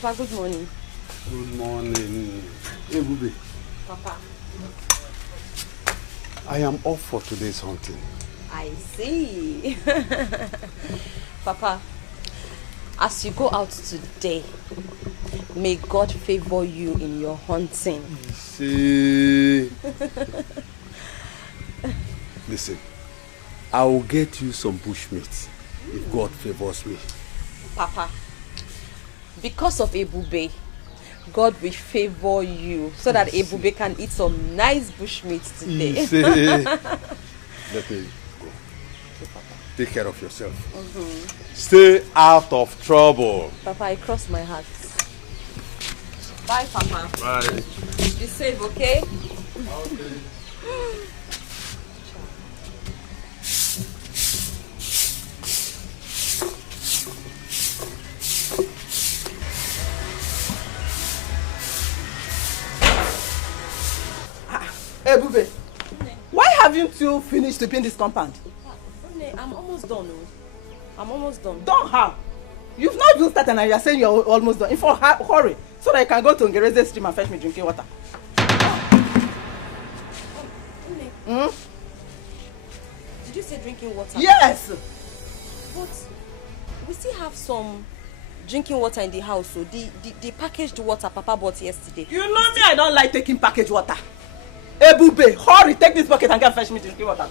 Papa, good morning. Good morning. Hey, Bubi. Papa. I am off for today's hunting. I see. Papa, as you go out today, may God favor you in your hunting. See. Listen, I will get you some bushmeat if God favors me. Papa, because of Ebube, God will favor you so that Ebube can eat some nice bushmeat today. Let me go. Take care of yourself. Stay out of trouble. Papa, I cross my heart. Bye, Papa. Bye. Be safe, okay? Okay. Hey, Bube, why haven't you finished sweeping this compound? I'm almost done. I'm almost done. Done how? You've not even started and you're saying you're almost done. In fact, hurry, so that I can go to Ngereze stream and fetch me drinking water. Did you say drinking water? Yes! But we still have some drinking water in the house. So the packaged water Papa bought yesterday. You know me, I don't like taking packaged water. Hey, Bube, hurry, take this bucket and go and fetch me drinking water.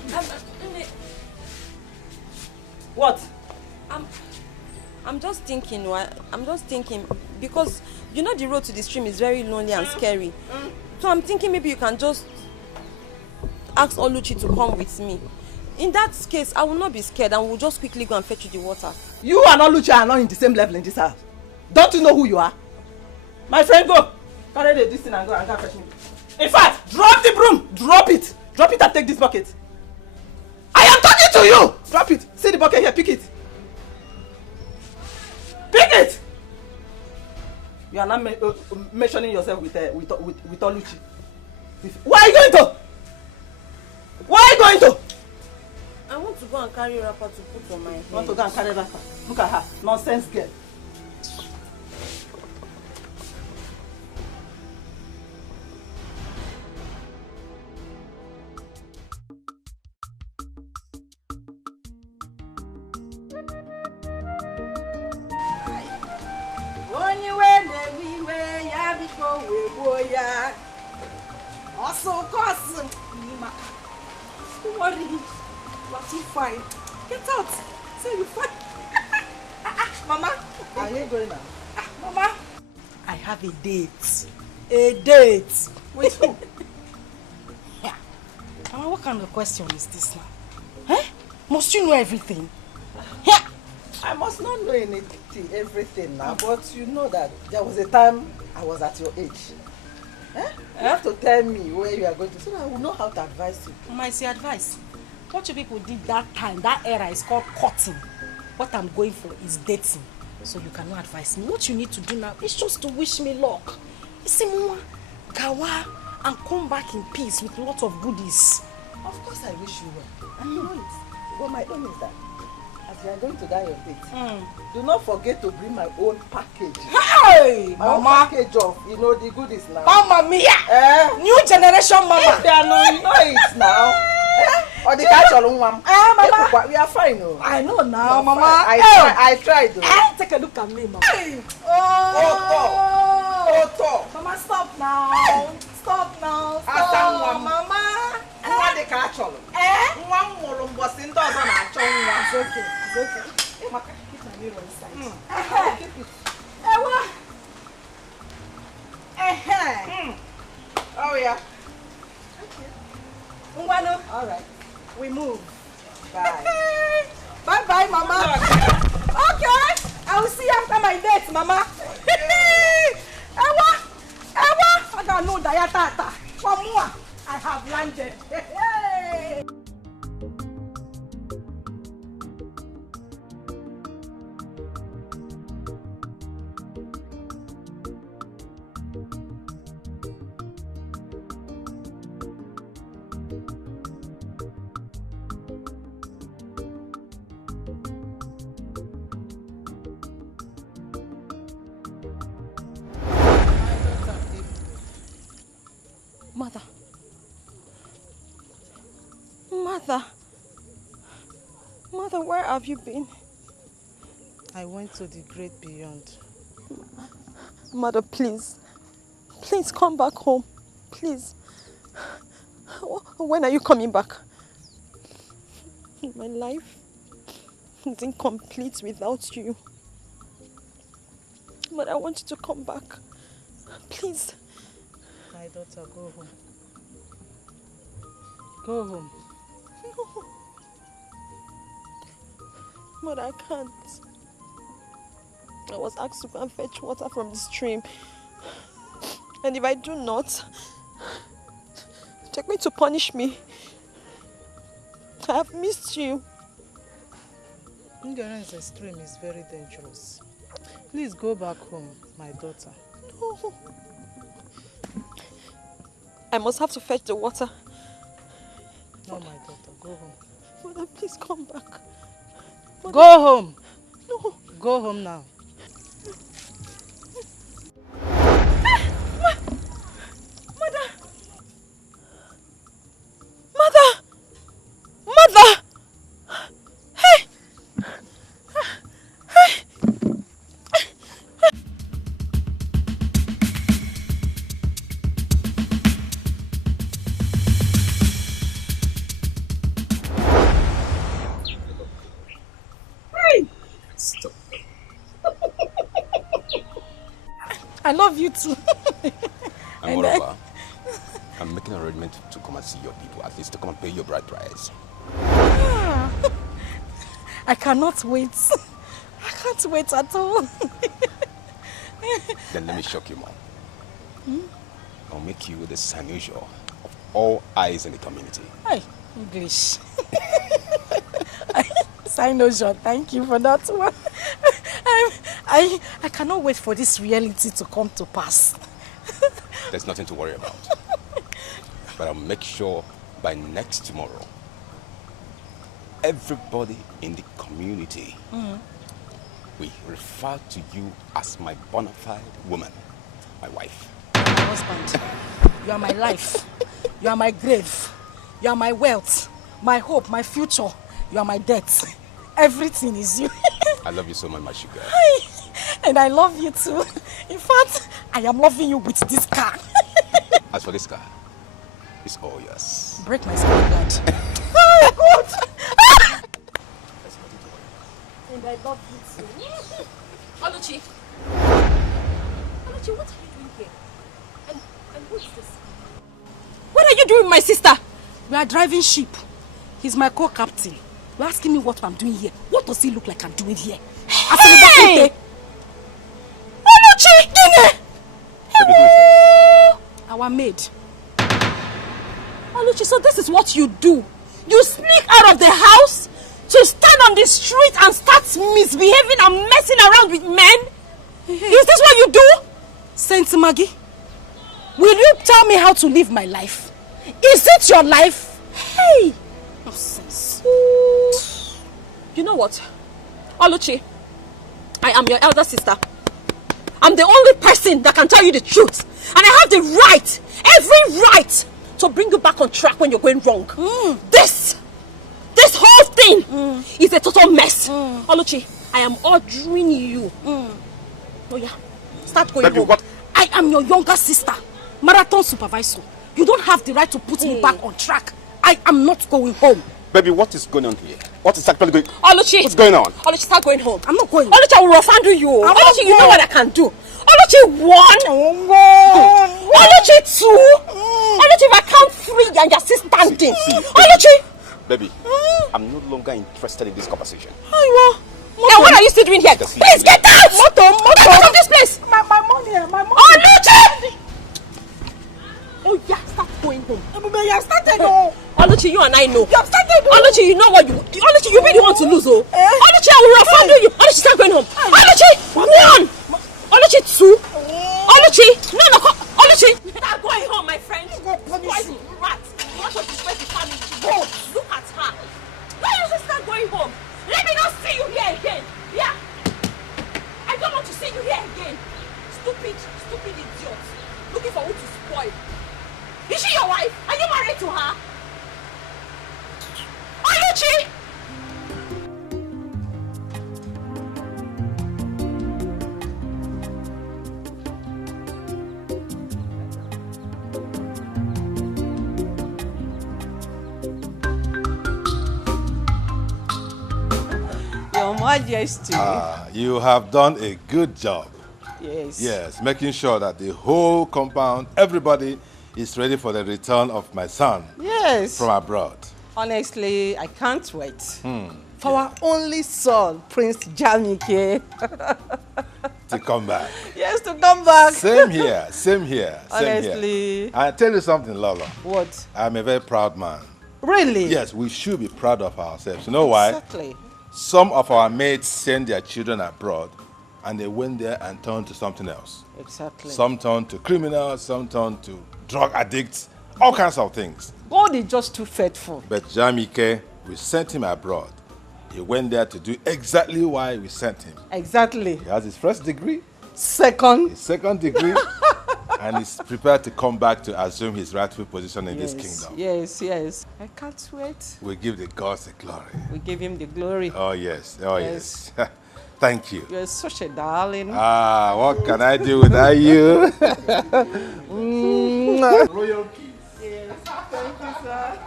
What? I'm just thinking, because you know the road to the stream is very lonely and scary. So I'm thinking maybe you can just ask Oluchi to come with me. In that case, I will not be scared and we'll just quickly go and fetch you the water. You and Oluchi are not in the same level in this house. Don't you know who you are? My friend, go. Carry this thing and go and fetch me. In fact, drop the broom. Drop it. Drop it and take this bucket. I am talking to you. Drop it. See the bucket here. Pick it. Pick it. You are not mentioning yourself with Oluchi. Where are you going to? Where are you going to? I want to go and carry wrapper to put on my head. You want to go and carry wrapper? Look at her. Nonsense girl. Don't worry, you are too fine. Get out. Say you fine. Mama. Are you going now? Mama. I have a date. A date. With who? Yeah. Mama, what kind of question is this now? Eh? Must you know everything? Yeah. I must not know everything now, but you know that there was a time I was at your age. Eh? You have to tell me where you are going to so that I will know how to advise you. Mama, I say advice. What you people did that time, that era is called courting. What I'm going for is dating. So you cannot advise me. What you need to do now is just to wish me luck. You see, Mama, Gawa, and come back in peace with a lot of goodies. Of course I wish you well. And you know it. But my own is that as you are going to die your date, do not forget to bring my own package. Hey, my Mama. Own package of, you know, the goodies now. Mama Mia! New generation Mama. If they are not, you know it now. Or the catch all one. Mama. We are fine, no? I know now, Mama. I tried though. Take a look at me, Mama. Oh, Mama, stop now. Stop now. Stop, Mama. What the catch all? One more was in those on our tongue. It's okay. It's okay. Mama, keep my mirror inside. Keep it. Oh yeah. Okay. All right. We move. Bye. Bye, Mama. Okay. I will see you after my date, Mama. Ewa. I got no diatata. For more, I have landed. Mother. Mother. Mother, where have you been? I went to the great beyond. Mother, please. Please come back home. Please. When are you coming back? My life is incomplete without you. But I want you to come back. Please. My daughter, go home. Go home. No. Mother, I can't. I was asked to go and fetch water from the stream. And if I do not, they're going to punish me. I have missed you. Ignorance extreme is very dangerous. Please go back home, my daughter. No. I must have to fetch the water. No, my daughter, go home. Mother, please come back. Mother. Go home. No. Go home now. Mother! Mother! Mother! Hey! Hey! Stop. I love you too. And moreover, I'm making an arrangement to come and see your people, at least to come and pay your bride price. I cannot wait. I can't wait at all. Then let me shock you more. I'll make you the Sanusia of all eyes in the community. Hey, English. Sinosure, thank you for that one. I cannot wait for this reality to come to pass. There's nothing to worry about. But I'll make sure by next tomorrow, everybody in the community will refer to you as my bona fide woman, my wife. My husband, you are my life. You are my grave. You are my wealth, my hope, my future. You are my death. Everything is you. I love you so much, my sugar. And I love you too. In fact, I am loving you with this car. As for this car, it's all yours. Break my skin, Dad. Oh, God! And I love you too. Oluchi! Oluchi, what are you doing here? And what's this? What are you doing with my sister? We are driving ship. He's my co-captain. You're asking me what I'm doing here. What does he look like I'm doing here? Hey! Oluchi! Baby, who is this? Our maid. Oluchi, so this is what you do? You sneak out of the house to stand on the street and start misbehaving and messing around with men? Is this what you do? Saint Maggie, will you tell me how to live my life? Is it your life? Hey! Nonsense. You know what? Oluchi, I am your elder sister. I'm the only person that can tell you the truth. And I have the right, every right, to bring you back on track when you're going wrong. This whole thing is a total mess. Oluchi, I am ordering you. Oh yeah, start going Baby, home. what? I am your younger sister, marathon supervisor. You don't have the right to put me back on track. I am not going home. Baby, what is going on here? What is actually going on? Oluchi! What's going on? Oluchi, start going home. I'm not going. Oluchi, I will handle you. Oluchi, you know what I can do. Oluchi, 1. Oluchi, 2. Oluchi, if I count 3 and you're still standing. See, Oluchi! Baby, I'm no longer interested in this conversation. Now, what are you still doing here? Please get out! Get out of this place! My money, my money. Oluchi! Oh yeah, start going home. You have started. Oluchi, you and I know. You have started. Oluchi, you know what you... Oluchi, you really want to lose, oh? Oluchi, I will handle you. Oluchi, start going home. Oluchi! 1! Oluchi, 2. Oluchi! No, come. Oluchi! Start going home, my friend. Why rat? You want to disgrace the family? Go. Look at her. Why don't you start going home? Let me not see you here again. Yeah. I don't want to see you here again. Stupid idiot. Looking for who to spoil. Is she your wife? Are you married to her? Oluchi! Your Majesty. You have done a good job. Yes. Yes, making sure that the whole compound, everybody is ready for the return of my son. Yes. From abroad. Honestly, I can't wait. For our only son, Prince Jamike. To come back. Yes, to come back. Same here, same here. Honestly. I tell you something, Lola. What? I'm a very proud man. Really? Yes, we should be proud of ourselves. You know why? Exactly. Some of our mates send their children abroad and they went there and turned to something else. Exactly. Some turned to criminals, some turned to drug addicts, all kinds of things. God is just too faithful. But Jamike, we sent him abroad. He went there to do exactly why we sent him. Exactly. He has his first degree, Second. his second degree, and he's prepared to come back to assume his rightful position in this kingdom. Yes, yes. I can't wait. We give the gods the glory. We give him the glory. Oh, yes. Oh, yes. Thank you. You're such a darling. What can I do without you? Royal kiss. Yes, thank you, sir.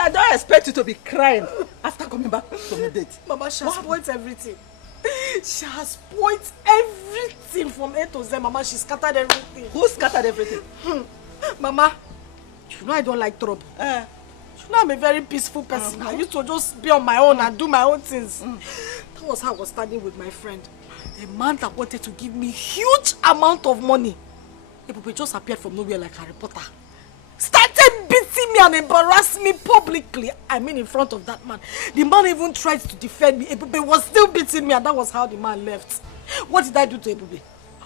I don't expect you to be crying after coming back from the date. Mama, she has spoiled everything. She has spoiled everything from A to Z. Mama, she scattered everything. Who scattered everything? Mama, you know I don't like trouble. You know I'm a very peaceful person. I used to just be on my own and do my own things. That was how I was standing with my friend. A man that wanted to give me huge amount of money. He just appeared from nowhere like Harry Potter. Started beating me and embarrassing me publicly. I mean in front of that man. The man even tried to defend me. Ebube was still beating me and that was how the man left. What did I do to Ebube?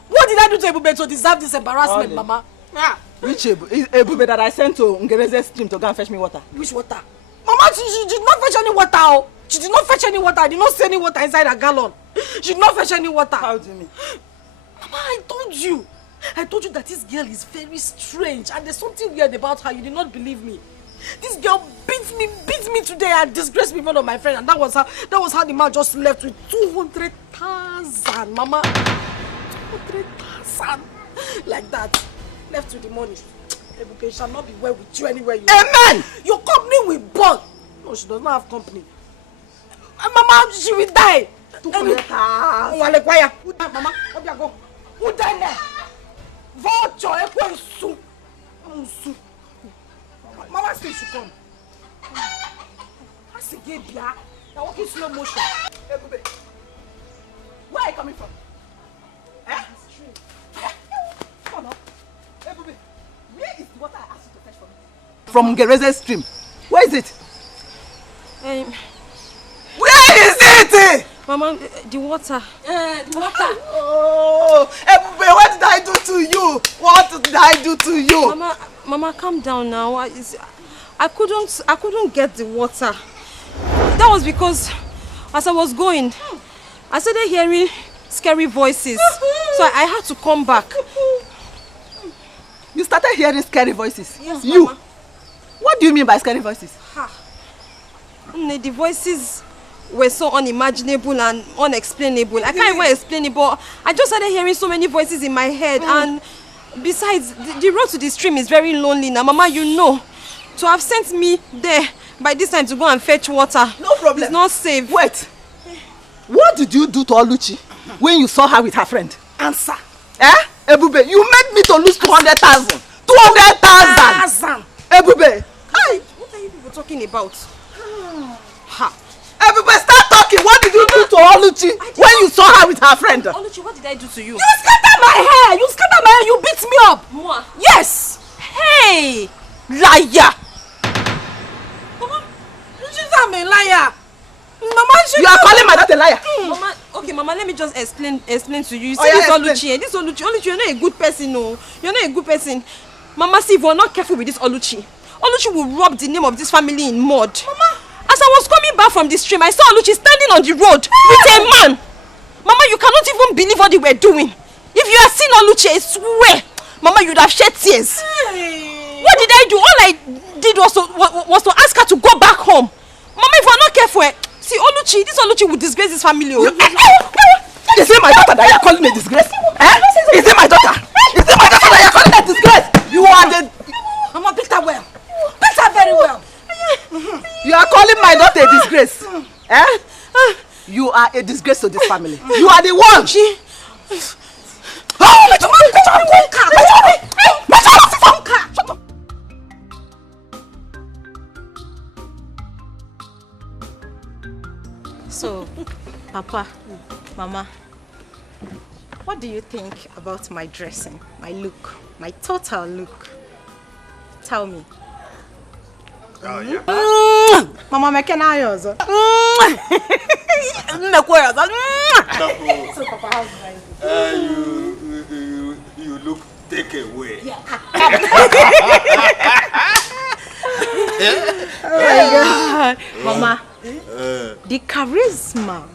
What did I do to Ebube to deserve this embarrassment, Mama? Yeah. Which Ebube that I sent to Ngereze's stream to go and fetch me water? Which water? Mama, she did not fetch any water. Oh. She did not fetch any water. I did not see any water inside a gallon. She did not fetch any water. How do you mean? Mama, I told you that this girl is very strange and there's something weird about her. You did not believe me. This girl beat me today and disgraced me in front of my friend, and that was how the man just left with 200,000, Mama. 200,000. Like that. Left with the money. Ebuke shall not be well with you anywhere you Amen! Your company will burn. No, she does not have company. Mama, she will die. 200,000. Mama, go. Who died there? Vulture, Mama said she come. What's the game, Bia? You're walking slow motion. Where are you coming from? Come on. Ebube, where is the water I asked you to fetch for me? From Ngereze's stream. Where is it? Where is it? Mama, the water. The water. Oh, Ebube, what did I do to you? What did I do to you? Mama, calm down now. I couldn't get the water. That was because as I was going, I started hearing scary voices. So I had to come back. You started hearing scary voices? Yes, you? Mama. What do you mean by scary voices? The voices were so unimaginable and unexplainable. I can't even explain it, but I just started hearing so many voices in my head. And besides, the road to the stream is very lonely now. Mama, you know. To have sent me there by this time to go and fetch water. No problem. It's not safe. Wait. What did you do to Oluchi when you saw her with her friend? Answer. Ebube, you made me to lose 200,000. 200,000. Ebube. What are you people talking about? Ebube, start talking. What did you do to Oluchi when you saw her with her friend? Oluchi, what did I do to you? You scattered my hair. You beat me up. Moi? Yes. Hey! Liar. Mama, she's a liar. Mama, You are calling my daughter a liar? Mama, Okay, Mama, let me just explain to you. You see, yeah, this Oluchi, you're not a good person, no. You're not a good person. Mama, see, if we're not careful with this Oluchi will rub the name of this family in mud. Mama, as I was coming back from the stream, I saw Oluchi standing on the road with a man. Mama, you cannot even believe what they were doing. If you had seen Oluchi, I swear, Mama, you'd have shed tears. Hey. What did I do? All I did was to ask her to go back home. Mama, if we're not careful, see, this Oluchi will disgrace this family. Is it my daughter that you're calling a disgrace? Is it my daughter? Is it my daughter that you're calling a disgrace? You are the... Mama, beat her well. Beat her very well. You are calling my daughter a disgrace? You are a disgrace to this family. You are the one. So, Papa, Mama, what do you think about my dressing, my look, my total look? Tell me. Oh, yeah. Mama, make an eye also. So, Papa, how's my you look take away. Yeah. Oh my God. Mama, the charisma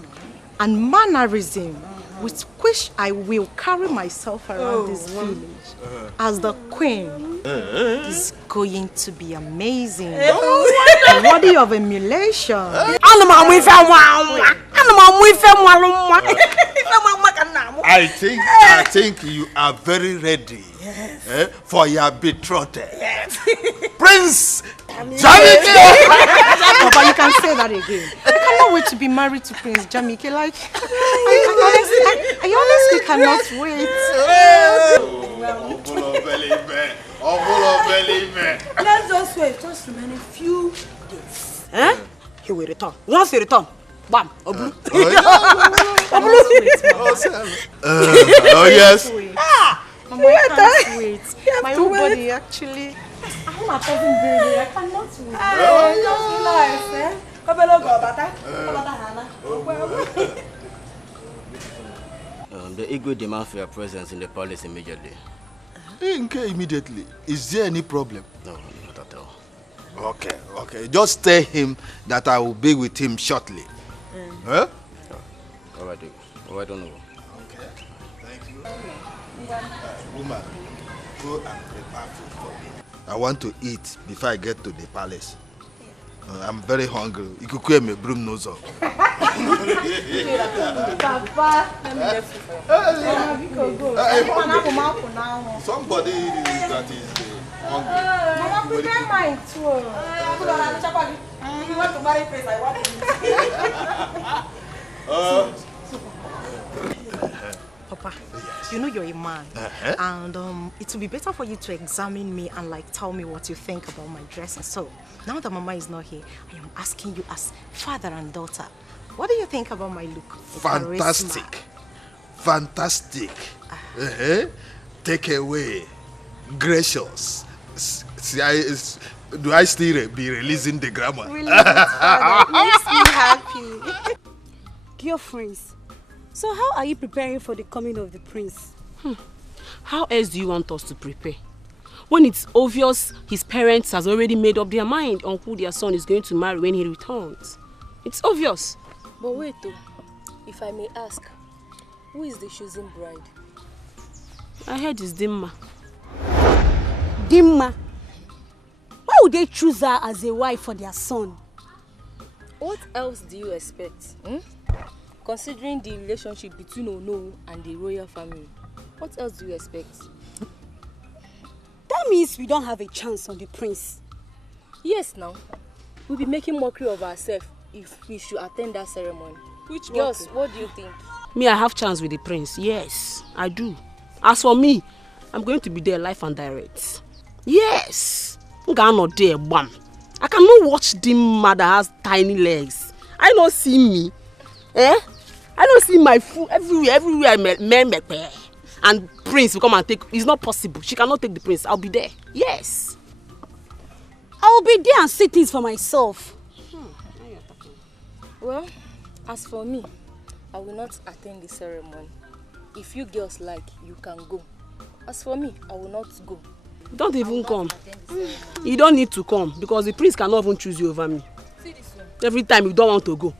and mannerism with which I will carry myself around this village as the queen is going to be amazing. Worthy of emulation. I think you are very ready for your betrothed. Yes. Prince Jamike! Papa, you can say that again. I cannot wait to be married to Prince Jamike. Like, I honestly cannot wait. Let's just wait. Just remain a few days. He will return. Once he return, bam, Oblu. Oh yes. Mama, I can't wait. My whole body actually. I'm a cousin baby. I cannot wait. The Igwe demand for your presence in the palace immediately. Immediately. Is there any problem? No, not at all. Okay. Just tell him that I will be with him shortly. Huh? All right, don't know. Okay. Thank you. Woman, go and prepare food for me. I want to eat before I get to the palace. I'm very hungry. You could call me broom nose up. Papa, let me get food for Somebody that is hungry. Mama, prepare mine too. You want to marry Prince, I want to. Papa, you know you're a man, and it will be better for you to examine me and like tell me what you think about my dressing. So now that Mama is not here, I am asking you as father and daughter, what do you think about my look? Fantastic. Take away. Gracious. Do I still be releasing the grammar? Release it, Father. Makes me happy. Dear friends, so how are you preparing for the coming of the prince? How else do you want us to prepare? When it's obvious his parents has already made up their mind on who their son is going to marry when he returns. It's obvious. But wait though, if I may ask, who is the chosen bride? I heard it's Dimma. Dimma? Why would they choose her as a wife for their son? What else do you expect? Considering the relationship between Ono and the royal family, what else do you expect? That means we don't have a chance on the prince. Yes, now. We'll be making mockery of ourselves if we should attend that ceremony. Which Girls, what do you think? Me, I have chance with the prince. Yes, I do. As for me, I'm going to be there live and direct. Yes. I'm not there, bam. I cannot watch Dimma that has tiny legs. I don't see me. I don't see my food everywhere. And prince will come and take. It's not possible. She cannot take the prince. I'll be there. Yes. I'll be there and see things for myself. Well, as for me, I will not attend the ceremony. If you girls like, you can go. As for me, I will not go. Don't even come. You don't need to come because the prince cannot even choose you over me. See this one. Every time you don't want to go.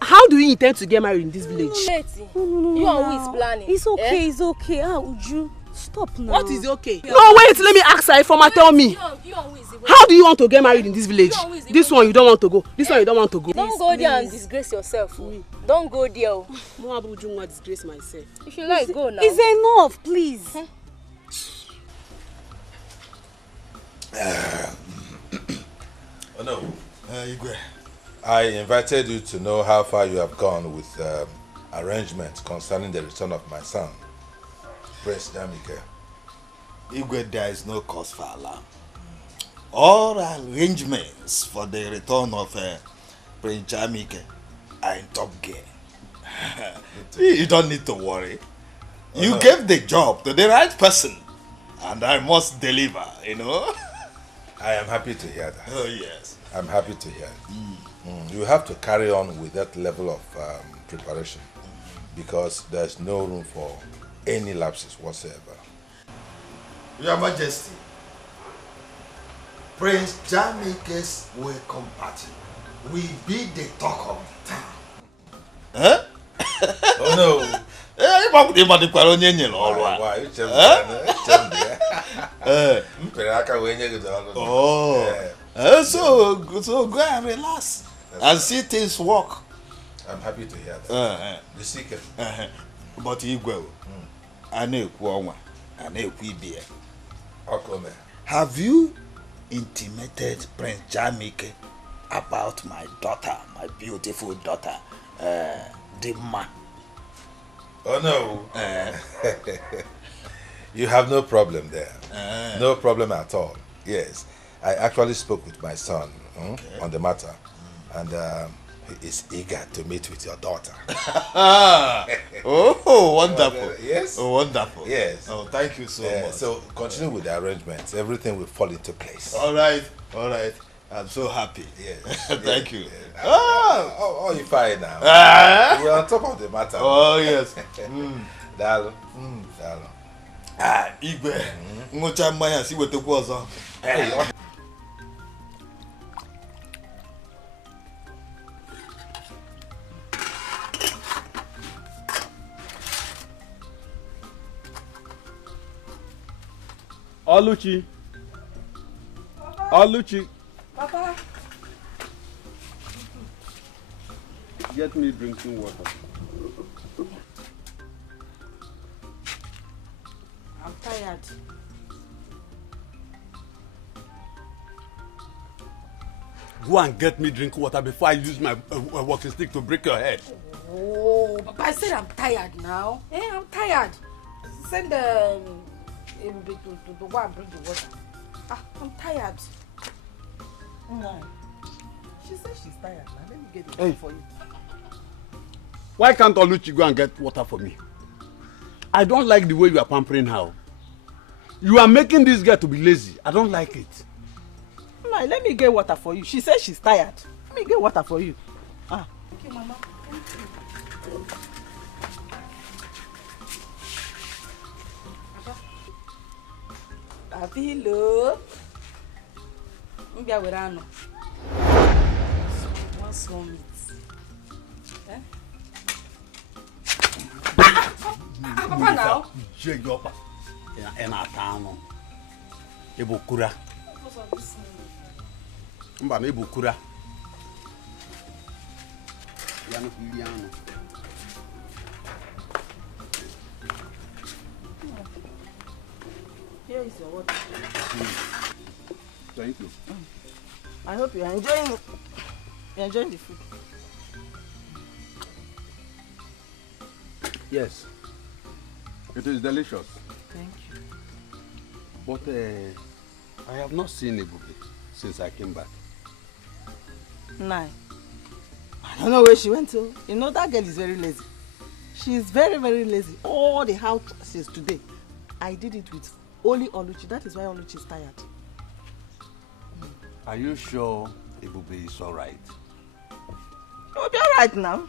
How do you intend to get married in this village? No, you are who is planning. It's okay, it's okay. Would you stop now? What is okay? No, wait, let me ask her. Informer, tell me. How do you want to get married in this village? This one you don't want to go. This one you don't want to go. Don't go there and disgrace yourself. Don't go there. No, I won't disgrace myself. If you like, go now. It's enough, please. Oh no, Igwe. I invited you to know how far you have gone with arrangements concerning the return of my son, Prince Jamike. Igwe, there is no cause for alarm. All arrangements for the return of Prince Jamike are in top gear. You don't need to worry. You gave the job to the right person, and I must deliver, you know. I am happy to hear that. Oh, yes. I'm happy to hear it. You have to carry on with that level of preparation because there's no room for any lapses whatsoever. Your Majesty, Prince Jamike's welcome party will be the talk of the town. Huh? Oh no. Oh, so go and relax and see things work. I'm happy to hear that. The secret. But Igwe, have you intimated Prince Jamike about my daughter, my beautiful daughter, Dimma? Oh no. You have no problem there. No problem at all. Yes. I actually spoke with my son on the matter, and he is eager to meet with your daughter. Oh, wonderful. Yes. Oh, wonderful. Yes. Oh, thank you so much. So continue with the arrangements. Everything will fall into place. All right. All right. I'm so happy. Yes. Thank you. Oh, you're fine now. We're on top of the matter. Oh, yes. Dalo. Igwe. Ngocha mmanya si wetekwa ọzọ. Oluchi. Oluchi. Papa. Get me drinking water. I'm tired. Go and get me drinking water before I use my walking stick to break your head. Oh, Papa, I said I'm tired now. I'm tired. Send to go and bring the water. I'm tired. She said she's tired. Now let me get it for you. Why can't Oluchi go and get water for me? I don't like the way you are pampering her. You are making this girl to be lazy. I don't like it. No, let me get water for you. She said she's tired. Let me get water for you. Thank you, Mama. Thank you. Abilo. Mbia werano. What's wrong with? Papa now. Jegopa. Ena tano. Ebukura. Mba na ebukura. Yano Juliano. Here is your water. Thank you. I hope you are enjoying it. You're enjoying the food. Yes. It is delicious. Thank you. But I have not seen Ebube since I came back. Nine. I don't know where she went to. You know, that girl is very lazy. She is very, very lazy. All the houses today, I did it with only Oluchi. That is why Oluchi is tired. Are you sure Ebube is all right? You'll be all right now.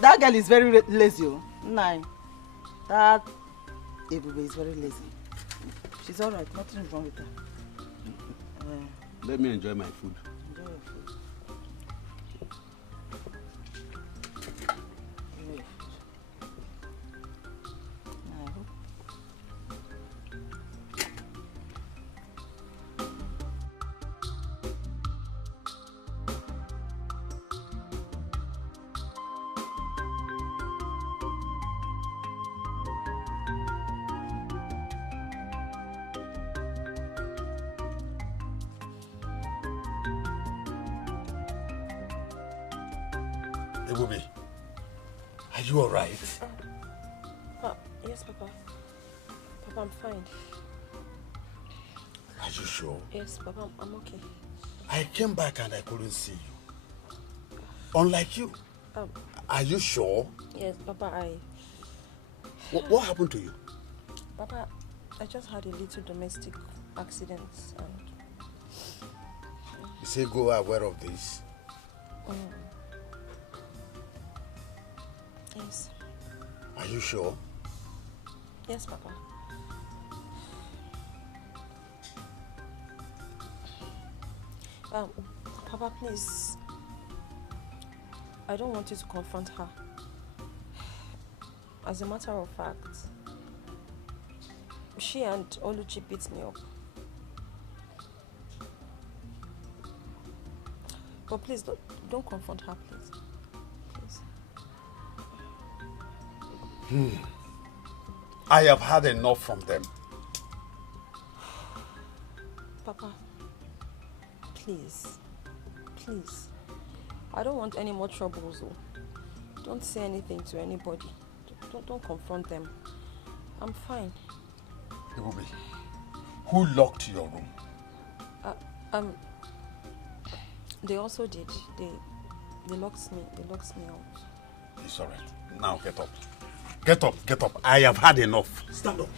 That girl is very lazy. Nine. That Ebube is very lazy. She's alright. Nothing is wrong with her. Let me enjoy my food. Enjoy your food. Enjoy your food. I hope. Ebube, are you alright? Yes, Papa. Papa, I'm fine. Are you sure? Yes, Papa, I'm okay. I came back and I couldn't see you. Unlike you. Are you sure? Yes, Papa, What happened to you? Papa, I just had a little domestic accident and... Is Ego aware of this? Yes. Are you sure? Yes, Papa. Papa, please. I don't want you to confront her. As a matter of fact, she and Oluchi beat me up. But please, don't confront her, please. I have had enough from them. Papa, please. I don't want any more troubles. Don't say anything to anybody. Don't confront them. I'm fine. Ebube, who locked your room? They also did. They locked me. They locked me out. It's all right. Now get up. Get up. I have had enough. Stand up.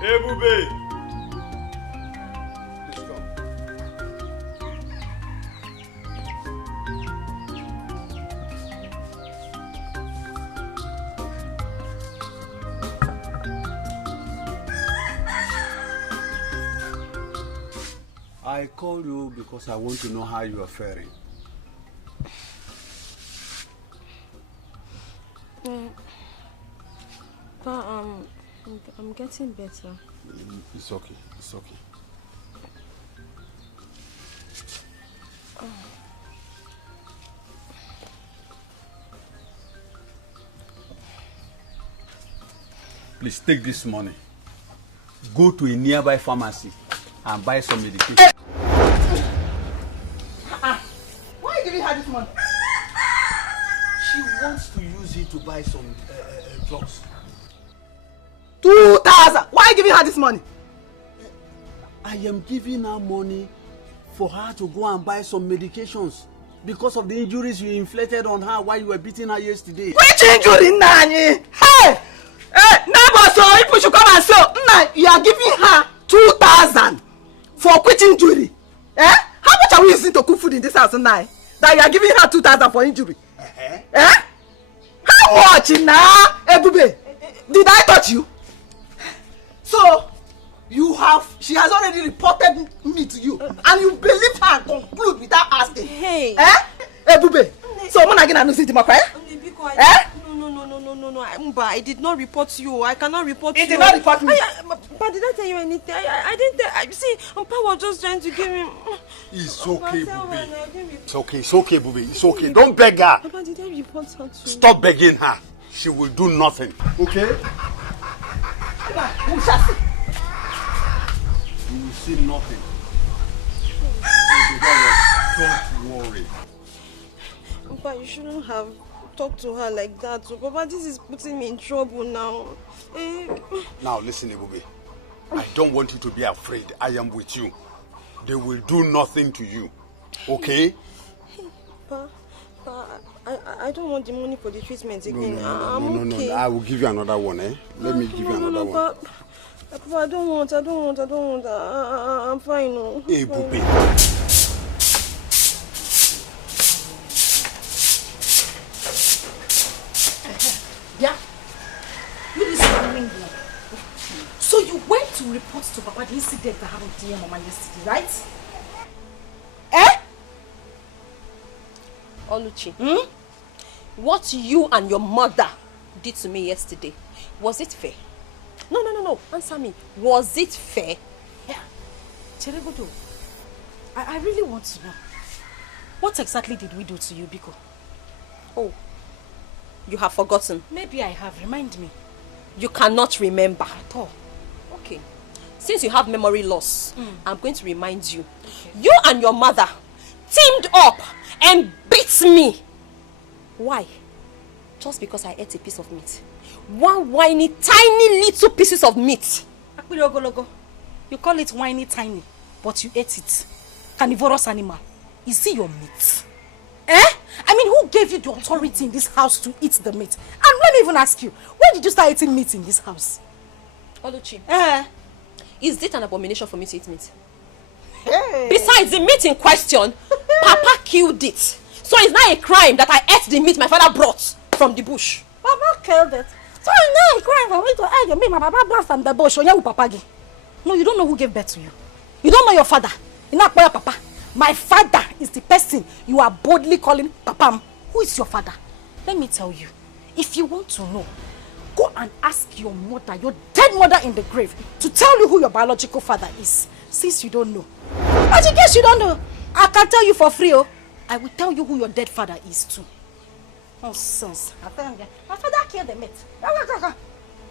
Ebube! Please come. I called you because I want to know how you are faring. I'm getting better. It's okay. It's okay. Please take this money. Go to a nearby pharmacy and buy some medication. Why are you giving her this money? She wants to use it to buy some drugs. 2,000! Why are you giving her this money? I am giving her money for her to go and buy some medications because of the injuries you inflicted on her while you were beating her yesterday. Which injury, Nani? Hey! Neighbor, so people should come and say, you are giving her 2,000 for which injury? How much are we using to cook food in this house now? That you are giving her 2,000 for injury? How watch now, Ebube. Did I touch you? So, she has already reported me to you, and you believe her and conclude without asking. Hey. Ebube. So, when again I know see Maka? No. I did not report you. I cannot report you. He did not report me. But did I tell you anything? I didn't tell. See, Papa was just trying to give him. It's okay, Bubi. It's okay, Bubi. It's okay. Don't beg her. Papa, did I report her to? Stop begging her. She will do nothing. Okay? We shall see. You will see nothing. Don't worry. Papa, you shouldn't have talked to her like that. So, Papa, this is putting me in trouble now. Now, listen, Ebube. I don't want you to be afraid. I am with you. They will do nothing to you. Okay? Papa, I don't want the money for the treatment again. No. I will give you another one, eh? Let me give you another one. Papa, I don't want. I'm fine. No. Hey, Bubi. Yeah? You this So you went to report to Papa the incident that happened to your mama yesterday, right? Oluchi, what you and your mother did to me yesterday, was it fair? No. Answer me. Was it fair? Yeah. Cheregodo, I really want to know. What exactly did we do to you, Biko? Oh, you have forgotten. Maybe I have. Remind me. You cannot remember. At all. Okay. Since you have memory loss, I'm going to remind you. Okay. You and your mother teamed up and beat me. Why? Just because I ate a piece of meat. One whiny, tiny little pieces of meat. You call it whiny, tiny, but you ate it. Carnivorous animal. Is it your meat? I mean, who gave you the authority in this house to eat the meat? And let me even ask you, when did you start eating meat in this house? Oluchi, is it an abomination for me to eat meat? Hey. Besides, the meat in question, Papa killed it. So it's not a crime that I ate the meat my father brought from the bush. Papa killed it. So it's not a crime for me to eat the meat my papa brought from the bush. No, you don't know who gave birth to you. You don't know your father. You're not your papa. My father is the person you are boldly calling Papa. Who is your father? Let me tell you. If you want to know, go and ask your mother, your dead mother in the grave, to tell you who your biological father is. Since you don't know. But in case you don't know, I can tell you for free. I will tell you who your dead father is too. Nonsense. My father killed the meat.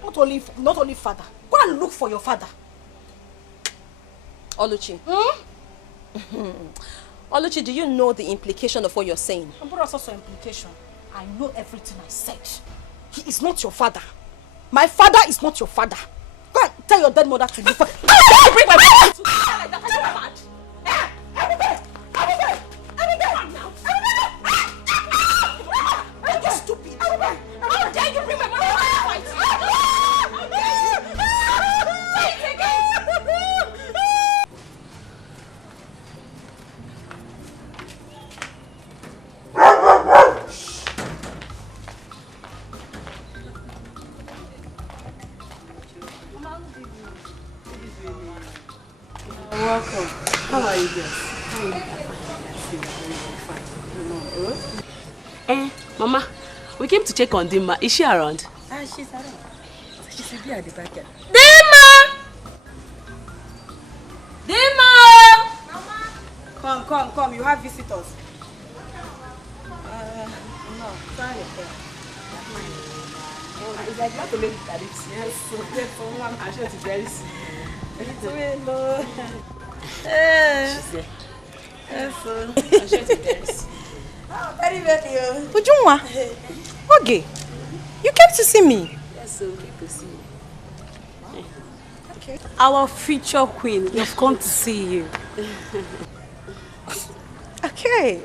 Not only father. Go and look for your father. Oluchi. Oluchi, do you know the implication of what you're saying? But also implication. I know everything I said. He is not your father. My father is not your father. Go and tell your dead mother to look for. Bring my father to like that. Are you mad? Are you stupid? How dare you bring my mother to fight? Say it again. Welcome. How are you guys? Mama, we came to check on Dima. Is she around? She's around. She should be at the back. Dima! Dima! Mama! Come. You have visitors. No, sorry. It's like not to make it. Yes, so someone I'm sure it's very soon. Hello. She's there. Yes, sir. I'm sure it's very soon. Very. Ujunwa, okay, you came to see me. Yes, so we came to see you. Okay. Our future queen, we've come to see you. Okay,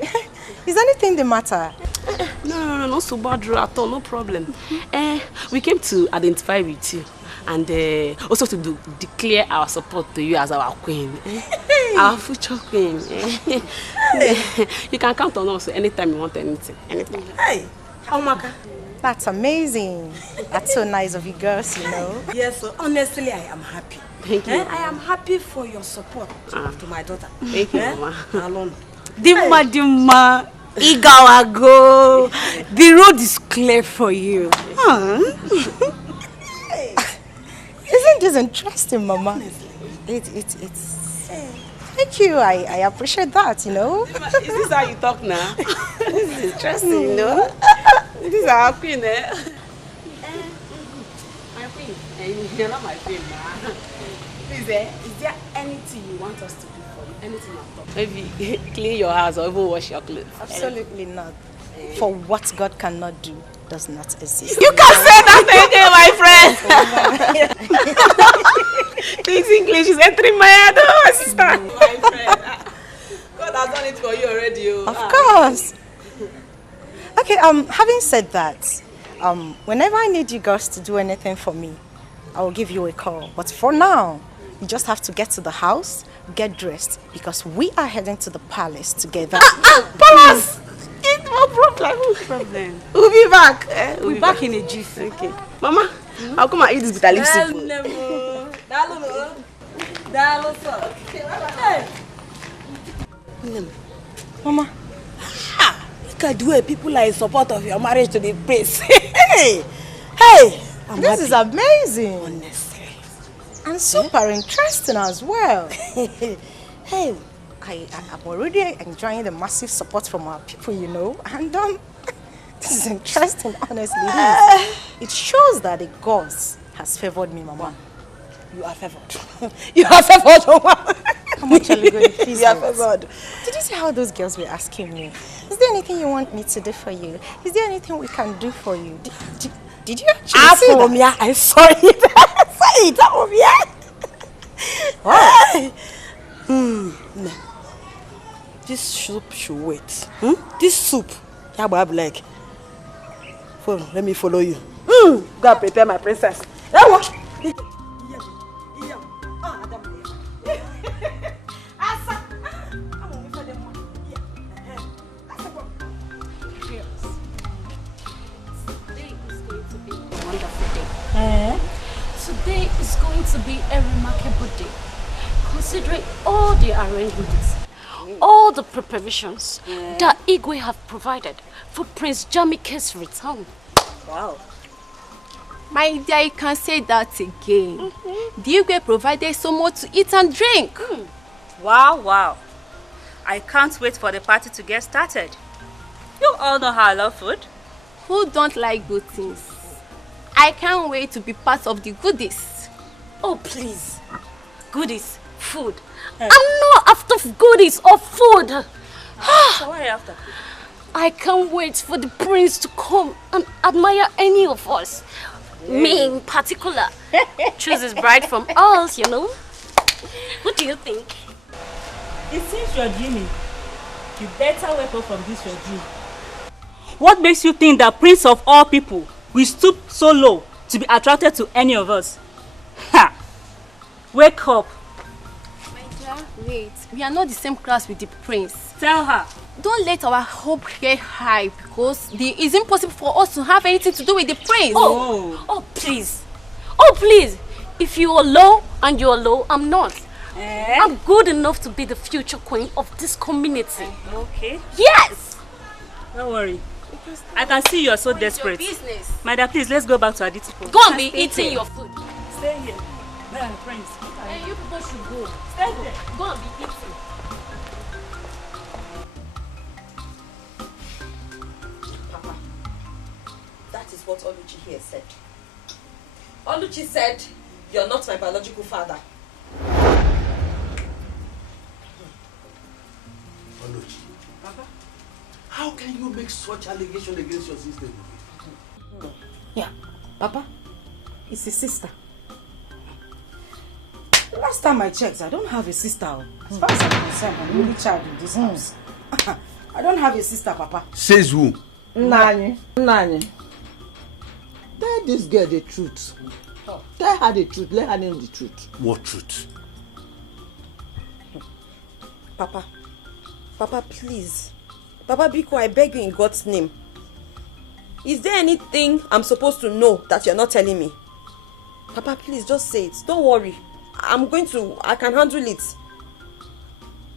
is anything the matter? No so bad at all, no problem. We came to identify with you and also to declare our support to you as our queen. Our future queen. You can count on us anytime you want anything. Anything. Hey, Omaka, That's amazing. That's so nice of you girls, you know. Yes, so honestly, I am happy. Thank you, I am happy for your support to my daughter. Thank you, Mama. Alone. Dima, Igawago. The road is clear for you. Isn't this interesting, Mama? It's. Thank you. I appreciate that, you know. Is this how you talk now? This is interesting, you know. This is our queen, eh? My queen. You're not my queen, ma. Please, is there anything you want us to do for you? Anything at all? Maybe clean your house or even wash your clothes. Absolutely not. For what God cannot do does not exist. You can say that again, my friend. This English is entering my head, my sister. My friend. God has done it for you already. Of course. Okay, having said that, whenever I need you girls to do anything for me, I will give you a call. But for now, you just have to get to the house, get dressed, because we are heading to the palace together. Palace! It's no problem. No problem. We'll be back. We'll be back in a jiffy. Okay. Mama, I'll come and eat this bitter leaf soup. Mama. Look at the way people are in support of your marriage to the prince. Hey! This is amazing. Honestly. And super interesting as well. Hey, I'm already enjoying the massive support from our people, you know. And this is interesting, honestly. It shows that the gods has favored me, Mama. You are favored. You are favored, Mama. How much are you going to please? You are favored. Did you see how those girls were asking me? Is there anything you want me to do for you? Is there anything we can do for you? Did you actually see that? I saw it. I saw it. Wow. This soup should wait. This soup. Yeah, but I'm like, let me follow you. Go and prepare my princess. Today is going to be a remarkable day, considering all the arrangements, all the preparations that Igwe have provided for Prince Jamike's return. Wow. My dear, you can say that again. The Igwe provided so much to eat and drink. Wow. I can't wait for the party to get started. You all know how I love food. Who don't like good things? I can't wait to be part of the goodies. Oh, please. Goodies, food. I'm not after goodies or food. So what are you after? I can't wait for the prince to come and admire any of us. Me in particular. Choose his bride from us, you know. What do you think? It seems you're dreaming. You better wake up from this your dream. What makes you think that Prince of all people will stoop so low to be attracted to any of us? Ha! Wake up. My dear, wait. We are not the same class with the prince. Tell her. Don't let our hope get high because it's impossible for us to have anything to do with the prince. Oh, please. Oh, please. If you are low and you're low, I'm not. I'm good enough to be the future queen of this community. Okay. Yes! Don't worry. I can see you are so desperate. My dear, please, let's go back to Aditi. Go and be eating your food. Stay here. Friends. Hey, you people should go. Stay there. Go and be eating. Papa, that is what Oluchi here said. Oluchi said, you're not my biological father. Oluchi. Papa? How can you make such allegation against your sister? Yeah, Papa, it's a sister. Last time I checked, I don't have a sister. As far as I'm concerned, I'm the only child in this house. I don't have a sister, Papa. Says who? Nani. Tell this girl the truth. Tell her the truth. Let her know the truth. What truth? Papa, please. Papa Biko, I beg you in God's name. Is there anything I'm supposed to know that you're not telling me? Papa, please just say it. Don't worry. I can handle it.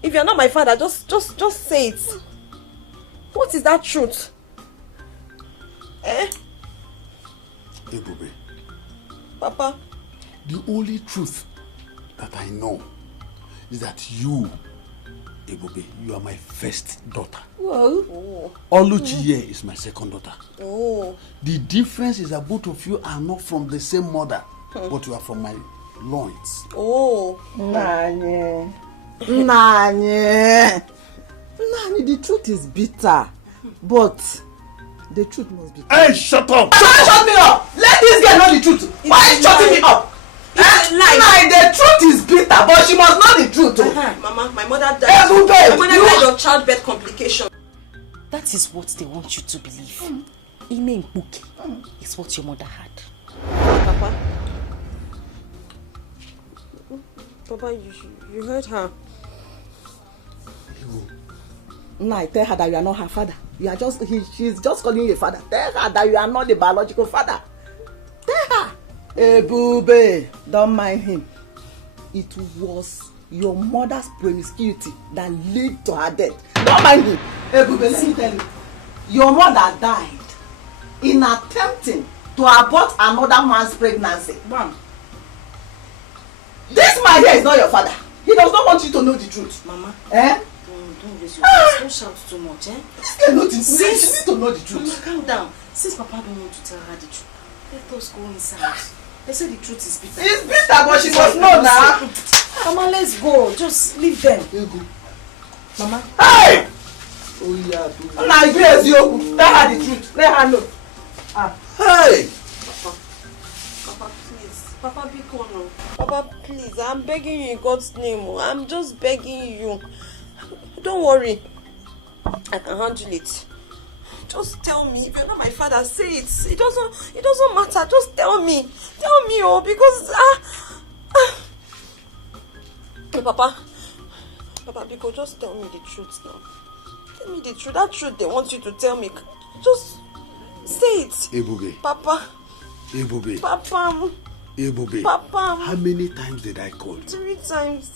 If you're not my father, just say it. What is that truth? Ebube. Papa. The only truth that I know is that you, Ebube, you are my first daughter. Whoa. Oluchi here is my second daughter. Oh. The difference is that both of you are not from the same mother, but you are from my loins. Oh. Nanye, the truth is bitter, but the truth must be. Hey, shut up! Shut me up! Let this girl know the truth. Why are you shutting me up? The truth is bitter, but she must know the truth. Mama, my mother died. My mother died of childbirth complication. That is what they want you to believe. Ime Mpuke is what your mother had. Papa, you heard her. Nah, tell her that you are not her father. She's just calling you a father. Tell her that you are not the biological father. Tell her. Ebube, don't mind him. It was your mother's promiscuity that led to her death. Don't mind him. Ebube, let me tell you. Your mother died in attempting to abort another man's pregnancy. Mom. This man here is not your father. He does not want you to know the truth. Mama. Eh? Don't raise your voice. Don't shout too much, eh? She needs to know the truth. Mama, calm down. Since Papa don't want to tell her the truth, let us go inside. They say the truth is bitter. It's bitter, but she must know now. Mama, let's go. Just leave them. Mama. Hey! Oh yeah. Now yes, you tell her the truth. Let her know. Hey! Papa, please. Papa, be calm. Papa, please. I'm begging you in God's name. I'm just begging you. Don't worry. I can handle it. Just tell me. If you're not my father, say it. It doesn't matter. Just tell me. Tell me, because Papa, Biko, just tell me the truth now. Tell me the truth. That truth they want you to tell me. Just say it. Ebube. Papa. Ebube. Papa. Ebube. Papa. How many times did I call you? 3 times.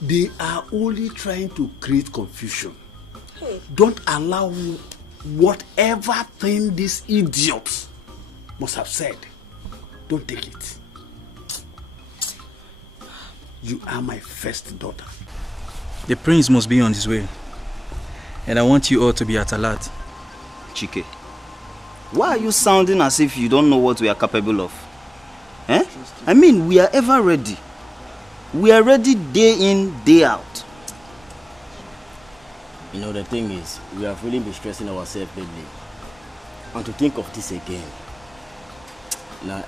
They are only trying to create confusion. Hey. Don't allow whatever thing these idiots must have said. Don't take it. You are my first daughter. The prince must be on his way. And I want you all to be at alert. Chike, why are you sounding as if you don't know what we are capable of? Eh? I mean, we are ever ready. We are ready day in, day out. You know, the thing is, we have really been stressing ourselves lately. And to think of this again, now,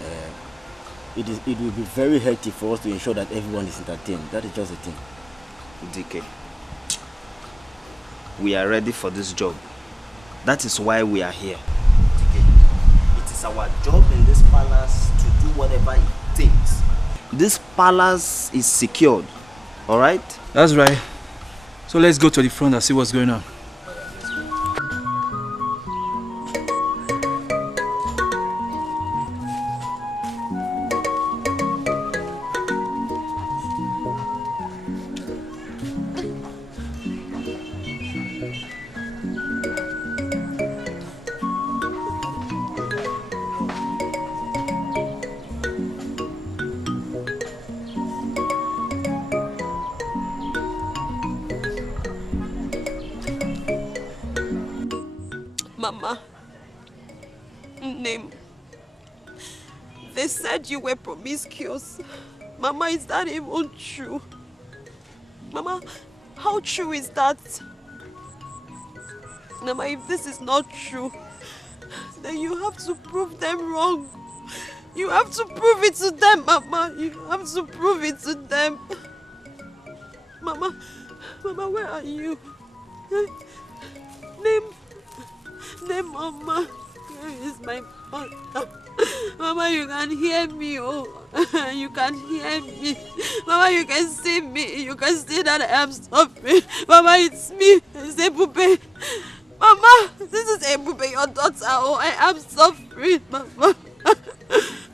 it will be very healthy for us to ensure that everyone is entertained. That is just the thing. DK, we are ready for this job. That is why we are here. DK, it is our job in this palace to do whatever it takes. This palace is secured, all right? That's right. So let's go to the front and see what's going on. Mama, name. They said you were promiscuous. Mama, is that even true? Mama, how true is that? Mama, if this is not true, then you have to prove them wrong. You have to prove it to them, Mama. You have to prove it to them. Mama, where are you? Name, Mama. Where is my mother? Mama, you can hear me, oh. You can hear me. Mama, you can see me. You can see that I am suffering. Mama, it's me. It's Ebupe. Mama, this is Ebube, your daughter. Oh, I am suffering, Mama.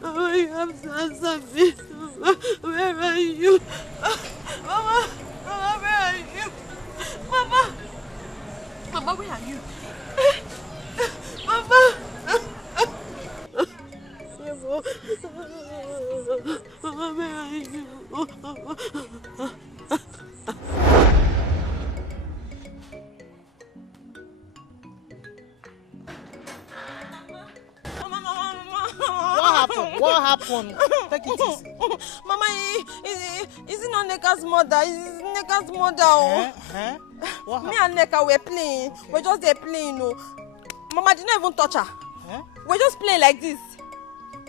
Mama, you have to answer me. Mama, where are you? Mama, Mama, where are you? Mama, Mama, where are you? Mama. Mama, where are you? What happened? Take it easy. Mama, is it not Neka's mother? Is Neka's mother? Oh. Me and Neka were playing. Okay. We're just there playing. Oh. Mama didn't even touch her. We're just playing like this.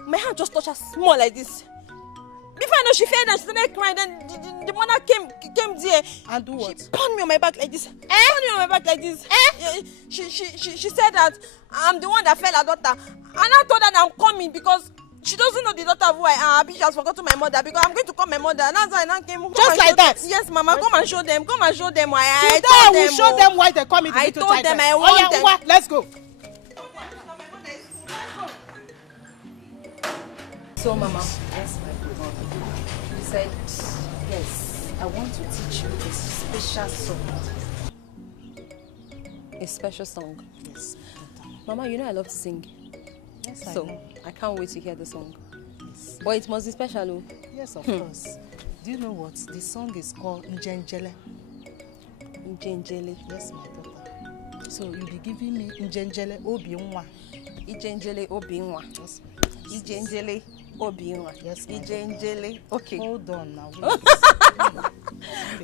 My hand just touched her small like this. Before I know, she fell and she started crying. Then the mother came there. And do what? She pounded me on my back like this. Pounded me on my back like this. She said that I'm the one that fell her daughter. And I told her that I'm coming because she doesn't know the daughter of who I am. She has forgotten my mother because I'm going to call my mother. And that's why I came. Just like that? Yes, Mama. Come and show them. Come and show them why I told them. I will show them why they come into I told them I want them. Let's go. So, Mama, yes, my God. You said, yes, I want to teach you a special song. A special song? Yes. Mama, you know I love to sing. Yes, so, I can't wait to hear the song. Yes. But it must be special, oh. Yes, of course. Do you know what? The song is called Njenjele. Njenjele? Yes, my daughter. So, you'll be giving me Njenjele Obiunwa. Njenjele Obiunwa. Yes. Njenjele Obiunwa. Yes, Njenjele. Okay. Hold on now.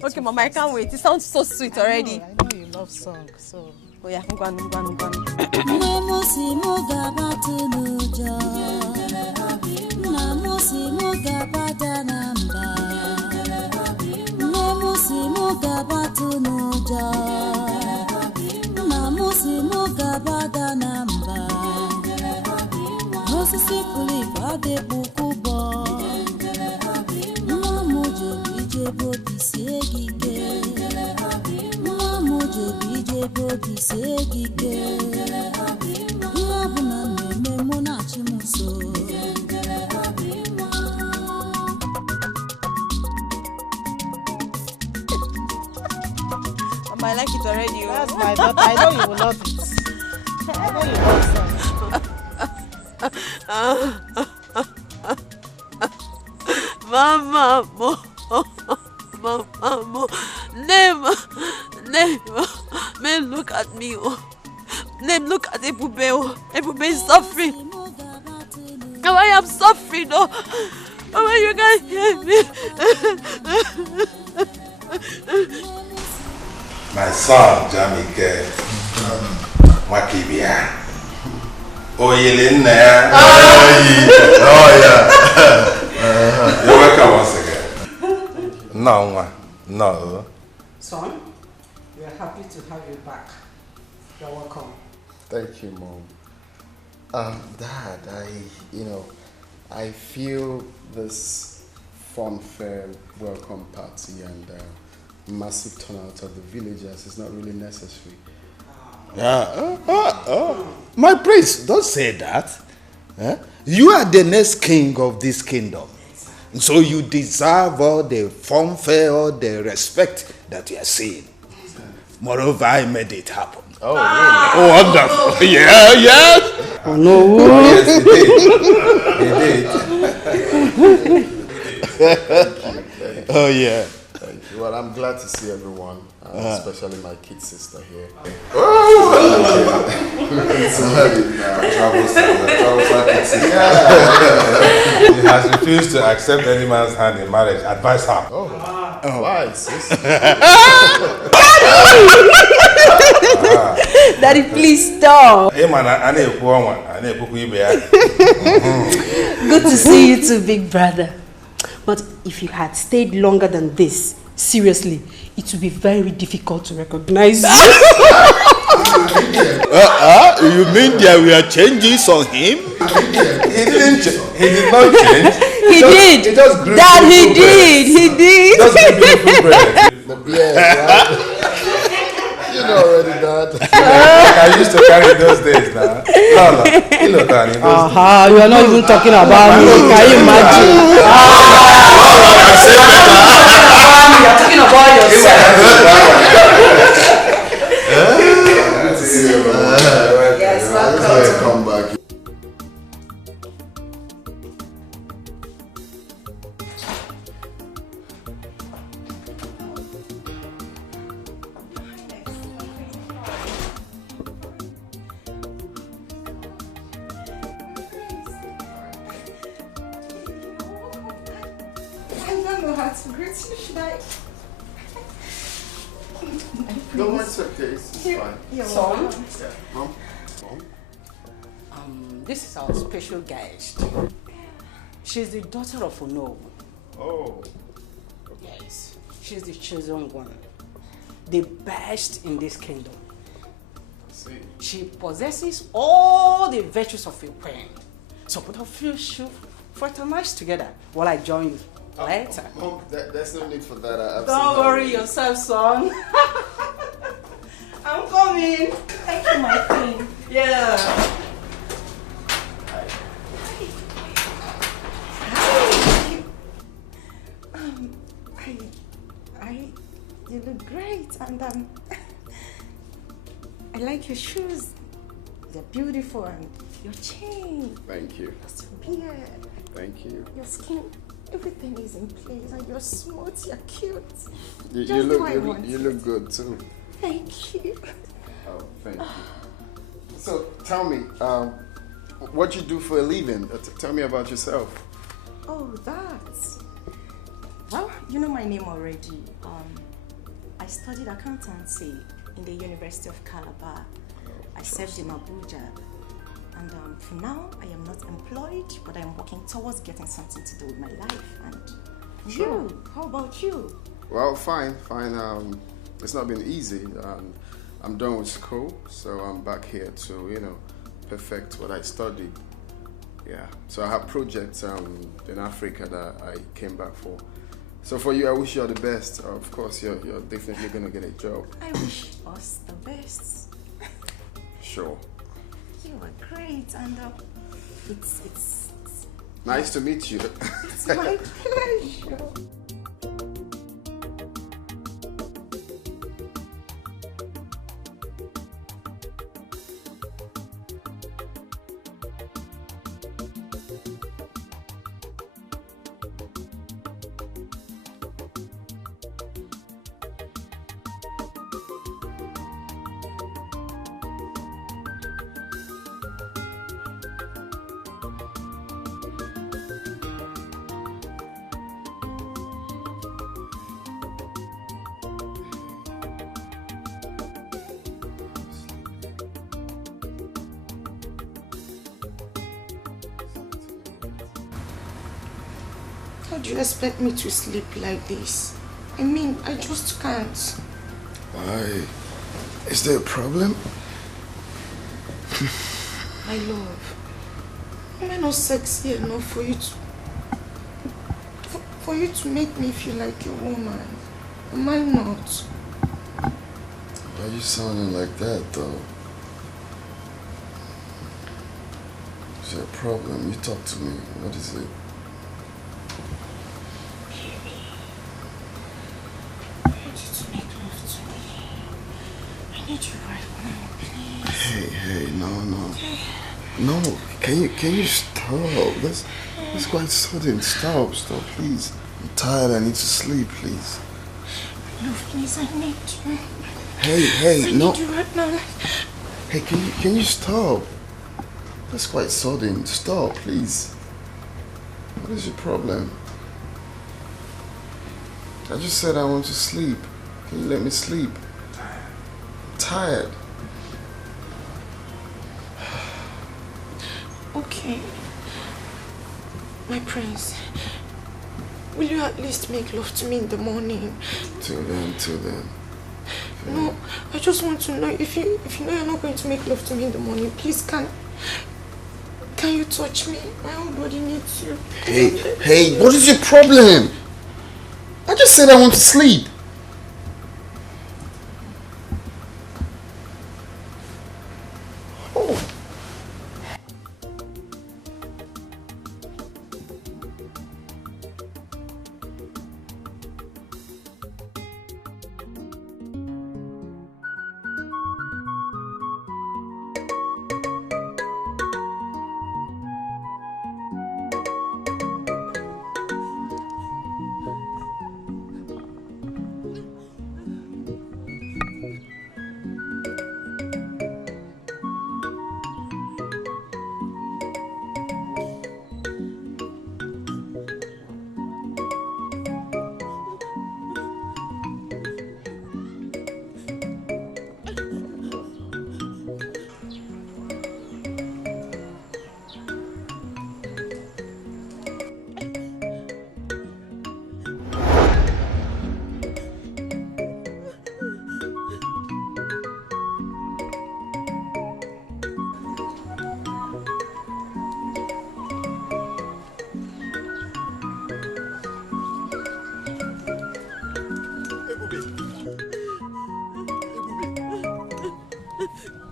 Okay, Mama, I can't wait. It sounds so sweet already. I know you love song, so. Oh yeah, go on. I like it already. That's my daughter. I know you will love it. I know you love Mama, Name, man, look at me. Name, look at Ebube. Ebube is suffering. Oh, I am suffering. Oh, you guys hear me. My son, Jamike, Wakibia. Oh, you're in there. Oh, yeah. You're welcome once again. No. Son, we are happy to have you back. You're welcome. Thank you, Mom. Dad, I feel this funfair welcome party and massive turnout of the villagers is not really necessary. My prince, don't say that. You are the next king of this kingdom. So you deserve all the fanfare, all the respect that you are seeing. Moreover, I made it happen. Oh, really? Oh, wonderful. Yeah, yes. Oh, no. Yes, he did. Oh, yeah. Thank you. Well, I'm glad to see everyone, especially my kid sister here. He has refused to accept any man's hand in marriage. Advise her. Why, sis? Daddy, please stop. Good to see you too, big brother. But if you had stayed longer than this, seriously, it would be very difficult to recognize you. You mean there were changes on him? He didn't change. He did not change. He did. He just grew Dad, he did. He did. Just grew beautiful bread. The bread, right? know already, Dad. I used to carry those days now. No. You look on in those days. You are not even talking about me. Can you imagine? You are talking about yourself. Yes, welcome. Come back. No, it's okay. It's fine. Son? Yeah. Mom? This is our special guest. She's the daughter of Ono. Oh. Yes. She's the chosen one. The best in this kingdom. See. She possesses all the virtues of a queen. So both of you should fraternize together while I join you later. Mom, there's no need for that. Don't worry yourself, son. I'm coming. Thank you, my queen. Yeah. You look great, and I like your shoes. They're beautiful, and your chain. Thank you. Your beard. Thank you. Your skin. Everything is in place, and you're smooth. You're cute. You look good too. Thank you. Oh, thank you. So tell me, what you do for a living? Tell me about yourself. Oh, that. Well, you know my name already. I studied accountancy in the University of Calabar. I served in Abuja. And for now, I am not employed, but I'm working towards getting something to do with my life. And Sure. you, how about you? Well, fine. It's not been easy. I'm done with school, so I'm back here to, perfect what I studied. Yeah. So I have projects in Africa that I came back for. So for you, I wish you all the best. Of course, you're definitely gonna get a job. I wish us the best. Sure. You are great, and it's Nice to meet you. it's my pleasure. How do you expect me to sleep like this? I mean, I just can't. Why? Is there a problem? My love, am I not sexy enough for you to make me feel like a woman? Am I not? Why are you sounding like that, though? Is there a problem? You talk to me. What is it? Hey, no. No, can you stop? That's quite sudden. Stop, please. I'm tired, I need to sleep, please. No, please, I need you. Hey, no. I need you right now. Hey, can you stop? That's quite sudden. Stop, please. What is your problem? I just said I want to sleep. Can you let me sleep? I'm tired. Okay. My prince, will you at least make love to me in the morning? Till then. No, I just want to know if you know you're not going to make love to me in the morning, please can you touch me? My whole body needs you. Hey, what is your problem? I just said I want to sleep.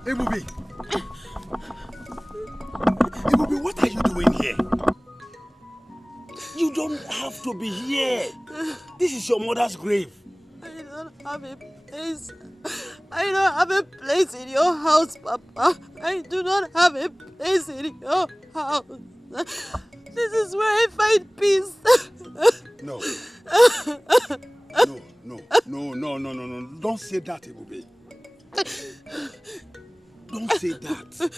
Ibubi! Ibubi, what are you doing here? You don't have to be here. This is your mother's grave. I don't have a place. I don't have a place in your house, Papa. I do not have a place in your house. This is where I find peace. No. No. Don't say that, Ibubi. Don't say that.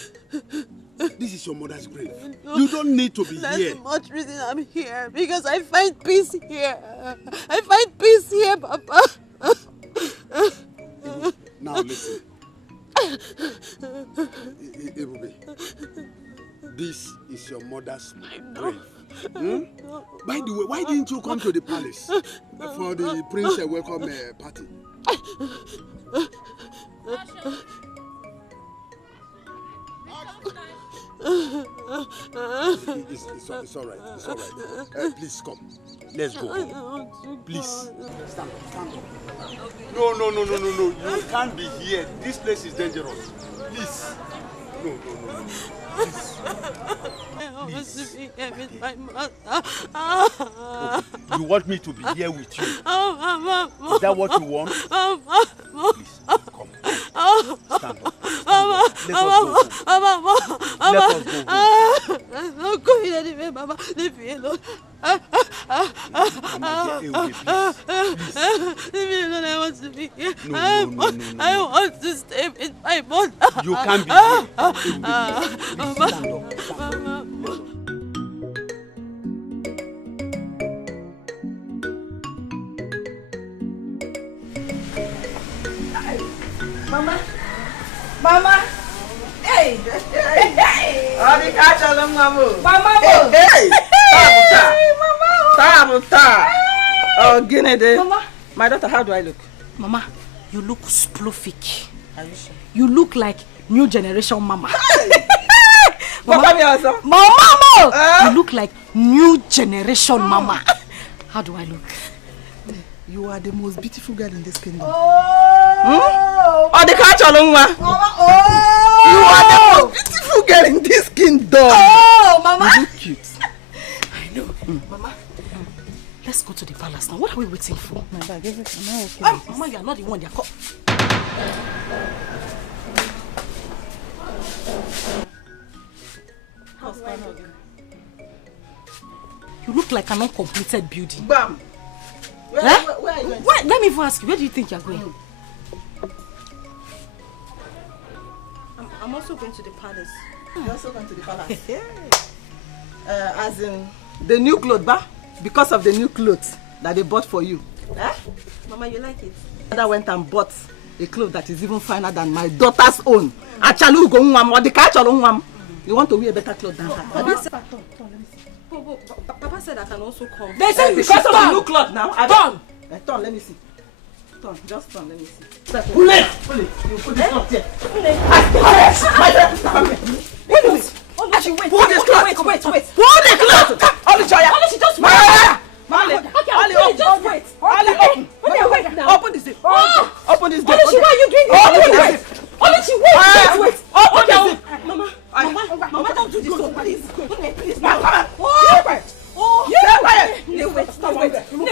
This is your mother's grave. No, you don't need to be that's here. That's much reason I'm here. Because I find peace here. I find peace here, Papa. Now listen. Ibubi, this is your mother's grave. By the way, why didn't you come to the palace for the prince welcome party? It's all right. It's all right. Please come. Let's go home. Please. Stand up. No. You can't be here. This place is dangerous. Please. No. Please. I want to be here with my mother. Okay. You want me to be here with you? Is that what you want? Please, come. Stand up. Let us go home. I'm not going anywhere, Mama. Leave me alone. Leave me alone. I want to be here. No. I want to stay with my mother. You can't be here. Mama. Hey. Oh, the catch all of Mama. Hey. Tabuta. Oh, Guinea. Mama. My daughter, how do I look? Mama, you look sploofic. Are you sure? You look like new generation mama. Mama. You look like new generation mama. How do I look? You are the most beautiful girl in this kingdom. Oh, the catch along, Mama. You are the most beautiful girl in this kingdom. Oh, Mama. You look cute. I know. Mama, let's go to the palace now. What are we waiting for? My bag, everything. Mama, you are not the one they are called. You look like an uncompleted building. Bam. Where are you going? Let me even ask you, where do you think you're going? I'm also going to the palace. You're also going to the palace? As in the new clothes, ba? Because of the new clothes that they bought for you. Mama, you like it? I went and bought a cloth that is even finer than my daughter's own. You want to wear a better clothes than her? Papa said I can also come. They said because of the new cloth now. Turn! Turn, let me see. Turn, just turn, let me see. Pull it! You put this cloth here. Pull it! Wait. Pull this cloth! Wait. Pull the cloth! Olichoya! Olichi, just wait! Oli, just wait! Oli, open! Open this zip! Open this gate! Olichi, why are you doing this? Open this zip! Olichi, wait! Open this zip! Mama, don't do this, please. Please, Mama!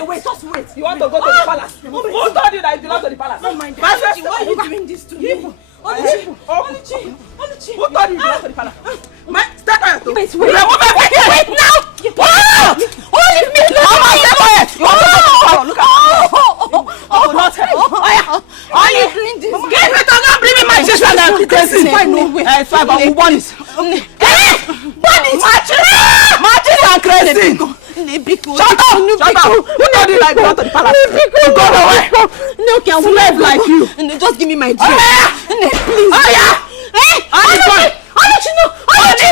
Wait, just wait. You want to go to the palace? Who told you that you belong to the palace? Oh my God. Olichi, why are you doing this to me? Olichi. Who told you you belong to the palace? Step out! Wait now! Oh, leave me alone! Look at Are you doing this? Get it, don't bring me my sister now. It's fine, no way. It's fine, but we want it. Matches and crazy. Shut up! Who told you that you belong to the palace? Go away! No, can we slave like you? Just give me my dress. Please. Olichi, no! Olichi!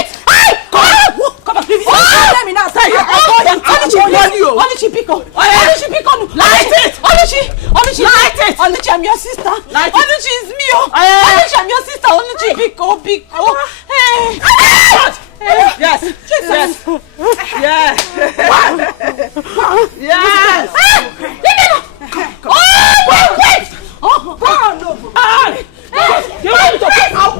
Come on, please. Let me now say Olichi, pick up. Olichi, pick up. Light it! Olichi, light it! Olichi, I'm your sister. Olichi is me. Olichi, I'm your sister. Olichi, pick up. Hey. Yes. Oh, wait. Oh, no. You want me to pick out?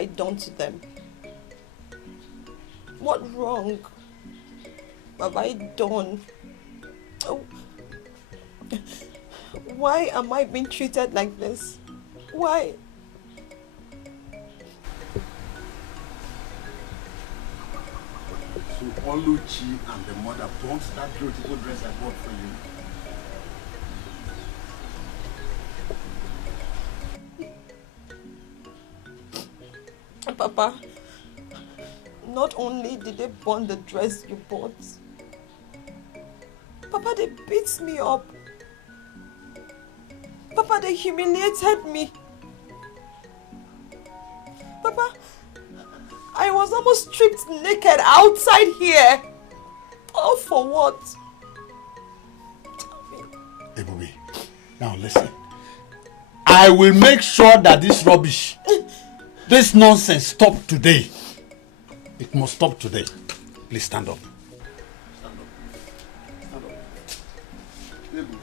I done to them? What wrong have I done? Oh. Why am I being treated like this? Why? So Oluchi and the mother bought that beautiful dress I bought for you. Papa, not only did they burn the dress you bought, Papa, they beat me up. Papa, they humiliated me. Papa, I was almost stripped naked outside here. All for what? Hey, Bobby, now listen. I will make sure that this rubbish, this nonsense stop today. It must stop today. Please stand up. Stand up. Stand up.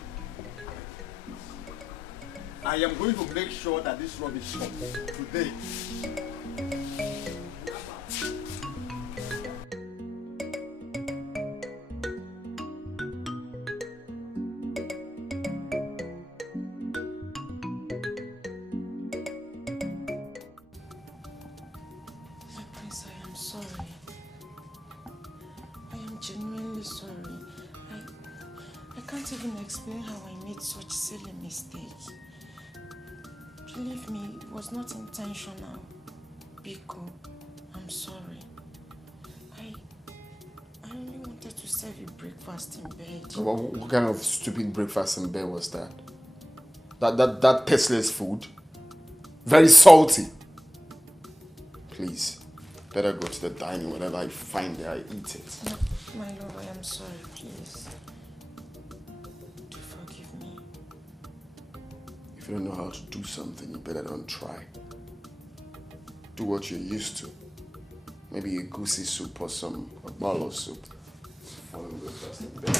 I am going to make sure that this rubbish stops today. Explain how I made such silly mistake. Believe me, it was not intentional. Biko, I'm sorry. I only wanted to serve you breakfast in bed. What kind of stupid breakfast in bed was that? That tasteless food? Very salty. Please, better go to the dining. Whatever I find there, I eat it. No, my love, I am sorry, please. If you don't know how to do something, you better don't try. Do what you're used to. Maybe a goosey soup or a bottle of soup. Follow me first in bed.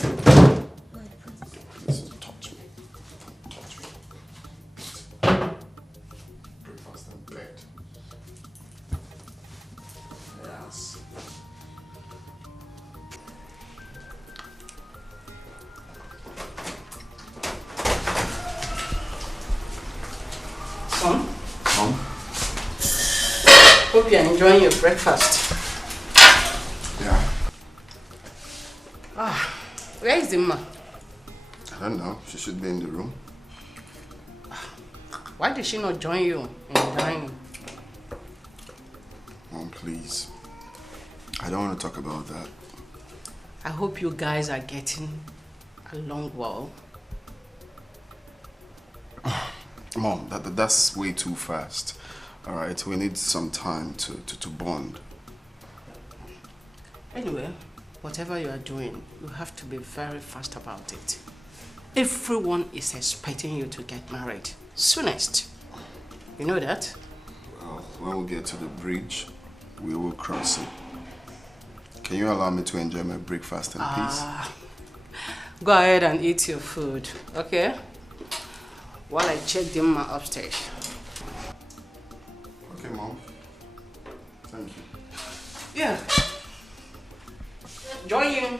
Please don't touch me. Don't touch me. Breakfast in bed. Yes. Hope you're enjoying your breakfast. Yeah. Where is Imma? I don't know. She should be in the room. Why did she not join you in the dining? Mom, please. I don't want to talk about that. I hope you guys are getting along well. Mom, that's way too fast. All right, we need some time to bond. Anyway, whatever you are doing, you have to be very fast about it. Everyone is expecting you to get married soonest. You know that? Well, when we get to the bridge, we will cross it. Can you allow me to enjoy my breakfast in peace? Go ahead and eat your food, okay? While I check them upstairs. Okay, Mom. Thank you. Yeah. Join you.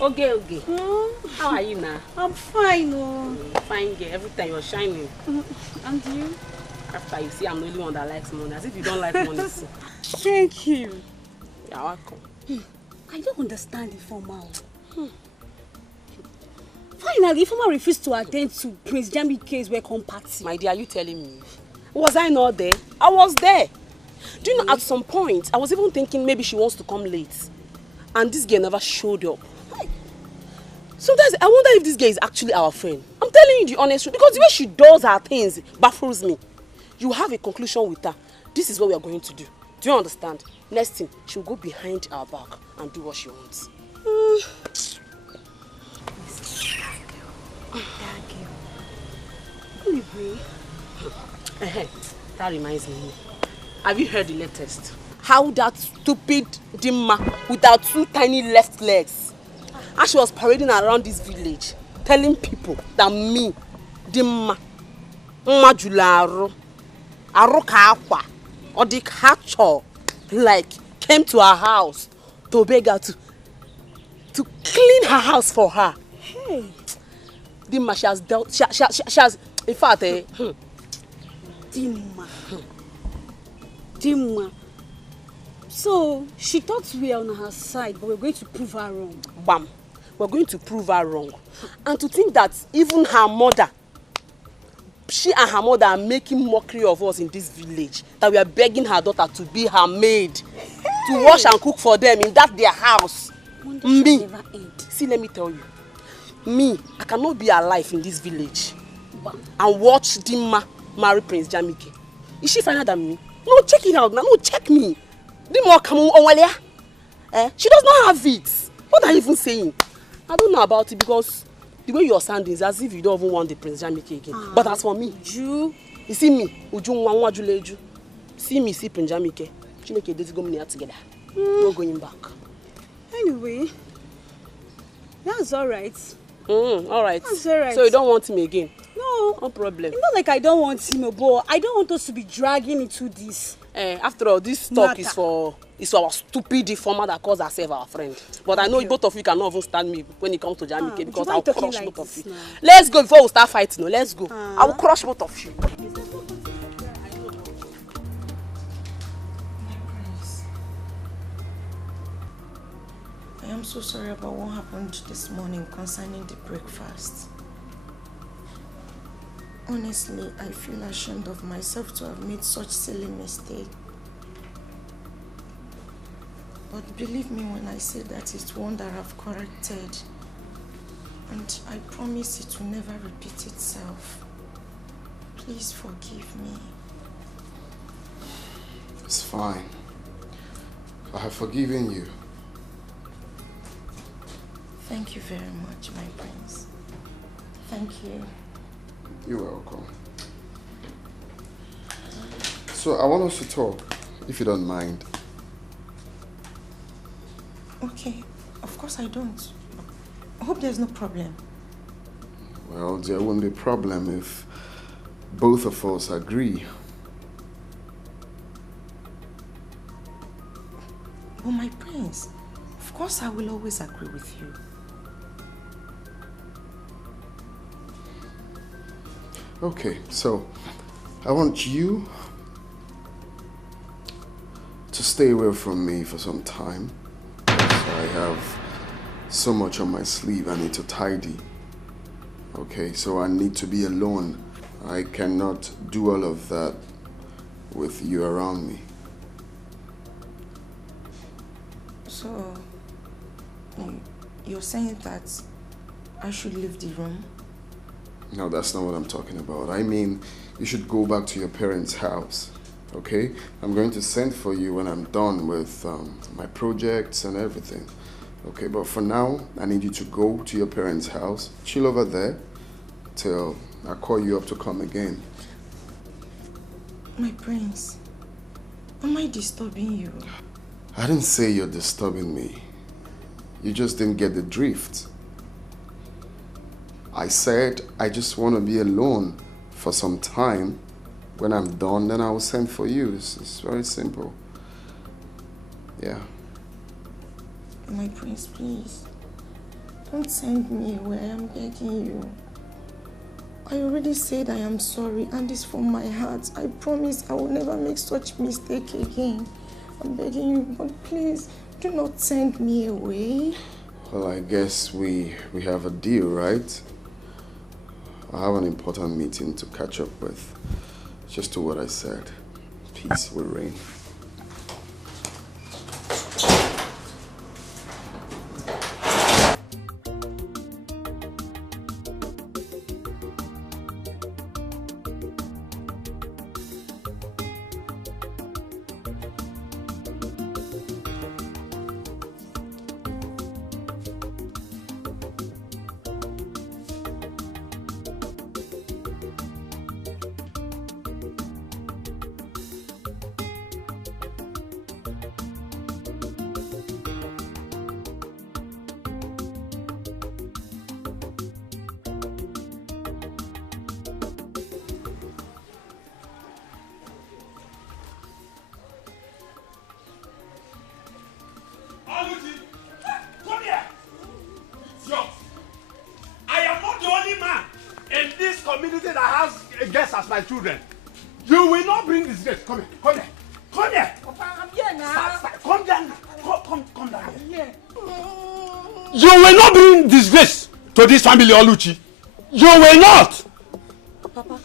Okay. How are you now? I'm fine. Oh. Fine girl. Every time you're shining. And you? After you see I'm the only one that likes money. As if you don't like money. Thank you. You're welcome. I don't understand Ifeoma. Finally, Ifeoma refused to attend to Prince Jamike's welcome party. My dear, are you telling me? Was I not there? I was there. Do you know, at some point, I was even thinking maybe she wants to come late. And this girl never showed up. Sometimes I wonder if this girl is actually our friend. I'm telling you the honest truth. Because the way she does her things baffles me. You have a conclusion with her. This is what we are going to do. Do you understand? Next thing, she'll go behind our back and do what she wants. That reminds me. Have you heard the latest? How that stupid Dimma with her 2 tiny left legs And she was parading around this village, telling people that me, Dimma, Majularo, Arokakwa, or the catcher, like, came to her house to beg her to clean her house for her. Hey. Dimma, she has dealt, she has, in fact, Dimma. So, she thought we are on her side, but we're going to prove her wrong. Bam. We're going to prove her wrong. And to think that even her mother, she and her mother are making mockery of us in this village, that we are begging her daughter to be her maid, to wash and cook for them in that their house. Me, see, let me tell you, me, I cannot be alive in this village and watch Dimma marry Prince Jamike. Is she finer than me? No, check it out now. No, check me. Dimma come on, she does not have it. What are you even saying? I don't know about it because the way you're sounding is as if you don't even want the Prince Jamike again. But as for me, you see me, see me, see Prince Jamike. Chineke, let's go together. No going back. Anyway, that's alright. Alright. That's alright. So you don't want him again? No. No problem. It's not like I don't want him, but I don't want us to be dragging into this. After all, this talk is for our stupid deformer that calls herself our friend. But I know both of you cannot even stand me when it comes to Jamike because I'll crush both of you. Let's go before we start fighting. No, let's go. I will crush both of you. I am so sorry about what happened this morning concerning the breakfast. Honestly, I feel ashamed of myself to have made such silly mistake. But believe me when I say that it's one that I've corrected. And I promise it will never repeat itself. Please forgive me. It's fine. I have forgiven you. Thank you very much, my prince. Thank you. You're welcome. So I want us to talk, if you don't mind. Okay, of course I don't. I hope there's no problem. Well, there won't be a problem if both of us agree. But my prince, of course I will always agree with you. Okay, so I want you to stay away from me for some time. So I have so much on my sleeve I need to tidy. Okay, so I need to be alone. I cannot do all of that with you around me. So, you're saying that I should leave the room? No, that's not what I'm talking about. I mean, you should go back to your parents' house, okay? I'm going to send for you when I'm done with my projects and everything. Okay, but for now, I need you to go to your parents' house, chill over there, till I call you up to come again. My prince, am I disturbing you? I didn't say you're disturbing me. You just didn't get the drift. I said I just want to be alone for some time. When I'm done, then I will send for you. It's very simple. Yeah. My prince, please. Don't send me away. I'm begging you. I already said I am sorry and it's from my heart. I promise I will never make such mistake again. I'm begging you, but please, do not send me away. Well, I guess we have a deal, right? I have an important meeting to catch up with. Just do what I said. Peace will reign. community that has guests as my children. You will not bring disgrace. Come here, come here, come here. Papa, I'm here now. Come down, come down here. You will not bring disgrace to this family, Oluchi. You will not. Papa,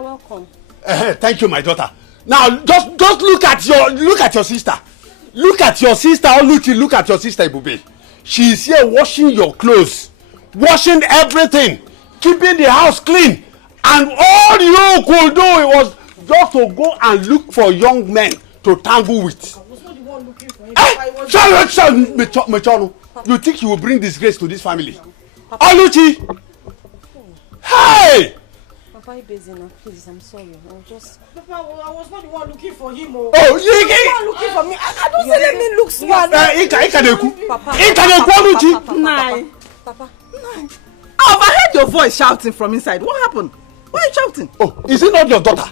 welcome. Thank you, my daughter. Now, just look at your sister. Look at your sister, Oluchi. Look at your sister, Ibube. She is here washing your clothes, washing everything, keeping the house clean, and all you could do was just to go and look for young men to tangle with. I was not the one looking for him. You think you will bring disgrace to this family? Oluchi! Hey! Papa, busy now. Please, I'm sorry. Papa, I was not the one looking for him. Oh, you were looking for me. I don't say let me look smart. Papa. I overheard your voice shouting from inside. What happened? Why are you shouting? Oh, is it not your daughter?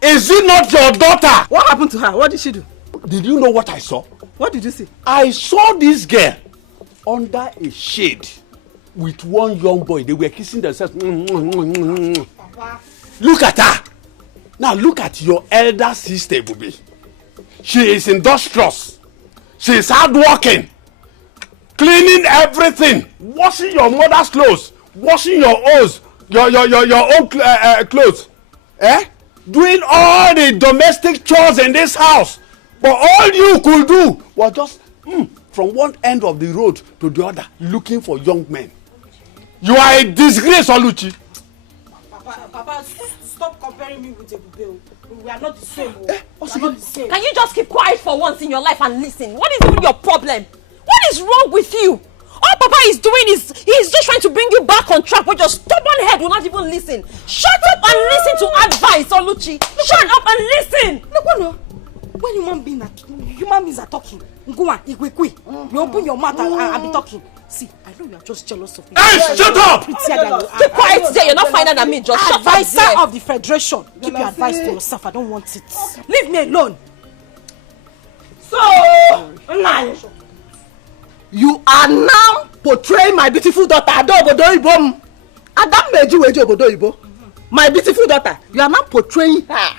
Is it not your daughter? What happened to her? What did she do? Did you know what I saw? What did you see? I saw this girl under a shade with one young boy. They were kissing themselves. Papa. Look at her. Now look at your elder sister, Bubi. She is industrious. She is hardworking. Cleaning everything. Washing your mother's clothes. Washing your own clothes. Doing all the domestic chores in this house. But all you could do was just from one end of the road to the other looking for young men. You are a disgrace, Oluchi. Papa, stop comparing me with Ebube. We are not the same. We are not the same. Can you just keep quiet for once in your life and listen? What is even your problem? What is wrong with you? All Papa is doing is he's just trying to bring you back on track, but your stubborn head will not even listen. Shut up and listen to advice, Oluchi. Shut up and listen. No. When human beings are talking, go on, you open your mouth and be talking. See, I know you are just jealous of me. Hey, shut up! Keep quiet there. You're not finer than me. Just shut up there. Advisor of the Federation. Keep your advice to yourself. I don't want it. Leave me alone. So, you are now portraying my beautiful daughter, Adobodoibo. Adam Meji Obodoibo. My beautiful daughter. You are now portraying her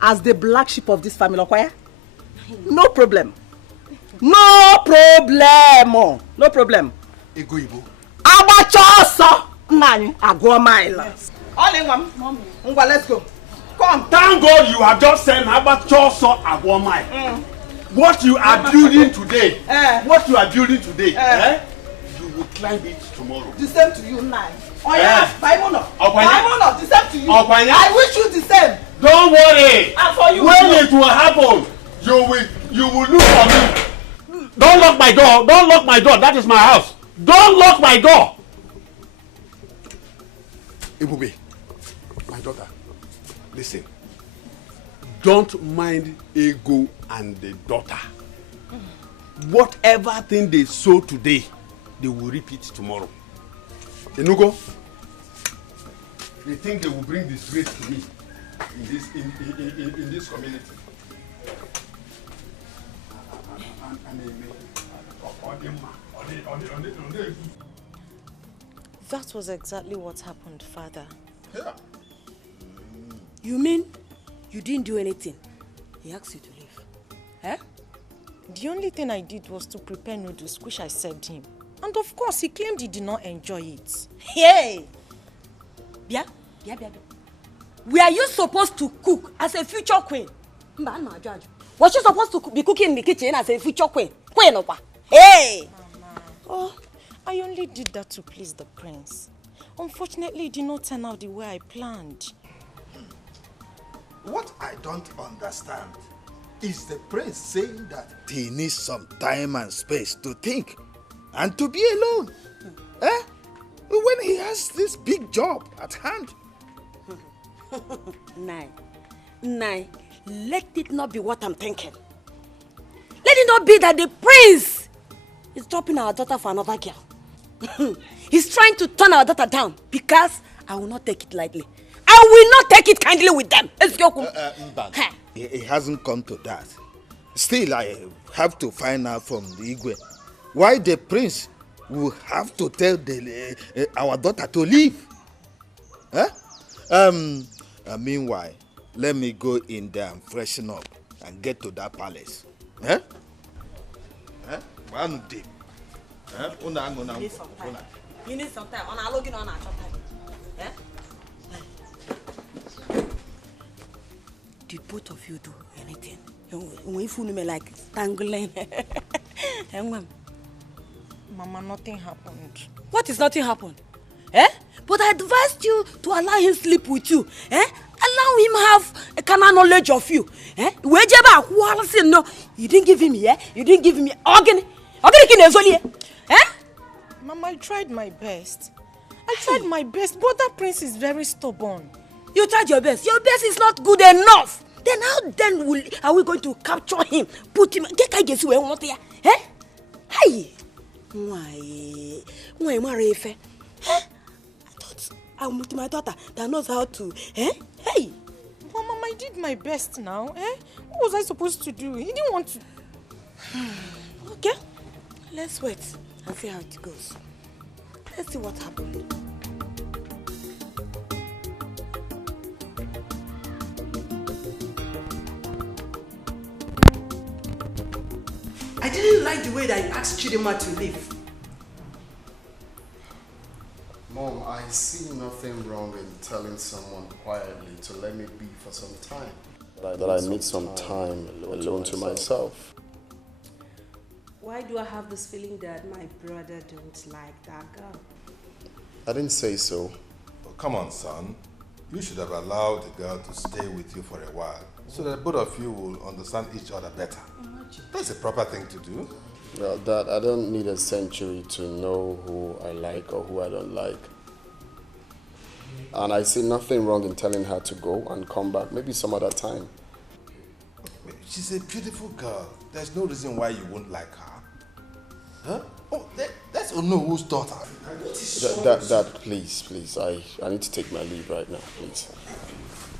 as the black sheep of this family, okay? No problem. No problem. Egoibo. Abachoso. Nani, Agwamaila. All in one. Ngwa, let's go. Come. Thank God you have just said Abachoso Agwamai. What you are building today, you will climb it tomorrow. The same to you now. Oh yeah, Baimono, the same to you. I wish you the same. Don't worry. And for you. When it will happen, you will look for me. Don't lock my door. Don't lock my door. That is my house. Don't lock my door. Ibube, my daughter, listen. Don't mind Ego and the daughter. Whatever thing they sow today, they will reap it tomorrow. Enugo, they think they will bring disgrace to me in this community. That was exactly what happened, Father. Yeah. You mean you didn't do anything? He asked you to leave. Eh? The only thing I did was to prepare noodles, which I served him. And of course, he claimed he did not enjoy it. Hey! Bia. Were you supposed to cook as a future queen? Was you supposed to be cooking in the kitchen as a future queen? Hey! Oh, I only did that to please the prince. Unfortunately, it did not turn out the way I planned. What I don't understand is the prince saying that he needs some time and space to think and to be alone. When he has this big job at hand. Nai, let it not be what I'm thinking. Let it not be that the prince is dropping our daughter for another girl. He's trying to turn our daughter down because I will not take it lightly. I will not take it kindly with them. It hasn't come to that. Still, I have to find out from the Igwe why the prince will have to tell our daughter to leave. Meanwhile, let me go in there and freshen up and get to that palace. Eh? One day. You need some time. You need some time. On a login on a short time. Eh? Did both of you do anything? When you fool me like tangling. Mama, nothing happened. What is nothing happened? Eh? But I advised you to allow him sleep with you. Eh? Allow him have a kind of knowledge of you. Eh? No, you didn't give him here. You didn't give him organ. Eh? Mama, I tried my best. But that prince is very stubborn. You tried your best. Your best is not good enough. Then how are we going to capture him? Put him. Eh? Hey. Why, Marife? I thought I'm with my daughter that knows how to. Eh? Hey. Mama, I did my best now. Eh? What was I supposed to do? He didn't want to. Okay. Let's wait and see how it goes. Let's see what happens. I didn't like the way that you asked Chidima to leave. Mom, I see nothing wrong in telling someone quietly to let me be for some time. That I need some time alone to myself. Why do I have this feeling that my brother don't like that girl? I didn't say so. Oh, come on, son. You should have allowed the girl to stay with you for a while so that both of you will understand each other better. That's the proper thing to do. Well, Dad, I don't need a century to know who I like or who I don't like. And I see nothing wrong in telling her to go and come back, maybe some other time. She's a beautiful girl. There's no reason why you won't like her. Huh? Oh, that's Onowo's daughter. Dad, please. I need to take my leave right now, please.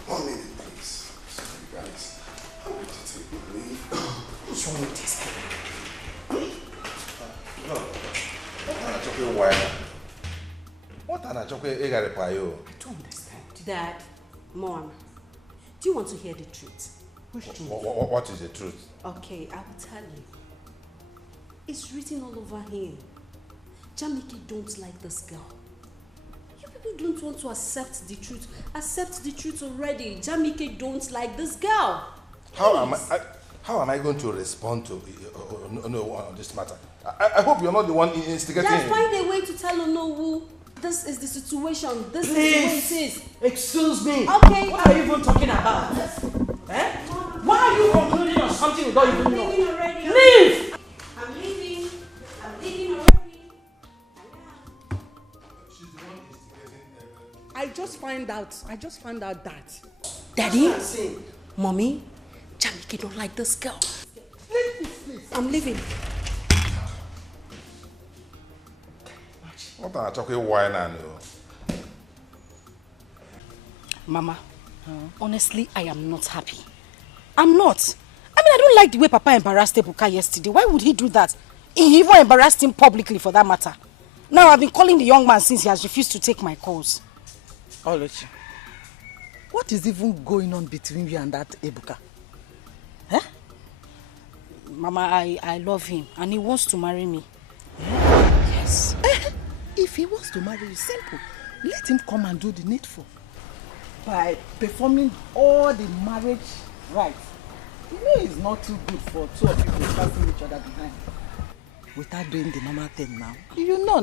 1 minute, please. Sorry, guys. I need to take my leave. What's wrong with this? What an I don't understand. Dad, Mom, do you want to hear the truth? Which truth? What is the truth? Okay, I will tell you. It's written all over him. Jamike don't like this girl. You people don't want to accept the truth. Accept the truth already. Jamike don't like this girl. How am I going to respond to on this matter? I hope you're not the one instigating Just him. find a way to tell Onowu this is the situation. This is the way it is. Excuse me. Okay. What are you even talking about? Eh? Why are you concluding on something you don't even know? I'm leaving already. Leave! I'm leaving already. I just found out that. Daddy, Mommy, Jamike don't like this girl. Please. I'm leaving. What are you talking why now? Mama, honestly, I am not happy. I'm not. I mean, I don't like the way Papa embarrassed Ebuka yesterday. Why would he do that? He even embarrassed him publicly for that matter. Now I've been calling the young man since he has refused to take my calls. Oluchi, what is even going on between you and that Ebuka? Huh? Mama, I love him and he wants to marry me. Yes. If he wants to marry you, simple. Let him come and do the needful. By performing all the marriage rites. You know it's not too good for two of you passing each other behind. Without doing the normal thing now. You know,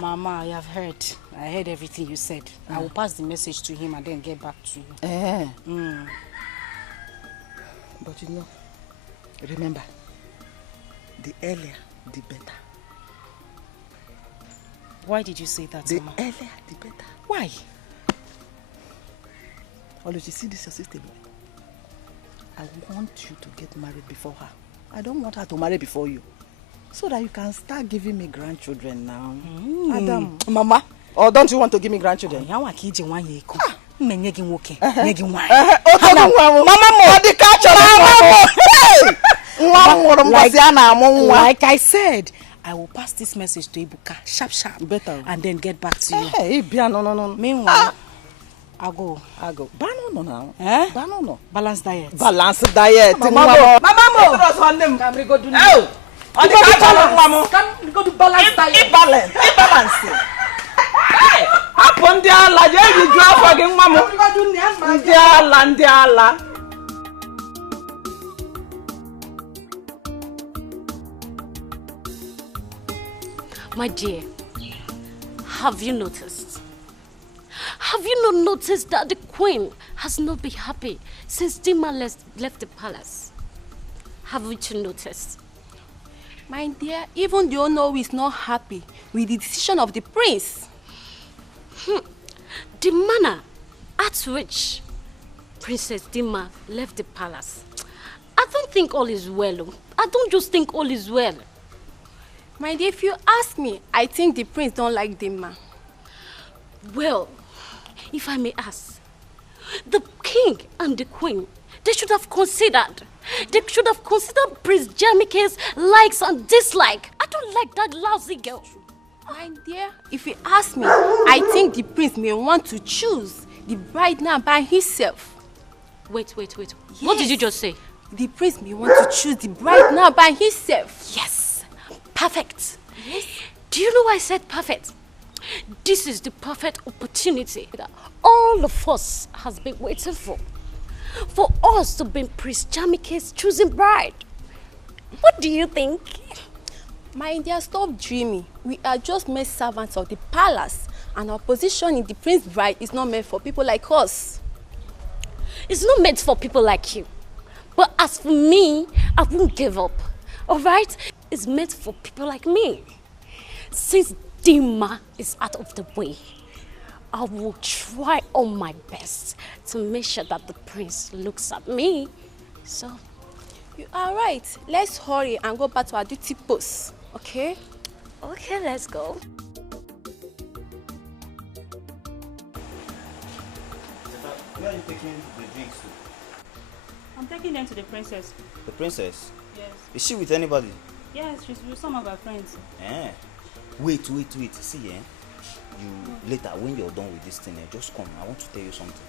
Mama, I have heard. I heard everything you said. I will pass the message to him and then get back to you. But you know, remember, the earlier, the better. Why did you say that, Mama? The earlier, the better. Why? Oluchi, see this your sister. I want you to get married before her. I don't want her to marry before you. So that you can start giving me grandchildren now. Adam. Mama. Or don't you want to give me grandchildren? Mama, like I said, I will pass this message to Ibuka, sharp, better, and then get back to you. Hey, no. Meanwhile, I'll go. Bano now. Eh? Bano. Balanced diet. Balanced diet. Mama. Can we go do now? Can we go do balanced diet? Balance. Hey, upon the Allah, you drop again, Mama. Ndi Allah. My dear, have you noticed? Have you not noticed that the queen has not been happy since Dima left the palace? Haven't you noticed? My dear, even the owner is not happy with the decision of the prince. The manner at which Princess Dima left the palace, I don't think all is well. I don't just think all is well. My dear, if you ask me, I think the prince don't like Dima. Well, if I may ask, the king and the queen, they should have considered Prince Jamike's likes and dislikes. I don't like that lousy girl. My dear, if you ask me, I think the prince may want to choose the bride now by himself. Wait. Yes. What did you just say? The prince may want to choose the bride now by himself. Yes, perfect. Yes. Do you know why I said perfect? This is the perfect opportunity that all of us has been waiting for us to be Prince Jamike's choosing bride. What do you think? My dear, stop dreaming. We are just mere servants of the palace, and our position in the prince's bride is not meant for people like us. It's not meant for people like you. But as for me, I won't give up. Alright? It's meant for people like me. Since Dima is out of the way, I will try all my best to make sure that the prince looks at me. So, you are right. Let's hurry and go back to our duty post. Okay? Okay, let's go. Where are you taking the drinks to? I'm taking them to the princess. The princess? Yes. Is she with anybody? Yes, she's with some of her friends. Eh. Wait. See, you later, when you're done with this thing, just come. I want to tell you something.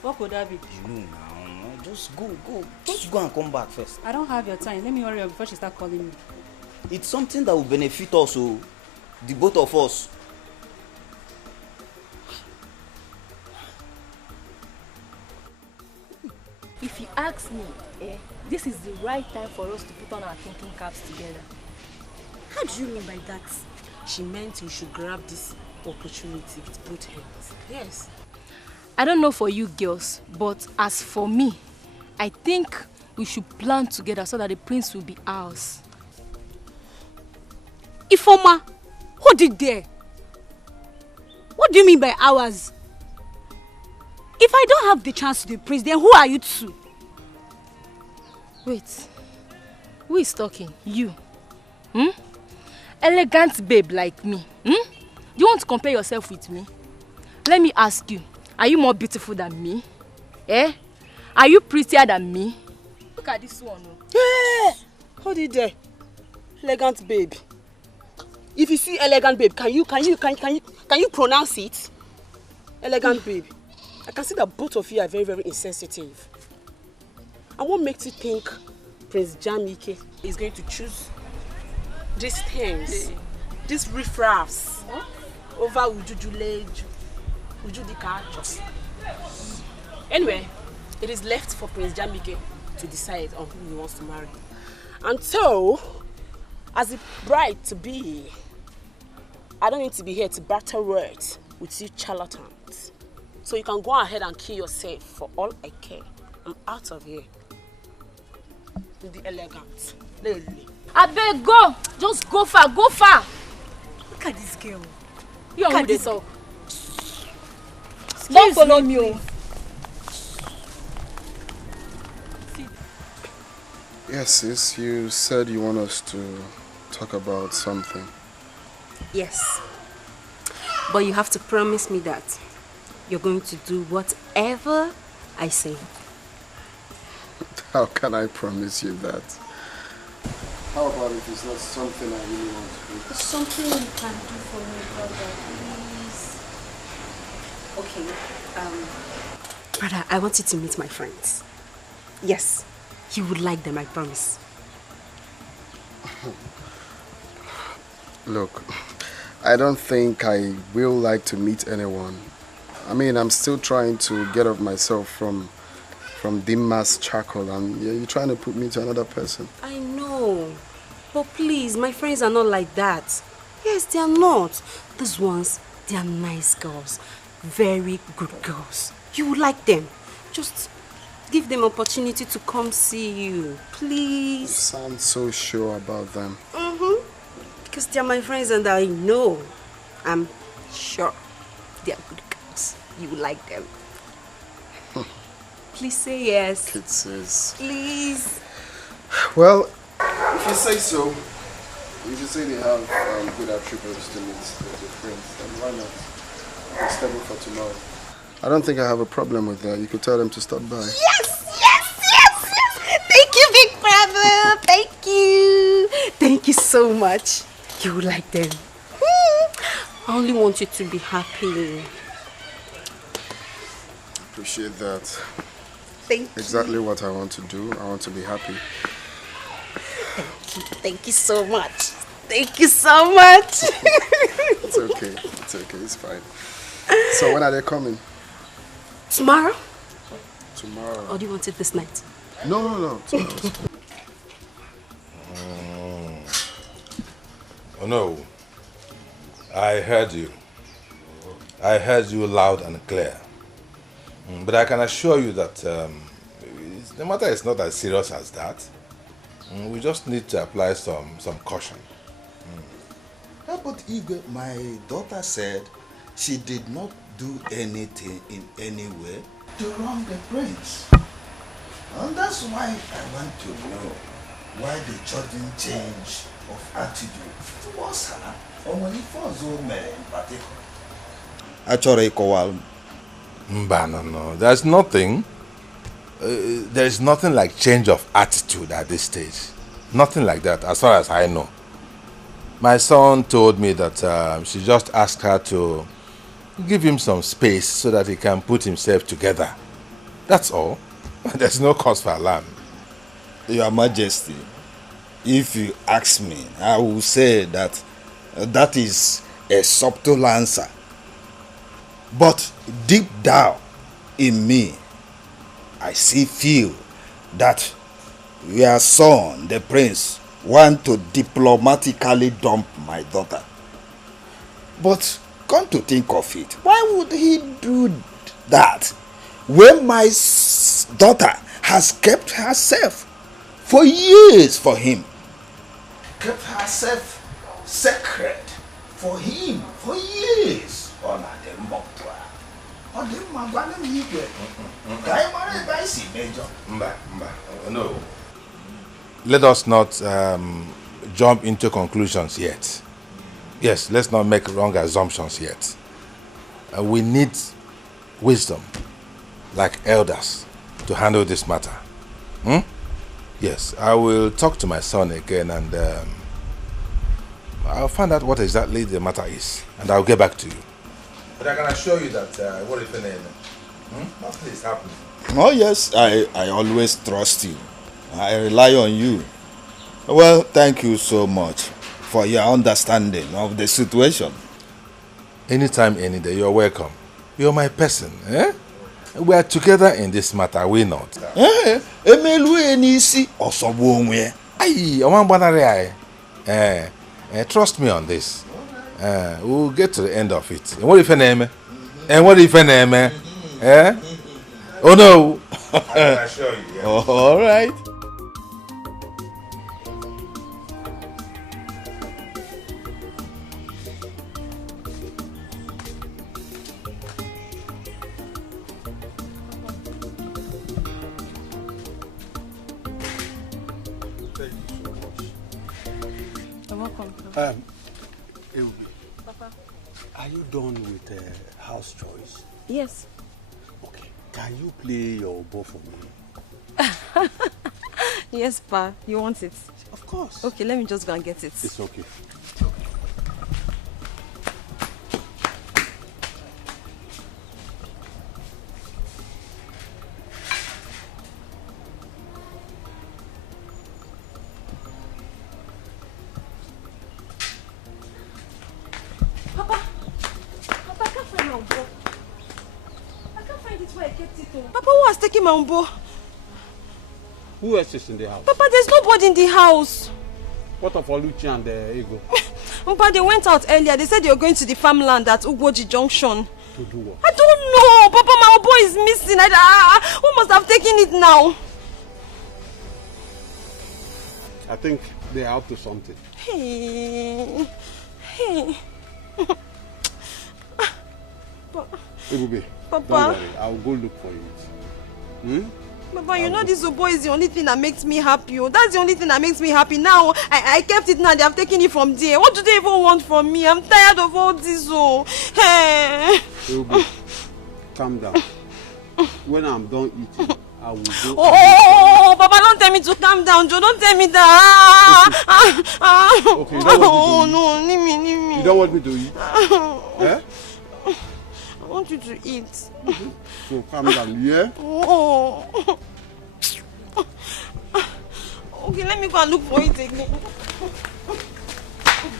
What could that be? You know now. Just go. Just go and come back first. I don't have your time. Let me hurry up before she starts calling me. It's something that will benefit us, the both of us. If you ask me, this is the right time for us to put on our thinking caps together. How do you mean by that? She meant you should grab this opportunity with both hands. Yes. I don't know for you girls, but as for me, I think we should plan together so that the prince will be ours. Ifoma, who did there? What do you mean by ours? If I don't have the chance to be prince, then who are you two? Wait, who is talking? You? Elegant babe like me. Do you want to compare yourself with me? Let me ask you, are you more beautiful than me? Are you prettier than me? Look at this one. Hey! Hold it there. Elegant babe. If you see elegant babe, can you pronounce it? Elegant babe. I can see that both of you are very, very insensitive. And what makes you think Prince Jamike is going to choose these things, these riffraffs, over Ujujuleju, Ujudikacho? Anyway, it is left for Prince Jamike to decide on who he wants to marry. And so, as a bride to be, I don't need to be here to battle words with you charlatans. So you can go ahead and kill yourself for all I care. I'm out of here. With the elegant. I beg, go. Just go far, go far. Look at this girl. Look at this. Don't follow me. Yes, sis, you said you want us to talk about something. Yes. But you have to promise me that you're going to do whatever I say. How can I promise you that? How about if it's not something I really want to do? It's something you can do for me, brother, please. Okay, brother, I want you to meet my friends. Yes, you would like them, I promise. Look, I don't think I will like to meet anyone. I mean, I'm still trying to get off myself from Dima's charcoal, and you're trying to put me to another person. I know, but please, my friends are not like that. Yes, they are not. These ones, they are nice girls. Very good girls. You would like them. Just give them opportunity to come see you, please. You sound so sure about them. Because they are my friends and I know. I'm sure they are good girls. You would like them. Please say yes. Kid says. Please. Well, if you say so, if you say they have good attributes to meet your friends, then why not? It's scheduled for tomorrow. I don't think I have a problem with that. You could tell them to stop by. Yes! Thank you, big brother. Thank you. Thank you so much. You would like them. I only want you to be happy. Appreciate that. Thank you. Exactly what I want to do. I want to be happy. Thank you so much. Thank you so much. It's okay. It's okay. It's fine. So when are they coming? Tomorrow? Tomorrow. Or do you want it this night? No. Tomorrow. Oh no. I heard you. I heard you loud and clear. But I can assure you that the matter is not as serious as that. We just need to apply some caution. But Igwe, my daughter said she did not do anything in any way to wrong the prince. And that's why I want to know why the sudden change of attitude towards her, or when it was Omere in particular. Actually, Kowal. No. There's nothing. There's nothing like change of attitude at this stage. Nothing like that, as far as I know. My son told me that she just asked her to give him some space so that he can put himself together. That's all. There's no cause for alarm. Your Majesty, if you ask me, I will say that that is a subtle answer. But deep down in me, I still feel that your son, the prince, want to diplomatically dump my daughter. But come to think of it, why would he do that when my daughter has kept herself for years for him? Kept herself sacred for him for years. No. Let us not jump into conclusions yet. Yes, let's not make wrong assumptions yet. We need wisdom, like elders, to handle this matter. Yes, I will talk to my son again and I'll find out what exactly the matter is, and I'll get back to you. But I can assure you that what if nothing is happening. Oh yes, I always trust you. I rely on you. Well, thank you so much for your understanding of the situation. Anytime, any day, you're welcome. You're my person, eh? We are together in this matter, are we not? Trust me on this. We'll get to the end of it. And what if an name? And what if an name? Eh? Oh no! I can assure you. Yeah. All right. Papa. Are you done with house chores? Yes. Okay. Can you play your bow for me? Yes, Pa. You want it? Of course. Okay, let me just go and get it. It's okay. Papa, I can't find my umbo. I can't find it where I kept it. Papa, who has taken my umbo? Who else is in the house? Papa, there's nobody in the house. What of Oluchi and Ego? Papa, they went out earlier. They said they were going to the farmland at Ugwoji Junction. To do what? I don't know. Papa, my umbo is missing. Who must have taken it now? I think they are up to something. Hey. Ebube, Papa. don't worry. I'll go look for it. Papa, you know this umbo is the only thing that makes me happy. Oh. That's the only thing that makes me happy. Now, I kept it now. They have taken it from there. What do they even want from me? I'm tired of all this. Oh. Hey. Ebube, calm down. When I'm done eating, I will go. Oh, Papa, don't tell me to calm down, Joe. Don't tell me that. Okay, you don't want me to eat? No, leave me. You don't want me to eat? Eh? I want you to eat. So calm down, yeah? Oh. Okay, let me go and look for it again.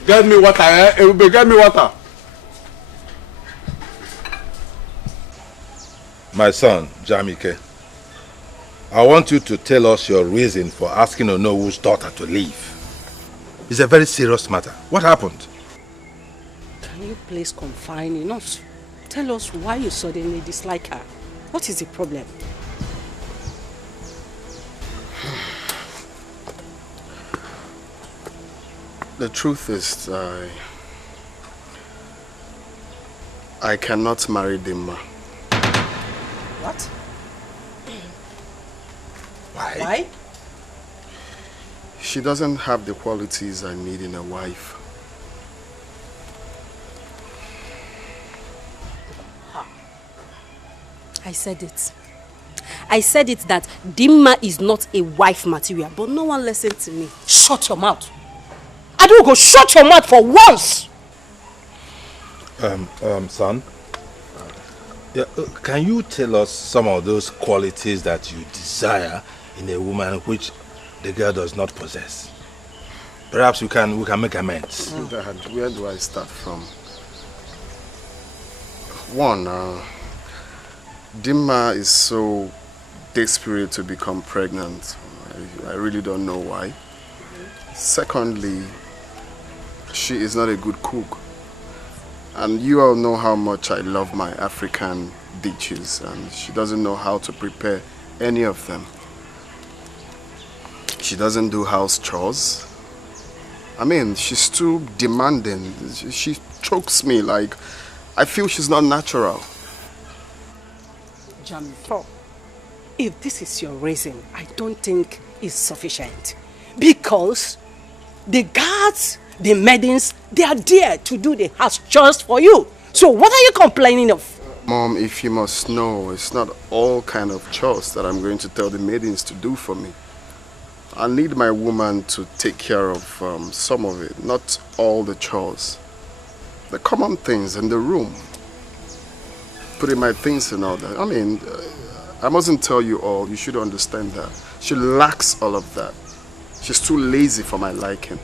Get me water, eh? Ebube, get me water. My son, Jamike, I want you to tell us your reason for asking Onowu's daughter to leave. It's a very serious matter. What happened? Can you please confine us? Tell us why you suddenly dislike her. What is the problem? The truth is, I cannot marry Dimma. What? Why? She doesn't have the qualities I need in a wife. I said it. I said it that Dimma is not a wife material, but no one listened to me. Shut your mouth. Adugo, shut your mouth for once. Son, yeah, can you tell us some of those qualities that you desire in a woman which the girl does not possess? Perhaps we can make amends. Dad, where do I start from? One, Dimma is so desperate to become pregnant. I really don't know why. Secondly, she is not a good cook. And you all know how much I love my African dishes, and she doesn't know how to prepare any of them. She doesn't do house chores. I mean, she's too demanding. She chokes me like I feel she's not natural. Jamiko, if this is your reason, I don't think it's sufficient. Because the guards, the maidens, they are there to do the house chores for you. So what are you complaining of? Mom, if you must know, it's not all kind of chores that I'm going to tell the maidens to do for me. I need my woman to take care of some of it, not all the chores. The common things in the room. Putting my things in order. I mean, I mustn't tell you all, you should understand that. She lacks all of that. She's too lazy for my liking.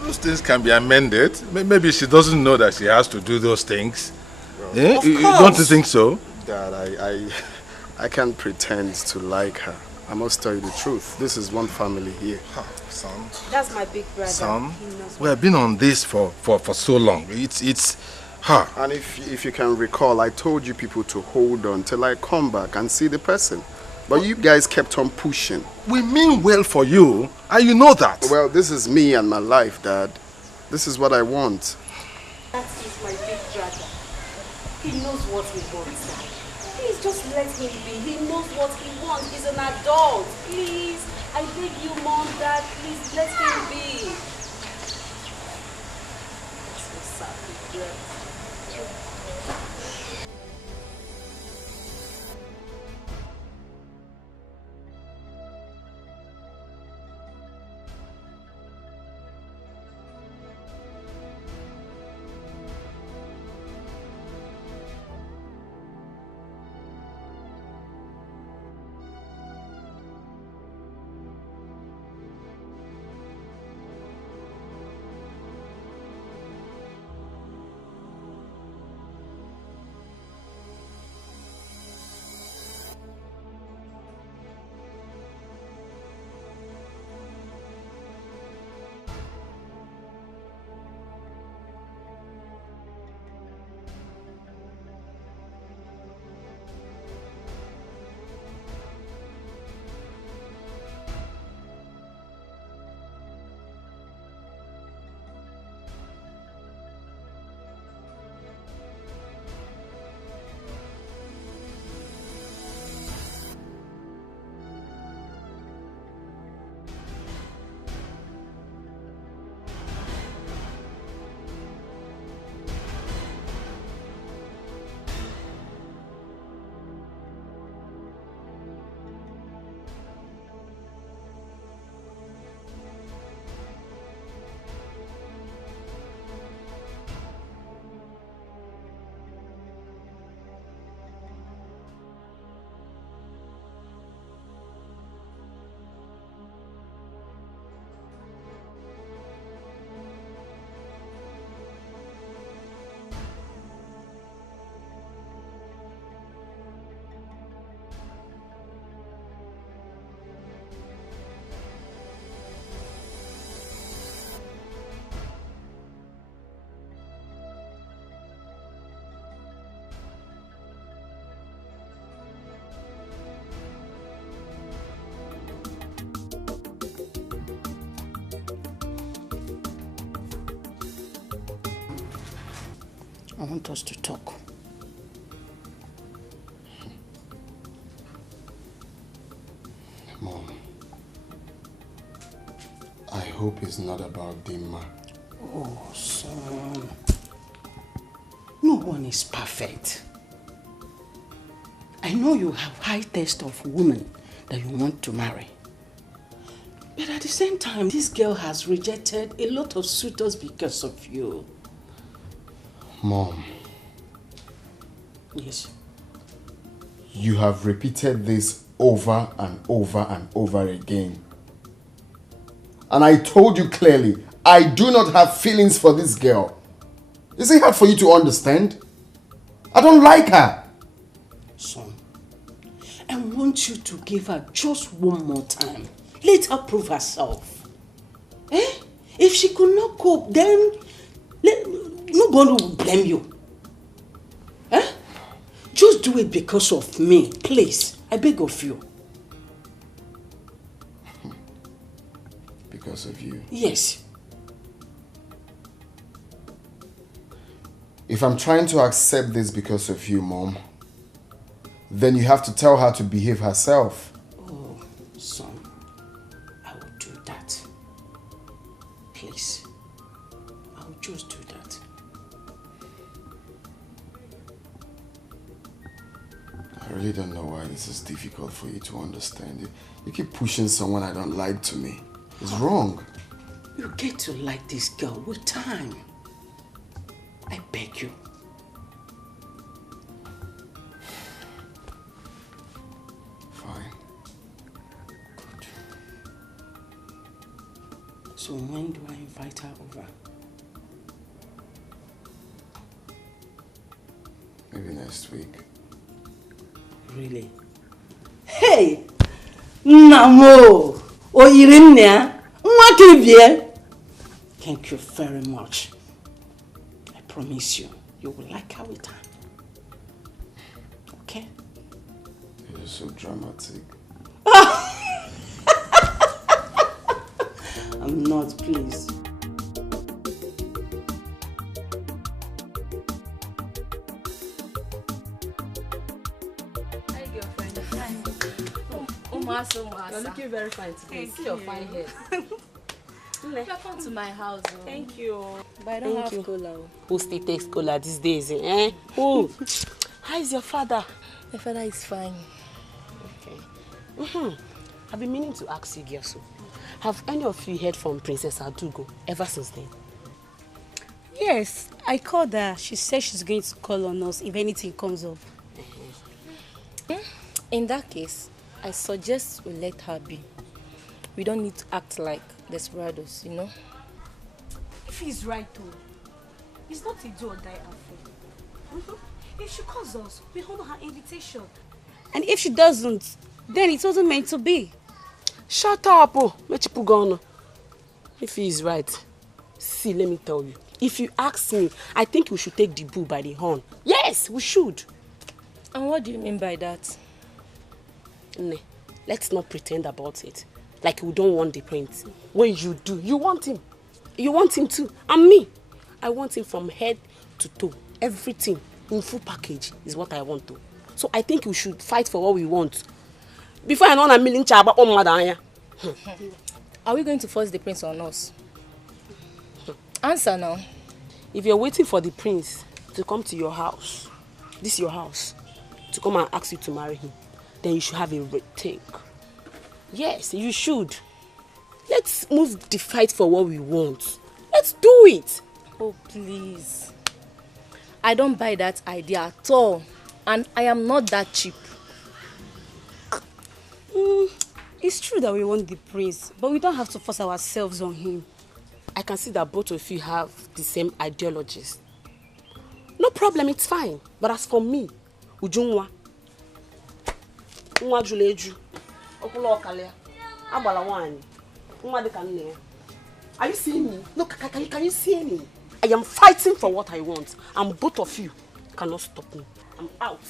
Those things can be amended. Maybe she doesn't know that she has to do those things. Well, of course. Don't you think so? Dad, I can't pretend to like her. I must tell you the truth. This is one family here. Son. That's my big brother. Son, we have been on this for so long. It's her. And if you can recall, I told you people to hold on till I come back and see the person. But you guys kept on pushing. We mean well for you, and you know that. Well, this is me and my life, Dad. This is what I want. That is my big brother. He knows what he wants, Dad. Please just let him be. He knows what he wants. He's an adult. Please, I beg you, Mom, Dad, please let him be. That's so sad. I want us to talk. Mom, I hope it's not about Dimma. Oh, son. No one is perfect. I know you have high taste of women that you want to marry. But at the same time, this girl has rejected a lot of suitors because of you. Mom. Yes. You have repeated this over and over and over again. And I told you clearly, I do not have feelings for this girl. Is it hard for you to understand? I don't like her. Son, I want you to give her just one more time. Let her prove herself. Eh? If she could not cope, then nobody will blame you. Eh? Just do it because of me, please. I beg of you. Because of you? Yes. If I'm trying to accept this because of you, Mom, then you have to tell her to behave herself. Oh, son, I will do that. Please. I will just do that. I really don't know why this is difficult for you to understand. You keep pushing someone I don't like to me. It's wrong. You get to like this girl with time. I beg you. Fine. Good. So when do I invite her over? Maybe next week. Really? Hey! Namo! Oyirinne! Mwakibie! Thank you very much. I promise you, you will like her with time. Okay? You're so dramatic. I'm not, please. Hi, girlfriend. Hi. You're looking very fine today. See your fine hair. Welcome to my house. Oh. Thank you. But I don't have cola. Who still takes cola these days? Eh? Who? How is your father? My father is fine. Okay. I've been meaning to ask you, girls. Have any of you heard from Princess Adugo ever since then? Yes, I called her. She said she's going to call on us if anything comes up. In that case, I suggest we let her be. We don't need to act like desperados, you know? If he's right, though, it's not a do or die affair. If she calls us, we honor her invitation. And if she doesn't, then it wasn't meant to be. Shut up, oh. If he is right, see, let me tell you. If you ask me, I think we should take the bull by the horn. Yes, we should. And what do you mean by that? Let's not pretend about it. Like we don't want the prince. When you do, you want him. You want him too. And me, I want him from head to toe. Everything in full package is what I want to. So I think we should fight for what we want. Before I know a million chaba on Madanya. Are we going to force the prince on us? Answer now. If you're waiting for the prince to come to your house, this is your house, to come and ask you to marry him, then you should have a rethink. Yes, you should. Let's move the fight for what we want. Let's do it. Oh, please. I don't buy that idea at all. And I am not that cheap. It's true that we want the prince, but we don't have to force ourselves on him. I can see that both of you have the same ideologies. No problem, it's fine. But as for me, Ujunwa, Nwa Juleju, Okulo Okalia, Abala Wani, Nwa de Kanne. Are you seeing me? Look, can you see me? I am fighting for what I want, and both of you cannot stop me. I'm out.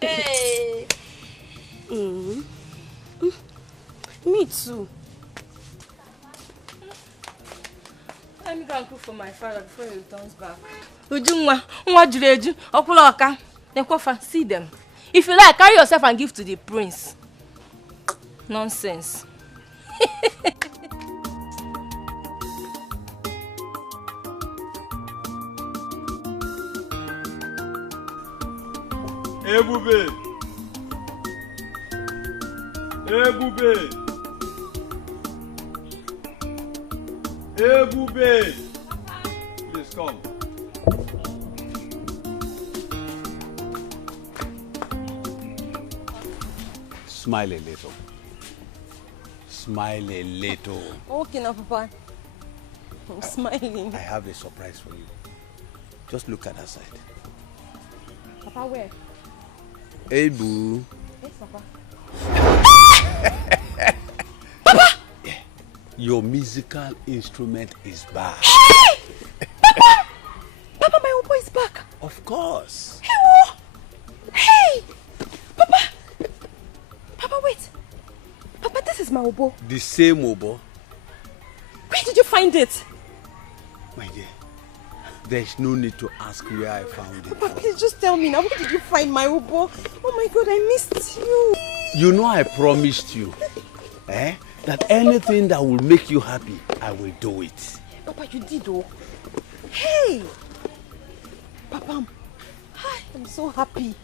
Hey. Me too. Let me go and cook for my father before he returns back. Ujunwa, nwa jureju, okula oka. Then kofa, see them. If you like, carry yourself and give to the prince. Nonsense. Ebube! Ebube! Ebube! Please come. Smile a little. Smile a little. Okay now, Papa. I'm smiling. I have a surprise for you. Just look at that side. Papa, where? Hey, boo. Yes, Papa. Papa! Yeah. Your musical instrument is back. Papa! Papa, my oboe is back. Of course. Hey! Papa! Papa, wait. Papa, this is my oboe. The same oboe. Where did you find it? My dear, there's no need to ask where I found it. Papa, please just tell me now. Where did you find my oboe? Oh my God, I missed you. You know I promised you, that anything that will make you happy, I will do it. Papa, you did though. Hey! Papa, I'm so happy.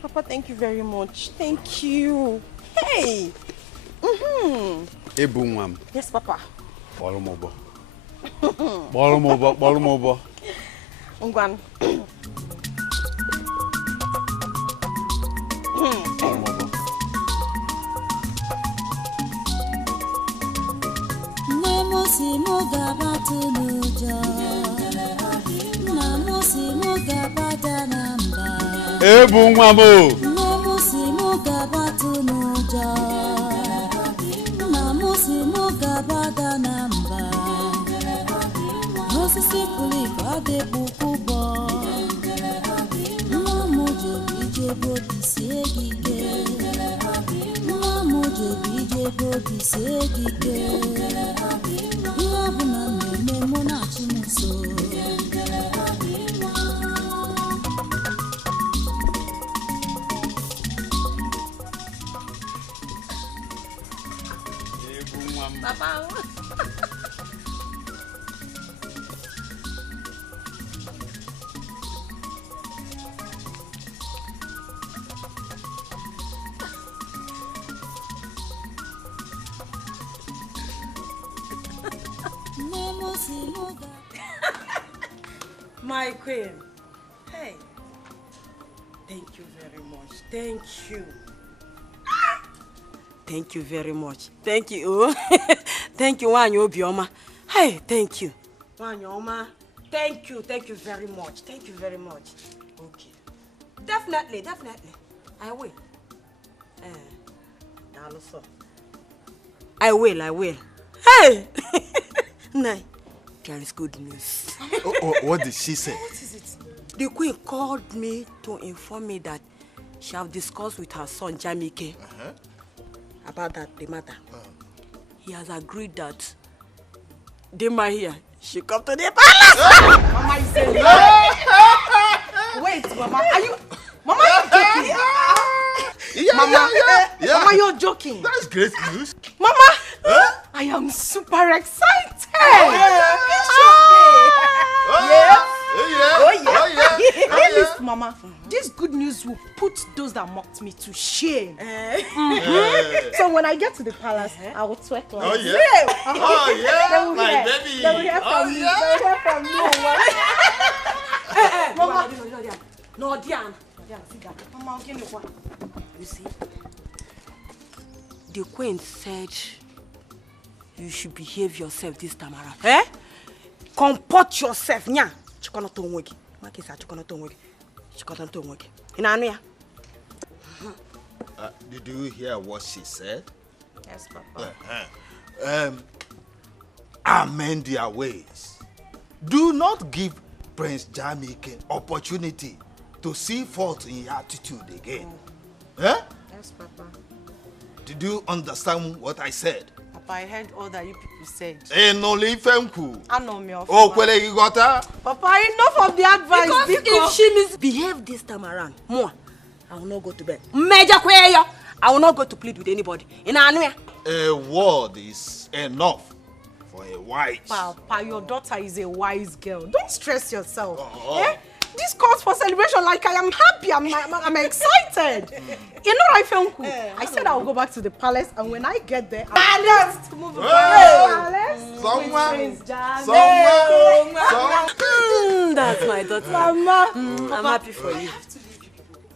Papa, thank you very much. Thank you. Hey! Ebunwam. Yes, Papa. Bolomobo. Bolomobo, bolomobo. Ngwan. Ebunwamo. Papa. My queen. Hey. Thank you very much. Thank you. Thank you very much. Thank you. Thank you, Wanyo Bioma. Hey, thank you. Wanyoma. Thank you. Thank you very much. Thank you very much. Okay. Definitely. I will. I will. Hey! Nay, there is good news. What did she say? What is it? The queen called me to inform me that she have discussed with her son, Jamike, about the matter. He has agreed that Dema here, she come to the palace. Mama is saying, wait, Mama, are you joking? Mama, you're joking. That's great news. Mama, I am super excited. Listen, Mama, this good news will put those that mocked me to shame. So when I get to the palace, I will twerk like They will my hear. baby. They will hear from you. They will hear from you, Mama. No, Diana. See that. Mama, you see, the queen said you should behave yourself this time around. Comport yourself, nya. Did you hear what she said? Yes, Papa. Amend their ways. Do not give Prince Jamike opportunity to see fault in your attitude again. Yes, Papa. Did you understand what I said? Papa, I heard all that you people said. No, Lifenku. I know me. Oh, Kwele, you got her? Papa, enough of the advice. Because if she misbehave this time around, more, I will not go to bed. Major Kweyo, I will not go to plead with anybody. In Anuya. A word is enough for a wise. Papa, your daughter is a wise girl. Don't stress yourself. This calls for celebration. Like I am happy. I'm excited. You know, I said I will go back to the palace, and when I get there, I'll move to the palace. That's my daughter. Mama, I'm happy for you.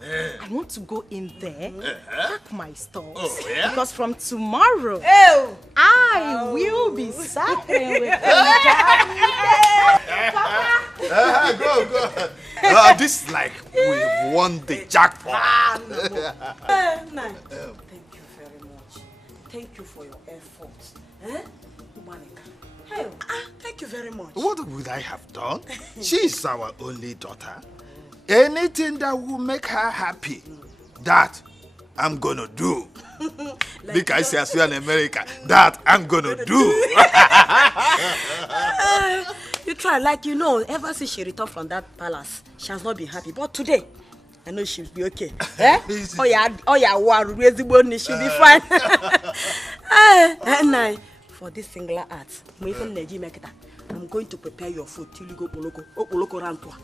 I want to go in there, pack my stores. Oh, yeah? Because from tomorrow, I will be supping with Papa. Go. This is like we won the jackpot. Thank you very much. Thank you for your efforts. Thank you very much. What would I have done? She's our only daughter. Anything that will make her happy, that I'm gonna do. Like I say, as we are in America, that I'm gonna do. You try, like you know, ever since she returned from that palace, she has not been happy. But today, I know she'll be okay. She'll be fine. And for this singular art, I'm going to prepare your food till you go Poloko Rantua.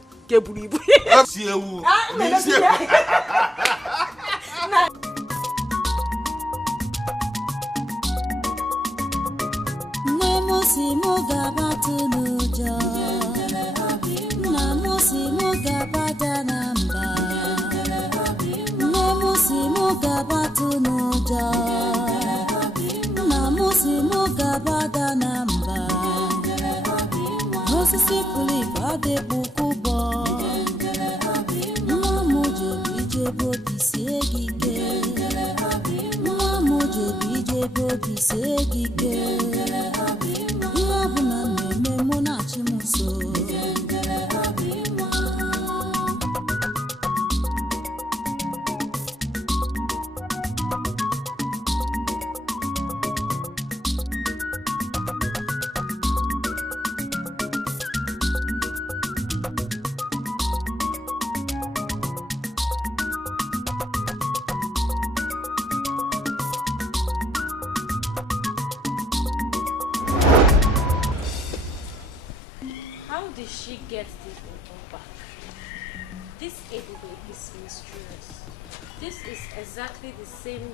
Exactly the same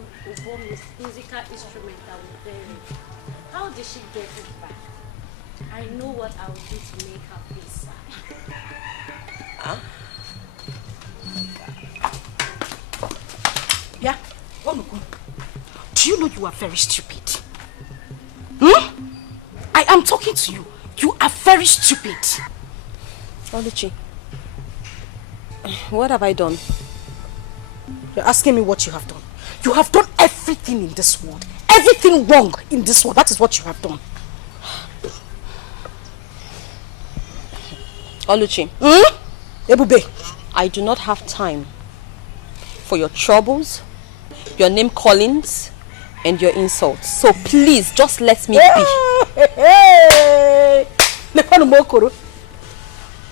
musical instrument that was buried. How did she get it back? I know what I will do to make her feel sad. Huh? Yeah? Do you know you are very stupid? I am talking to you. You are very stupid. Oluchi, what have I done? You're asking me what you have done. You have done everything in this world. Everything wrong in this world. That is what you have done. Oluchi. Ebube. I do not have time for your troubles, your name callings, and your insults. So please, just let me be.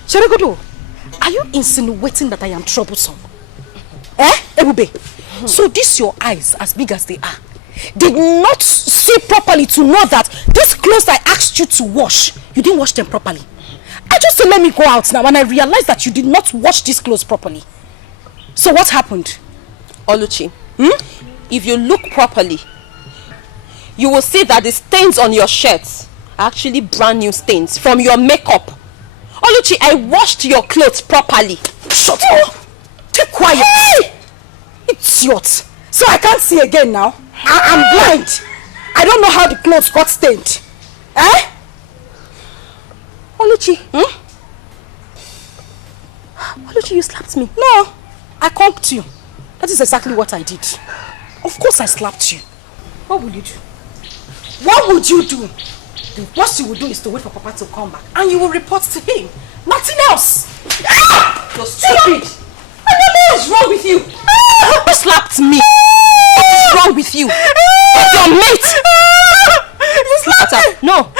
Sheregodo, are you insinuating that I am troublesome? Ebube, so these your eyes, as big as they are, did not see properly to know that these clothes I asked you to wash, you didn't wash them properly. I just said let me go out now and I realized that you did not wash these clothes properly. So what happened? Oluchi, if you look properly, you will see that the stains on your shirts are actually brand new stains from your makeup. Oluchi, I washed your clothes properly. Shut up! Keep quiet! Hey! Idiot! So I can't see again now? I'm blind. I don't know how the clothes got stained. Oluchi, Oluchi, you slapped me. No, I conked you. That is exactly what I did. Of course I slapped you. What will you do? What would you do? The worst you will do is to wait for Papa to come back and you will report to him. Nothing else. You're stupid. I don't know what's wrong with you. Who slapped me? What is wrong with you? What's your mate? Look at her. No.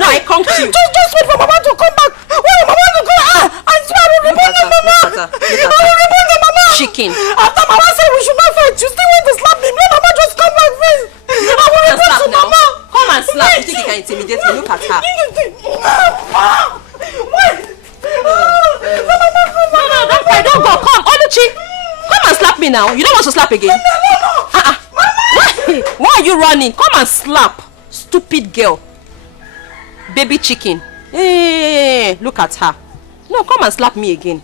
No, I conked you. Just wait for Mama to come back. When Mama to come back, I swear I will report the Mama. I will report the Mama. Chicken. After Mama said we should not fight, you still want to slap me. Let Mama just come back first. I will report to Mama. Come and slap. You think you can intimidate me? Look at her. Wait. Don't cry. Don't go. Come. Oluchi. Come and slap me now. You don't want to slap again? No. Why are you running? Come and slap. Stupid girl. Baby chicken. Hey, look at her. No, come and slap me again.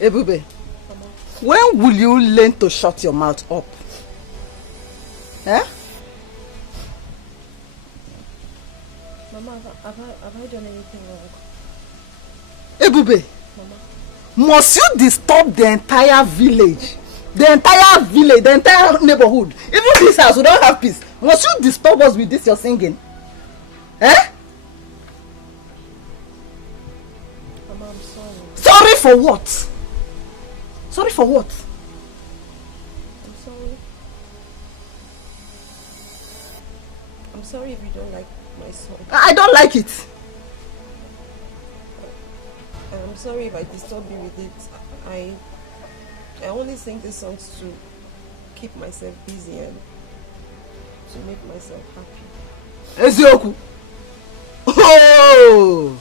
Ebube, when will you learn to shut your mouth up? Eh? Mama, have I done anything wrong? Ebube, Must you disturb the entire village? The entire village, the entire neighborhood. Even this house, we don't have peace. Must you disturb us with this you're singing? Eh? Mama, I'm sorry. Sorry for what? Sorry for what? I'm sorry. I'm sorry if you don't like my song. I don't like it. I'm sorry if I disturb you with it. I only sing these songs to keep myself busy and to make myself happy. Ezioku. Oh.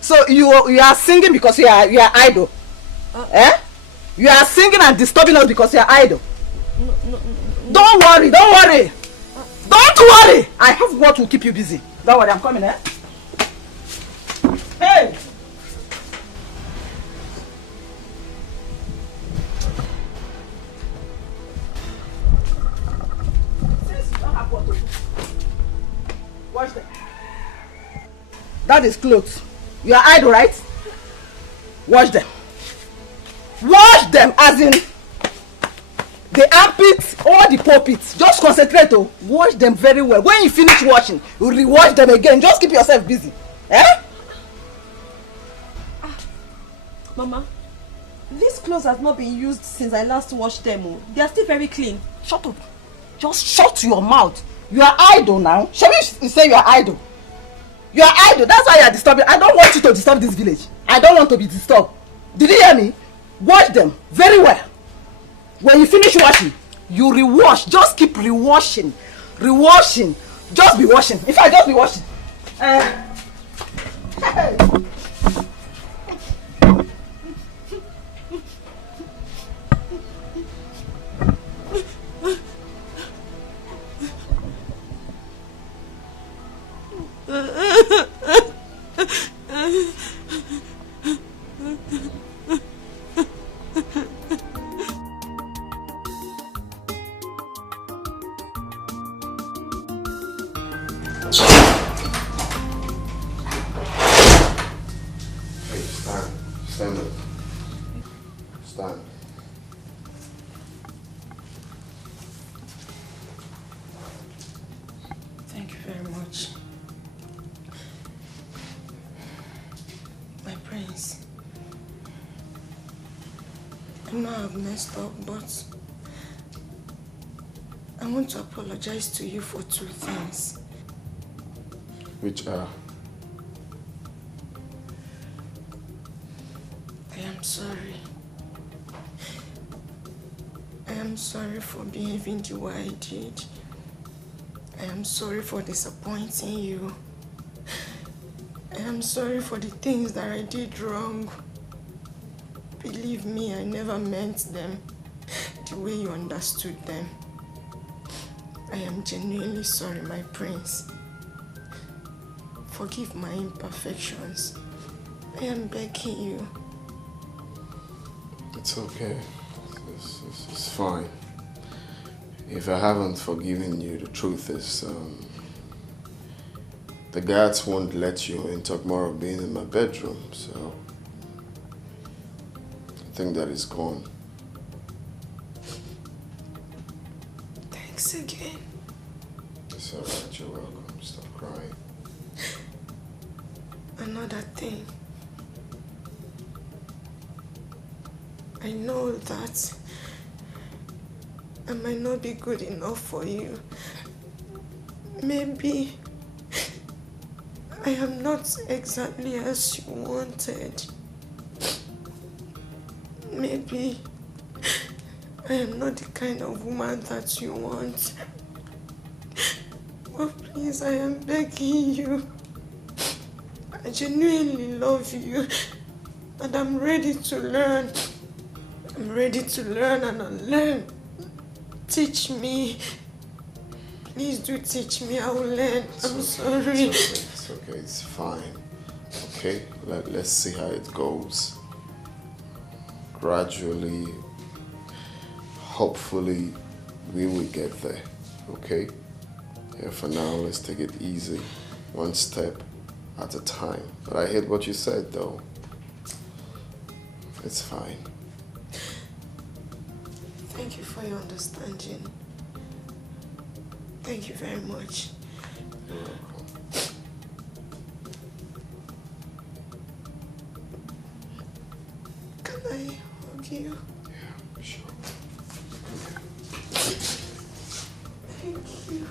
So you are singing because you are idle. Eh? You are singing and disturbing us because you are idle. No. Don't worry. Don't worry. I have what will keep you busy. Don't worry, I'm coming, eh? Hey! Wash them. That is clothes. You are idle, right? Wash them. Wash them as in the armpits or the pulpits. Just concentrate, oh. Wash them very well. When you finish washing, you re-wash them again. Just keep yourself busy. Eh? Mama, these clothes have not been used since I last washed them. Oh. They are still very clean. Shut up. Just shut your mouth. You are idle now. Shall we say you are idle? You are idle. That's why you are disturbing. I don't want you to disturb this village. I don't want to be disturbed. Did you hear me? Wash them very well. When you finish washing, you rewash. Just keep rewashing. Rewashing. Just be washing. In fact, just be washing. Hey. Stand up. Stand. Thank you very much. My prince. I know I've messed up, but I want to apologize to you for 2 things. Which are? I am sorry. I am sorry for behaving the way I did. I am sorry for disappointing you. I am sorry for the things that I did wrong. Believe me, I never meant them the way you understood them. I am genuinely sorry, my prince. Forgive my imperfections. I am begging you. It's okay. It's fine. If I haven't forgiven you, the truth is, the guards won't let you in tomorrow being in my bedroom, so I think that is gone. Thanks again. It's alright, you're welcome. Stop crying. Another thing. I know that I might not be good enough for you. Maybe I am not exactly as you wanted. Maybe I am not the kind of woman that you want. But please, I am begging you. I genuinely love you and I'm ready to learn. I'm ready to learn and unlearn. Teach me. Please do teach me. I will learn. I'm sorry. It's okay. It's fine. Okay? Let's see how it goes. Gradually, hopefully, we will get there. Okay? Yeah, for now, let's take it easy. One step at a time. But I heard what you said, though. It's fine. Thank you for your understanding. Thank you very much. You're welcome. Can I hug you? Yeah, sure. Thank you.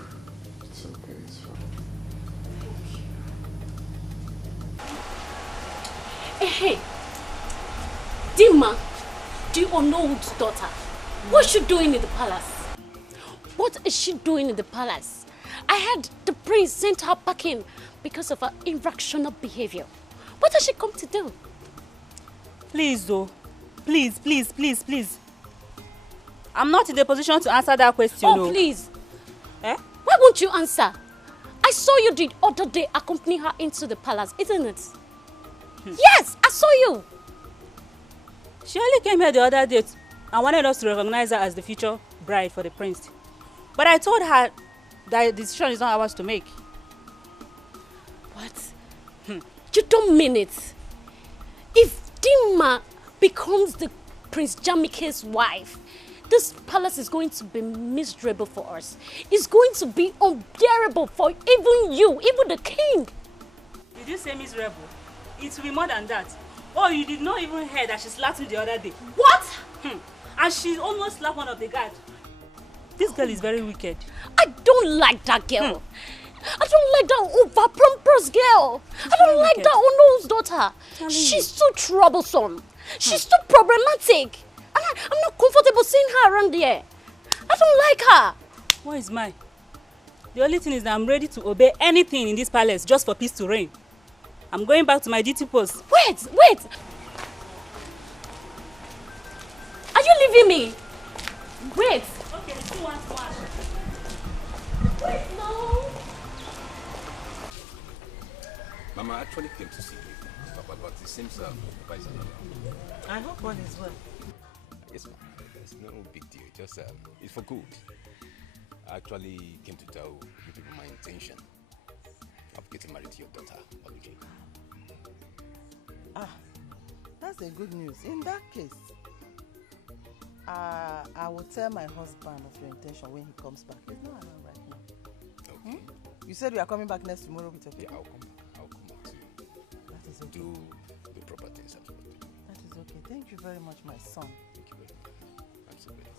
It's okay, it's fine. Hey, Dima, the Onowood's daughter, what's she doing in the palace? What is she doing in the palace? I heard the prince sent her packing because of her irrational behavior. What has she come to do? Please, though. Please. I'm not in the position to answer that question. Oh, please. Why won't you answer? I saw you the other day accompany her into the palace, isn't it? Yes, I saw you. She only came here the other day and wanted us to recognize her as the future bride for the prince. But I told her that the decision is not ours to make. What? You don't mean it. If Dima becomes the Prince Jamike's wife, this palace is going to be miserable for us. It's going to be unbearable for even you, even the king. Did you say miserable? It will be more than that. Oh, you did not even hear that she slapped me the other day. What? And she almost slapped one of the guards. This girl is very wicked. I don't like that girl. I don't like that over-pompous girl. I don't like that Ono's daughter. She's too troublesome. She's too problematic. And I'm not comfortable seeing her around here. I don't like her. What is mine? The only thing is that I'm ready to obey anything in this palace just for peace to reign. I'm going back to my duty post. Wait! Are you leaving me? Wait! Okay, still want to watch. Wait, no! Mama actually came to see you, Papa, but it seems Papa is not. I hope all is well. It's fine. It's no big deal. Just it's for good. I actually came to tell you people my intention of getting married to your daughter, Oluji. That's a good news. In that case, I will tell my husband of your intention when he comes back. He's not around right now. Okay. You said you are coming back next tomorrow with your people? Yeah, I'll come back. To that is okay. Do the proper things. That is okay. Thank you very much, my son. Thank you very much. Absolutely.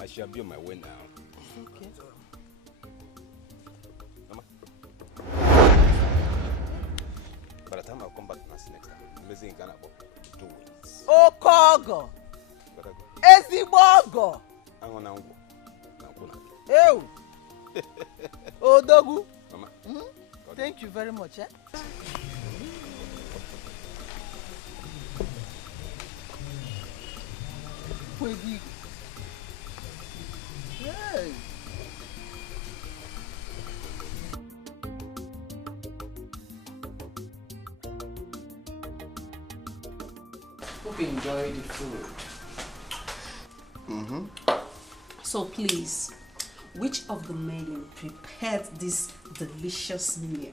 I shall be on my way now. Okay. Mama. By the time I'll come back next time, amazing Ghana about doings. Okogo! Ezigbogo! Ew! Odogu! Mama. Thank you very much, eh? Hey! Hope you enjoy the food. So please, which of the maiden prepared this delicious meal?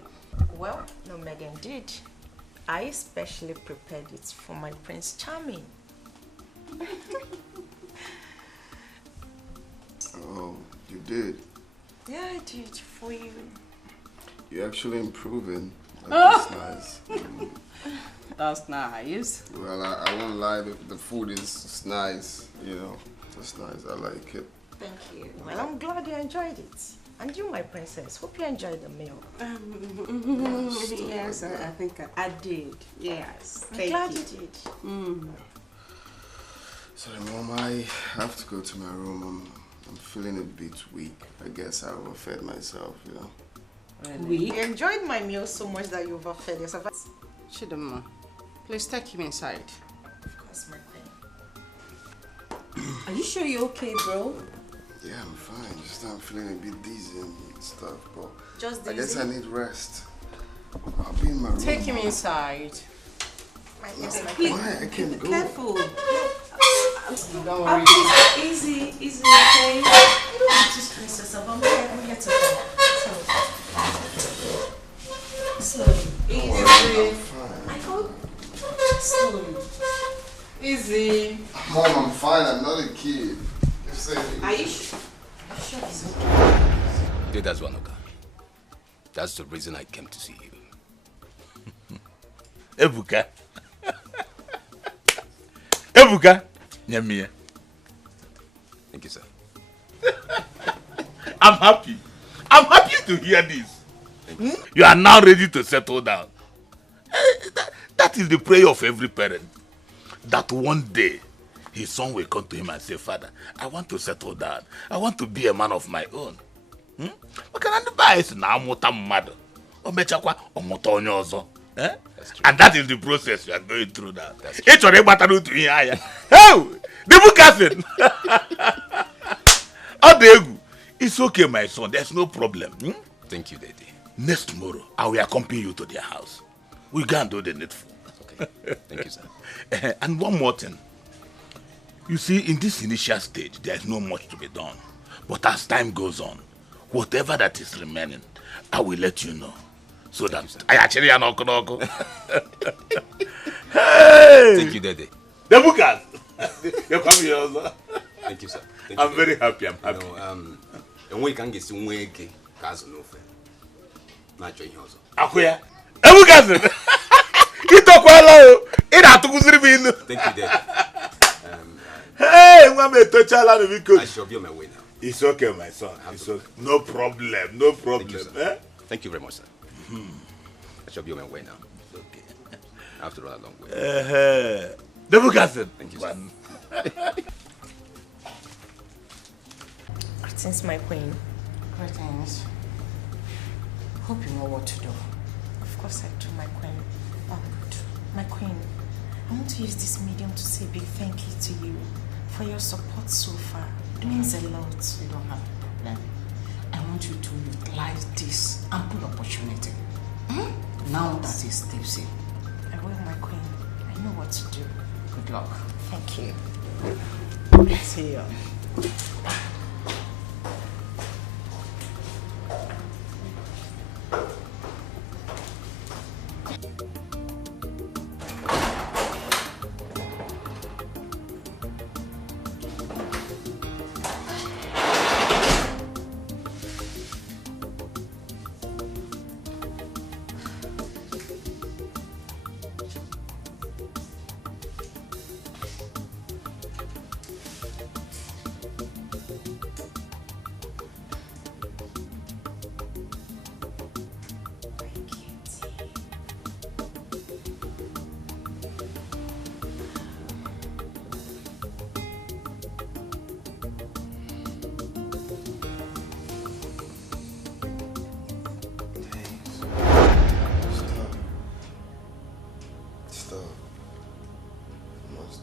Well, no, Megan did. I especially prepared it for my Prince Charming. Oh, you did? Yeah, I did for you. You're actually improving. That's nice. That's nice. Well, I won't lie, the food is nice, you know. It's nice, I like it. Thank you. Well, I'm glad you enjoyed it. And you, my princess, hope you enjoyed the meal. Yes, I think I did. Yes. I'm glad you did. Sorry, Mom, I have to go to my room. I'm feeling a bit weak. I guess I overfed myself, you know. Really? You enjoyed my meal so much that you overfed yourself. Chidama, please take him inside. Of course, my queen. Are you sure you're okay, bro? Yeah, I'm fine. Just I'm feeling a bit dizzy and stuff, but just I guess I need rest. I'll be in my room. Take him inside. Please, why? I can't go. Careful. Don't worry. Easy, okay? Just brace yourself. I'm here to help. So, easy. I'm fine. I hope. Slowly. Easy, Daddy. Mom, I'm fine. I'm not a kid. Are you sure? He's okay. Yeah, that's one, okay. That's the reason I came to see you. Ebuka. Ebuka. Nyamiya. Thank you, sir. I'm happy. I'm happy to hear this. You are now ready to settle down. That is the prayer of every parent. That one day, his son will come to him and say, Father, I want to settle down. I want to be a man of my own. And that is the process you are going through now. It's okay, my son. There's no problem. Thank you, Daddy. Next tomorrow, I will accompany you to their house. We go and do the needful. Okay. Thank you, sir. And one more thing. You see, in this initial stage, there is no much to be done. But as time goes on, whatever that is remaining, I will let you know. So that I actually am not Hey! Thank you, Daddy. The bookers! You come here also. Thank you, sir. Thank I'm you, very Daddy. happy. I'm happy. And we can get some way again. Cause no fair. Not join also. Akuya. The bookers! You talk well. It had to go through me. Thank you, Daddy. Hey, I shall be on my way now. It's okay, my son. It's okay. No problem. No problem. Thank you, Thank you very much, sir. I shall be on my way now. Okay. I have to run a long way. The bookers. Thank you, sir. Greetings, my queen. Greetings. Hope you know what to do. Of course I do, my queen. My queen, I want to use this medium to say a big thank you to you for your support so far. It means a lot. You don't have to problem. I want you to utilize this ample opportunity. Now that it's tipsy. I will, my queen. I know what to do. Good luck. Thank you. See you.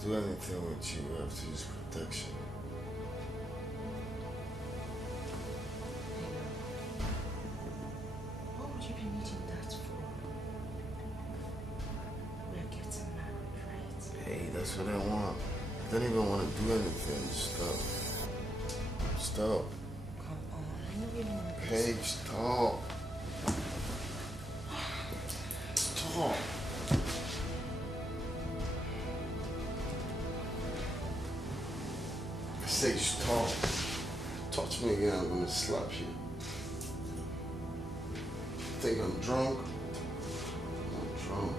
Do anything with you, we have to use protection. What would you be needing that for? We're getting married, right? Hey, that's what I want. I don't even want to do anything. Stop. Stop. Come on, I know you want this. Hey, stop. Stop. Say stop. Touch me again, I'm gonna slap you. Think I'm drunk? I'm drunk.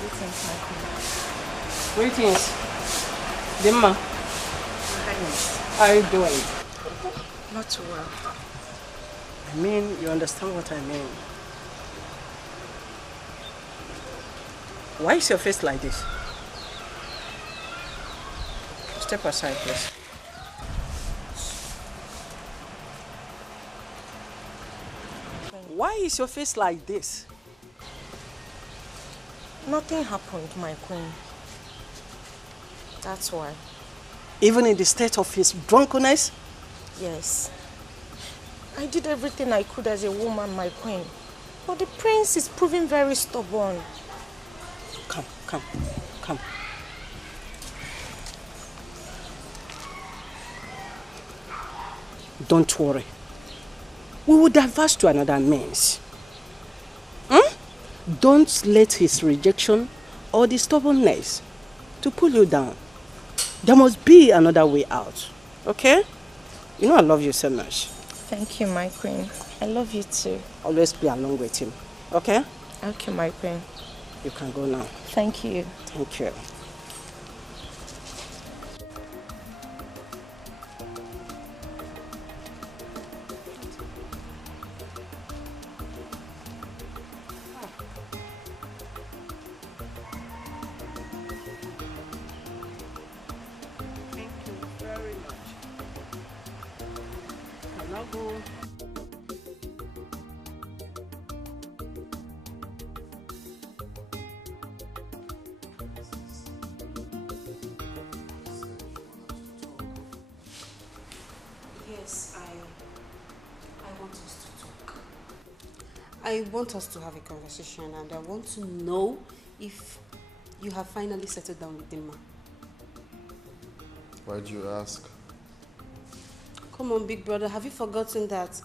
Greetings, my queen. Greetings. Dimma. How are you doing? Not too well. I mean, you understand what I mean. Why is your face like this? Step aside, please. Why is your face like this? Nothing happened, my queen. That's why. Even in the state of his drunkenness? Yes. I did everything I could as a woman, my queen. But the prince is proving very stubborn. Come. Don't worry. We will diverge to another means. Don't let his rejection or the stubbornness to pull you down. There must be another way out. Okay? You know I love you so much. Thank you, my queen. I love you too. Always be along with him. Okay? Okay, my queen. You can go now. Thank you. Thank you. I want us to have a conversation, and I want to know if you have finally settled down with Dilma. Why'd you ask? Come on, big brother, have you forgotten that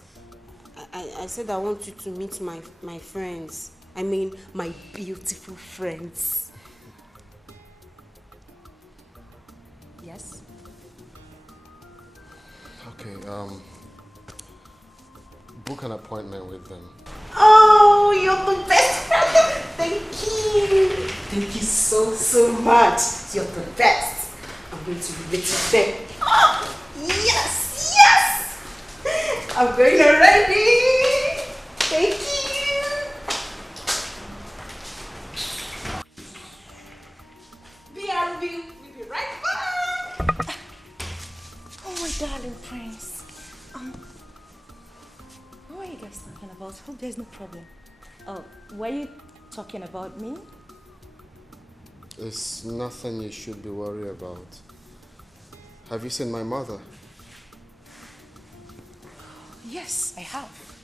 I said I want you to meet my friends? I mean, my beautiful friends. Yes? Okay, book an appointment with them. Oh, you're the best friend. Thank you. Thank you so much. You're the best. I'm going to be with them. Oh, yes. I'm going already. Thank you. BRB, we'll be right back. Oh, my darling prince. What are you guys talking about? Hope there's no problem. Oh, were you talking about me? It's nothing you should be worried about. Have you seen my mother? Yes, I have.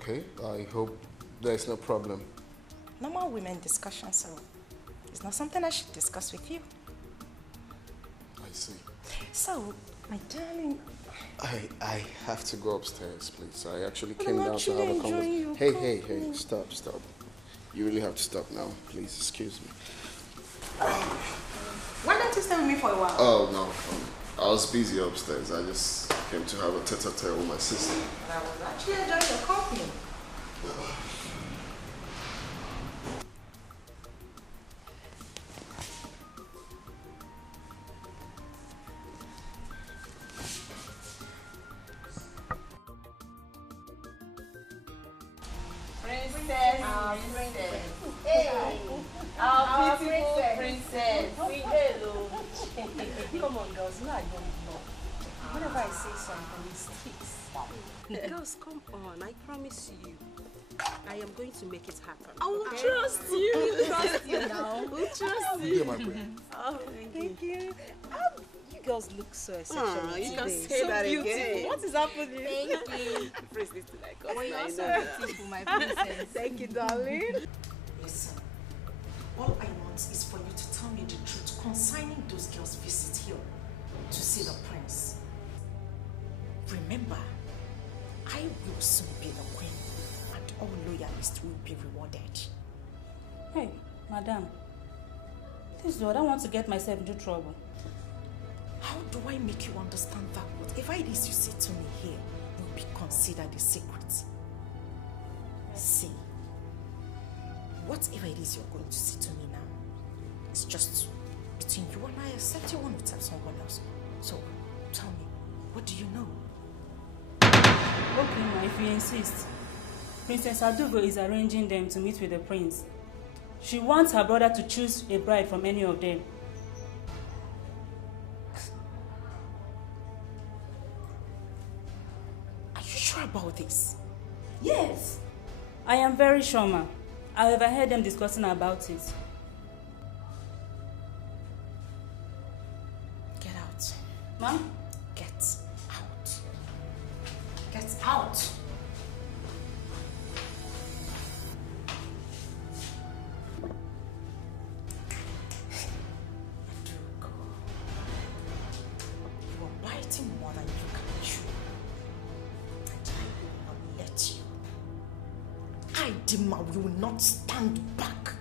Okay, I hope there's no problem. Normal women discussion, so it's not something I should discuss with you. I see. So, my darling... I have to go upstairs, please. I actually But came I'm down to have a actually conversation. enjoying Hey, your company. stop. You really have to stop now. Please, excuse me. Why don't you stay with me for a while? Oh, no. I was busy upstairs. I just came to have a tete-a-tete with my sister. I was actually enjoying your company. Come on, girls. No, I don't know. Whenever I say something, it sticks. Girls, come on. I promise you. I am going to make it happen. I will okay? trust you. We'll trust you now. We'll trust Yeah, you. my friend. Oh, thank you. You girls look so exceptional. You can today. say So that beautiful. again. What is happening? Thank you. The prince needs to like us. Well, you're now. so beautiful, my princess. Thank you, darling. Listen, all I want is for you to tell me the truth concerning those girls' visit here to see the prince. Remember, I will soon be the queen, and all loyalists will be rewarded. Hey, madam. Please, I don't want to get myself into trouble. How do I make you understand that whatever it is you say to me here will be considered a secret? See, whatever it is you're going to say to me now, it's just between you and I, except you want to tell someone else. So, tell me, what do you know? Okay, ma, if you insist. Princess Adugo is arranging them to meet with the prince. She wants her brother to choose a bride from any of them. Are you sure about this? Yes. I am very sure, ma. I overheard them discussing about it. Get out. Ma'am? Get out. Get out. You are biting more than you can chew. And I will not let you. I, Dima, will not stand back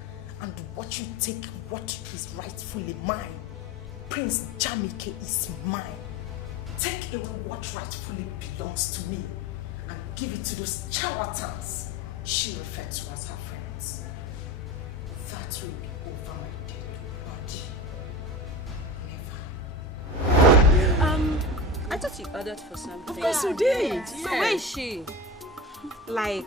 and watch you take what is rightfully mine. Prince Jamike is mine. Take away what rightfully belongs to me and give it to those charlatans she referred to as her friends. That will be over my dead body. Never. I thought you ordered for something. Of course you did. Yeah. So where is she? Like,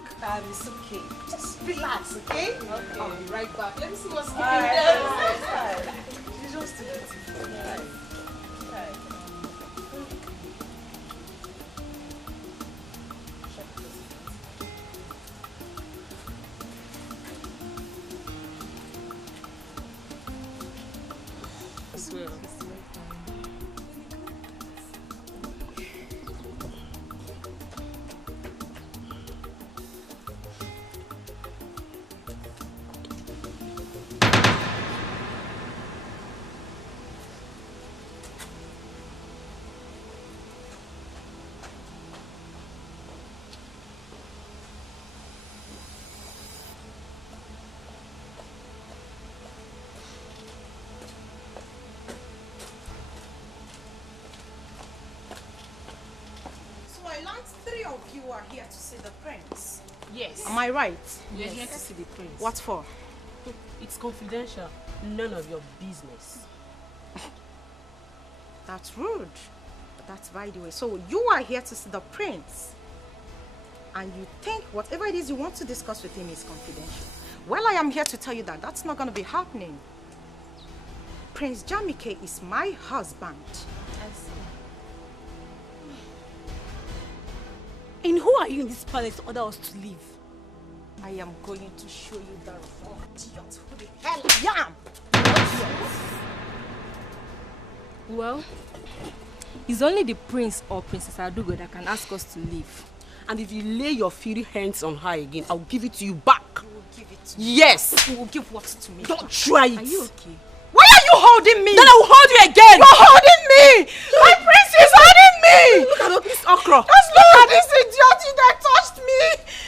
it's okay. Just relax, okay? Okay. I'll be right back. Let me see what's Alright. there. She's just too beautiful. As well. So I learned 3 of you are here to see the prince. Yes. Am I right? We are here to see the prince. What for? It's confidential. None of your business. That's rude. But that's by the way. So you are here to see the prince. And you think whatever it is you want to discuss with him is confidential. Well, I am here to tell you that that's not going to be happening. Prince Jamike is my husband. I see. And who are you in this palace to order us to leave? I am going to show you the wrong idiot who the hell I am. Well, it's only the prince or Princess Adugo that can ask us to leave. And if you lay your filthy hands on her again, I'll give it to you back. You will give it to me. Yes. You will give what to me? Don't try it. Are you okay? Why are you holding me? Then I will hold you again. You're holding me. My prince is holding me. Look at this okra. Just look at this idiot that touched me.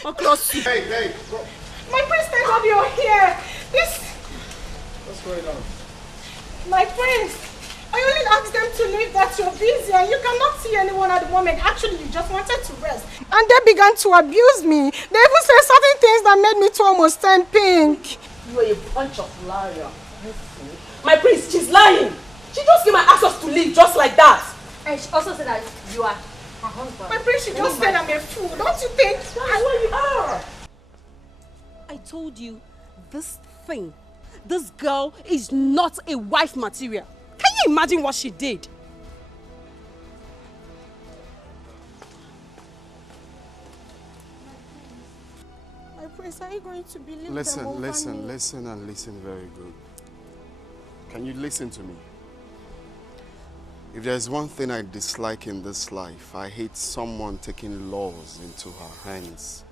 Okra soup. Hey, go. My prince, thank God you're here. This, What's going on? my prince. I only asked them to leave that you're busy and you cannot see anyone at the moment. Actually, you just wanted to rest. And they began to abuse me. They even said certain things that made me to almost turn pink. You are a bunch of liars. My prince, she's lying. She just came and asked us to leave just like that. And she also said that you are her husband. My prince, she just said I'm a fool. Don't you think? That's what you are. I told you, this girl is not a wife material. Can you imagine what she did? My prince, are you going to believe them Listen over me? and listen very good. Can you listen to me? If there's one thing I dislike in this life, I hate someone taking laws into her hands.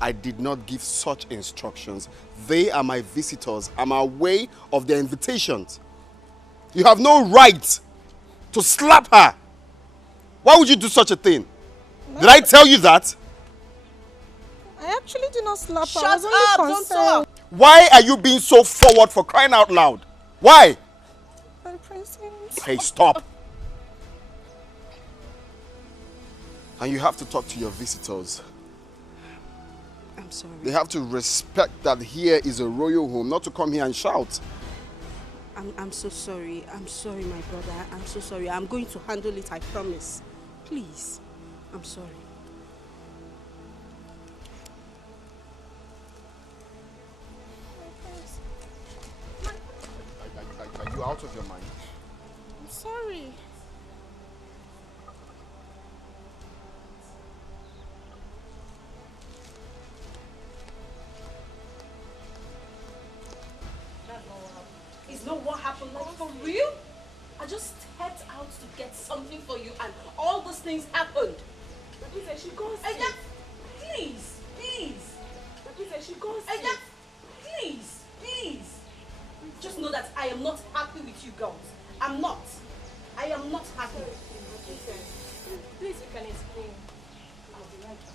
I did not give such instructions. They are my visitors. I'm aware of their invitations. You have no right to slap her. Why would you do such a thing? Did I tell you that? I actually did not slap her. Shut I was only up, don't concerned. talk. Why are you being so forward for crying out loud? Why? My prince, Hey, stop. And you have to talk to your visitors. I'm sorry. They have to respect that here is a royal home, not to come here and shout. I'm so sorry. I'm sorry, my brother. I'm so sorry. I'm going to handle it, I promise. Please. I'm sorry. Are you out of your mind? I'm sorry. It's not what happened, like for real? I just stepped out to get something for you and all those things happened. She goes please, please. She goes please, please. Just know that I am not happy with you girls. I'm not. I am not happy. Please, you can explain. I'll be right back.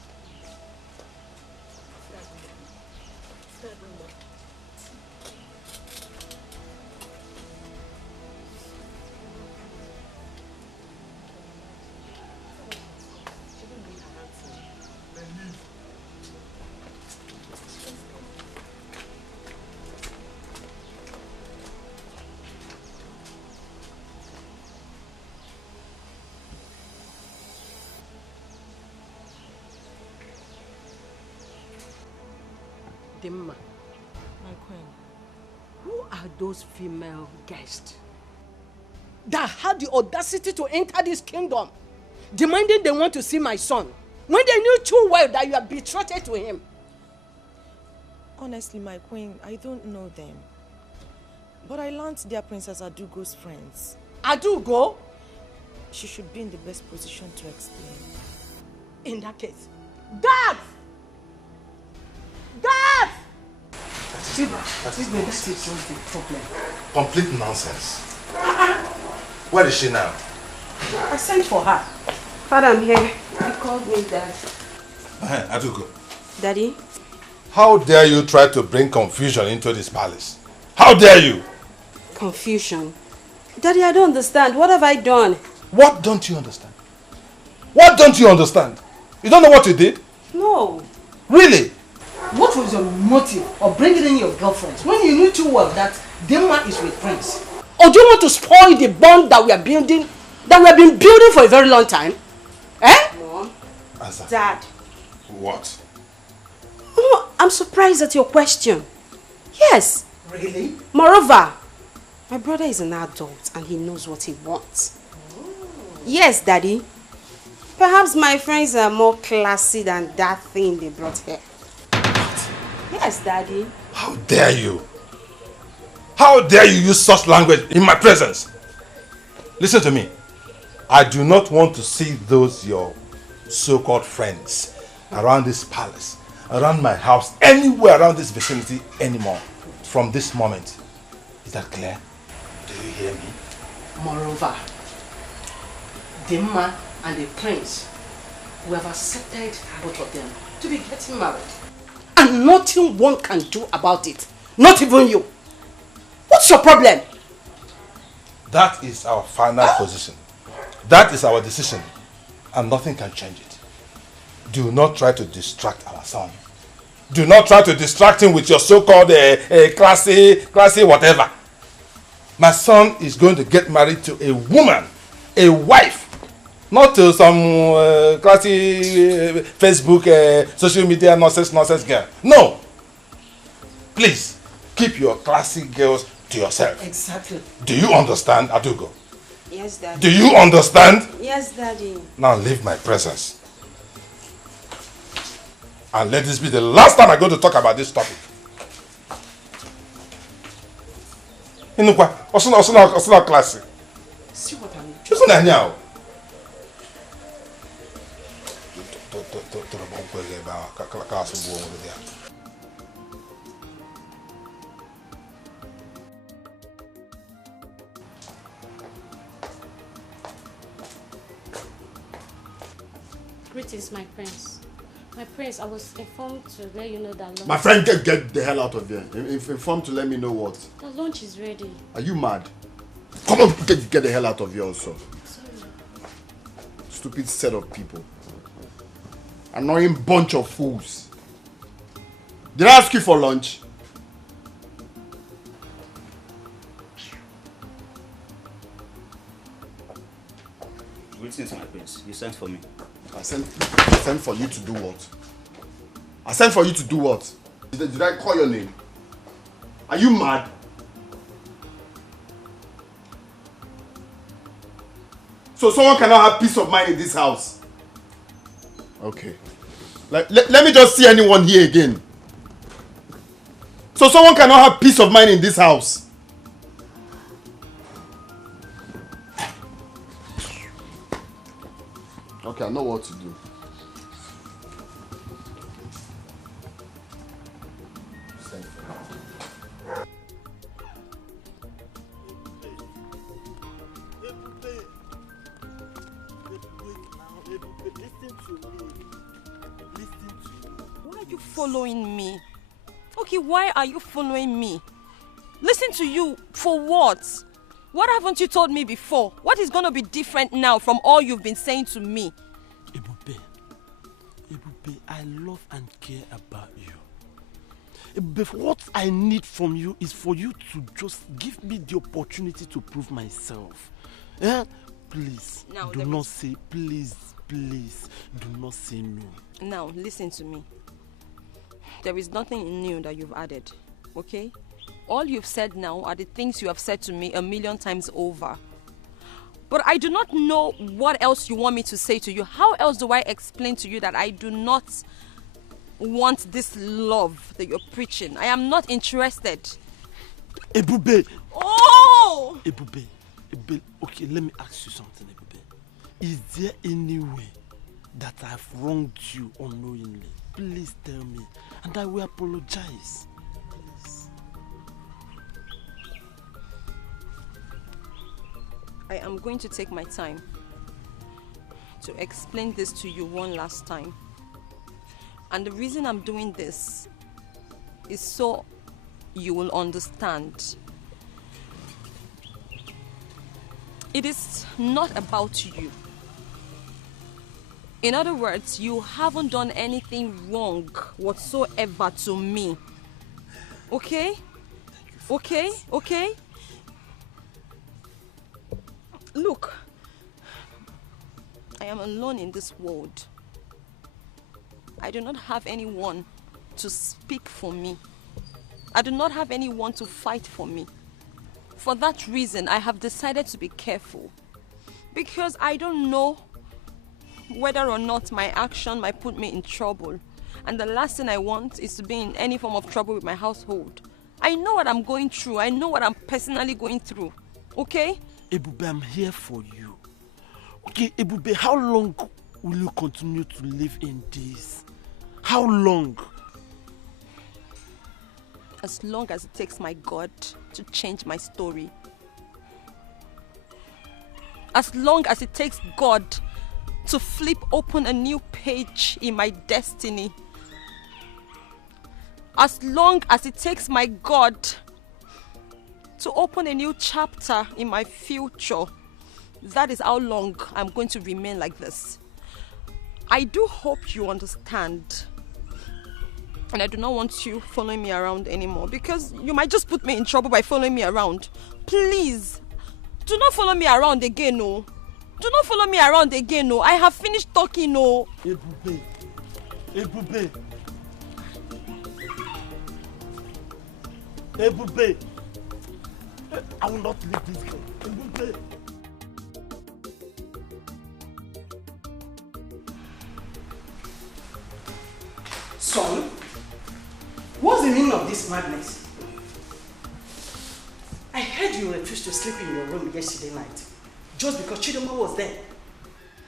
Dimma, My queen. who are those female guests that had the audacity to enter this kingdom, demanding they want to see my son, when they knew too well that you are betrothed to him? Honestly, my queen, I don't know them. But I learned their Princess Adugo's friends. Adugo? She should be in the best position to explain. In that case, Dad! Dad! That is just the problem. Complete nonsense. Where is she now? I sent for her. Father, I'm here. You called me, Dad. Adugo. Daddy? How dare you try to bring confusion into this palace? How dare you? Confusion. Daddy, I don't understand. What have I done? What don't you understand? What don't you understand? You don't know what you did? No. Really? What was your motive of bringing in your girlfriends when you knew too well that Dimma is with Prince? Or do you want to spoil the bond that we are building, that we have been building for a very long time? Eh? Mom. Answer. Dad. What? Oh, I'm surprised at your question. Yes. Really? Moreover, my brother is an adult and he knows what he wants. Yes, Daddy. Perhaps my friends are more classy than that thing they brought here. Yes, Daddy. How dare you? How dare you use such language in my presence? Listen to me. I do not want to see those your so-called friends around this palace, around my house, anywhere around this vicinity anymore from this moment. Is that clear? Do you hear me? Moreover, Dimma and the prince, we have accepted both of them to be getting married. And nothing one can do about it. Not even you. What's your problem? That is our final position. That is our decision. And nothing can change it. Do not try to distract our son. Do not try to distract him with your so-called classy whatever. My son is going to get married to a woman, a wife. Not to some classy Facebook, social media nonsense girl. No. Please, keep your classy girls to yourself. Exactly. Do you understand, Adugo? Yes, Daddy. Do you understand? Yes, Daddy. Now leave my presence. And let this be the last time I go to talk about this topic. Inukwa, osuna classy. See what I mean? Just on now. Greetings, my prince. My prince, I was informed to let you know that lunch... My friend, get the hell out of here. Informed to let me know what? The lunch is ready. Are you mad? Come on, get the hell out of here also. Sorry. Stupid set of people. Annoying bunch of fools. Did I ask you for lunch? Greetings, my prince. You sent for me. I sent for you to do what? I sent for you to do what? Did I call your name? Are you mad? So someone cannot have peace of mind in this house? Okay. Let me just see anyone here again. So someone cannot have peace of mind in this house? Okay, I know what to do. Why are you following me? Okay, why are you following me? Listen to you for what? What haven't you told me before? What is going to be different now from all you've been saying to me? Ebube, I love and care about you. Ebube, what I need from you is for you to just give me the opportunity to prove myself. Eh? Please, do not say, please, do not say no. Now, listen to me. There is nothing new that you've added, okay? All you've said now are the things you have said to me 1,000,000 times over. But I do not know what else you want me to say to you. How else do I explain to you that I do not want this love that you're preaching? I am not interested. Ebube! Oh! Ebube, okay, let me ask you something, Ebube. Is there any way that I've wronged you unknowingly? Please tell me, and I will apologize. I am going to take my time to explain this to you one last time. And the reason I'm doing this is so you will understand. It is not about you. In other words, you haven't done anything wrong whatsoever to me. Okay? Okay? Look, I am alone in this world. I do not have anyone to speak for me. I do not have anyone to fight for me. For that reason, I have decided to be careful. Because I don't know whether or not my action might put me in trouble. And the last thing I want is to be in any form of trouble with my household. I know what I'm going through. I know what I'm personally going through. Okay? Ebube, I'm here for you. Okay, Ebube, how long will you continue to live in this? How long? As long as it takes my God to change my story. As long as it takes God to flip open a new page in my destiny. As long as it takes my God to open a new chapter in my future. That is how long I'm going to remain like this. I do hope you understand. And I do not want you following me around anymore, because you might just put me in trouble by following me around. Please, do not follow me around again, no. Do not follow me around again, no. I have finished talking, no. Ebube. I will not leave this girl. Ebube. Son, what's the meaning of this madness? I heard you refused to sleep in your room yesterday night just because Chidoma was there.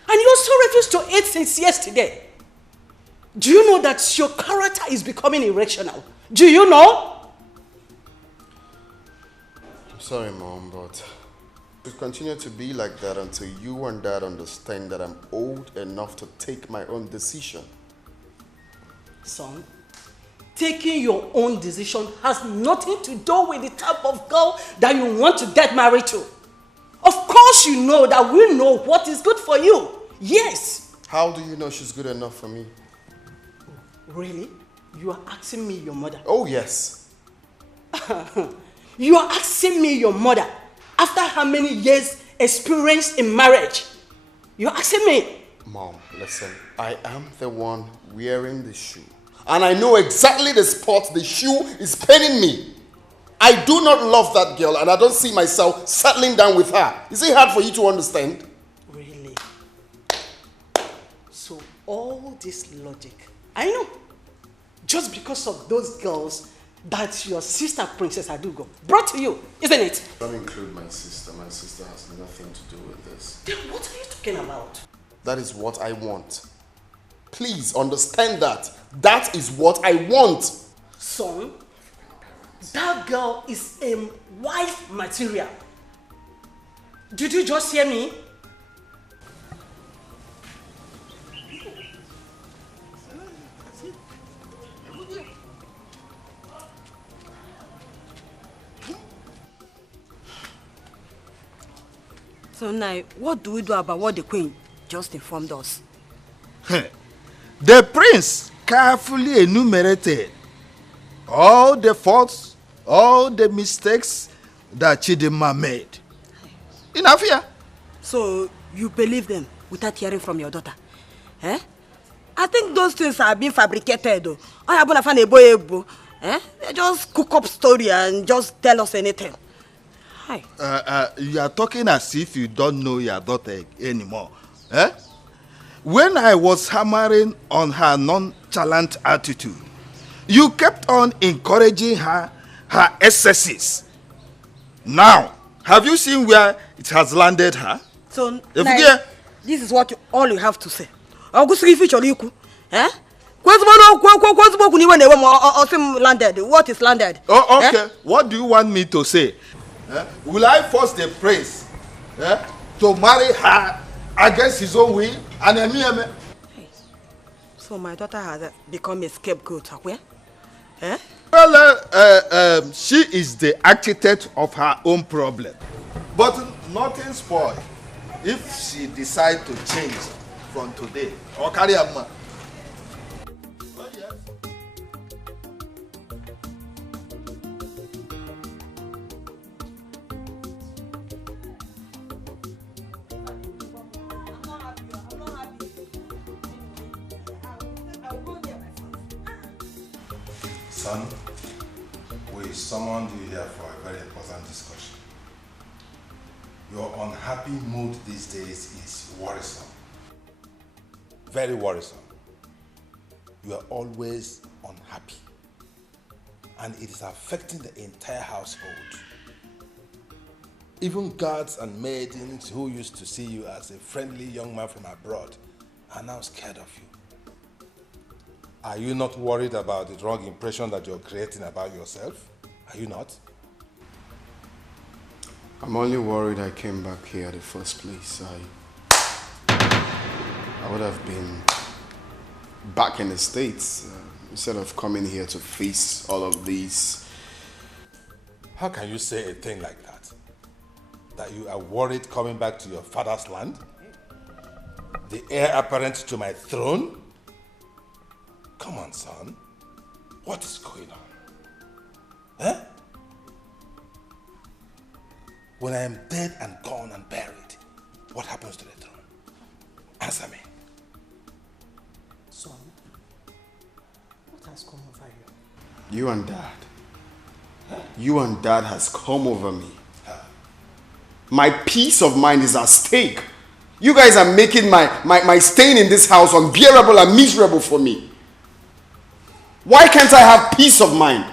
And you also refused to eat since yesterday. Do you know that your character is becoming irrational? Do you know? I'm sorry, Mom, but it will continue to be like that until you and Dad understand that I'm old enough to take my own decision. Son, taking your own decision has nothing to do with the type of girl that you want to get married to. Of course you know that we know what is good for you. Yes. How do you know she's good enough for me? Really? You are asking me your mother? Oh, yes. You are asking me your mother after how many years experience in marriage? You are asking me? Mom, listen. I am the one wearing the shoe. And I know exactly the spot the shoe is paining me. I do not love that girl and I don't see myself settling down with her. Is it hard for you to understand? Really? So all this logic, I know. Just because of those girls that your sister Princess Adugo brought to you, isn't it? Don't include my sister. My sister has nothing to do with this. Then what are you talking about? That is what I want. Please understand that. That is what I want. Son, that girl is a wife material. Did you just hear me? So now, what do we do about what the queen just informed us? The prince carefully enumerated all the faults, all the mistakes that Chidinma made. Enough here. So you believe them without hearing from your daughter? Eh? I think those things are being fabricated though. Eh? They just cook up story and just tell us anything. Hi. You are talking as if you don't know your daughter anymore. Eh? When I was hammering on her nonchalant attitude, you kept on encouraging her excesses. Now, have you seen where it has landed her? So now, this is what all you have to say. Eh? Landed. What is landed? Oh, okay. Eh? What do you want me to say? Will I force the prince to marry her against his own will? So my daughter has become a scapegoat, okay? Eh? Well, she is the architect of her own problem. But nothing spoiled if she decides to change from today. Or carry a man. Son, we summoned you here for a very important discussion. Your unhappy mood these days is worrisome. Very worrisome. You are always unhappy. And it is affecting the entire household. Even guards and maidens who used to see you as a friendly young man from abroad are now scared of you. Are you not worried about the wrong impression that you're creating about yourself? Are you not? I'm only worried I came back here in the first place. I would have been back in the States instead of coming here to face all of these. How can you say a thing like that? That you are worried coming back to your father's land? The heir apparent to my throne? Come on, son. What is going on? Eh? When I am dead and gone and buried, what happens to the throne? Answer me. Son, what has come over you? You and Dad. You and Dad has come over me. My peace of mind is at stake. You guys are making my staying in this house unbearable and miserable for me. Why can't I have peace of mind?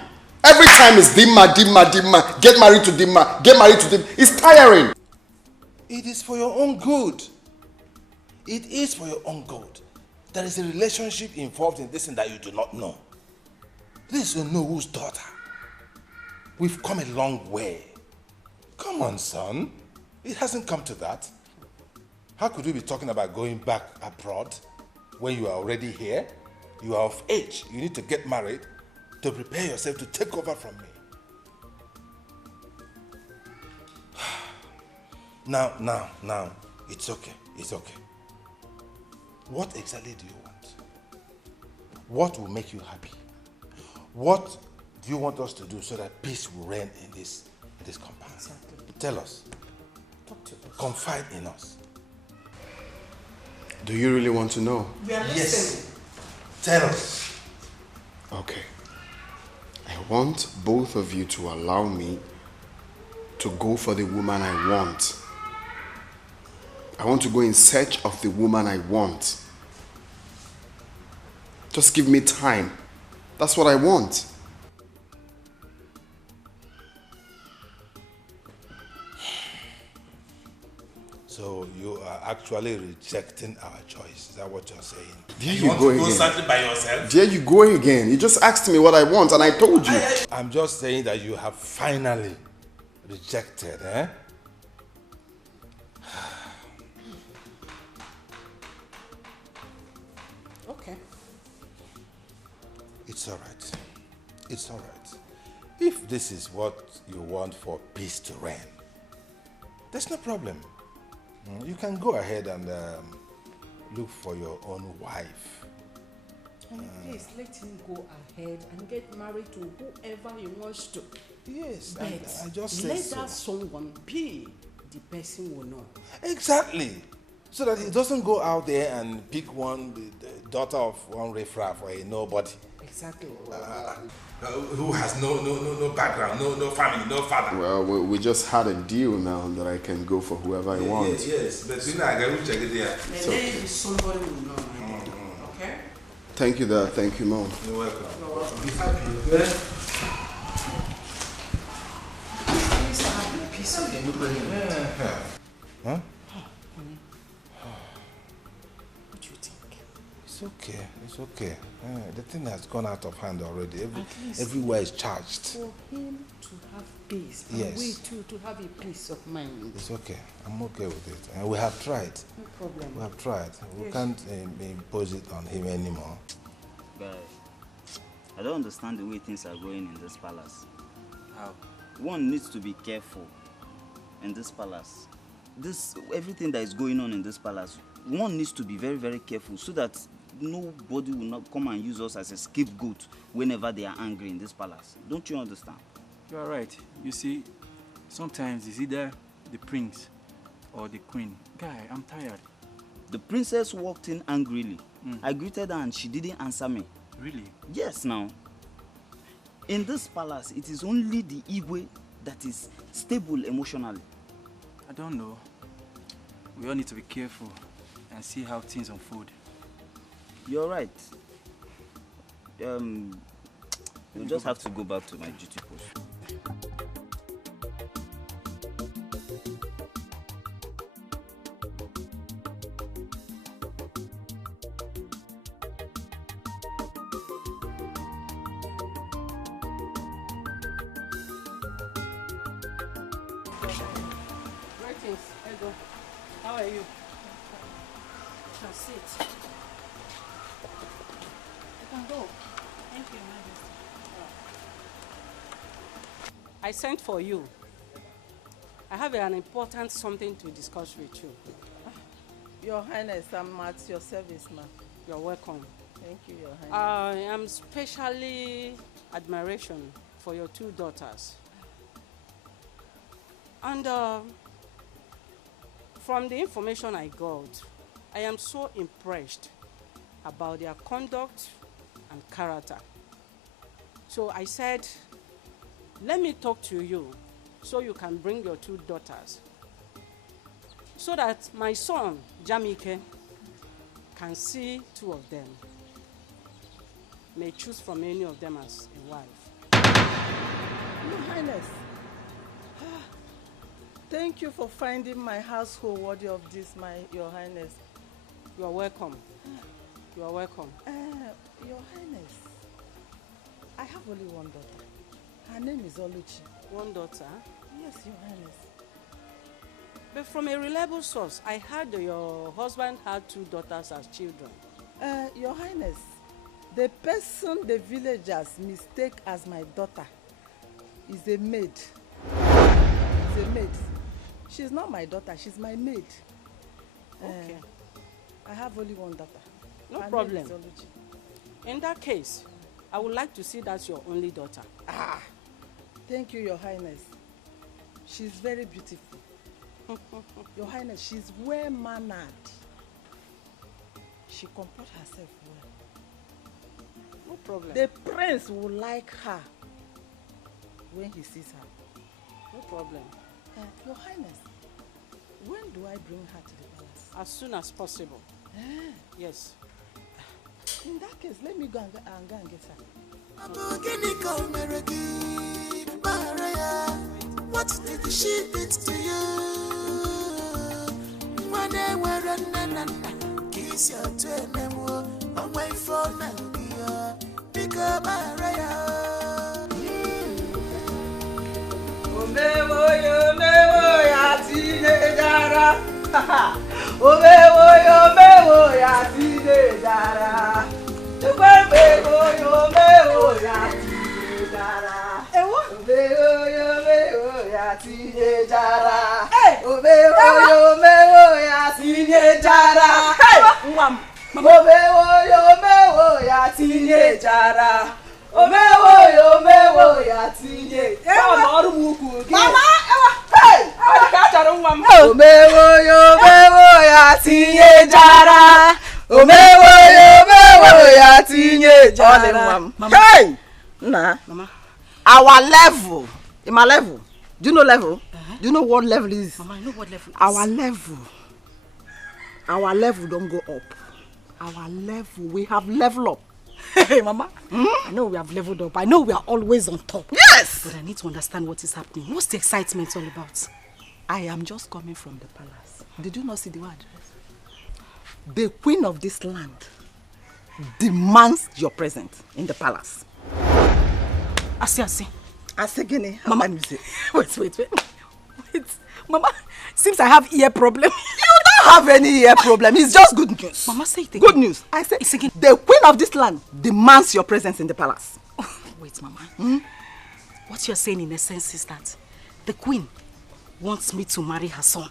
Every time it's Dimma. Get married to Dimma. Get married to Dimma. It's tiring. It is for your own good. It is for your own good. There is a relationship involved in this thing that you do not know. This is Onowo's daughter. We've come a long way. Come on, son. It hasn't come to that. How could we be talking about going back abroad when you are already here? You are of age. You need to get married to prepare yourself to take over from me. Now, it's okay. It's okay. What exactly do you want? What will make you happy? What do you want us to do so that peace will reign in this compound? Exactly. Tell us. Talk to us. Confide in us. Do you really want to know? We are listening. Tell us. Okay. I want both of you to allow me to go for the woman I want. I want to go in search of the woman I want. Just give me time. That's what I want. So you are actually rejecting our choice. Is that what you're saying? There you you want go to go again. searching by yourself? There you go again. You just asked me what I want and I told you. I'm just saying that you have finally rejected, eh? Okay. It's all right. It's all right. If this is what you want for peace to reign, there's no problem. You can go ahead and look for your own wife. And please let him go ahead and get married to whoever he wants to. Yes, but I just said let so. that someone be the person we know. Exactly. So that he doesn't go out there and pick one, the daughter of one riffraff or a nobody. Exactly. Who has no background, no family, no father. Well, we just had a deal now that I can go for whoever I want. Yes, but you know, I will check it there. And then somebody will know. Okay? Thank you, Dad. Thank you, Mom. You're welcome. You're welcome. Be happy, okay? Please have a piece of it. Huh? What do you think? It's okay. It's okay. The thing has gone out of hand already. At least Everywhere is charged. for him to have peace, and Yes. we too to have a peace of mind. It's okay. I'm okay with it. And we have tried. No problem. We have tried. We Yes. can't impose it on him anymore. Guy, I don't understand the way things are going in this palace. How? One needs to be careful in this palace. Everything that is going on in this palace, one needs to be very, very careful so that nobody will not come and use us as a scapegoat whenever they are angry in this palace. Don't you understand? You are right. You see, sometimes it's either the prince or the queen. Guy, I'm tired. The princess walked in angrily. I greeted her and she didn't answer me. Really? Yes, now. In this palace, it is only the Igwe that is stable emotionally. I don't know. We all need to be careful and see how things unfold. You're right. You'll just have to go back to my duty post. Greetings, Ego. How are you? Now sit. You can go. Thank you, Majesty. I sent for you. I have an important something to discuss with you. Your Highness, I'm at your service, ma'am. You're welcome. Thank you, Your Highness. I am specially admiration for your two daughters. And from the information I got, I am so impressed about their conduct and character. So I said, let me talk to you so you can bring your two daughters, so that my son, Jamike, can see two of them, may choose from any of them as a wife. Your Highness, thank you for finding my household worthy of this, Your Highness. You are welcome. You are welcome. Your Highness, I have only one daughter. Her name is Oluchi. One daughter? Yes, Your Highness. But from a reliable source, I heard that your husband had two daughters as children. Your Highness, the person the villagers mistake as my daughter is a maid. Is a maid. She's not my daughter, she's my maid. Okay. I have only one daughter. No Her problem. name is Oluchi. In that case, I would like to see that's your only daughter. Ah, thank you, Your Highness. She's very beautiful. Your Highness, she's well-mannered. She comports herself well. No problem. The prince will like her when he sees her. No problem. Your Highness, when do I bring her to the palace? As soon as possible. Yes. In that case, let me go and get her. What did she did to you? When they were running, kiss your twin, away from Naija, pick up Maria. Omewo ya teenagera. Omewo ya teenagera. Omewo ya teenagera. Omewo ya teenagera. Omewo ya teenagera. Mwam. Omewo ya teenagera. Omewo ya tinye. Mama, hey! Omewo ya tinye jara. Omewo ya tinye jara. Hey! Nah. Mama. Our level. In my level. Do you know level? Do you know what level is? Mama, I know what level is. Our level don't go up. Our level, we have level up. Hey, Mama, I know we have leveled up. I know we are always on top. Yes! But I need to understand what is happening. What's the excitement all about? I am just coming from the palace. Did you not see the word? The queen of this land demands your presence in the palace. I see. Asegene, Mama, wait. Mama, seems I have ear problem. You don't have any ear problem. It's just good news. Mama, say it again. Good news. I say it's again. The queen of this land demands your presence in the palace. Wait, Mama. What you're saying in essence is that the queen wants me to marry her son.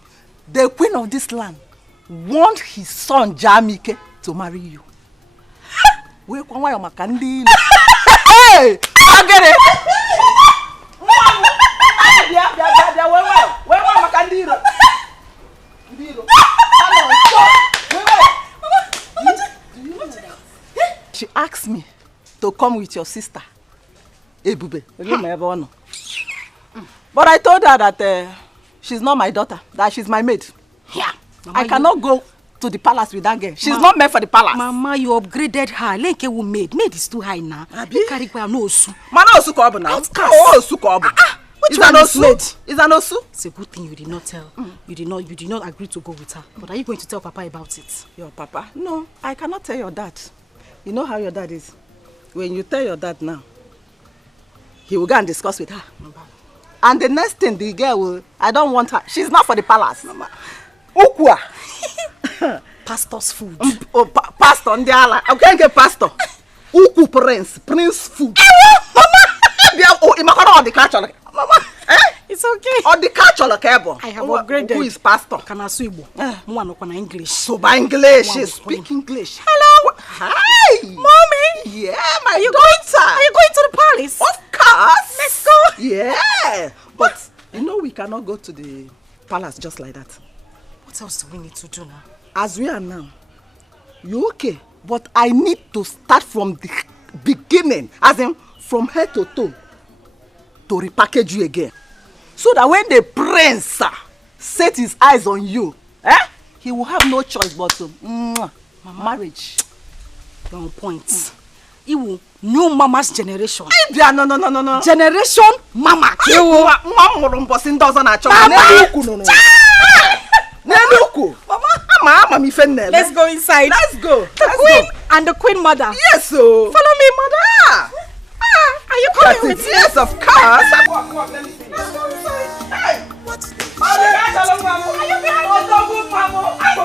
The queen of this land wants his son Jamike to marry you. Hey! I get it! She asked me to come with your sister, Ebube. But I told her that she's not my daughter, that she's my maid. Yeah. Mama, I cannot go to the palace with that girl. She's not meant for the palace. Mama, you upgraded her. Lenke will maid. Maid is too high now. You carry kwa no osu. Mana osu ko obu now. Oh, osu ko obu. Is an osu? Is an osu? It's a good thing you did not tell. You did not agree to go with her. But are you going to tell Papa about it? Your Papa? No, I cannot tell your dad. You know how your dad is. When you tell your dad now, he will go and discuss with her. And the next thing, the girl will, I don't want her. She's not for the palace. Mama. Ukwa. Pastor's food. Pastor, ndiala. I can't get pastor. Uku prince food. Oh, imakana on the catch. Mama, it's okay. On the catch on the cable. I have upgraded. Who is pastor? Kanasuibo. Mwana kwa na English. So by English, she speak English. Hello. Hi. Mommy. Yeah, my daughter. Are you going to the palace? Of course. Let's go. Yeah. But you know we cannot go to the palace just like that. What else do we need to do now? As we are now, you okay? But I need to start from the beginning, as in from head to toe, to repackage you again. So that when the prince set his eyes on you, he will have no choice but to marriage. You're on point. He will new mama's generation. No. Generation mama. Let's go inside. Let's go. The queen and the queen mother. Yes, so. Follow me, mother. Are you coming with me? Yes, of course. Come on, let me see. Let's go inside. Hey. What's this? Are you behind the Let's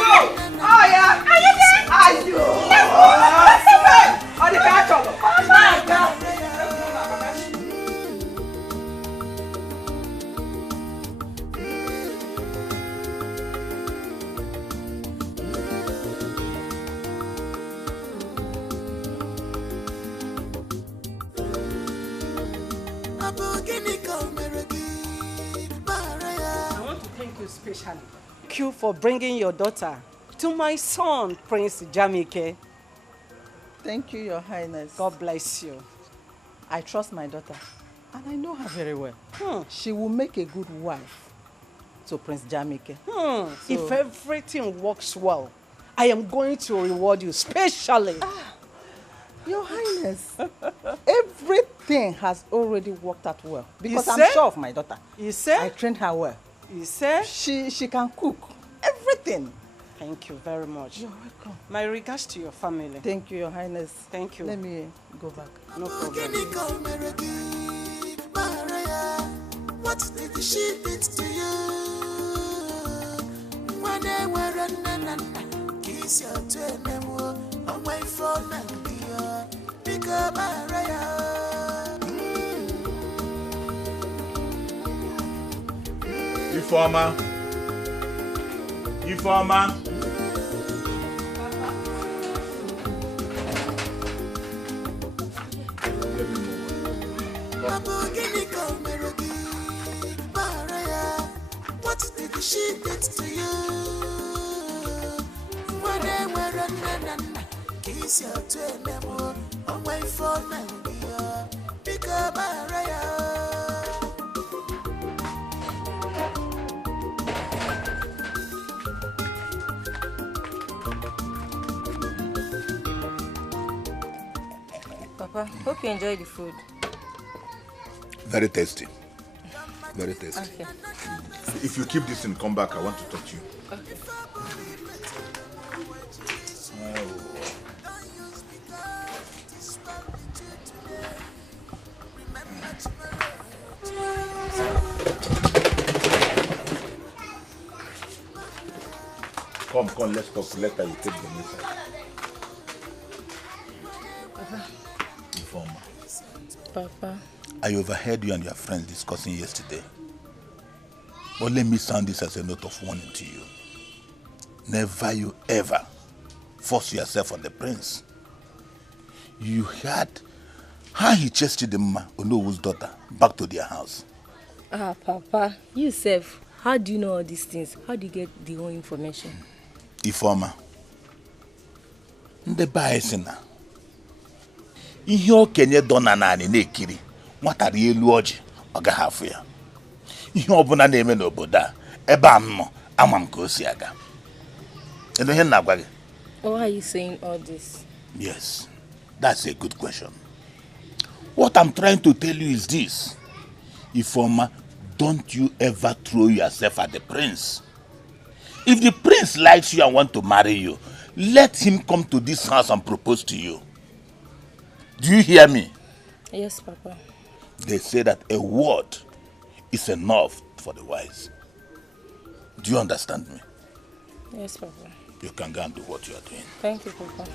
go. Oh, yeah. Are you there? Are you? Let's go. On the catch-up. you specially. Thank you for bringing your daughter to my son, Prince Jamike. Thank you, Your Highness. God bless you. I trust my daughter, and I know her very well. She will make a good wife to Prince Jamike. If everything works well, I am going to reward you specially. Your Highness, everything has already worked out well because You I'm say? sure of my daughter. You say? I trained her well. You say? She can cook. Everything. Thank you very much. You're welcome. My regards to your family. Thank you, Your Highness. Thank you. Let me go back. No problem. What did she did to you? When they were kiss your turn, on my phone and be pick up Informer. What did she did to you? When they were kiss your turn, on my phone and be pick up Papa, hope you enjoy the food. Very tasty. Very tasty. Okay. If you keep this and come back, I want to talk to you. Okay. Come, let's talk later. You take them inside. Papa. Informer. Papa. I overheard you and your friends discussing yesterday. But let me sound this as a note of warning to you. Never you ever force yourself on the prince. You heard how he chased Chidimma, Onowu's daughter, back to their house. Papa, you self, how do you know all these things? How do you get the whole information? Ifeoma, ndị be si na ihe okenye dọ na naanị na-ekiri nwata rie elu ọjị ọ gaghị afụ ya. Ihe ọbụla na-eme n'obodo a ebe a m nọ ama m ka o si aga. Kedu ihe na-agwa gị? Why are you saying all this? Yes, that's a good question. What I'm trying to tell you is this. Ifeoma, don't you ever throw yourself at the prince. If the prince likes you and wants to marry you, let him come to this house and propose to you. Do you hear me? Yes, Papa. They say that a word is enough for the wise. Do you understand me? Yes, Papa. You can go and do what you are doing. Thank you, Papa.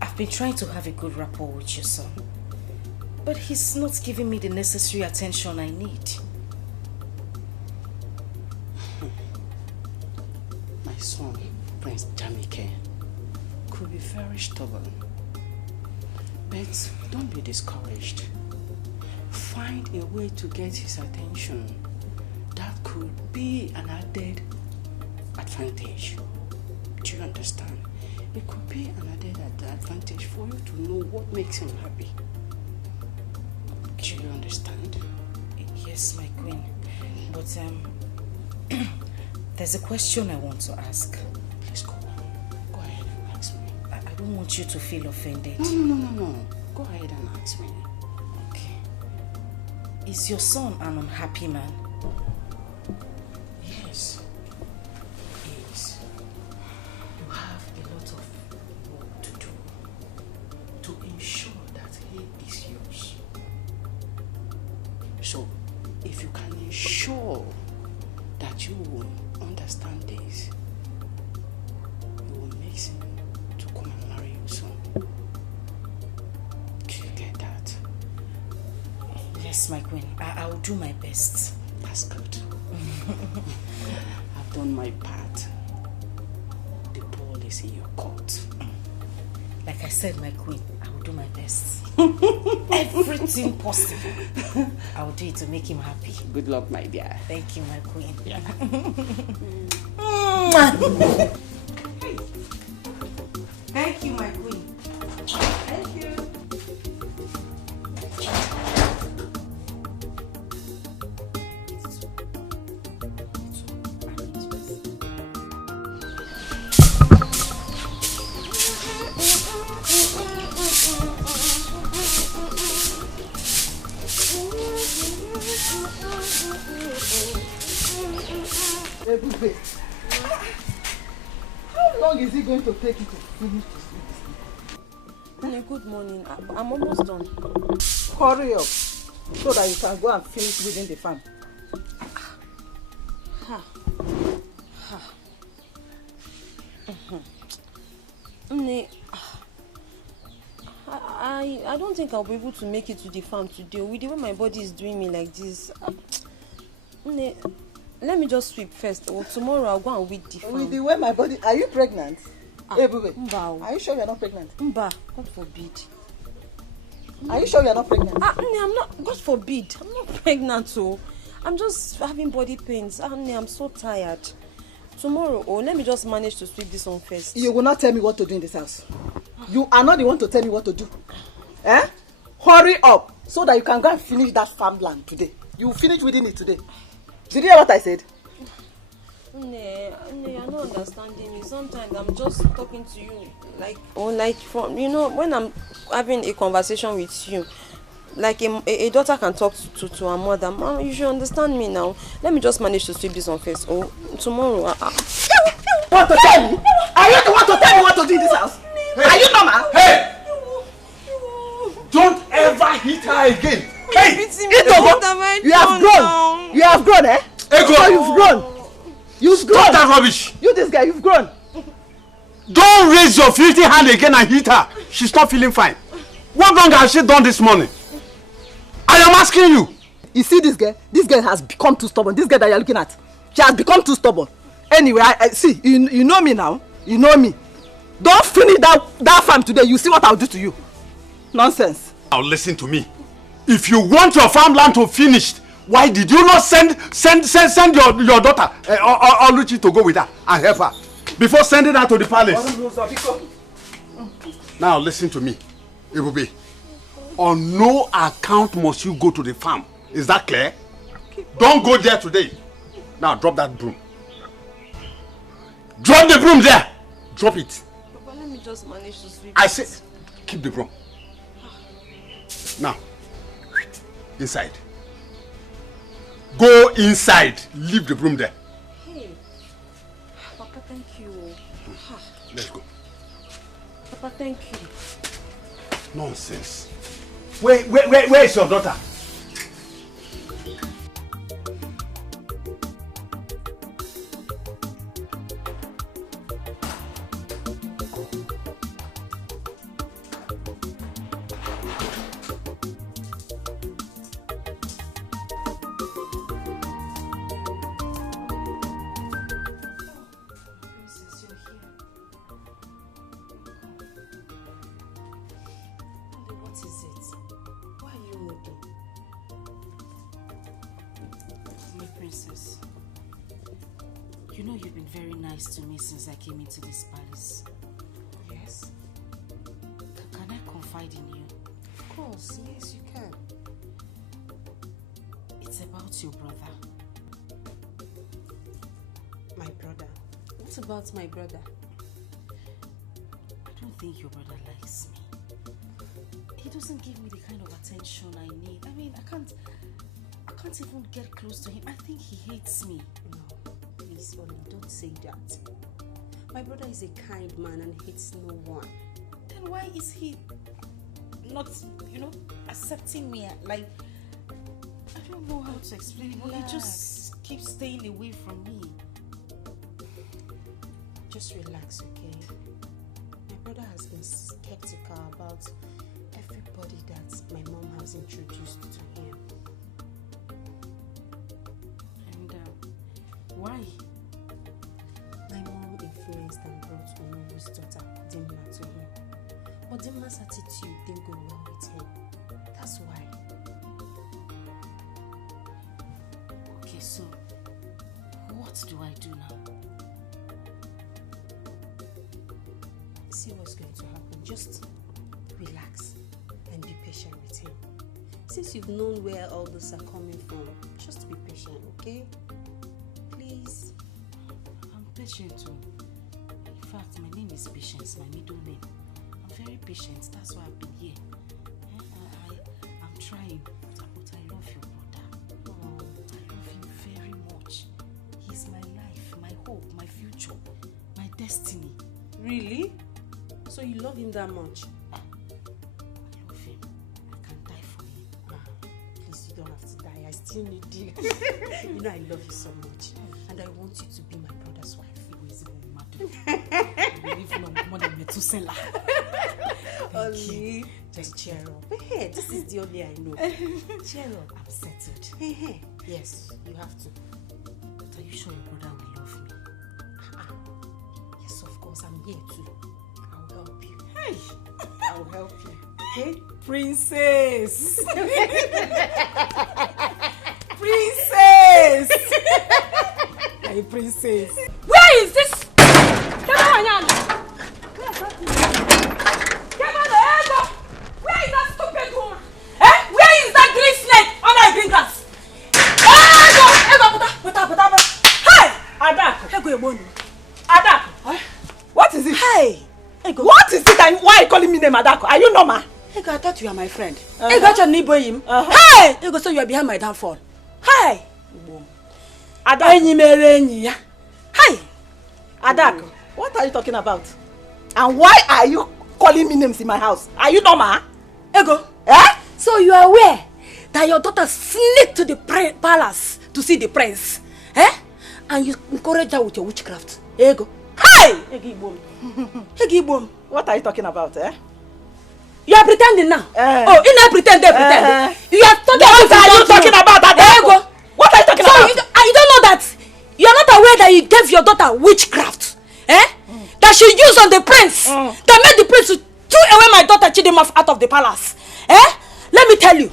I've been trying to have a good rapport with your son, but he's not giving me the necessary attention I need. My son, Prince Jamike, could be very stubborn. But don't be discouraged. Find a way to get his attention. That could be an added advantage. Do you understand? It could be an added advantage for you to know what makes him happy. Do you understand? Yes, my queen. But there's a question I want to ask. Please go on. Go ahead and ask me. I don't want you to feel offended. No. Go ahead and ask me. Okay. Is your son an unhappy man? Yes. He is. You have a lot of work to do to ensure that he is yours. So, if you can ensure that you will understand this, Yes, my queen. I will do my best. That's good. I've done my part. The ball is in your court. Like I said, my queen, I will do my best. Everything possible. I will do it to make him happy. Good luck, my dear. Thank you, my queen. Yeah. Thank you, my queen. Thank you. Ebube, how long is it going to take you to finish this? Good morning. I'm almost done. Hurry up so that you can go and finish within the farm. I don't think I'll be able to make it to the farm today. With the way my body is doing me like this. Let me just sweep first. Or tomorrow I'll go and weed the farm. With the way my body... Are you pregnant? Ebube, Mba. Are you sure you're not pregnant? Mba, God forbid. Are you sure you're not pregnant? I'm not. God forbid. I'm not pregnant, so I'm just having body pains. I'm so tired. Tomorrow, let me just manage to sweep this one first. You will not tell me what to do in this house. You are not the one to tell me what to do. Hurry up so that you can go and finish that farmland today. You will finish within it today. Did you hear what I said? You're not understanding me. Sometimes I'm just talking to you from when I'm having a conversation with you, like a daughter can talk to her mother. Mom, you should understand me now. Let me just manage to sweep this one first. Tomorrow. What to tell me? Are you the one to tell me what to do in this house? Hey. Are you normal? Hey! Don't ever hit her again. Hey! You have grown. You have grown, eh? Ego! So you've grown. You've grown. Stop that rubbish. You, this guy, you've grown. Don't raise your filthy hand again and hit her. She's not feeling fine. What wrong has she done this morning? I am asking you. You see this girl? This girl has become too stubborn. This girl that you're looking at, she has become too stubborn. Anyway, I see. You know me now. You know me. Don't finish that farm today. You see what I'll do to you. Nonsense. Now listen to me. If you want your farmland to finish, why did you not send your daughter Oluchi to go with her and help her before sending her to the palace? Now listen to me, Ebube. On no account must you go to the farm. Is that clear? Don't go there today. Now drop that broom. Drop the broom there. Drop it. Papa, let me just manage to sweep. I say, keep the broom. Now, inside. Go inside. Leave the broom there. Hey, Papa, thank you. Let's go. Papa, thank you. Nonsense. Where is your daughter? You know you've been very nice to me since I came into this palace. Yes? Can I confide in you? Of course, yes you can. It's about your brother. My brother? What about my brother? I don't think your brother likes me. He doesn't give me the kind of attention I need. I mean, I can't even get close to him. I think he hates me. No, please, Oli, don't say that. My brother is a kind man and hates no one. Then why is he not, accepting me? Like, I don't know how to explain it, but he just keeps staying away from me. Just relax, okay? My brother has been skeptical about everybody that my mom has introduced to him. Why? My mom influenced and brought Onobu's daughter, Dimma, to him. But Dimma's attitude didn't go well with him. That's why. Okay, so what do I do now? See what's going to happen. Just relax and be patient with him. Since you've known where all this are coming from, just be patient, okay? Please. I'm patient too. In fact, my name is Patience, my middle name. I'm very patient, that's why I've been here. I'm trying, but I love your brother. Oh, I love him very much. He's my life, my hope, my future, my destiny. Really? So you love him that much? I love him. I can die for him. Please, you don't have to die. I still need you. You know I love you so much. And I want you to be my brother's wife. Thank you. Just cheer up. Hey, this is the only I know. Cheer up. I'm settled. Yes, you have to. But are you sure your brother will love me? Yes, of course. I'm here too. I'll help you. Hey, I'll help you. Okay? Princess! Princess! Hey, princess. Where is this? Where is that stupid woman? Where is that green snake under the green grass? Hey! Adako! What is it? Hey! What is it and why are you calling me name Adako? Are you normal? I thought you are my friend. I got your neighbor him. Hey! So you are behind my downfall. Hey! Adako! Hi! Adako, what are you talking about? And why are you calling me names in my house? Are you normal? Ego. So you are aware that your daughter sneaked to the palace to see the prince? And you encourage her with your witchcraft? Ego. Hey! Egibom. What are you talking about, You are pretending now. Oh, you not pretend, they pretend. You are talking what about. Are you talking about, Adako? What are you talking about? So you don't know that you are not aware that you gave your daughter witchcraft, that she used on the prince, that made the prince to throw away my daughter Chidima out of the palace. Let me tell you,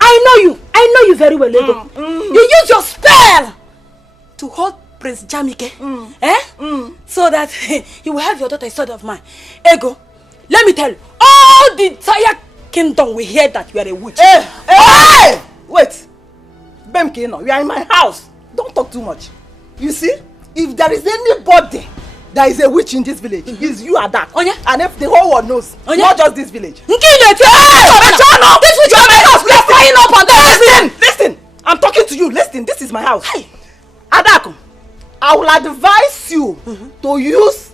I know you very well, Ego. You use your spell to hold Prince Jamike, so that you will have your daughter instead of mine. Ego, let me tell you, all the entire kingdom will hear that you are a witch. Hey! Wait. Bemkino, you are in my house. Don't talk too much. You see, if there is anybody that is a witch in this village, it's you, Adak. And if the whole world knows, not just this village. This witch is my house. Listen. I'm talking to you. Listen, this is my house. Adak, I will advise you to use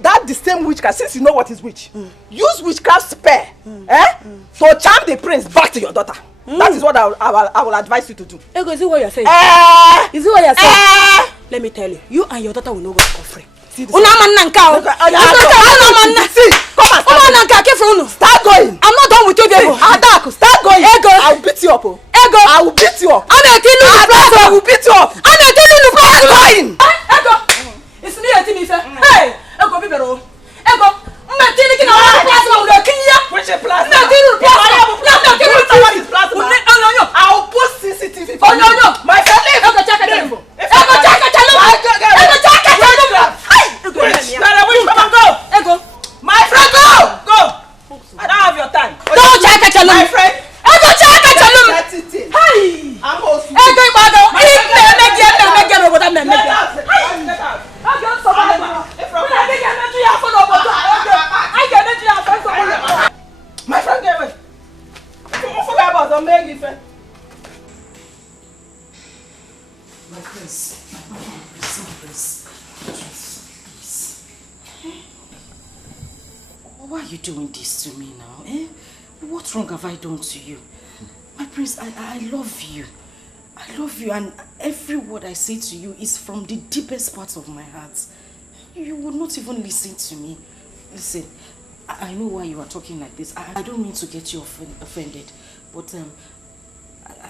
the same witchcraft, since you know what is witch. Use witchcraft spell, to charm the prince back to your daughter. That is what I will advise you to do. Ego, is it what you're saying? Is it what you're saying? Let me tell you, you and your daughter will not go for free. See, come and start going. I'm not done with you, Ego. Adako, start going. Ego, I will beat you up. Ego, I will beat you up. I'm a telling you, I will beat you up. I'm a telling you, start going. Ego, it's me a team. Hey, Ego, be better. Ego, I'm a telling you, I'm a king. Which a plasma? I will put CCTV. Oh no, my friend, Ego, check it. Ego, check it. Ego, my friend, go. I don't have your time. Don't check it, my friend. Ego, check it. Hey, I'm hosting. Ego, my friend, get away. Forget about the maid. My prince. Why are you doing this to me now? What wrong have I done to you? My prince, I love you. I love you, and every word I say to you is from the deepest parts of my heart. You will not even listen to me. Listen, I know why you are talking like this. I don't mean to get you offended, but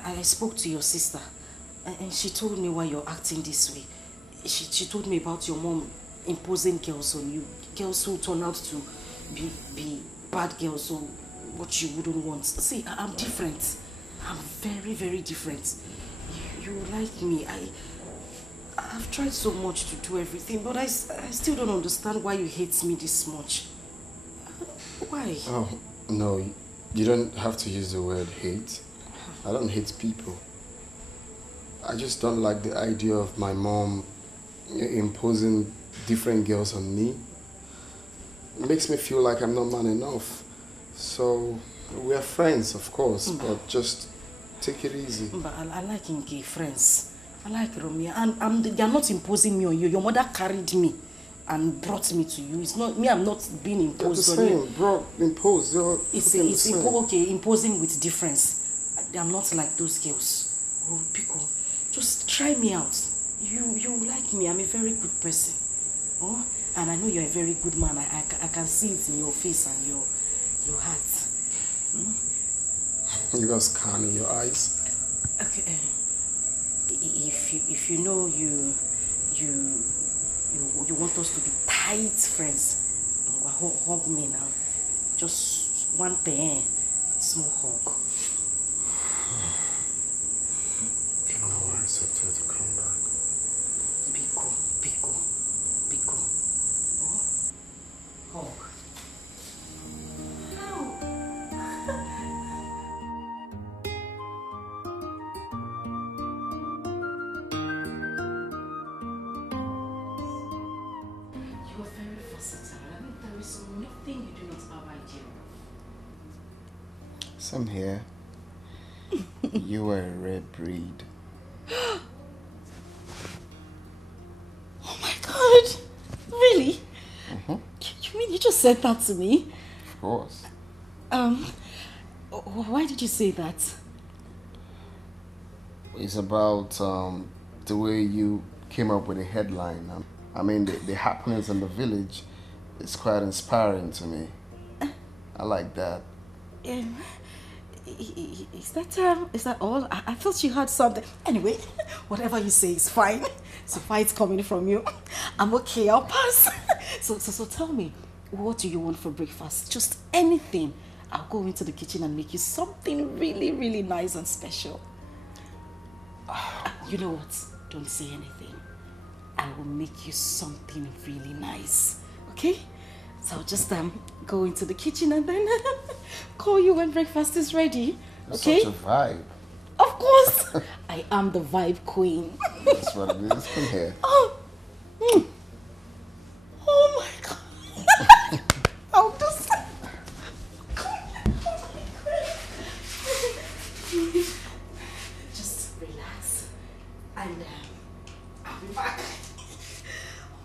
I spoke to your sister, and she told me why you're acting this way. she told me about your mom imposing girls on you. Girls who turn out to be bad girls or what you wouldn't want. See, I'm different. I'm very, very different. You like me. I've tried so much to do everything, but I still don't understand why you hate me this much. Why? Oh, no. You don't have to use the word hate. I don't hate people. I just don't like the idea of my mom imposing different girls on me. It makes me feel like I'm not man enough. So, we're friends, of course, but just take it easy. But I like Inge, friends. I like Romeo. And they're not imposing me on you. Your mother carried me and brought me to you. It's not me, I'm not being imposed on you. Imposed. It's okay, imposing with difference. I'm not like those girls. Oh, Pico, just try me out. You like me. I'm a very good person. Oh, and I know you're a very good man. I can see it in your face and your heart. You got scan in your eyes. Okay. If you know you want us to be tight friends, hug me now. Just one thing, small hug. I don't know why I said to come back. Pico. Oh, hug. Some here. You were a rare breed. Oh my God! Really? You mean you just said that to me? Of course. Why did you say that? It's about the way you came up with a headline. I mean, the happenings in the village is quite inspiring to me. I like that. Is that all? I thought you had something. Anyway, whatever you say is fine. So far it's coming from you. I'm okay, I'll pass. So tell me, what do you want for breakfast? Just anything. I'll go into the kitchen and make you something really, really nice and special. You know what? Don't say anything. I will make you something really nice. Okay? So I'll just go into the kitchen and then call you when breakfast is ready. Okay? Such a vibe. Of course. I am the vibe queen. That's what it is from here. Oh my God. I'll just... Just relax. And I'll be back. Oh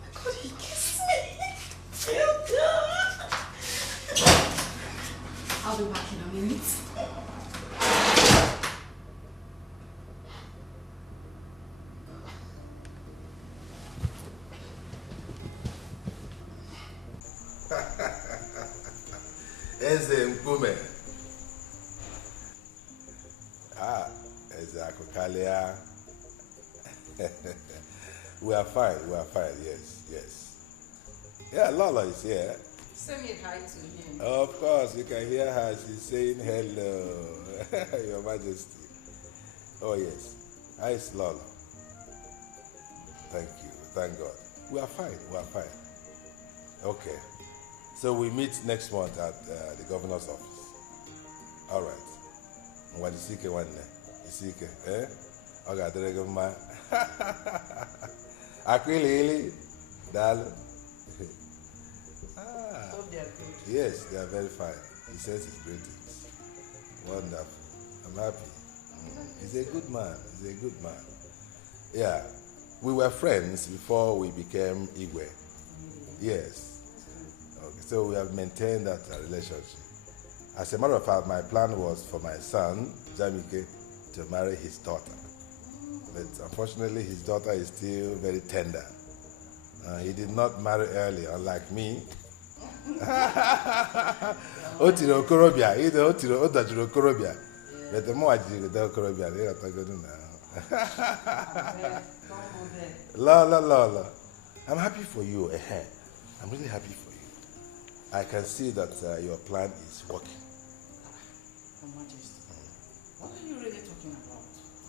my God, he kissed me. I'll be back in a minute. Eze Mkume. Eze Akokalia. We are fine, yes. Yeah, Lola is here. Send me hi to him. Of course, you can hear her. She's saying hello, Your Majesty. Oh yes, hi, it's Lola. Thank you, thank God. We are fine. Okay, so we meet next month at the governor's office. All right. What is it? Isike, eh? Okay, there you go, Akwili, Dal. Yes, they are very fine. He says his greetings. Wonderful. I'm happy. He's a good man. Yeah. We were friends before we became Igwe. Yes. Okay, so we have maintained that relationship. As a matter of fact, my plan was for my son, Jamike, to marry his daughter. But unfortunately, his daughter is still very tender. He did not marry early, unlike me. Otiro Okorobia, either Otiro Okorobia. But the more I did the Okorobia, they are talking now. La. I'm happy for you. I'm really happy for you. I can see that your plan is working. Your Majesty, what are you really talking about?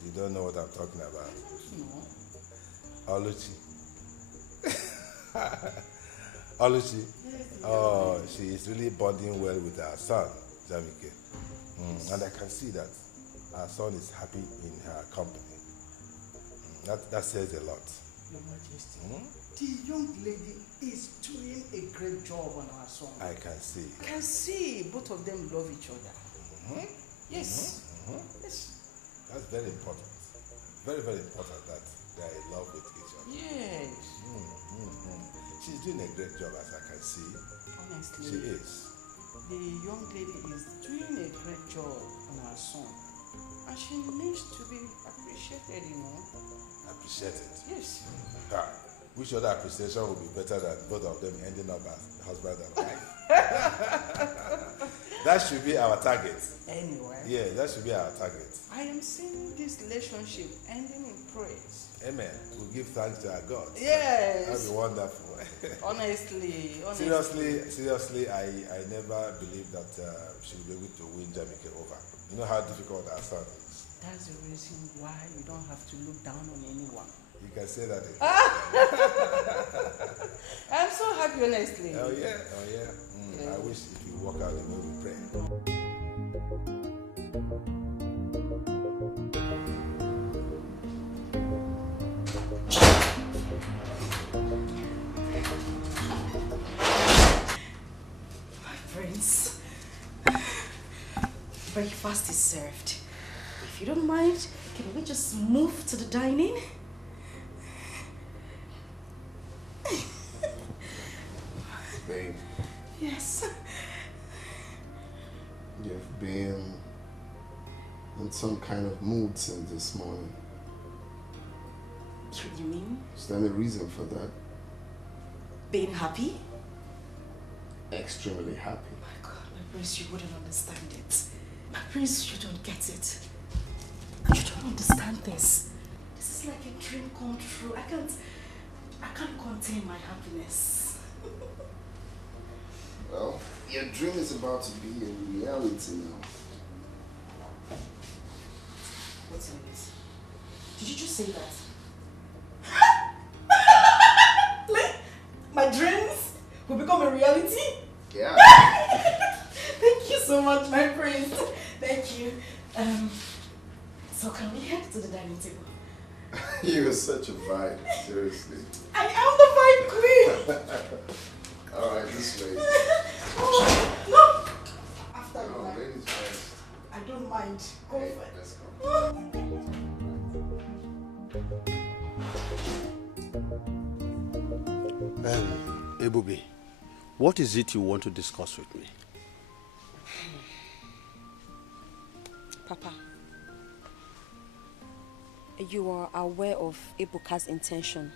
You don't know what I'm talking about. No. Oluchi. Oluchi. Oh, she is really bonding well with our son, Jamike. And I can see that our son is happy in her company. That says a lot. Your Majesty, the young lady is doing a great job on her son. I can see. I can see both of them love each other. Yes. Yes. That's very important. Very, very important that they are in love with each other. Yes. She's doing a great job, as I can see. Honestly. She is. The young lady is doing a great job on her son. And she needs to be appreciated, Appreciated? Yes. Which other appreciation would be better than both of them ending up as husband and wife? That should be our target. Anyway. Yeah, that should be our target. I am seeing this relationship ending in praise. Amen. We'll give thanks to our God. Yes. That'd be wonderful. Honestly. Seriously, I never believed that she would be able to win Jamike over. You know how difficult our son is. That's the reason why you don't have to look down on anyone. You can say that again. I'm so happy, honestly. Oh yeah. I wish it would work out the way we pray. My friends, breakfast is served. If you don't mind, can we just move to the dining? Babe, Yes. you've been in some kind of mood since this morning. You mean Is there any reason for that? being happy? Extremely happy. My prince, you wouldn't understand it. My prince, you don't get it. You don't understand this. This is like a dream come true. I can't contain my happiness. Well, your dream is about to be a reality now. What's all this? Did you just say that? My dreams will become a reality? Yeah. Thank you so much, my prince. Thank you. So can we head to the dining table? You're such a vibe, seriously. I am the vibe queen. Alright, this way. Oh, no. After you. Oh, ladies first. I don't mind. Go for it. Let's go. Ebubi, what is it you want to discuss with me? Papa, you are aware of Ebuka's intention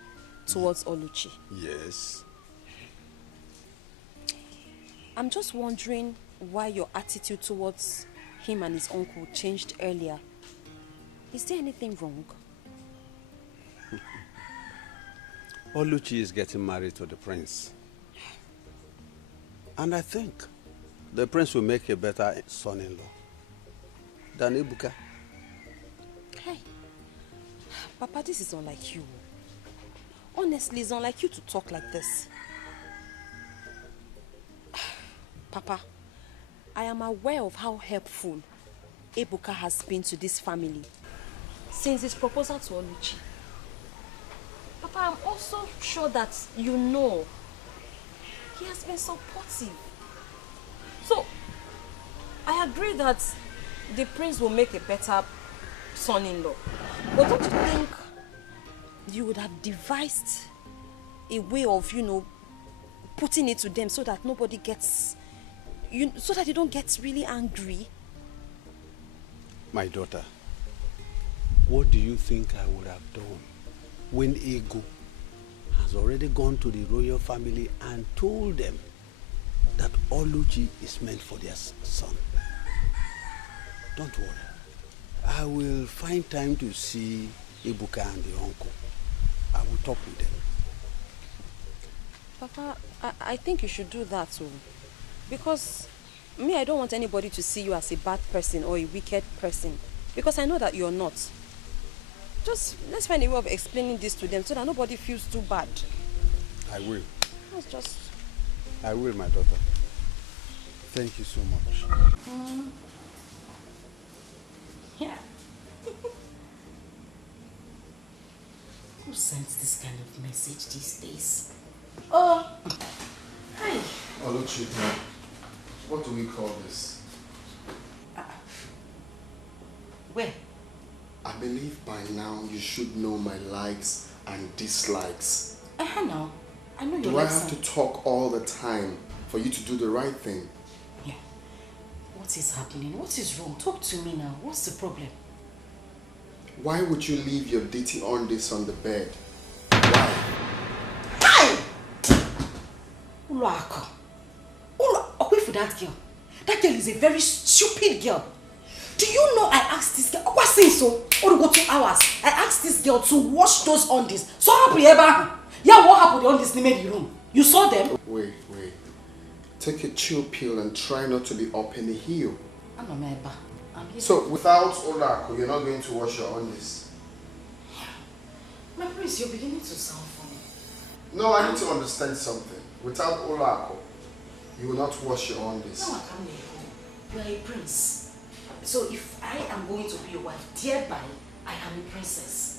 towards Oluchi. Yes. I'm just wondering why your attitude towards him and his uncle changed earlier. Is there anything wrong? Oluchi is getting married to the prince. And I think the prince will make a better son-in-law than Ebuka. Hey, Papa, this is unlike you. Honestly, it's unlike you to talk like this. Papa, I am aware of how helpful Ebuka has been to this family since his proposal to Oluchi. Papa, I'm also sure that you know he has been supportive. So, I agree that the prince will make a better son-in-law. But don't you think you would have devised a way of, putting it to them so that nobody gets, so that they don't get really angry? My daughter, what do you think I would have done when Ego has already gone to the royal family and told them that Oluchi is meant for their son? Don't worry. I will find time to see Ibuka and the uncle. I will talk with them. Papa, I think you should do that too. Because me, I don't want anybody to see you as a bad person or a wicked person. Because I know that you're not. Just let's find a way of explaining this to them so that nobody feels too bad. I will. That's just... I will, my daughter. Thank you so much. Yeah. Who sends this kind of message these days? Oh, hi. Oluchi, what do we call this? Where? I believe by now you should know my likes and dislikes. No. I know your Do I likes. have to talk all the time for you to do the right thing? Yeah. What is happening? What is wrong? Talk to me now. What's the problem? Why would you leave your dirty undies on the bed? Uluako. Away for that girl. That girl is a very stupid girl. Do you know I asked this girl, what say so? Or go 2 hours. I asked this girl to wash those undies. So happy ever. Yeah, what happened on this in the room? You saw them? Wait. Take a chill pill and try not to be up in the heel. I'm a member. So without Olako, you're not going to wash your undies? My prince, you're beginning to sound funny. No, I need to understand something. Without Olako, you will not wash your undies. No, I can't let go. You are a prince. So if I am going to be your wife, thereby I am a princess.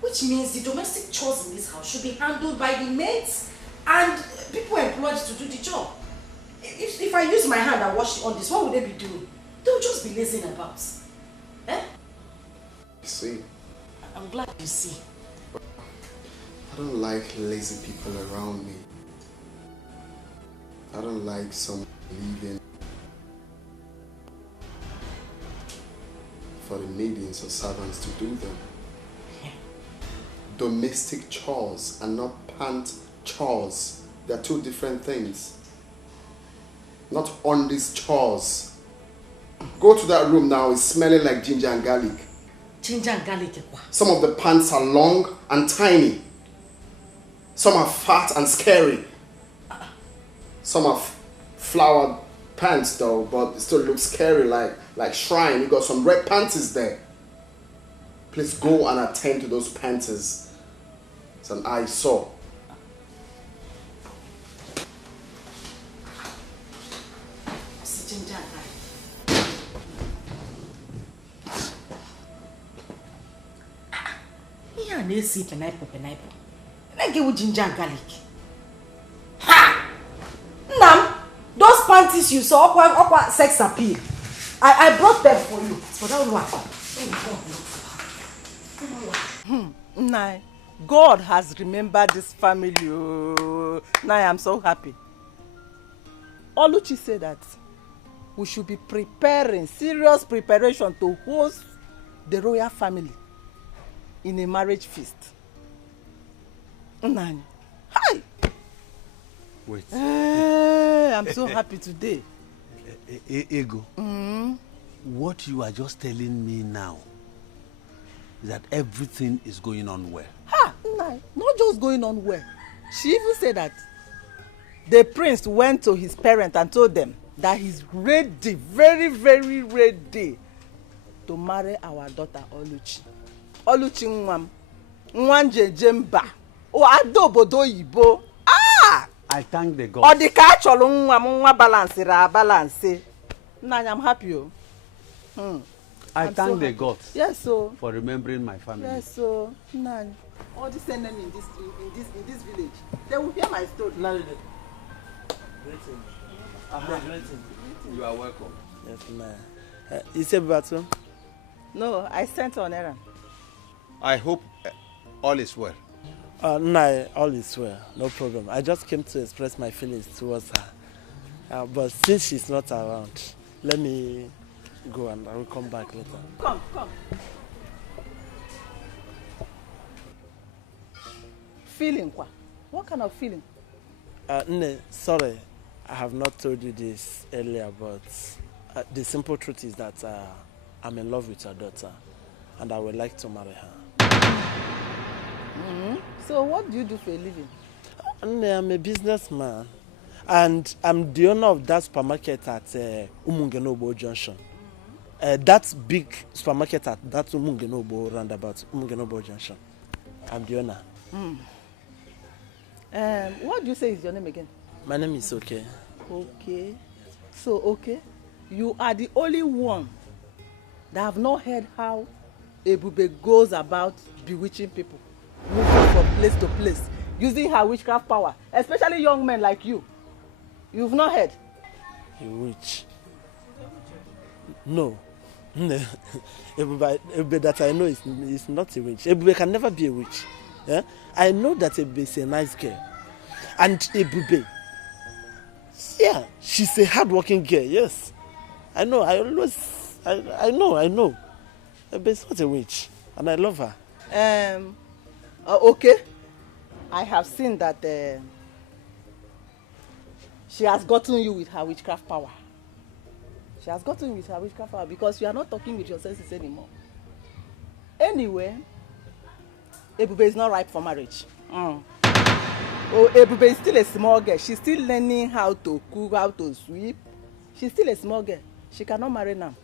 Which means the domestic chores in this house should be handled by the maids and people employed to do the job. If I use my hand and wash on this, what would they be doing? They'll just be lazing about. Eh? See? I'm glad you see. I don't like lazy people around me. I don't like someone leaving for the maidens or servants to do them. Domestic chores and not pant chores. They're two different things. Not on these chores. Go to that room now, it's smelling like ginger and garlic. Ginger and garlic? Some of the pants are long and tiny. Some are fat and scary. Some are flowered pants though, but it still looks scary like shrine. You got some red panties there. Please go and attend to those panties. It's an eyesore. Ginger and garlic. Yeah, they see pineapple. Like it with ginger and garlic. Ha! Nam, those panties you saw, aqua sex appeal. I brought them for you. For that one. Nah, God has remembered this family. Oh. Now I am so happy. Oluchi said that we should be preparing, serious preparation to host the royal family in a marriage feast. Nani. Hi. Wait. I'm so happy today. Ego. What you are just telling me now is that everything is going on well. Nani. Not just going on well. She even said that the prince went to his parents and told them that he's ready, very, very ready to marry our daughter Oluchi. Oluchi Nwam. Nwanje Jemba. O adobodo Yibo. I thank the God. Or the catch or nwa balance. Nanya, I'm happy. I thank the God. Yes, so for remembering my family. Yes, so Nanya. All these enemy in this village, they will hear my story. You are welcome. Yes, ma'am. You said Batu? No, I sent her on errand. I hope all is well. No, all is well. No problem. I just came to express my feelings towards her. But since she's not around, let me go and I will come back later. Come. Feeling what? What kind of feeling? Nne, sorry, I have not told you this earlier, but the simple truth is that I'm in love with your daughter. and I would like to marry her. So what do you do for a living? I'm a businessman, and I'm the owner of that supermarket at Umungenobo Junction. That big supermarket at that Umungenobo roundabout, Umungenobo Junction. I'm the owner. What do you say is your name again? My name is Okay. Okay. So, okay, you are the only one that have not heard how Ebube goes about bewitching people, moving from place to place, using her witchcraft power, especially young men like you. You've not heard? A witch? No. Ebube that I know is not a witch. Ebube can never be a witch. Yeah? I know that Ebube is a nice girl. And Ebube, yeah, she's a hard-working girl, yes. I know, I know. Ebube is not a witch. And I love her. Okay. I have seen that she has gotten you with her witchcraft power. She has gotten you with her witchcraft power because you are not talking with your senses anymore. Anyway, Ebube is not ripe for marriage. Oh, Ebube is still a small girl. She's still learning how to cook, how to sweep. She's still a small girl. She cannot marry now.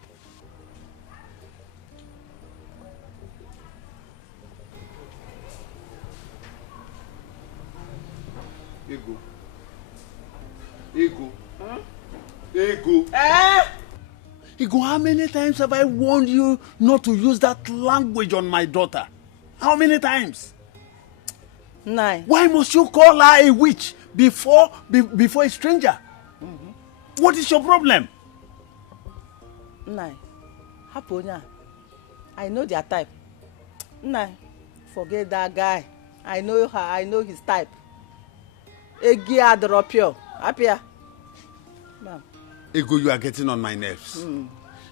Ego. Ego, how many times have I warned you not to use that language on my daughter? How many times? 9. Why must you call her a witch before a stranger? What is your problem? 9. Haponya. I know their type. 9. Forget that guy. I know her. I know his type. Egia Dropio. Apia. Ego, you are getting on my nerves.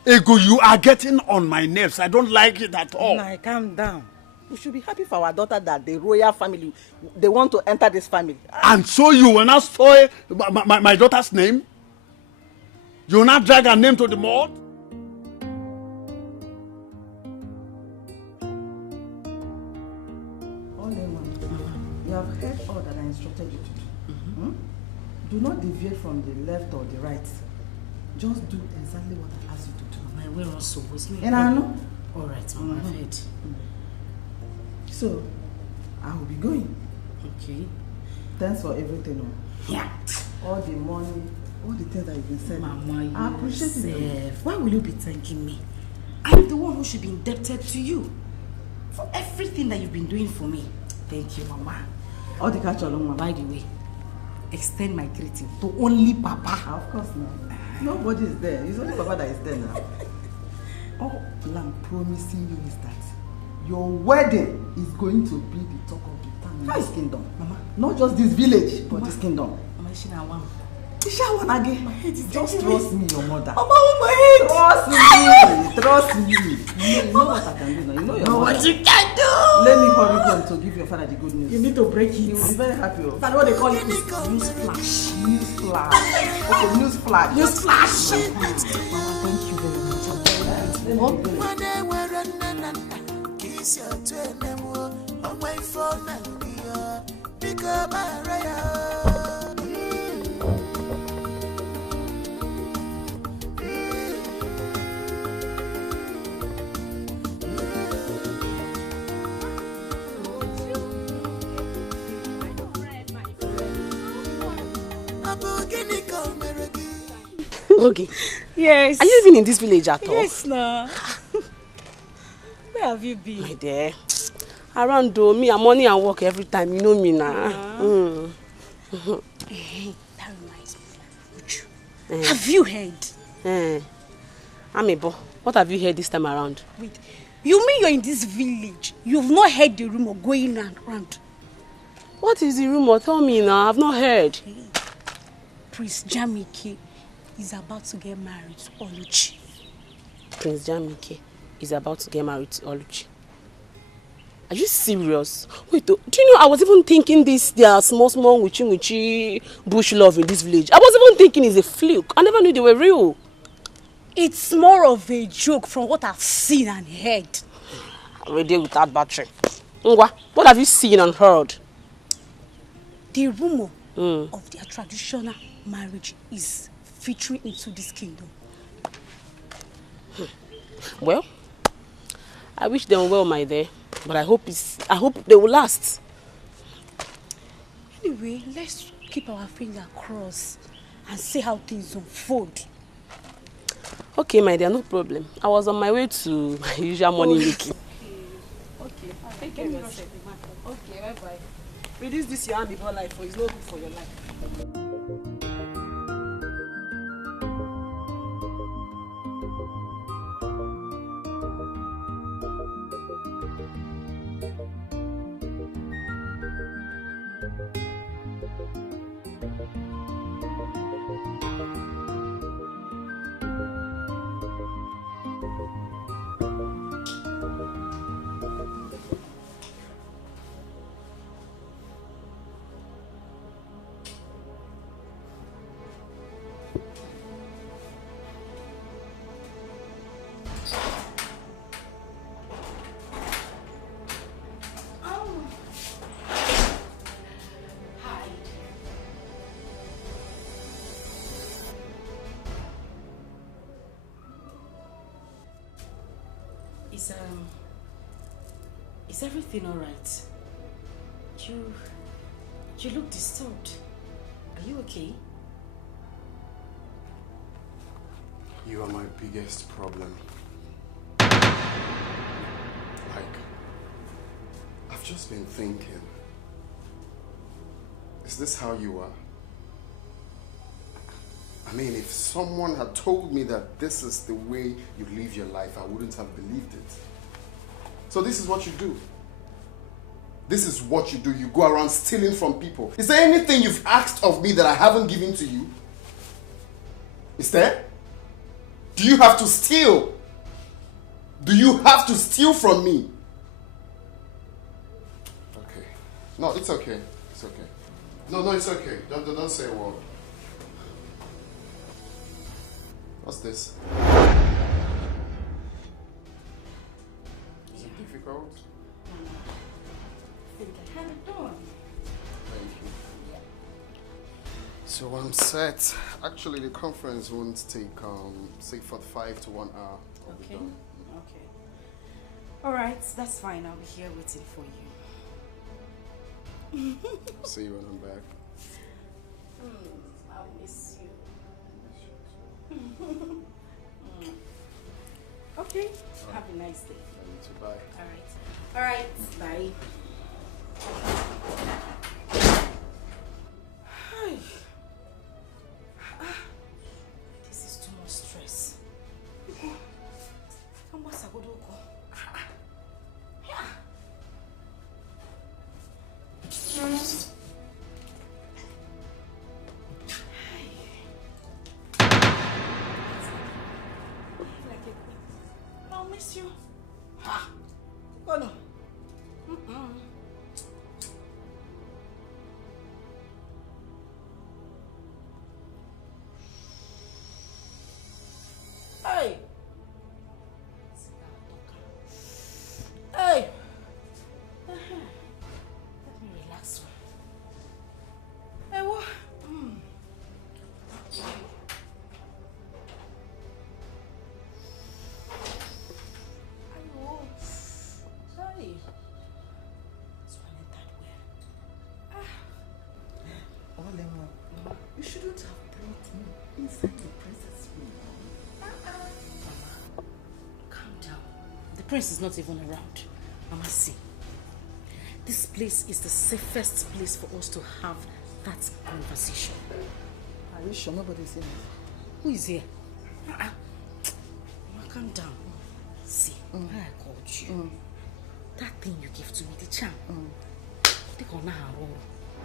Ego, you are getting on my nerves. I don't like it at all. Nah, calm down. We should be happy for our daughter that the royal family, they want to enter this family. And so you will not spoil my daughter's name? You will not drag her name to the mud? You have heard all that I instructed you to do. Do not deviate from the left or the right. Just do exactly what I asked you to do. My way also was me. And I know. All right, Mama, I've heard. So, I will be going. Okay. Thanks for everything. Yeah. All the money, all the things that you've been sending. Mama, I appreciate it. Why will you be thanking me? I'm the one who should be indebted to you for everything that you've been doing for me. Thank you, Mama. All the catch along, Mama. By the way, extend my greeting to only Papa. Of course not. Nobody is there. It's only Papa that is there now. All I'm promising you is that your wedding is going to be the talk of the town in this kingdom. Mama. Not just this village, but this kingdom. Mama, Isha again. My head is just trust me, your mother. Mama, my head. Trust me. Trust me. You know what I can do now. You know your mother. What you can do. Let me hurry on to give your father the good news. You need to break it. He will be very happy. That's what they call it. News flash. News flash. Okay, news flash. News flash. Mama, thank you very much. Let me go. Okay. Yes. Are you even in this village at all? Yes, no. Where have you been? My dear. Around though, me, I'm money and work every time. You know me now. That reminds me. Have you heard? Amebo, what have you heard this time around? Wait, you mean you're in this village? You've not heard the rumor going around? What is the rumor? Tell me now. I've not heard. Prince Jamike is about to get married to Oluchi. Prince Jamike is about to get married to Oluchi. Are you serious? Wait, do you know I was even thinking their small witchy bush love in this village. I was even thinking it's a fluke. I never knew they were real. It's more of a joke from what I've seen and heard. Radio without battery. Ngwa, what have you seen and heard? The rumor of their traditional marriage is filtering into this kingdom. Well, I wish them well, my dear, but I hope they will last. Anyway, let's keep our finger crossed and see how things unfold. Okay, my dear, no problem. I was on my way to my usual morning meeting. Okay, take care of yourself. Okay, bye-bye. Reduce this your hand before life, for it's not good for your life. Is everything all right? You look disturbed. Are you okay? You are my biggest problem. Like, I've just been thinking, is this how you are? I mean, if someone had told me that this is the way you live your life, I wouldn't have believed it. So this is what you do. This is what you do. You go around stealing from people. Is there anything you've asked of me that I haven't given to you? Is there? Do you have to steal? Do you have to steal from me? Okay. No, it's okay. It's okay. No, it's okay. Don't say a word. What's this? Is it difficult? I think I have it done. Thank you. So I'm set. Actually, the conference won't take, say, 45 to 1 hour. I'll be done. Okay. All right, that's fine. I'll be here waiting for you. See you when I'm back. I'll miss you. Okay. Have a nice day. You too. Bye. All right. Bye. This is too much stress. I'll miss you. Oh no. Hey. Hey. Let me relax. Hey, what? Hey. You shouldn't have brought me inside the princess room. Calm down. The prince is not even around. Mama, see. This place is the safest place for us to have that conversation. Are you sure nobody's in it? Who is here? Mama, calm down. See, when I called you, that thing you gave to me, the charm, take on now.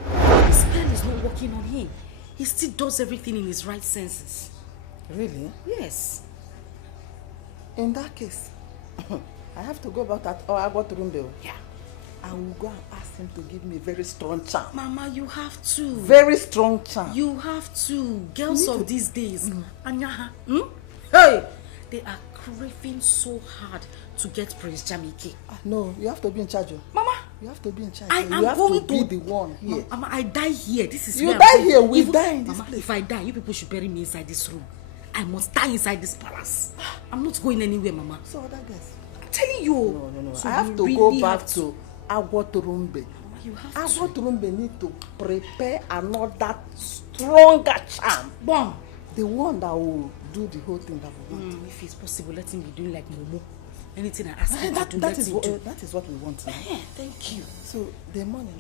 The spell is not working on him. He still does everything in his right senses. Really? Yes. In that case, I have to go about that or I go to room bill. Yeah. I will go and ask him to give me a very strong charm. Mama, you have to. Very strong charm. You have to. Girls of these days, Anyaha, hey, they are craving so hard to get Prince Jamike. No, you have to be in charge. Mama, you have to be in charge. I You am have going to be the one here. Mama, I die here. This is You where die I'm here, going. we die in this Mama, place. if I die, you people should bury me inside this room. I must die inside this palace. I'm not going anywhere, Mama. So other guys. I'm telling you. No. So I have you to really go back have to Agwoturumbe. You have Agwoturumbe need to prepare another stronger charm. Bomb. The one that will do the whole thing that we want. If it's possible, let him be doing like Momo. Anything I ask him to do, that let is him what, do. that is what we want now. Thank you. So the money.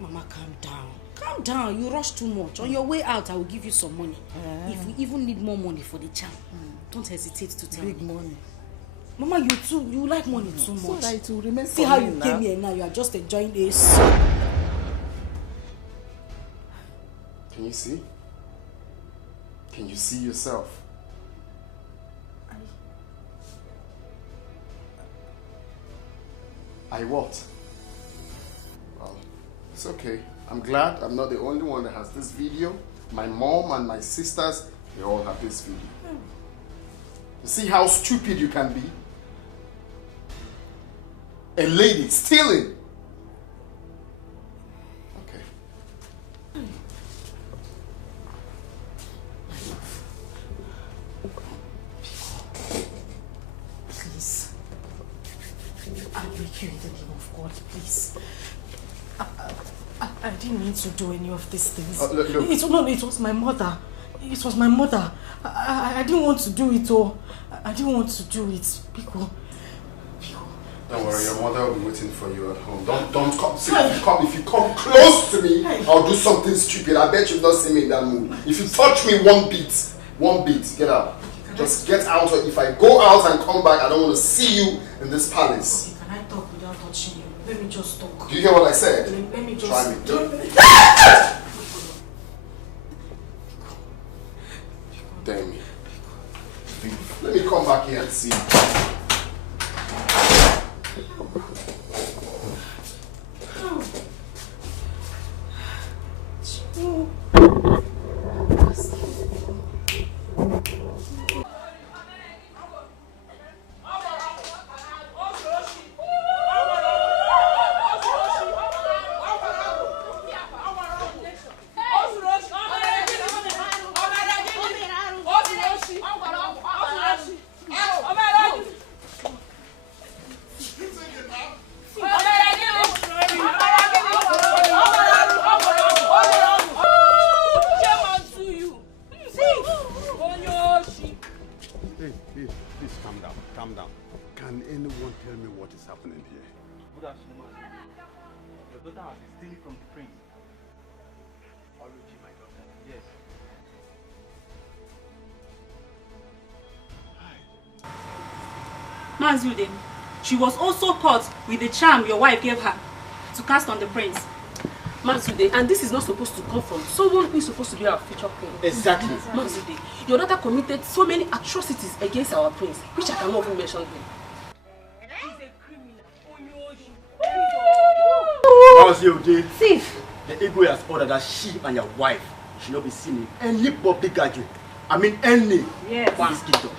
Mama, calm down. Calm down. You rush too much. On your way out, I will give you some money. If we even need more money for the charm, don't hesitate to tell Big me. money. Mama, you like money too much. So that it will remain See for how me you now. came here now. You are just enjoying this. Can you see? Can you see yourself? I what? Well, it's okay. I'm glad I'm not the only one that has this video. My mom and my sisters, they all have this video. You see how stupid you can be? A lady stealing. Okay. Please. I beg you in the name of God, please. I didn't mean to do any of these things. Look. It was my mother. It was my mother. I didn't want to do it all. I didn't want to do it. Pico. Don't worry, your mother will be waiting for you at home. Don't come. See, if you come close to me, I'll do something stupid. I bet you've not seen me in that mood. If you touch me one beat, get out. Just get out. Or if I go out and come back, I don't want to see you in this palace. Can I talk without touching you? Let me just talk. Do you hear what I said? Let me just... Try me. Damn me. Let me come back here and see. Calm down. Can anyone tell me what is happening here? Good afternoon, ma'am. Your daughter has been stealing from the prince. Oluchi, my daughter. Yes. Mazudin, she was also caught with the charm your wife gave her to cast on the prince. Mazude, and this is not supposed to come from someone who is supposed to be our future queen. Exactly. Mazude, your daughter committed so many atrocities against our prince, which I cannot even mention them. How's your day? Thief. The Igwe has ordered that she and your wife should not be seen in any public gathering. I mean any. Yes. In this kingdom.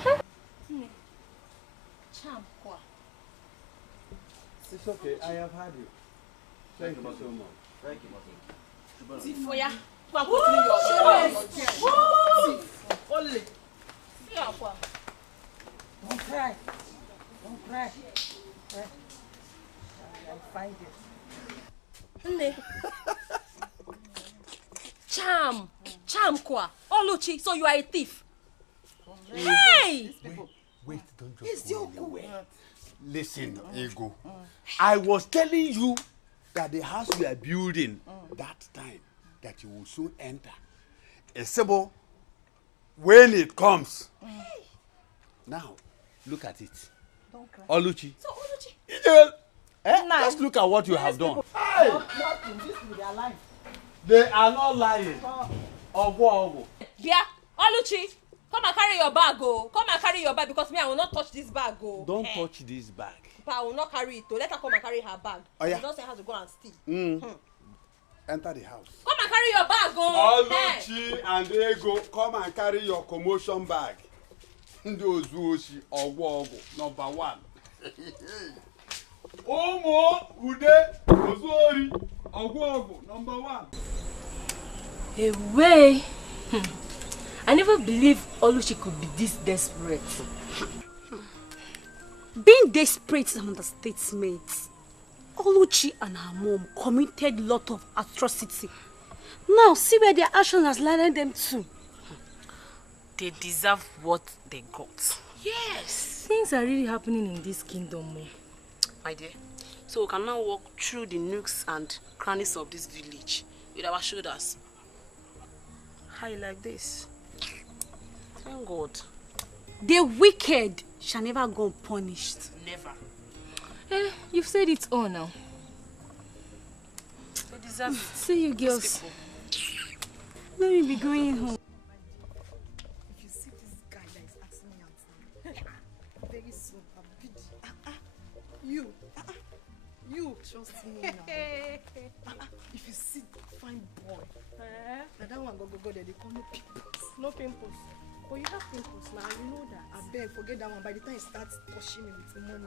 It's okay, I have had you. Thank you so much. Thank you, Thief for ya. Only. Don't cry. Don't cry. I'll find it. Charm kwa. Oluchi, so you are a thief. Hey! Wait, don't just go anywhere. Listen, Ego. I was telling you that the house we are building that time that you will soon enter. Esebo, when it comes. Now, look at it. Don't cry. Oluchi. So Oluchi. Just look at what you have done. Hey! They are lying. They are not lying. Ogo. Yeah, Oluchi, come and carry your bag, oh. Come and carry your bag because me, I will not touch this bag, oh. Don't touch this bag. But I will not carry it, oh. Let her come and carry her bag. Oh, yeah. She don't say how to go and steal. Enter the house. Come and carry your bag, oh. Oluchi and Ego, come and carry your commotion bag. Ndozuoshi Ogwogo, number 1. Omo Ude Ozuori Ogwogo, number 1. Away. I never believed Oluchi could be this desperate. Being desperate is an understatement. Oluchi and her mom committed a lot of atrocity. Now see where their action has led them to. They deserve what they got. Yes. Things are really happening in this kingdom. My dear, so we can now walk through the nooks and crannies of this village with our shoulders high like this. Thank God. The wicked shall never go unpunished. Never. You've said it all now. They deserve it. See you girls. Let me be going home. If you see this guy that is asking me out now, very soon I'll be you. You trust me now. If you see fine boy, that one go there, they call no pimples. No pimples. But you have pimples now, you know that. I beg, forget that one. By the time he starts touching me with the money,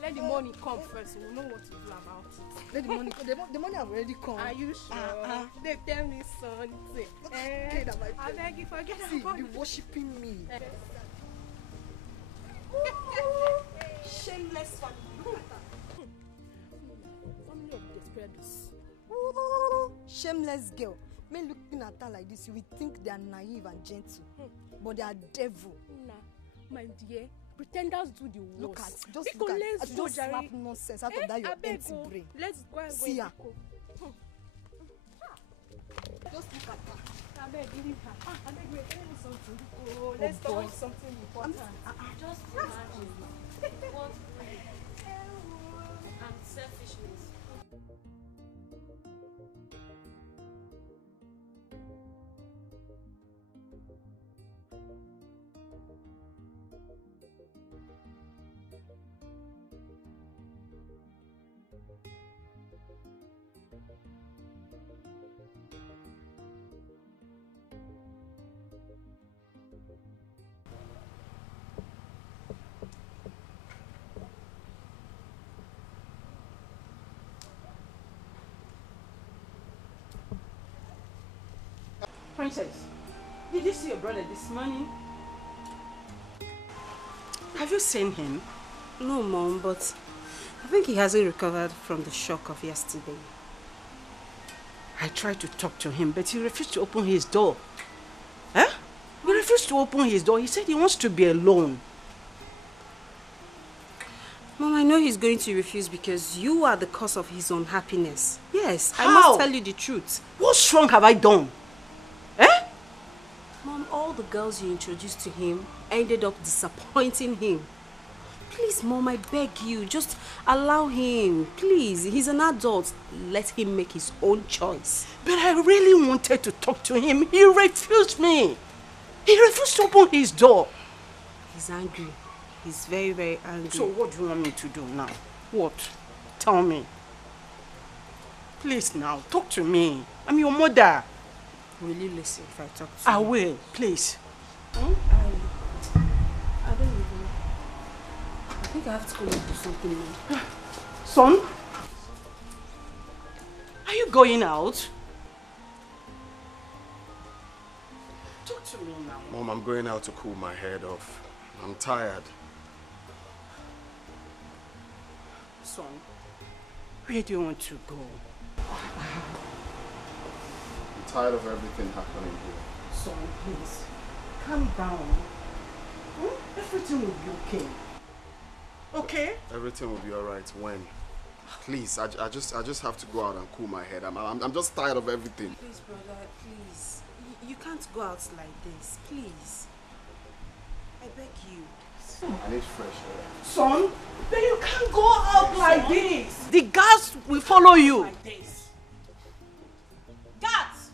Let the money come first, we'll know what to do about it. Let the money come. The money have already come. Are you sure? They tell me something. Okay, that my I beg you, forget see, about you be worshipping me. Shameless family. Look at that. Family of desperados. Shameless girl. Men looking at her like this, you will think they are naive and gentle, but they are devil. Nah, my dear, pretenders do the worst. Look at, just look at, just slap nonsense out of that your empty brain. Let's go and see her. Just look at her. I beg, leave her. I beg, wait, tell me something. Oh, let's talk about something important. Just imagine what and selfishness. Princess, did you see your brother this morning? Have you seen him? No, Mom, but I think he hasn't recovered from the shock of yesterday. I tried to talk to him, but he refused to open his door. Huh? He refused to open his door. He said he wants to be alone. Mom, I know he's going to refuse because you are the cause of his unhappiness. Yes, How? I must tell you the truth. What wrong have I done? Mom, all the girls you introduced to him ended up disappointing him. Please, Mom, I beg you, just allow him. Please, he's an adult. Let him make his own choice. But I really wanted to talk to him. He refused me. He refused to open his door. He's angry. He's very, very angry. So what do you want me to do now? What? Tell me. Please now, talk to me. I'm your mother. Will you listen if I talk to you? I will, please. I don't even know. I think I have to go and do something now. Son? Are you going out? Talk to me now. Mom, I'm going out to cool my head off. I'm tired. Son, where do you want to go? I'm tired of everything happening here. Son, please, calm down. Everything will be okay. Okay? Everything will be alright when? Please, I just have to go out and cool my head. I'm just tired of everything. Please, brother, please. You can't go out like this. Please. I beg you. I need fresh air. Son, then you can't go out like this. The guards will follow you. Like this. Guards!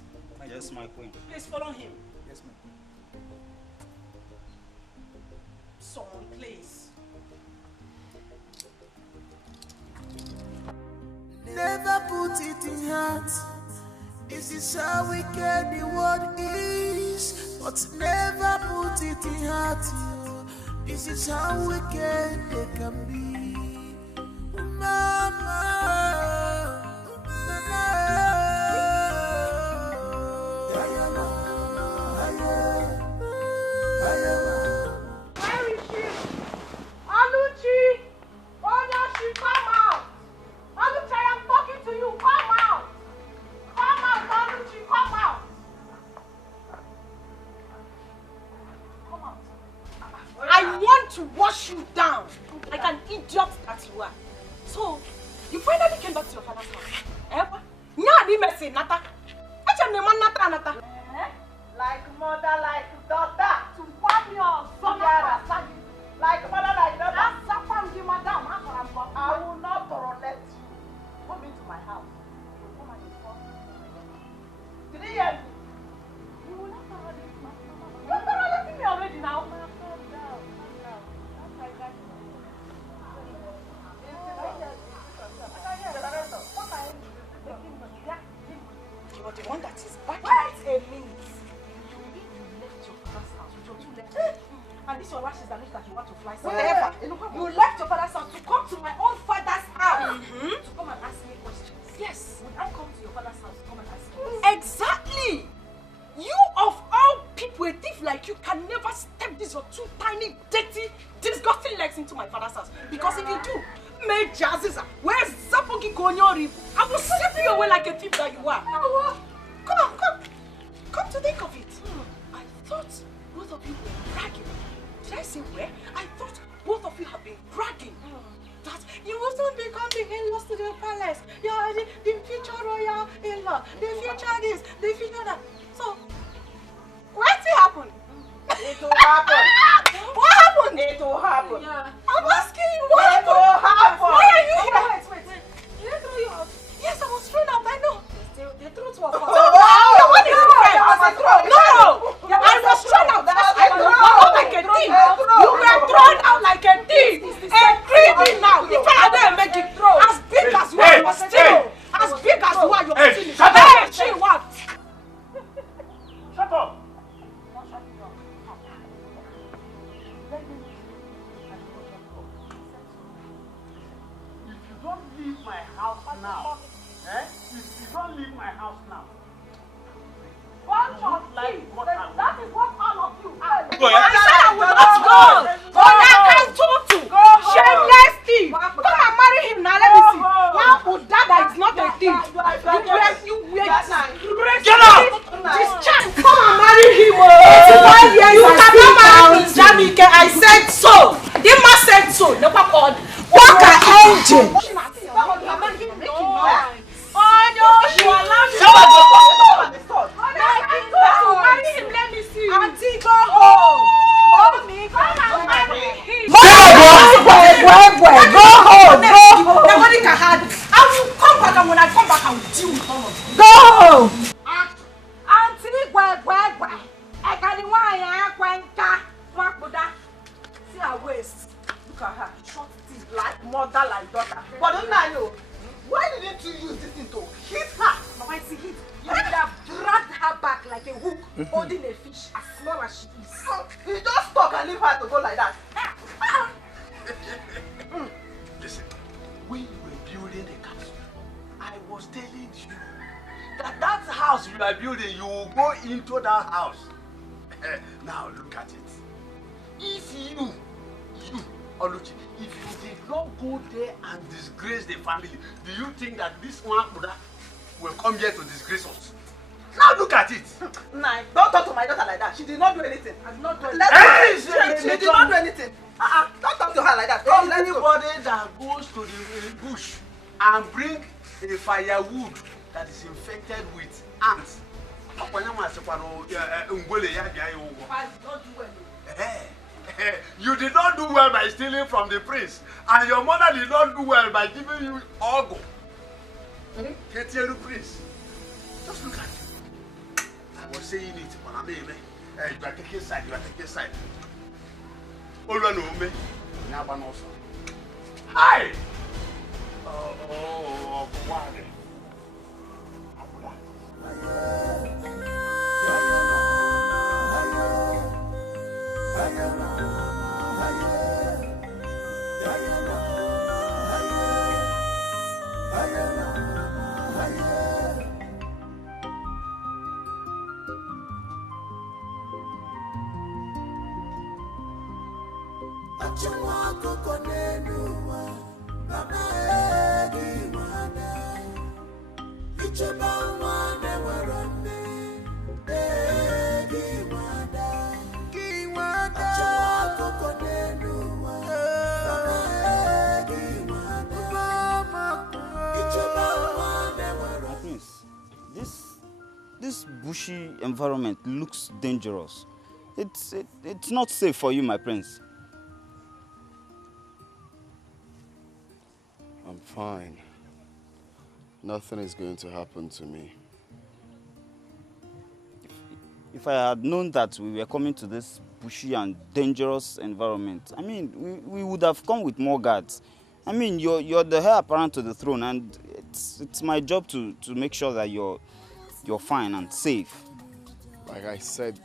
Yes, my queen. Please follow him. Yes, my queen. Son, please. Never put it in heart. This is how wicked the world is, but never put put it in heart. This is how wicked they can be. Mama. Where is she? Aluchi! Odashi, come out! Aluchi, I am talking to you. Come out! Come out, Aluchi, come out! Come out. I want to wash you down like an idiot that you are. So, you finally came back to your father's house. Eh? Nyadi messy, Nata. Nata. Like mother, like daughter. To warn your son. Like mother, like daughter. That's madam. I will not tolerate you. Come into my house. You come and insult me. Did you hear me? You will not tolerate me. You're tolerating me already now. Calm down. That's my guy. You are the one that is back. Wait a minute. You mean you left your father's house with your two legs? And this your lashes that looks like you want to fly somewhere. You left your father's house to come to my own father's house to come and ask me questions. Yes. Would I come to your father's house to come and ask you? Exactly. You of all people, a thief like you can never step these your two tiny, dirty, disgusting legs into my father's house. Because if you do, Maid Jaziza, where's Zapogi Gonyori? I will slap you away like a thief that you are. Come to think of it. I thought both of you were bragging. Did I say where? I thought both of you have been bragging. That you will soon become the in-laws to the palace. You are the future royal in-law. The future this, the future that. So, what will happen? It will happen. What happened? It will happen. Yeah. I'm asking you what happened? It will happen. Why are you here? Wait. Did they throw you out? Yes, I was thrown out. I know. They threw to a father. No! I was thrown out. Not like a thief. You were thrown out like a thief. A criminal. If I didn't make it throw, as big as you are, you are still. As big as you are, you are still. Shut up! She what? Shut up! If you don't leave my house now, if you don't leave my house now, bunch of thieves. That is what all of you are. Go ahead. I said I will not go. Go down. Shameless thief. Come and marry him now. Let me see. Now Udada is not a thief. You were get out. This child. Come and marry him. 85 years. You cannot marry Prince Jamike. I said so. The man said so. Never called. Walker engine. Oh no, you allowed me to go. Marry him, let me see. Auntie, go home. Mommy, come and marry him. Go home. Nobody can hide. I will come back, and when I come back, I will deal with all of you. Go home. Auntie, I got the one. See her waist. Look at her. Short teeth like mother, like daughter. But don't I know? Why didn't you use this thing to hit her? Mama, I see hit. You would have dragged her back like a hook, holding a fish as small as she is. You just talk and leave her to go like that. Listen, when you were building the castle, I was telling you that house you are building, you will go into that house. Now look at it. If you, Oluchi, if you did not go there and disgrace the family, do you think that this one will come here to disgrace us? Now look at it. Nah, don't talk to my daughter like that. She did not do anything. I did not do anything. She did not do anything. Don't talk to her like that. Anybody that goes to the bush and bring a firewood that is infected with ants, you did not do well by stealing from the prince, and your mother did not do well by giving you ogo. Prince, just look at you. I was saying it, but I mean, you are taking side, Hi! Oh, This bushy environment looks dangerous. It's not safe for you, my prince. I'm fine. Nothing is going to happen to me. If I had known that we were coming to this bushy and dangerous environment, I mean, we would have come with more guards. I mean, you're the heir apparent to the throne, and it's my job to make sure that you're fine and safe. Like I said,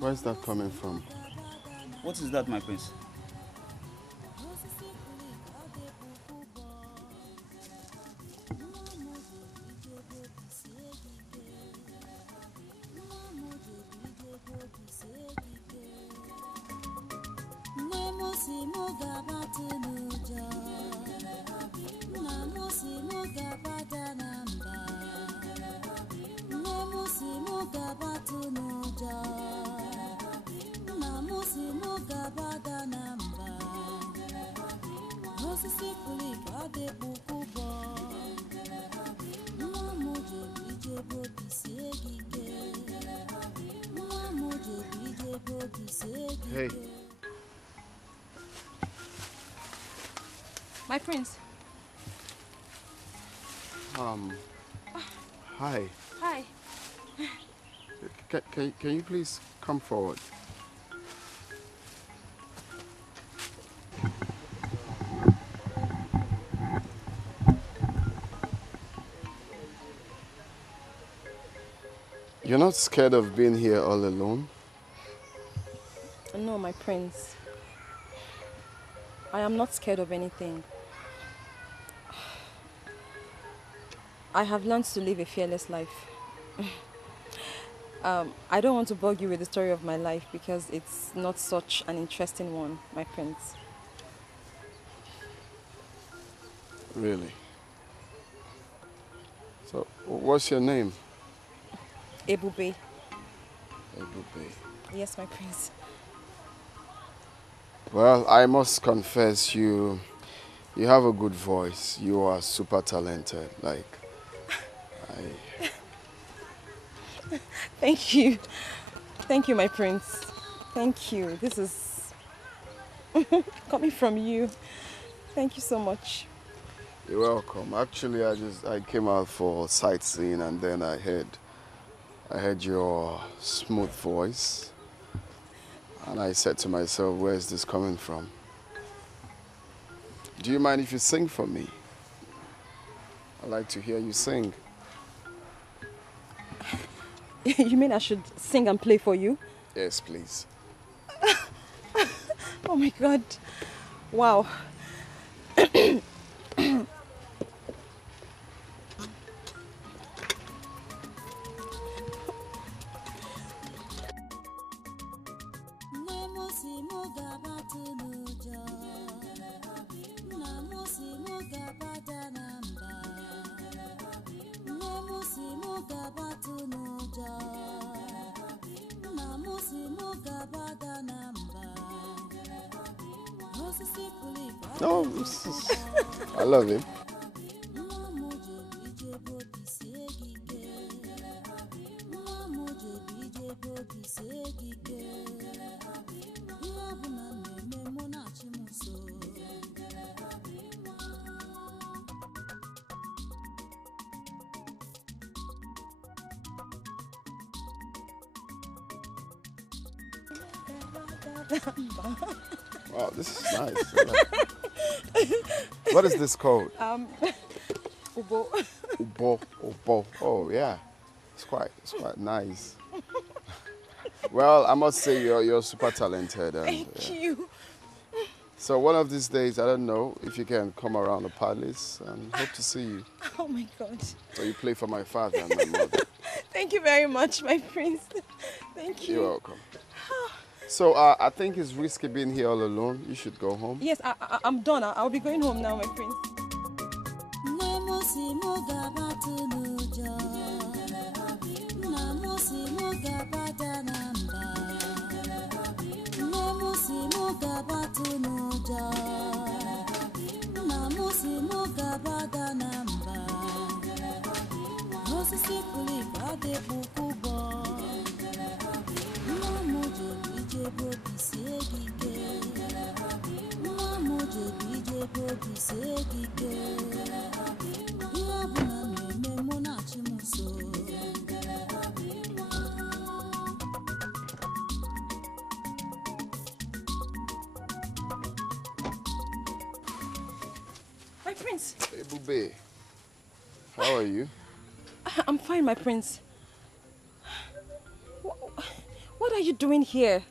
where's that coming from? What is that, my prince? Hey. My prince. Hi. Hi. Can you please come forward? You're not scared of being here all alone? No, my prince. I am not scared of anything. I have learned to live a fearless life. I don't want to bug you with the story of my life because it's not such an interesting one, my prince. Really? So, what's your name? Ebube. Ebube. Yes, my prince. Well, I must confess, you have a good voice. You are super talented. Thank you. Thank you, my prince. Thank you. This is coming from you. Thank you so much. You're welcome. Actually, I came out for sightseeing and then I heard your smooth voice. And I said to myself, where is this coming from? Do you mind if you sing for me? I'd like to hear you sing. You mean I should sing and play for you? Yes, please. Oh my God. Wow. No, I love it. Wow, this is nice. What is this called? Ubo. Ubo. Oh yeah, it's quite nice. Well, I must say you're super talented. And, Thank you. So one of these days, I don't know if you can come around the palace and hope to see you. Oh my God. So you play for my father and my mother. Thank you very much, my prince. Thank you. You're welcome. So I think it's risky being here all alone. You should go home. Yes, I'm done. I'll be going home now, my prince. My prince. Hey, Bube. How are you? I'm fine, my prince. What are you doing here?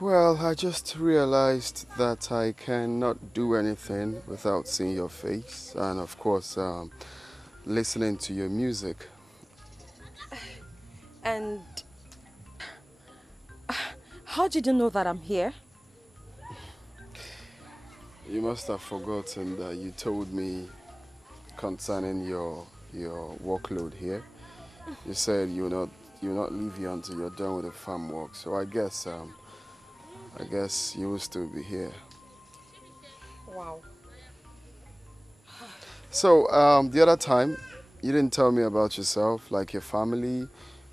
Well, I just realized that I cannot do anything without seeing your face and, of course, listening to your music. And how did you know that I'm here? You must have forgotten that you told me concerning your workload here. You said you'll not leave here until you're done with the farm work. So I guess you will still be here. Wow. So the other time, you didn't tell me about yourself, like your family,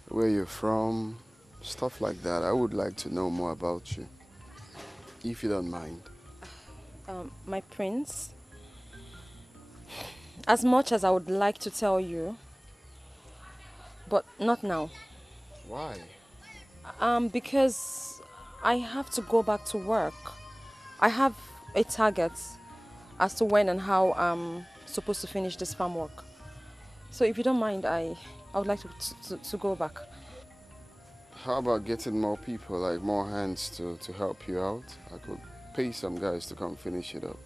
where you're from, stuff like that. I would like to know more about you, if you don't mind. My prince, as much as I would like to tell you, but not now. Why? Because I have to go back to work. I have a target as to when and how I'm supposed to finish this farm work. So if you don't mind, I would like to go back. How about getting more people, like more hands to help you out? I could pay some guys to come finish it up.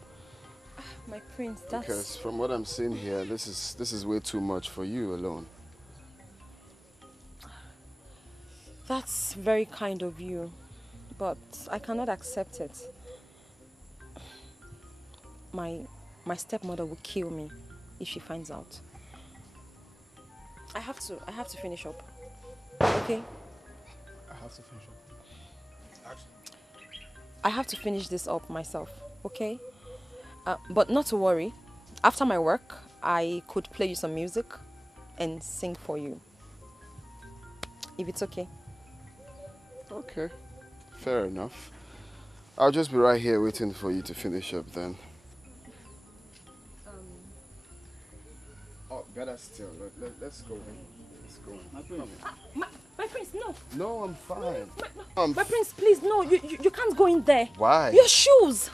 My prince, that's... Because from what I'm seeing here, this is way too much for you alone. That's very kind of you, but I cannot accept it. My stepmother will kill me if she finds out. I have to finish up. Okay? I have to finish up. I have to finish this up myself, okay? But not to worry. After my work, I could play you some music and sing for you. If it's okay. Okay, fair enough. I'll just be right here waiting for you to finish up then. Oh, better still. Let's go. Let's go. My prince, no. No, I'm fine. My prince, please, no. You can't go in there. Why? Your shoes.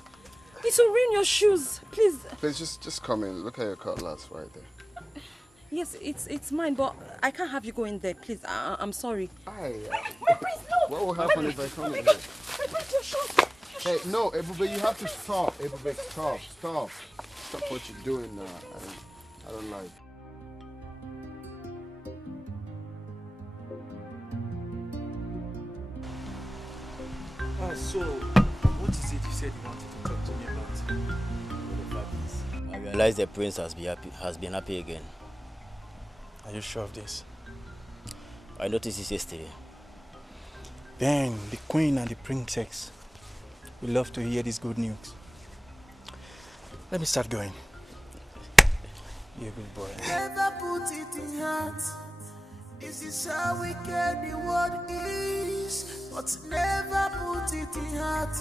It will ruin your shoes. Please. Please, just come in. Look at your cutlass right there. Yes, it's mine, but I can't have you go in there. Please, I'm sorry. My prince, no. What will happen if I come in here? My prince, your shoes. Hey, no, Ebube, you have to stop. Ebube, stop. Stop what you're doing now. I don't like. So, what is it you said you wanted to talk to me about? I realize the prince has been happy again. Are you sure of this? I noticed this yesterday. Then the queen and the princess will love to hear this good news. Let me start going. You're a good boy. Never put it in heart. This is how wicked the world is. But never put it in heart.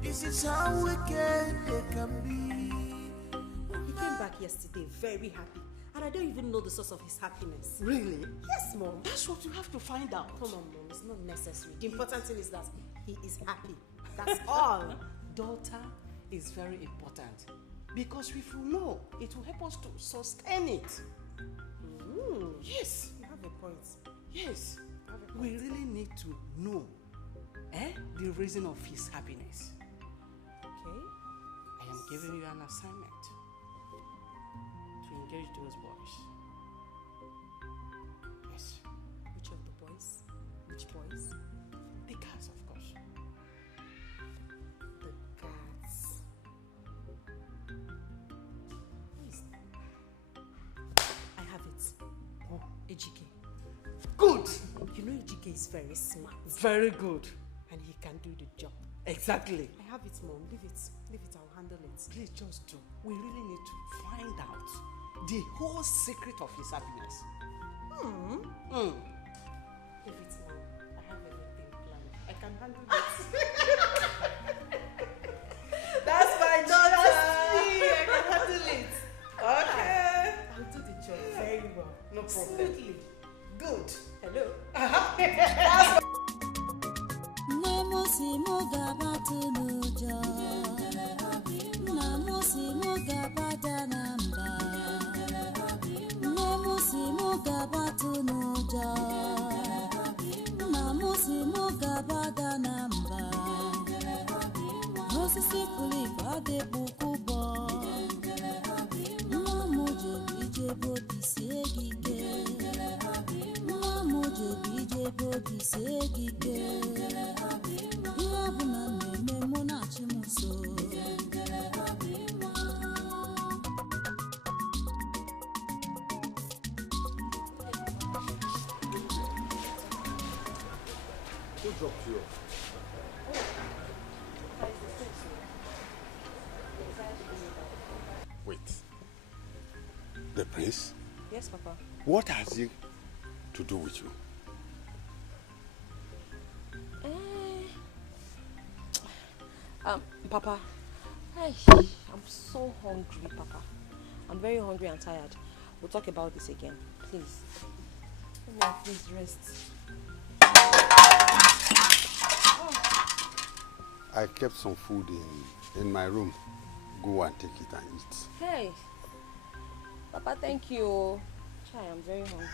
This is how wicked they can be. He came back yesterday very happy. And I don't even know the source of his happiness. Really? Yes, Mom. That's what you have to find out. Come on, Mom. It's not necessary. The important thing is that he is happy. That's all. Daughter is very important. Because if you know, it will help us to sustain it. Yes. You have a point. Yes. We really need to know the reason of his happiness. Okay. I am giving you an assignment to engage those boys. Yes. Which of the boys? Which boys? The cats, of course. The cats. I have it. Oh. Ejike. Good. You know Ejike is very smart. Very good. And he can do the job. Exactly. I have it, Mom. Leave it. Leave it. I'll handle it. Please just do. We really need to find out the whole secret of his happiness. Leave it, Mom. I have everything planned. I can handle it. That's my daughter. I can handle it. Okay. I'll do the job very well. No problem. Smoothly. Good. Hello. Namusi mugabatu nuja, namusi mugabata namba, namusi mugabatu nuja, namusi mugabata namba, osisi kulipa de bukubo, namujo bijebo bisegige, namujo bijebo bisegige. Who dropped you off? Wait. The prince? Yes, Papa. What has he to do with you? Papa, I'm so hungry, Papa. I'm very hungry and tired. We'll talk about this again, please. Let me please rest. I kept some food in my room. Go and take it and eat. Hey, Papa, thank you. Chai, I'm very hungry.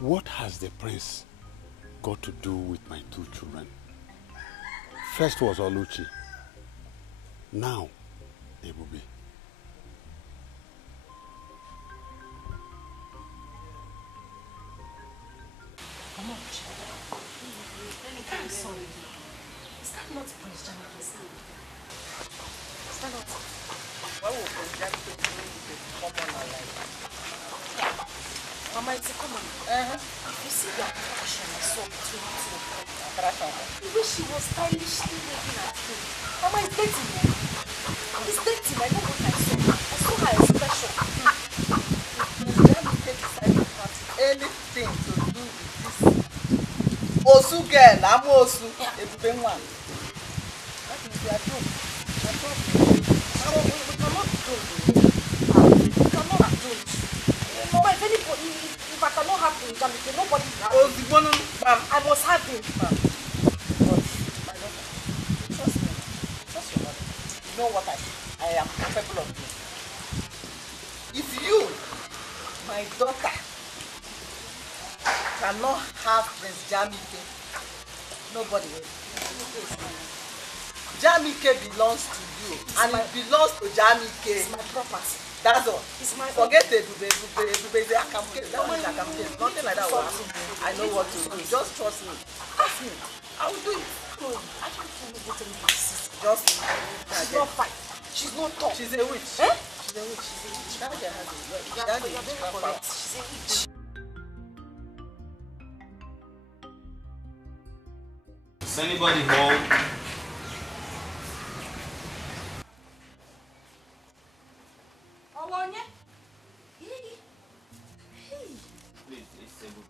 What has the prince got to do with my two children? First was Oluchi. Now, Ebube. I'm sorry. Is that not Prince Jamike's son? Is that not? Why would Prince Jamike do the common like Mama, it's a common. If you see the attraction I saw between the two of them, the way she was stylishly waving at him. Mama, it's dating, man. It's dating. I know what I saw. I saw her expression. Prince Jamike decided to have anything to do with this Osu girl, I'm Osu. Ebube one. That is their job. Their job. We cannot do it. We cannot do it. Mama, if anybody, if I cannot have Prince Jamike, nobody will have him. I must have him. But my daughter, trust me. Trust your mother. You know what I am capable of doing. If you, my daughter, cannot have Prince Jamike, nobody will. Jamike belongs to you, and it belongs to Jamike. It's my property. That's all. It's my Forget it, Ebube, the Akamke. That one is Akamke. Nothing like that will happen. I know what to do. Just trust me. Trust me. I will do it. No, I can't tell you what to do. Just she's not fine. She's not tall. She's a witch. Eh? She's a witch. She's a witch. That girl has a witch. You're very correct. She's a witch. Is anybody home?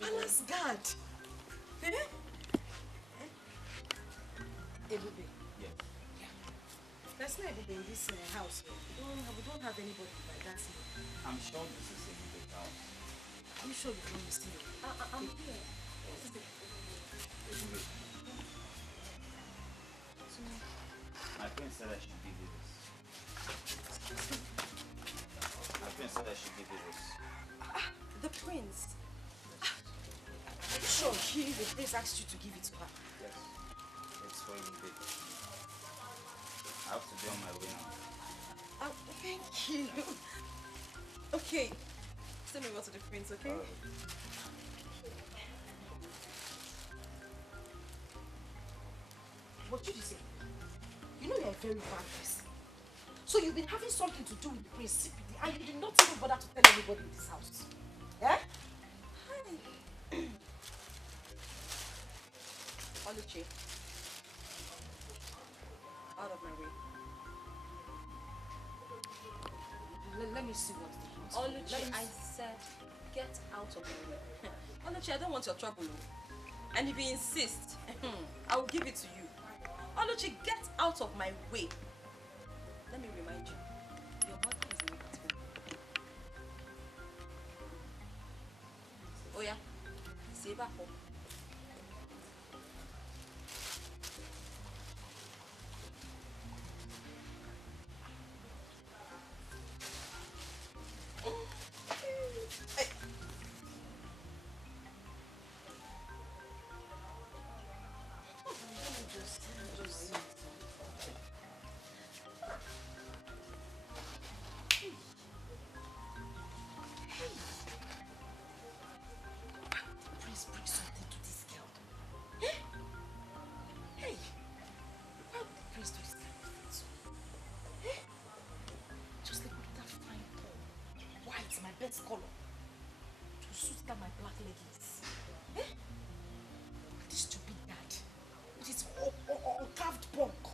Palace guard. Ebube. Yes. There's no Ebube in this house. We don't have anybody like that here. I'm sure this is a good house. Are you sure you don't miss me? I'm here. My friend said I should give you this. The prince said I should give you this. The prince? Are you sure the prince asked you to give it to her? Yes. It's for you, babe. I have to be on my way now. Thank you. Okay. Send me over to the prince, okay? What did you say? You know you're a very bad person. So you've been having something to do with the prince secretly and you did not even bother to tell anybody in this house. Eh? Oluchi. Out of my way. Let me see what's the prince. Oluchi, I said, get out of my way. Oluchi, I don't want your trouble. And if you insist, I will give it to you. Oluchi, get out of my way. Let me remind you, your mother is awake at home. Oh yeah, say back home. Best color to suit that my black leggings. Eh? This stupid dad with his carved punk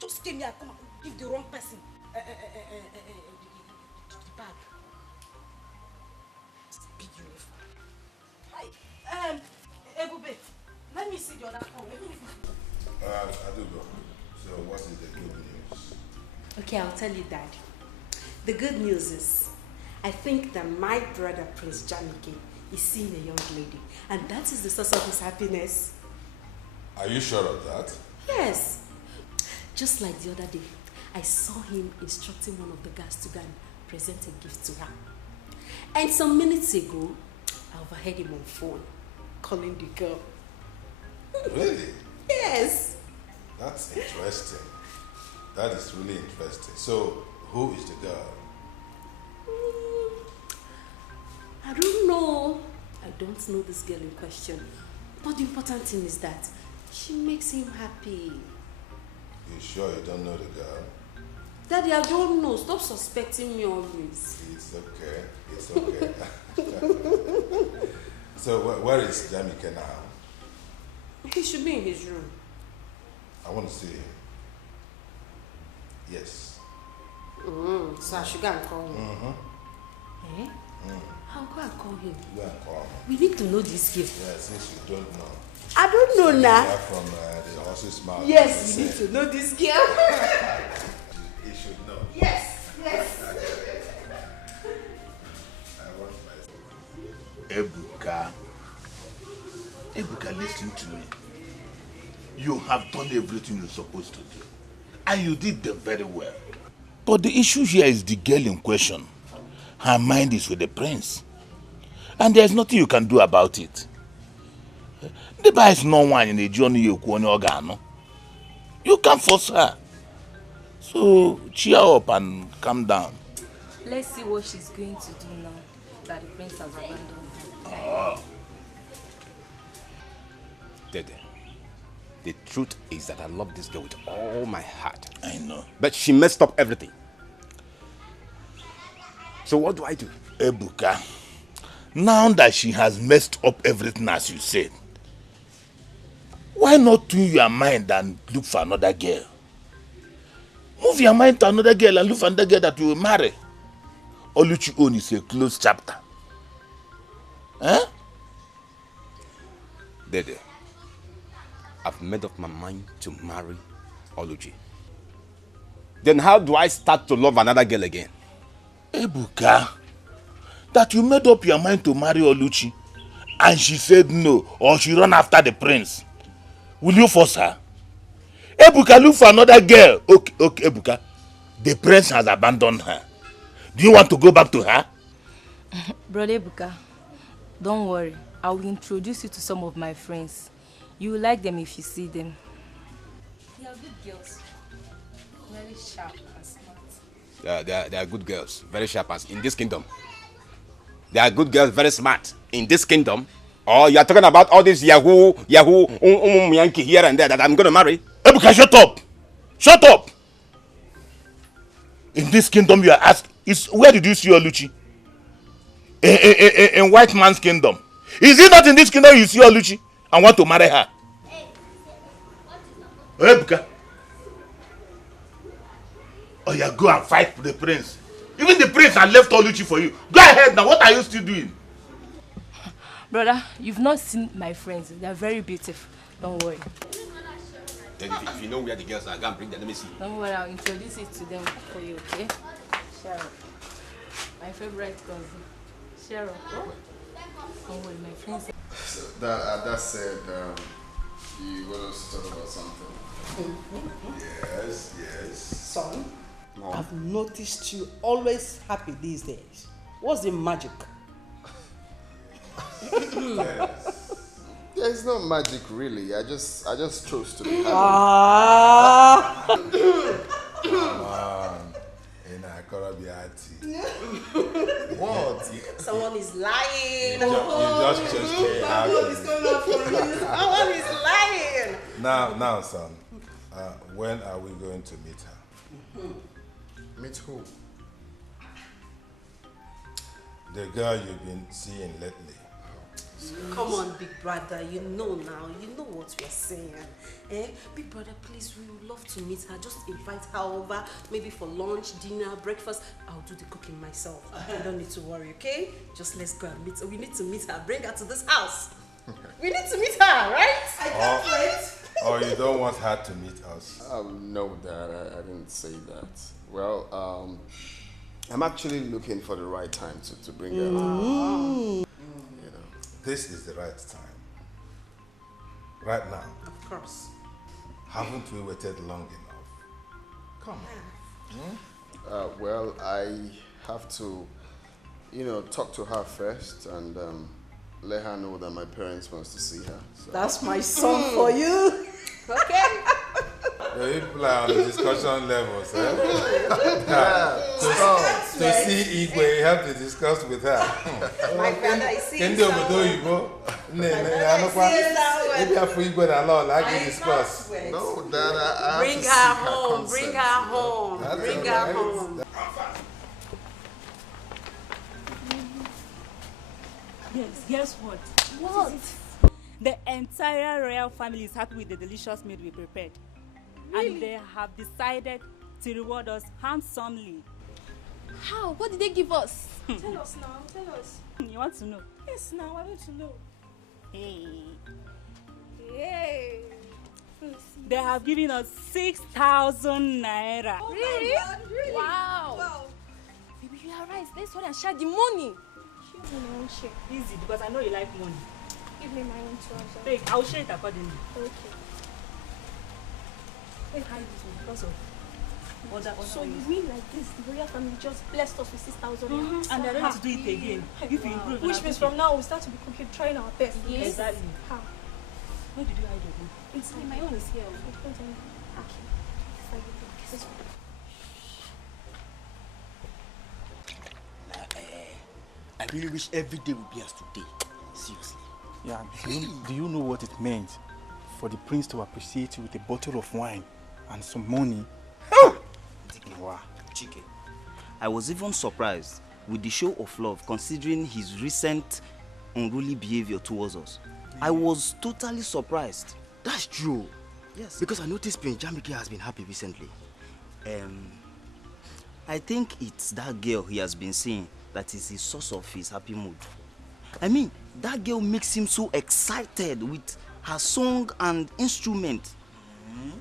just came here, come and give the wrong person the bag. It's a big uniform. Ebube, let me see the other phone. I do go. So what is the good news? Okay, I'll tell you, Dad. The good news is I think that my brother, Prince Jamike, is seeing a young lady. And that is the source of his happiness. Are you sure of that? Yes. Just like the other day, I saw him instructing one of the guys to go and present a gift to her. And some minutes ago, I overheard him on phone, calling the girl. Really? Yes. That's interesting. That is really interesting. So, who is the girl? I don't know. I don't know this girl in question. But the important thing is that she makes him happy. You sure you don't know the girl? Daddy, I don't know. Stop suspecting me always. It's okay. It's okay. So, where is Jamike now? He should be in his room. I want to see him. Yes. So I should go and call him. Mm-hmm. Eh? I'll go and call him. Go and call him. We need to know this gift. Yeah, since you don't know. I don't know now. From the horse's mouth. Yes, you need to know this girl. You should know. Yes, yes. I want my... Ebuka, listen to me. You have done everything you're supposed to do. And you did them very well. But the issue here is the girl in question. Her mind is with the prince. And there's nothing you can do about it. The bar is no one in the journey you can't force her. So cheer up and calm down. Let's see what she's going to do now that the prince has abandoned her. Oh. Dede, the truth is that I love this girl with all my heart. I know. But she messed up everything. So what do I do? Ebuka, now that she has messed up everything as you said, why not tune your mind and look for another girl? Move your mind to another girl and look for another girl that you will marry. Oluchi own is a closed chapter. Huh? Dede, I've made up my mind to marry Oluchi. Then how do I start to love another girl again? Ebuka, that you made up your mind to marry Oluchi and she said no, or she run after the prince. Will you force her? Ebuka, look for another girl. Okay, Ebuka. The prince has abandoned her. Do you want to go back to her? Brother Ebuka, don't worry. I will introduce you to some of my friends. You will like them if you see them. They are good girls. Very sharp and smart. They are good girls. Very sharp as in this kingdom. They are good girls, very smart in this kingdom. Or you are talking about all this Yahoo, Yankee here and there that I'm going to marry? Ebuka, shut up! Shut up! In this kingdom you are asked, where did you see Oluchi? In white man's kingdom. Is it not in this kingdom you see Oluchi and want to marry her? Ebuka. Oh yeah, go and fight the prince. Even the prince had left Oluchi for you. Go ahead now, what are you still doing? Brother, you've not seen my friends. They are very beautiful. Don't worry. Then if you know where the girls are, go and bring them. Let me see. Don't worry, I'll introduce it to them for you, okay? Cheryl. My favorite cousin. Cheryl. Oh. Don't worry, my friends. So that said, you want us to talk about something? Yes, yes. Son, I've noticed you always happy these days. What's the magic? Yes. There's no magic really. I just chose to be happy. Come on. What? Someone is lying. You just chose to be happy. What is going on for you? Someone is lying. Now, son, when are we going to meet her? Meet who? The girl you've been seeing lately. Come on, big brother, you know now, you know what we're saying. Big brother, please, we would love to meet her. Just invite her over, maybe for lunch, dinner, breakfast. I'll do the cooking myself. You don't need to worry, okay? Just let's go and meet her. We need to meet her. Bring her to this house. We need to meet her, right? I can't wait. Or you don't want her to meet us? No, Dad, I didn't say that. Well, I'm actually looking for the right time to bring her out. This is the right time. Right now. Of course. Haven't we waited long enough? Come on. Well, I have to, talk to her first and let her know that my parents wants to see her. So. That's my son for you. Okay. You play on the discussion levels, eh? To see Igwe, you have to discuss with her. My brother is seeing Maybe after Igwe and Lord, I can discuss. No, Dad, I have Bring to her seek home, consent. bring her home, bring her home. Yes, guess what? What? The entire royal family is happy with the delicious meal we prepared. Really? And they have decided to reward us handsomely. How? What did they give us? Tell us now, tell us. You want to know? Yes, now, I want to know. Hey. Yay! They have given us 6,000 naira. Oh Really? My God, really? Wow. Baby, you are right. Let's go and share the money. Give me my own share. Easy, because I know you like money. Give me my own trouser. Wait, I'll share it accordingly. Okay. Wait, hide this one because of other So you use. mean like this, the royal family just blessed us with 6,000 And they're ready to do it again. If you improve, Which means from now we start to be cooking, trying our best. Yes. Exactly. How? Where did you hide your book? It's my own is here. Okay. This one. I really wish every day would be as today. Seriously. Yeah, do you know what it meant for the prince to appreciate you with a bottle of wine and some money? Wow. Chike, I was even surprised with the show of love considering his recent unruly behavior towards us. I was totally surprised. That's true. Yes. Because I noticed Prince Jamike has been happy recently. I think it's that girl he has been seeing that is the source of his happy mood. I mean, that girl makes him so excited with her song and instrument.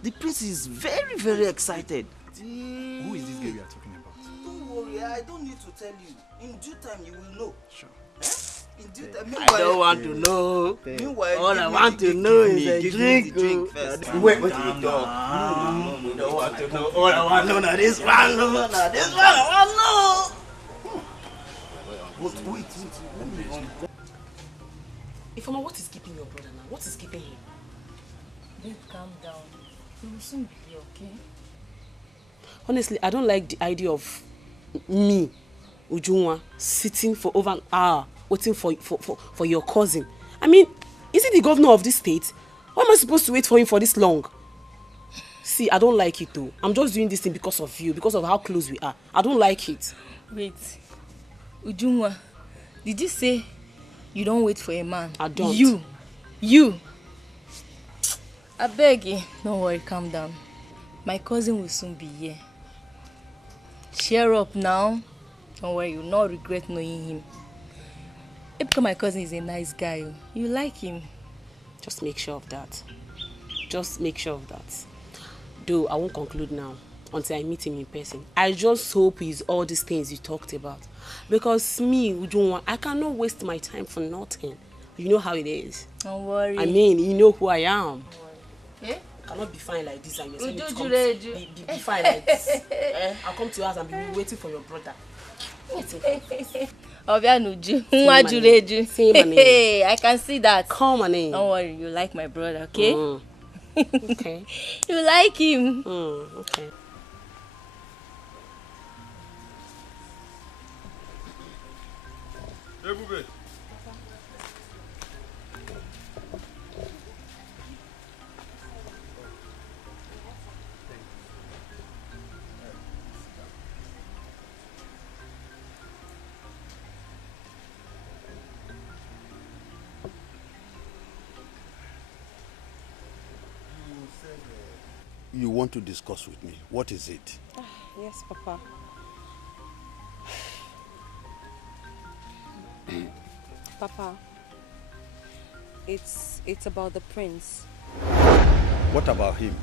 The prince is very, very excited. Who is this girl you are talking about? Don't worry, I don't need to tell you. In due time, you will know. Sure. In due time. I don't want to know. Meanwhile, all I want to know is a drink. First. Wait, what did you talk? No, want to know. All I want to know now this one. I want to know. Wait. Ifeoma, what is keeping your brother now? What is keeping him? Babe, calm down. He will soon be here, okay? Honestly, I don't like the idea of me, Ujunwa, sitting for over an hour waiting for your cousin. I mean, is he the governor of this state? Why am I supposed to wait for him for this long? See, I don't like it though. I'm just doing this thing because of you, because of how close we are. I don't like it. Wait. Ujunwa, did you say you don't wait for a man? I don't. You. I beg you. Don't worry, calm down. My cousin will soon be here. Cheer up now. Don't worry, you'll not regret knowing him. Because my cousin is a nice guy. You like him. Just make sure of that. Just make sure of that. Though I won't conclude now until I meet him in person. I just hope he's all these things you talked about. Because me, Ujunwa, I cannot waste my time for nothing. You know how it is. Don't worry. I mean, you know who I am. Eh? I cannot be fine like this. And you're Be fine like this. I'll come to your house and be waiting for your brother. Obianuju. I can see that. Come on in. Don't worry, you like my brother, okay? Okay. You like him. Okay. Ebube. You want to discuss with me. What is it? Yes, Papa. Papa, it's about the prince. What about him?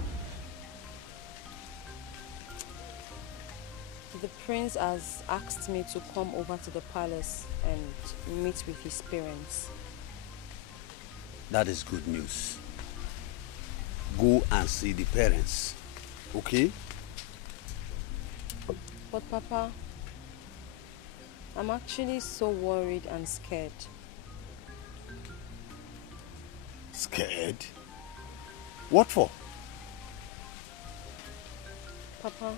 The prince has asked me to come over to the palace and meet with his parents. That is good news. Go and see the parents, okay? But Papa, I'm actually so worried and scared. Scared? What for? Papa,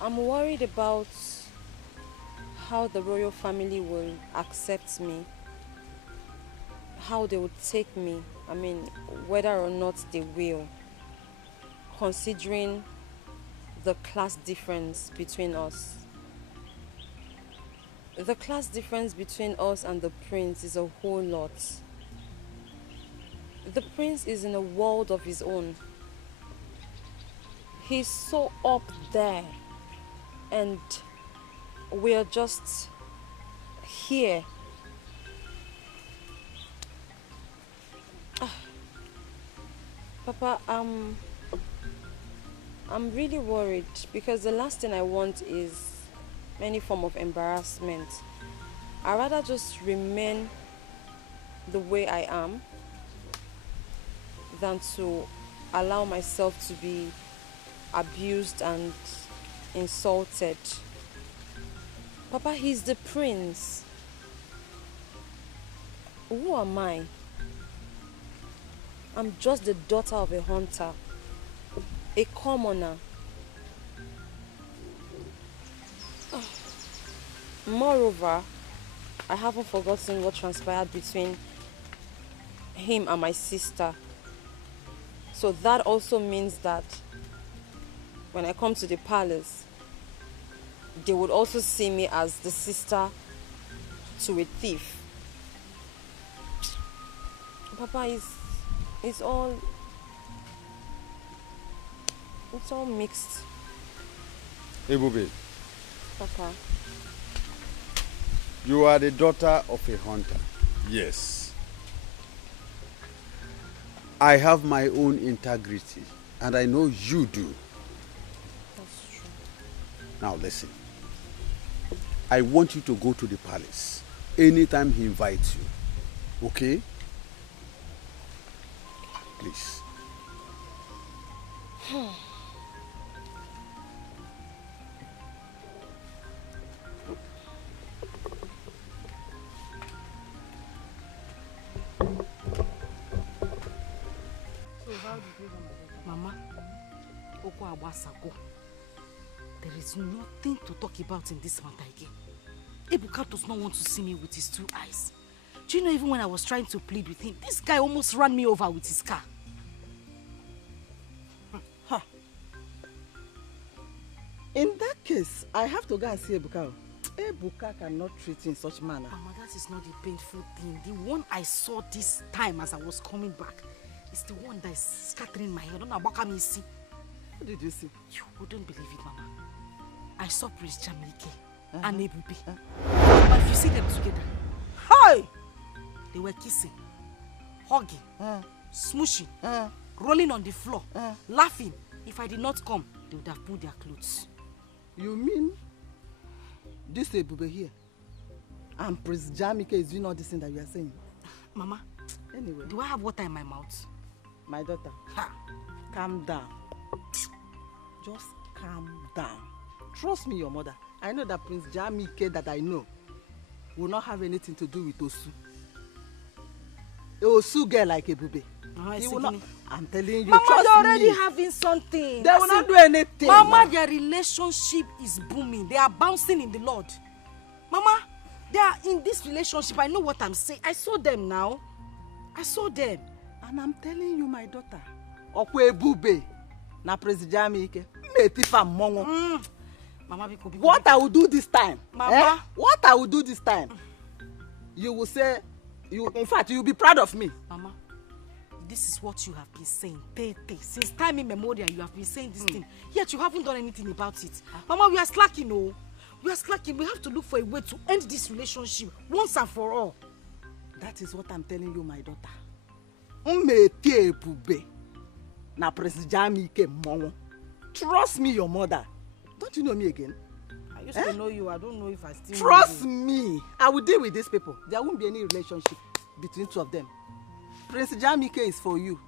I'm worried about how the royal family will accept me, how they would take me, I mean, whether or not they will, considering the class difference between us. The class difference between us and the prince is a whole lot. The prince is in a world of his own. He's so up there, and we're just here. Papa, I'm really worried because the last thing I want is any form of embarrassment. I'd rather just remain the way I am than to allow myself to be abused and insulted. Papa, he's the prince. Who am I? I'm just the daughter of a hunter, a commoner. Moreover, I haven't forgotten what transpired between him and my sister. So that also means that when I come to the palace, they would also see me as the sister to a thief. Papa, it's all mixed. Hey, Bube. Papa. You are the daughter of a hunter. Yes. I have my own integrity, and I know you do. That's true. Now listen. I want you to go to the palace anytime he invites you. Okay? Please. Mama, Oko Awasago. There is nothing to talk about in this matter again. Ebuka does not want to see me with his 2 eyes. Do you know, even when I was trying to plead with him, this guy almost ran me over with his car. Huh. In that case, I have to go and see Ebuka. Ebuka cannot treat you in such manner. Mama, that is not the painful thing. The one I saw this time as I was coming back is the one that is scattering my head. What did you see? You wouldn't believe it, Mama. I saw Prince Jamike and Ebube. But if you see them together, hi! They were kissing, hugging, smooshing, rolling on the floor, laughing. If I did not come, they would have pulled their clothes. You mean this Ebube here and Prince Jamike is doing all this thing that you are saying? Mama, anyway, do I have water in my mouth? My daughter, calm down. Just calm down. Trust me, your mother. I know that Prince Jamike that I know will not have anything to do with Osu. A Osu girl like Ebube. He will not. I'm telling you, Mama, trust they're already me. having something. They will not do anything. Mama, their relationship is booming. They are bouncing in the Lord. Mama, they are in this relationship. I know what I'm saying. I saw them now. I saw them. And I'm telling you, my daughter, Okwe Ebube na Prince Jamike. Mama, what I will do this time? Mama, what I will do this time? You will say, in fact, you will be proud of me. Mama, this is what you have been saying. Since time immemorial, you have been saying this thing. Yet you haven't done anything about it. Mama, we are slacking, oh. We are slacking. We have to look for a way to end this relationship once and for all. That is what I'm telling you, my daughter. Umete Ebube na Prince Jamike Mongo. Trust me, your mother. Don't you know me again? I used to know you. I don't know if I still Trust know you. me. I will deal with these people. There won't be any relationship between two of them. Prince Jamike is for you.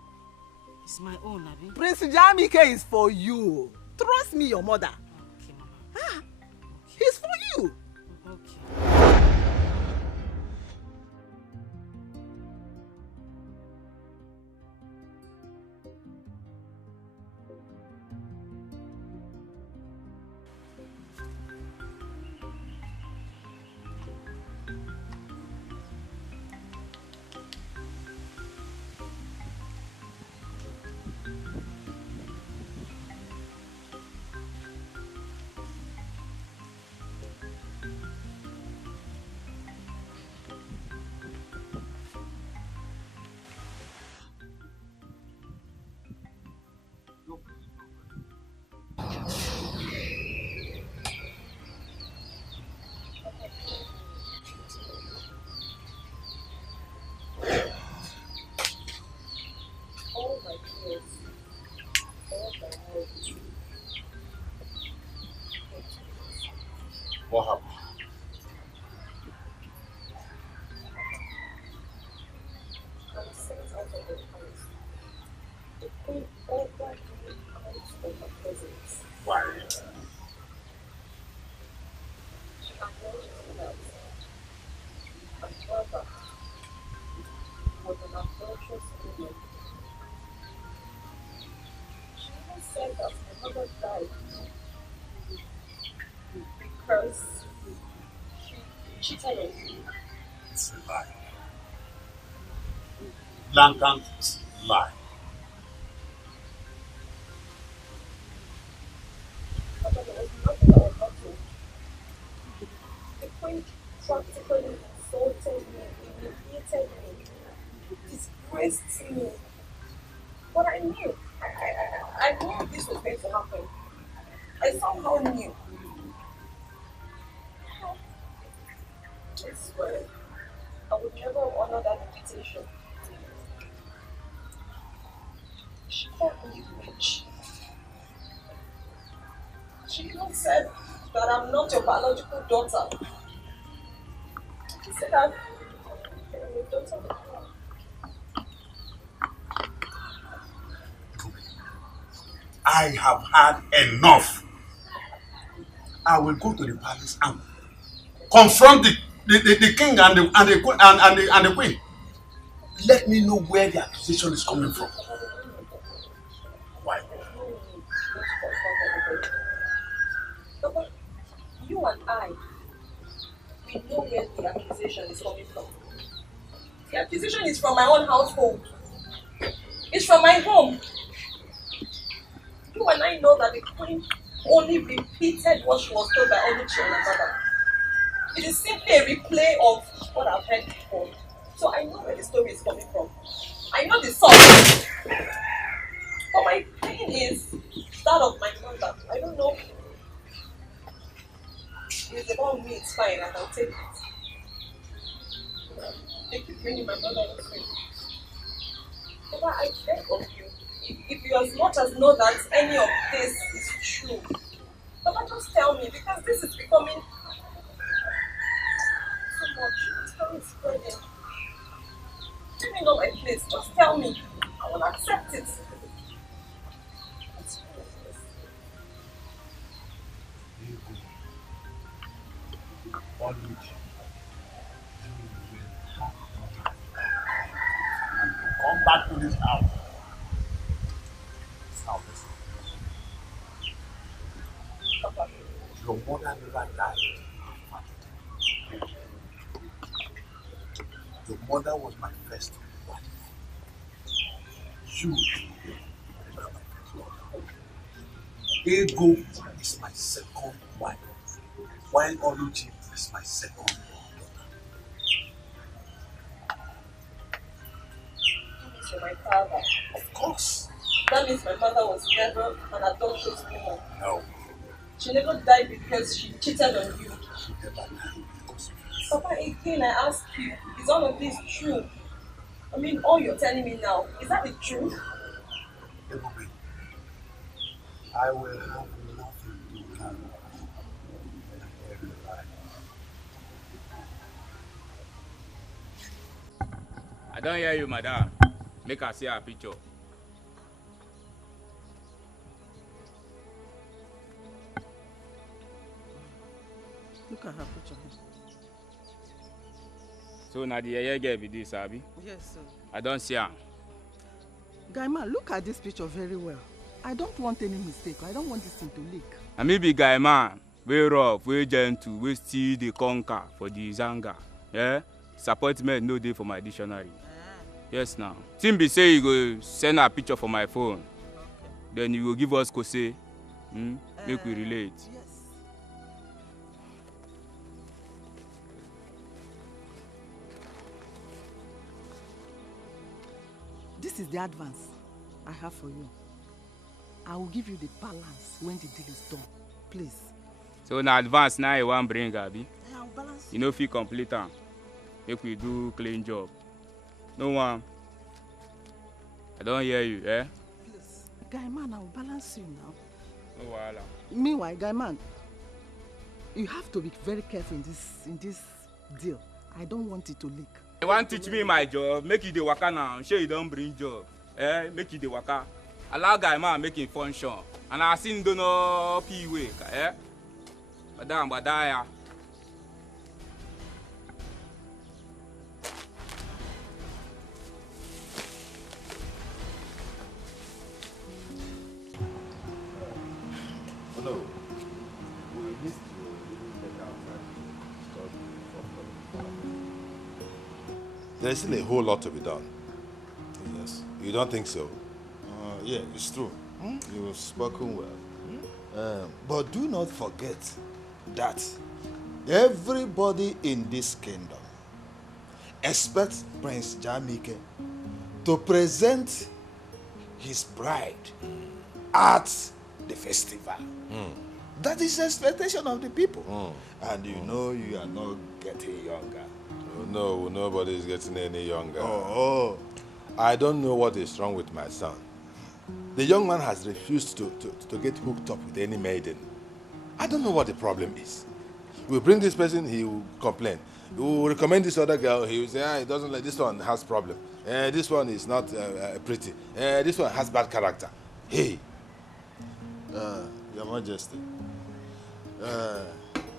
It's my own, Abi. Prince Jamike is for you. Trust me, your mother. Okay, Mama. He's for you. Okay. What happened? Why? She even said that my mother died because she cheated on me. It's a lie. Blatant lie. But there was nothing that was not told. The queen practically insulted me, humiliated me, disgraced me. But I knew. I knew this was going to happen. I somehow knew. I swear, I would never honor that invitation. She called me witch. She even said that I'm not your biological daughter. She said I'm your daughter. I have had enough. I will go to the palace and confront the king and the queen. Let me know where the accusation is coming from. Why? Papa, you and I, we know where the accusation is coming from. The accusation is from my own household. It's from my home. You and I know that the queen only repeated what she was told by Oluchi and her mother. It is simply a replay of what I've heard before. So I know where the story is coming from. I know the source. But my pain is that of my mother. I don't know. If it's about me, it's fine. I can take it. They keep bringing my mother into it. Papa, I beg of you. If you as much as know that any of this is true, Papa, just tell me, because this is becoming so much. It's becoming spreading. Give me know my place. Just tell me. I will accept it. Come back to this house. Your mother never died. Your mother was my first wife. You are my first wife. Ego is my second wife, while Oluchi is my second daughter. You're my father. Of course. That means my mother was never an adulterous woman. No. She never died because she cheated on you. She never died because of you. Papa, again, I ask you, is all of this true? I mean, all you're telling me now, is that the truth? Everybody, I will have nothing to carry I don't hear you, madam. Make her see her picture. Look at her picture. So now the yeye girl be this, Abi? Yes, sir. I don't see her. Guy man, look at this picture very well. I don't want any mistake. I don't want this thing to leak. I may be guy man, very rough, very gentle, we still the conquer for the zanga. Yeah? Disappointment no day for my dictionary. Yes now. Timbi say you go send a picture for my phone. Okay. Then you will give us Kose. Make we relate. Yes. This is the advance I have for you. I will give you the balance when the deal is done. Please. So in advance now you want bring Abi? I will balance. You know if you complete am. Make we do clean job. No one. I don't hear you, eh? Please. Guy man, I will balance you now. No wahala. Meanwhile, guy man, you have to be very careful in this deal. I don't want it to leak. You want to teach me my job? Make you the waka now. Sure you don't bring job. Eh? Make you the waka. Allow guy man make it function. And I seen do no P way, eh? Madam, badaya. No, we need to take outside. There's still a whole lot to be done. Yes. You don't think so? Yeah, it's true. You've spoken well. But do not forget that everybody in this kingdom expects Prince Jamike to present his bride at the festival. That is the expectation of the people. And you know you are not getting younger. No, nobody is getting any younger. Oh. I don't know what is wrong with my son. The young man has refused to get hooked up with any maiden. I don't know what the problem is. We bring this person, he will complain. We will recommend this other girl, he will say, he doesn't like, this one has problem. This one is not pretty. This one has bad character. Hey, Your Majesty,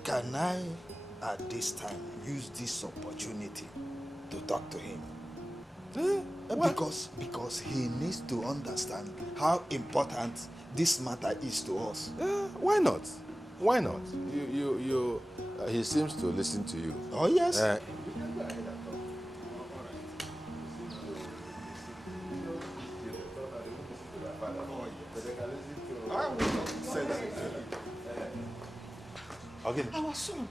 can I, at this time, use this opportunity to talk to him? Because he needs to understand how important this matter is to us. Why not? Why not? He seems to listen to you. Oh, yes. Okay. Our son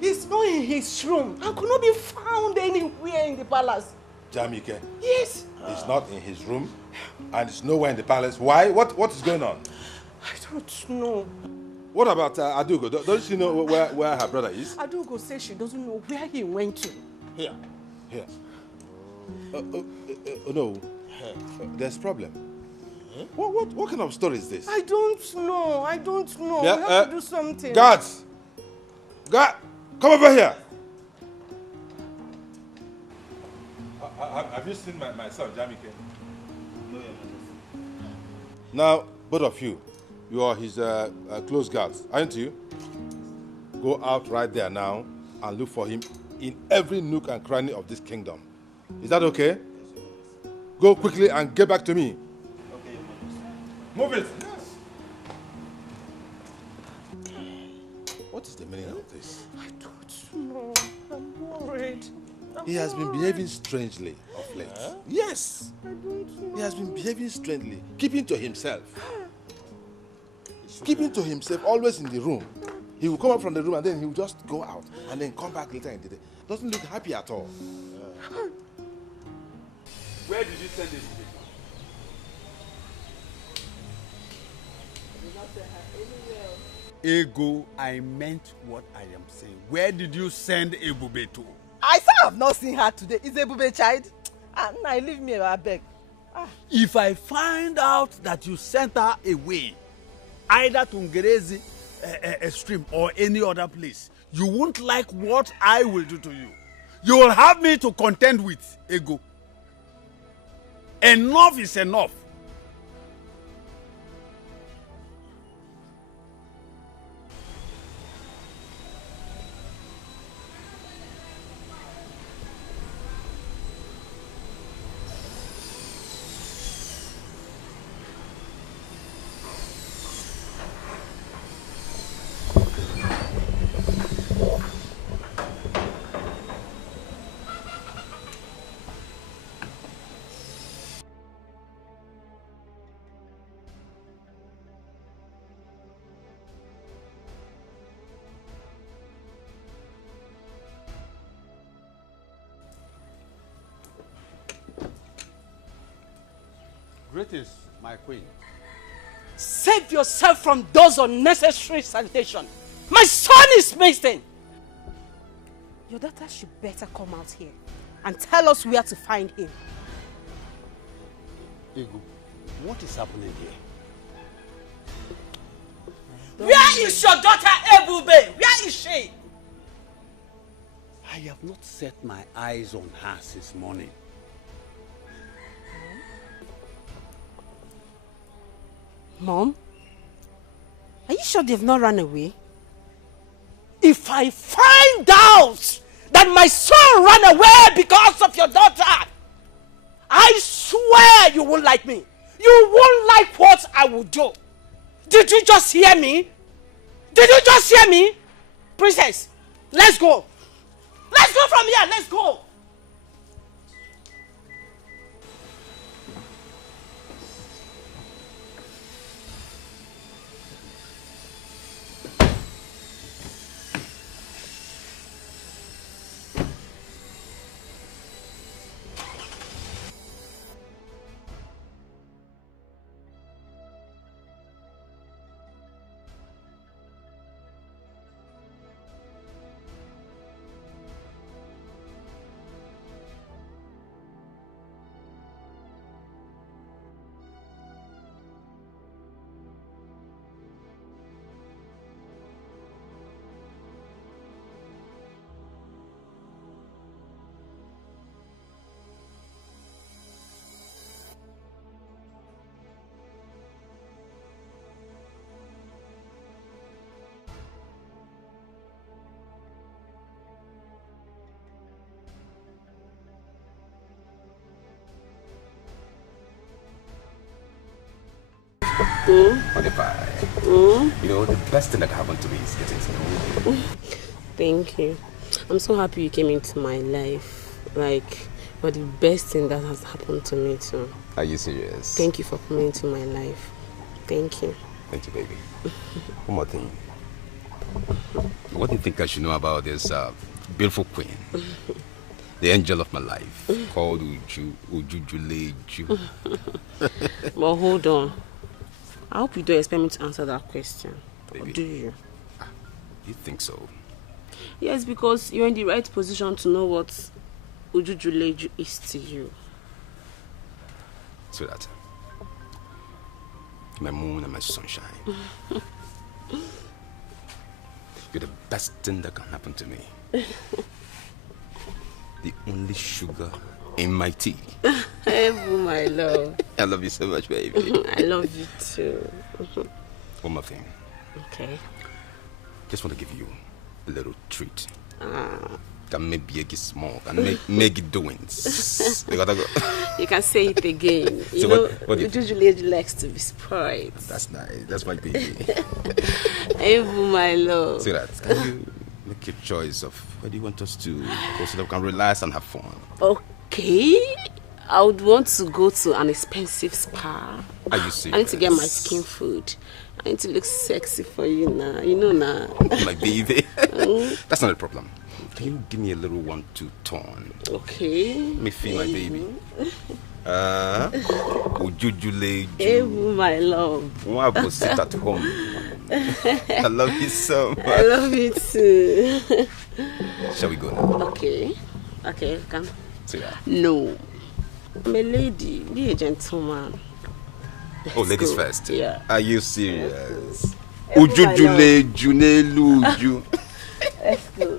is not in his room and could not be found anywhere in the palace. Jamike? Yes. He's not in his room and he's nowhere in the palace. Why? What is going on? I don't know. What about Adugo? Don't she know where her brother is? Adugo says she doesn't know where he went to. Here. No. There's problem. What kind of story is this? I don't know. Yeah, we have to do something. Guards! Guard! Come over here! Have you seen my son, Jamike? No, Your Majesty. Now, both of you, you are his close guards, aren't you? Go out right there now and look for him in every nook and cranny of this kingdom. Is that okay? Go quickly and get back to me. Okay, Your Majesty. Move it! What is the meaning of this? I don't know. I'm worried. He has been behaving strangely of late. Yes. I don't know. He has been behaving strangely, keeping to himself. Keeping to himself, always in the room. He will come up from the room and then he will just go out and then come back later in the day. Doesn't look happy at all. Where did you send this? Ego, I meant what I am saying. Where did you send Ebube to? I say I have not seen her today. Is Ebube child? Now leave me, I beg. If I find out that you sent her away, either to Ngerezi stream or any other place, you won't like what I will do to you. You will have me to contend with, Ego. Enough is enough. Greetings, my queen. Save yourself from those unnecessary salutations. My son is missing. Your daughter should better come out here and tell us where to find him. Ego, what is happening here? Where is your daughter, Ebube? Where is she? I have not set my eyes on her since morning. Mom? Are you sure they've not run away? If I find out that my son ran away because of your daughter, I swear you won't like me. You won't like what I will do. Did you just hear me? Did you just hear me? Princess, let's go. Let's go from here. Let's go. Honey pie. You know, the best thing that can happen to me is getting to know you. Thank you. I'm so happy you came into my life. Like, you're the best thing that has happened to me too. Are you serious? Thank you for coming into my life. Thank you. Thank you, baby. One more thing. What do you think I should know about this beautiful queen? The angel of my life, called Ujujuleju. But hold on. I hope you don't expect me to answer that question. Baby. Or do you? You think so? Yes, because you're in the right position to know what Ujujuleju is to you. Sweetheart, my moon and my sunshine. You're the best thing that can happen to me. The only sugar in my tea. Oh, my love. I love you so much, baby. I love you too. One more thing. Okay. Just want to give you a little treat. Can make it small. Can make it doings. You gotta go. You can say it again. You so know, what usually likes to be spoiled. That's nice. That's my baby. Evu, my love. See that? Can you make your choice of where do you want us to go so that we can relax and have fun? Okay. I would want to go to an expensive spa. Are you serious? I need to get my skin food. I need to look sexy for you now. You know now. My baby. That's not a problem. Can you give me a little 1-2 turn? Okay. Let me feel my baby. Ujujuleju. Ewu, my love. I will sit at home. I love you so much. I love you too. Shall we go now? Okay. Okay, come. See ya. No. I'm a lady. Be a gentleman. Oh, ladies first. Yeah. Are you serious? Ujujuleju neluju. Let's go.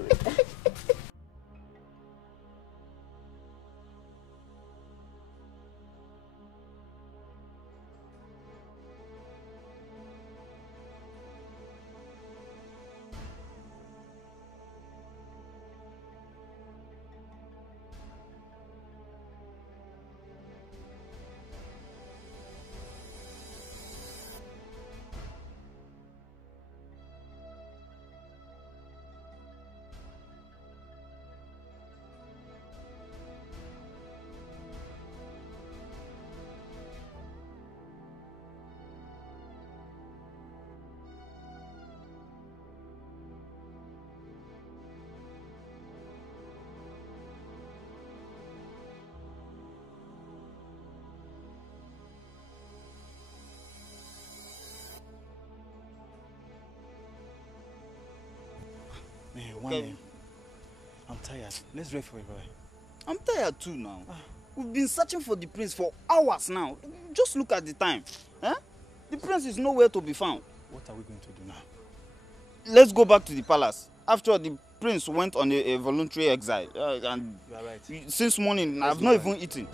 I'm tired. Let's wait for a boy. I'm tired too now. We've been searching for the prince for hours now. Just look at the time. The prince is nowhere to be found. What are we going to do now? Let's go back to the palace. After all, the prince went on a voluntary exile. And you are right. Since morning, I've not even eaten.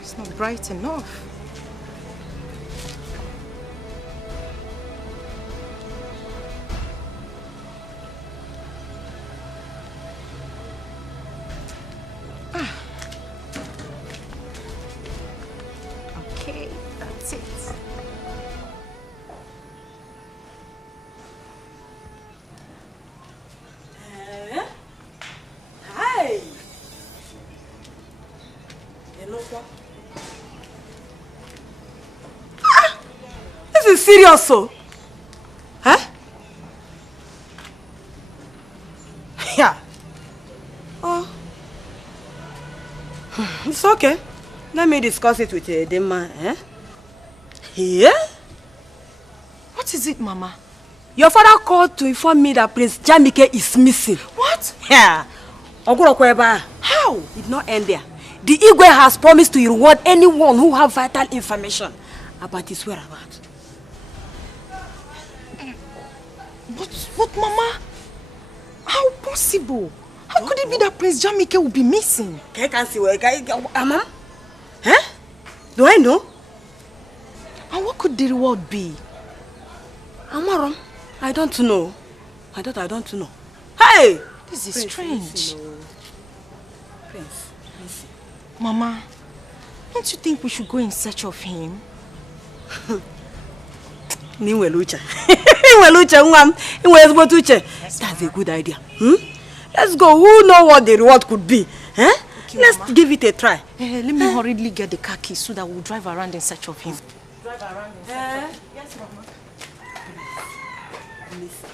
It's not bright enough. Okay, that's it. Hi. Hello, this is serious, so. Huh? Yeah. Oh. It's okay. Let me discuss it with the man, eh? Yeah? What is it, Mama? Your father called to inform me that Prince Jamike is missing. What? Yeah. How? It did not end there. The Igwe has promised to reward anyone who have vital information about his whereabouts. But Mama, how possible? How could it be that Prince Jamike will be missing? Mama? Huh? Do I know? And what could the reward be? Amaram, I don't know. I don't know. Hey! This is Prince, strange. listen. Prince, listen. Mama, don't you think we should go in search of him? That's a good idea. Let's go. Who knows what the reward could be? Huh? Okay, Let's Mama. give it a try. Let me hurriedly get the car keys so that we'll drive around in search of him. Drive around in search of him. Yes, Mama. Listen.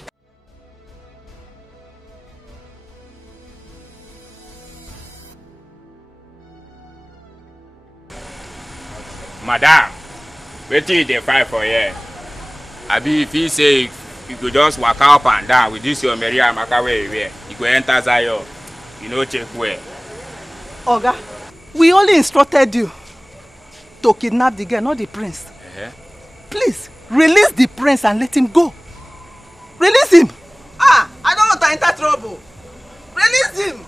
Madam, wetin you dey fight for here? Abi if he say you go just waka up and down with this your Mary Amaka wey you wear, you go enter Zion, you no check well. Oga, we only instructed you to kidnap the girl, not the prince. Please, release the prince and let him go. Release him. I don't want to enter trouble. Release him.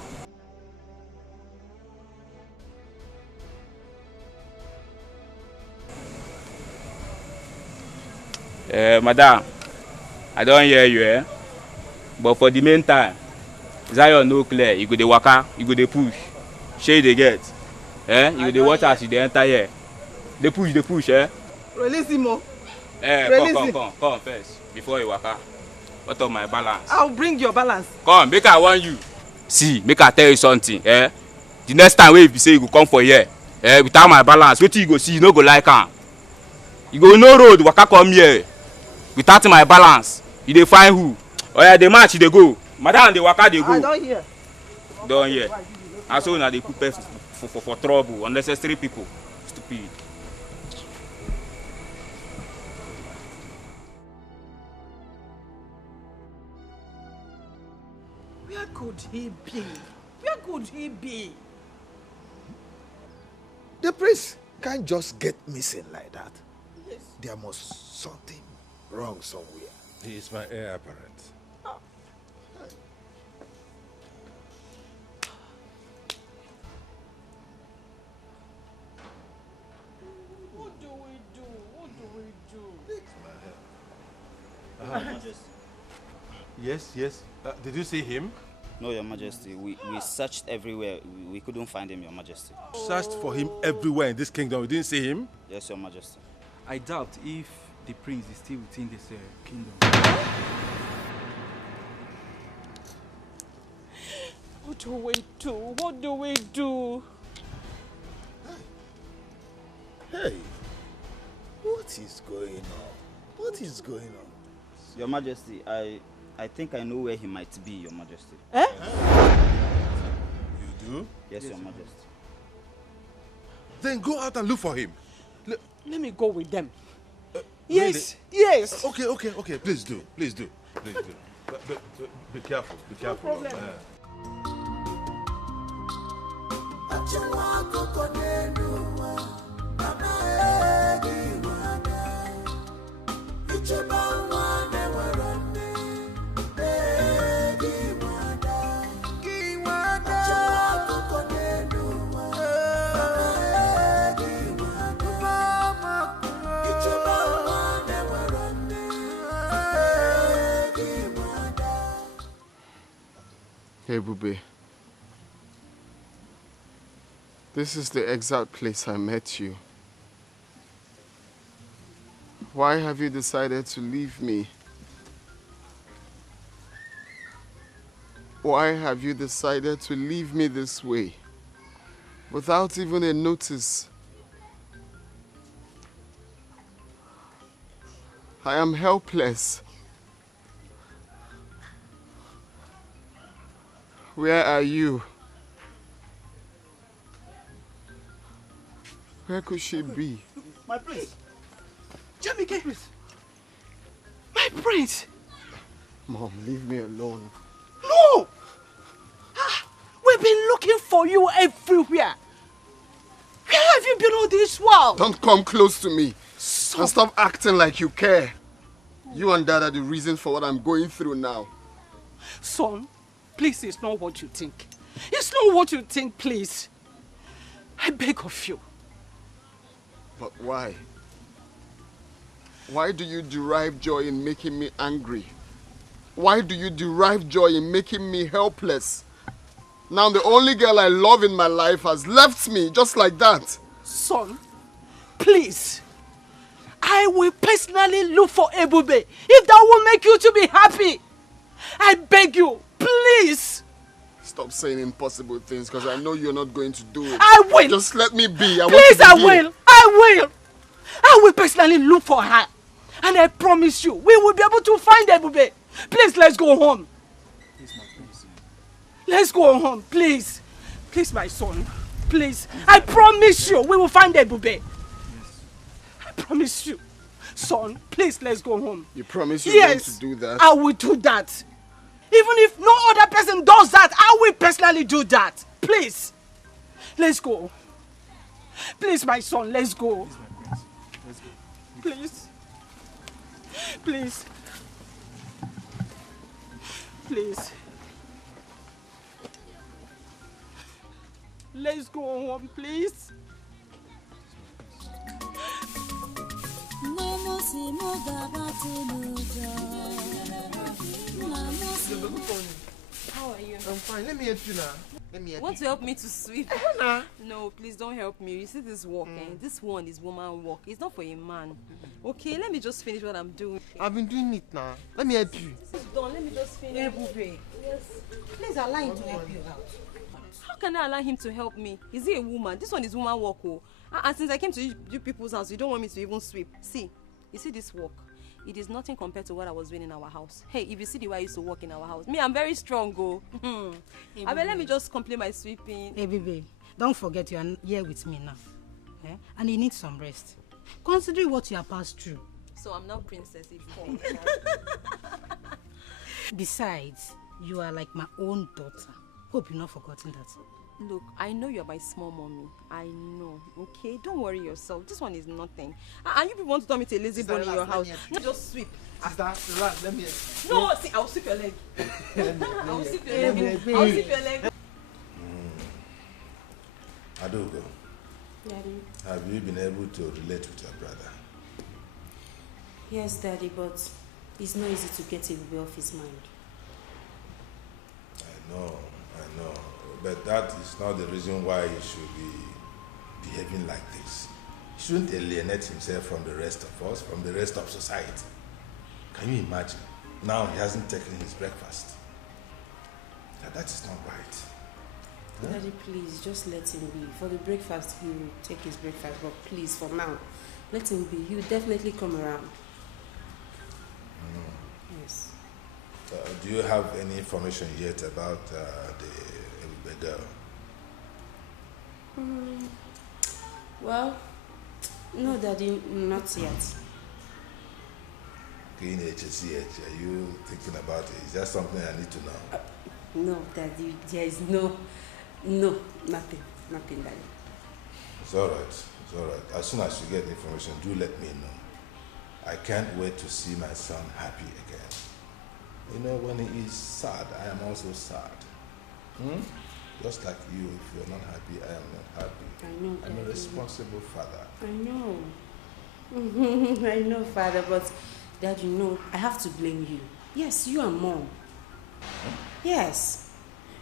Madam, I don't hear you, but for the meantime, Zion no clear. You go dey waka, you go dey push. Shey dey get. You go dey watch as you dey enter here. Dey push, Release him, oh. Come first before you waka. What of my balance? I'll bring your balance. Come, make I warn you. See, make I tell you something, The next time wey you say you go come for here, without my balance, wetin you go see, you no go like am. You go no road waka come here. Without my balance, you dey find who? Oya, dey match, you dey go. Madam, dey waka, dey go. I don't hear. Don't hear. And so now they put person for trouble, unnecessary people. Stupid. Where could he be? Where could he be? The prince can't just get missing like that. Yes. There must something wrong somewhere. He is my heir apparent. What do we do? What do we do? Your Majesty. Yes. Did you see him? No, Your Majesty. We searched everywhere. We couldn't find him, Your Majesty. Searched for him everywhere in this kingdom. We didn't see him? Yes, Your Majesty. I doubt if the prince is still within this kingdom. What do we do? What do we do? Hey, what is going on? What is going on? Your Majesty, I think I know where he might be, Your Majesty. You do? Yes, Your Majesty. Then go out and look for him. Let me go with them. Yes, really? Yes. Okay. Please do. But be careful. Be careful. No problem. Hey, Bube. This is the exact place I met you. Why have you decided to leave me? Why have you decided to leave me this way? Without even a notice. I am helpless. Where are you? Where could she be? My prince. Jamike. My prince. Mom, leave me alone. No! We've been looking for you everywhere. champion of this world. Don't come close to me. And stop acting like you care. You and Dad are the reason for what I'm going through now. Son, please, it's not what you think. It's not what you think, please. I beg of you. But why? Why do you derive joy in making me angry? Why do you derive joy in making me helpless? Now the only girl I love in my life has left me just like that. Son, please. I will personally look for Ebube if that will make you to be happy. I beg you, please. Stop saying impossible things because I know you're not going to do it. I will. Just let me be. Please, I will. I will personally look for her. And I promise you, we will be able to find Ebube. Please, let's go home. Let's go home, please. Please, my son. Please. I promise you, we will find Ebube. I promise you. Son, please, let's go home. You promise you're going to do that? I will do that. Even if no other person does that, I will personally do that. Please. Let's go. Please, my son, let's go. Please. Please. Please. Let's go home, please. How are you? I'm fine. Let me help you now. Let me help Want you. to help me to sweep? No, please don't help me. You see this work, this one is woman work. It's not for a man. Okay, let me just finish what I'm doing. I've been doing it now. Let me help you. It's done. Let me just finish. Yes. Please allow him to help you out. How can I allow him to help me? Is he a woman? This one is woman work. Oh. And since I came to you people's house, you don't want me to even sweep. See, you see this work? It is nothing compared to what I was doing in our house. Hey, if you see the way I used to work in our house, me, I'm very strong, go. Hey, I mean, let me just complete my sweeping. Hey, baby, don't forget you are here with me now. Eh? And you need some rest. Considering what you have passed through. So I'm not princess anymore. Besides, you are like my own daughter. Hope you're not forgotten that. Look, I know you're my small mommy. I know, okay? Don't worry yourself. This one is nothing. And you people want to tell me to a lazy bone in your house. No, just sweep. Sister, relax. Let me help you. No, see, I'll sweep your leg. I'll sweep your leg. I'll sweep your leg. Adogo, Daddy. have you been able to relate with your brother? Yes, Daddy, but it's not easy to get him off his mind. I know. But that is not the reason why he should be behaving like this. He shouldn't alienate himself from the rest of us, from the rest of society. Can you imagine? Now he hasn't taken his breakfast. That is not right. Huh? Daddy, please, just let him be. For the breakfast, he will take his breakfast, but please, for now, let him be. He will definitely come around. Yes. Do you have any information yet about the girl? Well, no, Daddy, not yet. Are you thinking about it? Is that something I need to know? No, Daddy, there is nothing, Daddy. It's all right. As soon as you get the information, do let me know. I can't wait to see my son happy again. You know, when he is sad, I am also sad. Just like you, if you're not happy, I am not happy. I know, I'm Daddy. a responsible father. I know. I know, Father, but Dad, you know, I have to blame you. Yes, you and Mom. Yes.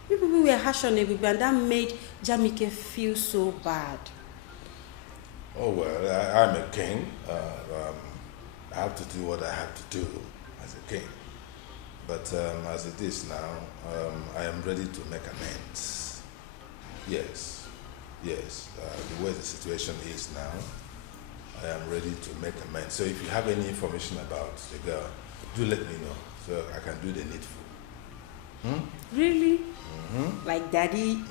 You people were harsh on everybody, and that made Jamike feel so bad. Oh, well, I'm a king. I have to do what I have to do as a king. But as it is now, I am ready to make amends. Yes. The way the situation is now, I am ready to make amends. So if you have any information about the girl, do let me know so I can do the needful. Really? Like Daddy?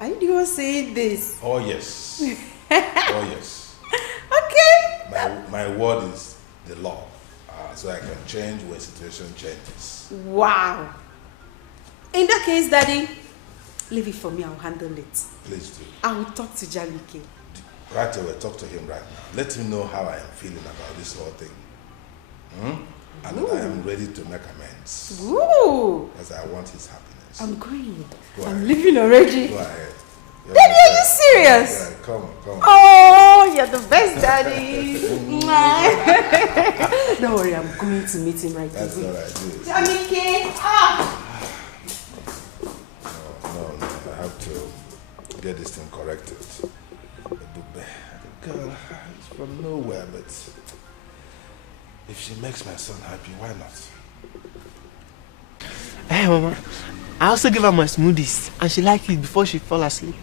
Are you the one saying this? Oh, yes. Oh, yes. Okay. My word is the law. So I can change when situation changes. Wow. In that case, Daddy, leave it for me. I'll handle it. Please do. I will talk to Jamike. Right away, talk to him right now. Let him know how I am feeling about this whole thing. And that I am ready to make amends. Ooh. Because I want his happiness. I'm going. Go I'm ahead. leaving already. Go ahead. Daddy, are you serious? Yeah, come on. Oh, you're the best, Daddy. Don't worry, I'm going to meet him right away. That's what I do. Jamike, ah! No, I have to get this thing corrected. The girl is from nowhere, but if she makes my son happy, why not? Hey, Mama. I also gave her my smoothies, and she liked it before she fell asleep.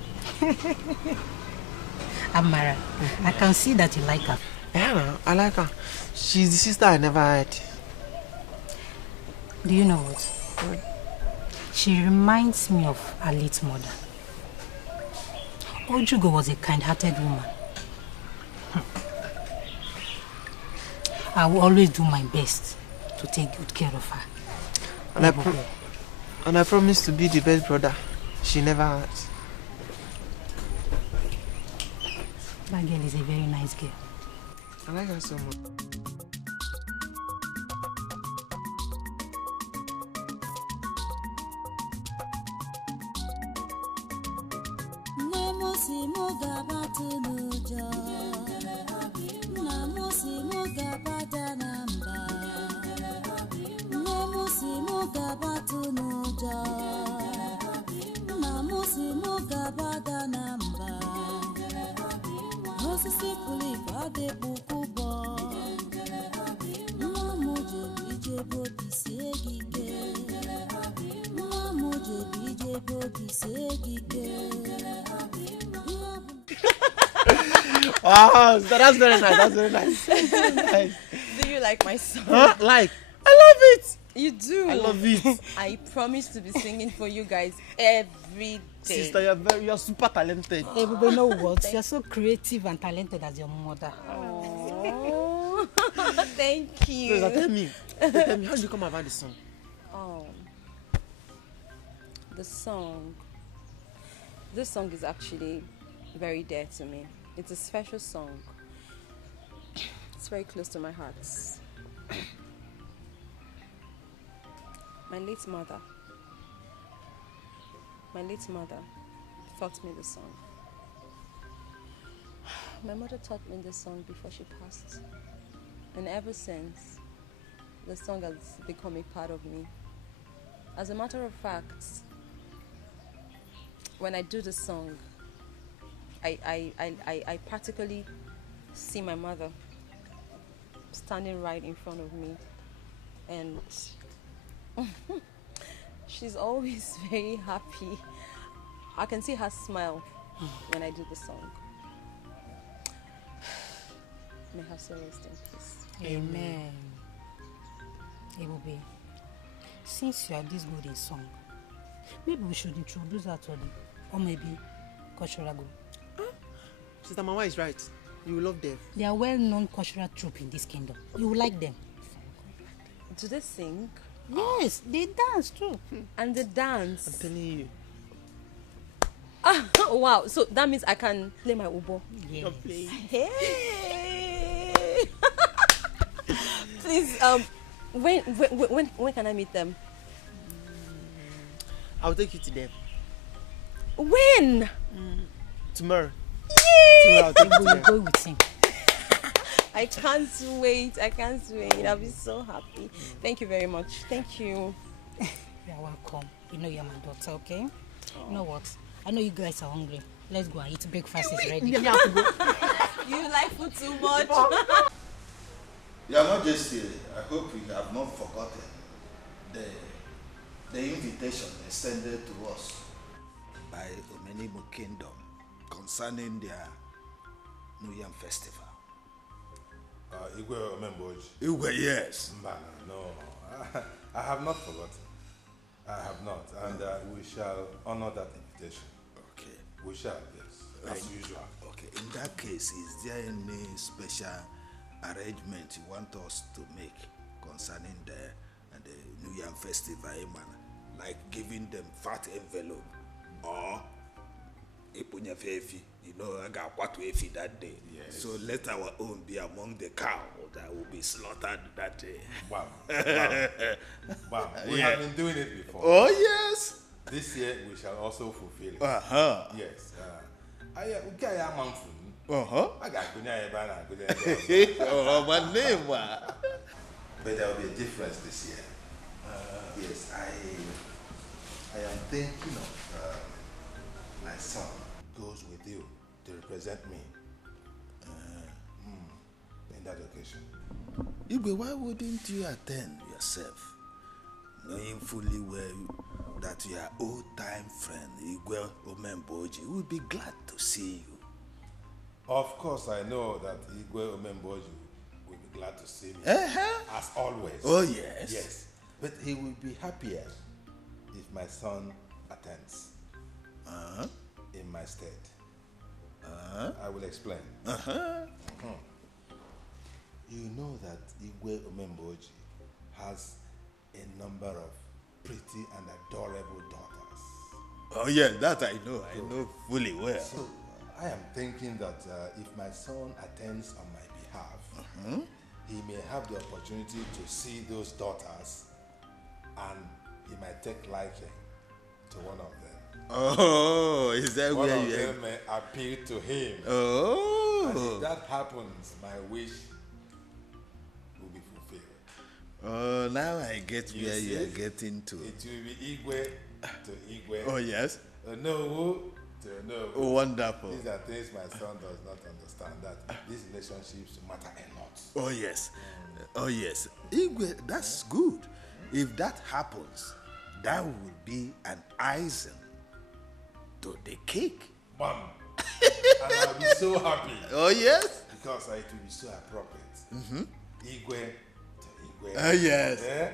Amara, I can see that you like her. Yeah, no, I like her. She's the sister I never had. Do you know what? She reminds me of her late mother. Ojugo was a kind-hearted woman. I will always do my best to take good care of her. And I promise to be the best brother she never had. That girl is a very nice girl. I like her so much. Wow, that's very nice. That's very nice. Nice. Do you like my song? Huh? Like? I love it. You do? I love it. I promise to be singing for you guys every day. Sister, you're super talented. Hey, but you know what? You're so creative and talented as your mother. Oh, thank you. So, tell me, how did you come about the song? Oh, the song. This song is actually very dear to me. It's a special song. It's very close to my heart. My late mother taught me the song. My mother taught me the song before she passed. And ever since, the song has become a part of me. As a matter of fact, when I do the song, I practically see my mother standing right in front of me, and she's always very happy. I can see her smile when I do the song. May her soul rest in peace. Amen. Ebube, since you are this good in song, maybe we should introduce her to the, or maybe cultural group. Sister Mama is right. You will love them. They are well-known cultural troupe in this kingdom. You will like them. Do they sing? Yes, they dance too. And they dance. I'm telling you. Ah, wow. So that means I can play my ubo. Yes. Hey. Please, when can I meet them? I'll take you to them. When? Tomorrow. Yay! Tomorrow I'll go with him. I can't wait. I'll be so happy. Thank you very much. Thank you. You're welcome. You know you're my daughter, okay? You know what? I know you guys are hungry. Let's go and eat. Breakfast is ready. You like food too much. Your Majesty, I hope you have not forgotten the invitation extended to us by Omenimo Kingdom concerning their New Yam Festival. Igwe Omemboji. Igwe, yes. No, I have not forgotten. I have not, and we shall honor that invitation. Okay. We shall, yes, as usual. Okay, in that case, is there any special arrangement you want us to make concerning the New Yam Festival, like giving them fat envelope or You know, I got what to efi that day. Yes. So let our own be among the cow that will be slaughtered that day. Wow. Wow. We have been doing it before. Oh, yes. This year we shall also fulfill it. Uh-huh. Yes. I got a month. Uh-huh. I got oh, my name. But there will be a difference this year. Yes, I am thinking of my son goes with you to represent me in that occasion. Igwe, why wouldn't you attend yourself, knowing fully well that your old-time friend Igwe Omemboji would be glad to see you? Of course, I know that Igwe Omemboji will be glad to see me, as always. Oh, yes. Yes, but he will be happier if my son attends in my stead. I will explain. You know that Igwe Omemboji has a number of pretty and adorable daughters. Oh, yeah, that I know. I know fully well. So I am thinking that if my son attends on my behalf, he may have the opportunity to see those daughters, and he might take liking to one of them. Oh, is that one where of you them may appeal to him. Oh. And if that happens, my wish will be fulfilled. Oh, now I get where you are getting to. It will be Igwe to Igwe. Oh, yes. Onowu to Onowu. Oh, wonderful. These are things my son does not understand, that these relationships matter a lot. Oh, yes. Oh, yes. Igwe, that's good. If that happens, that would be an icing to the cake. Mom. And I'll be so happy. Oh, yes? Because it will be so appropriate. Igwe to Igwe. Oh, yes. Yeah?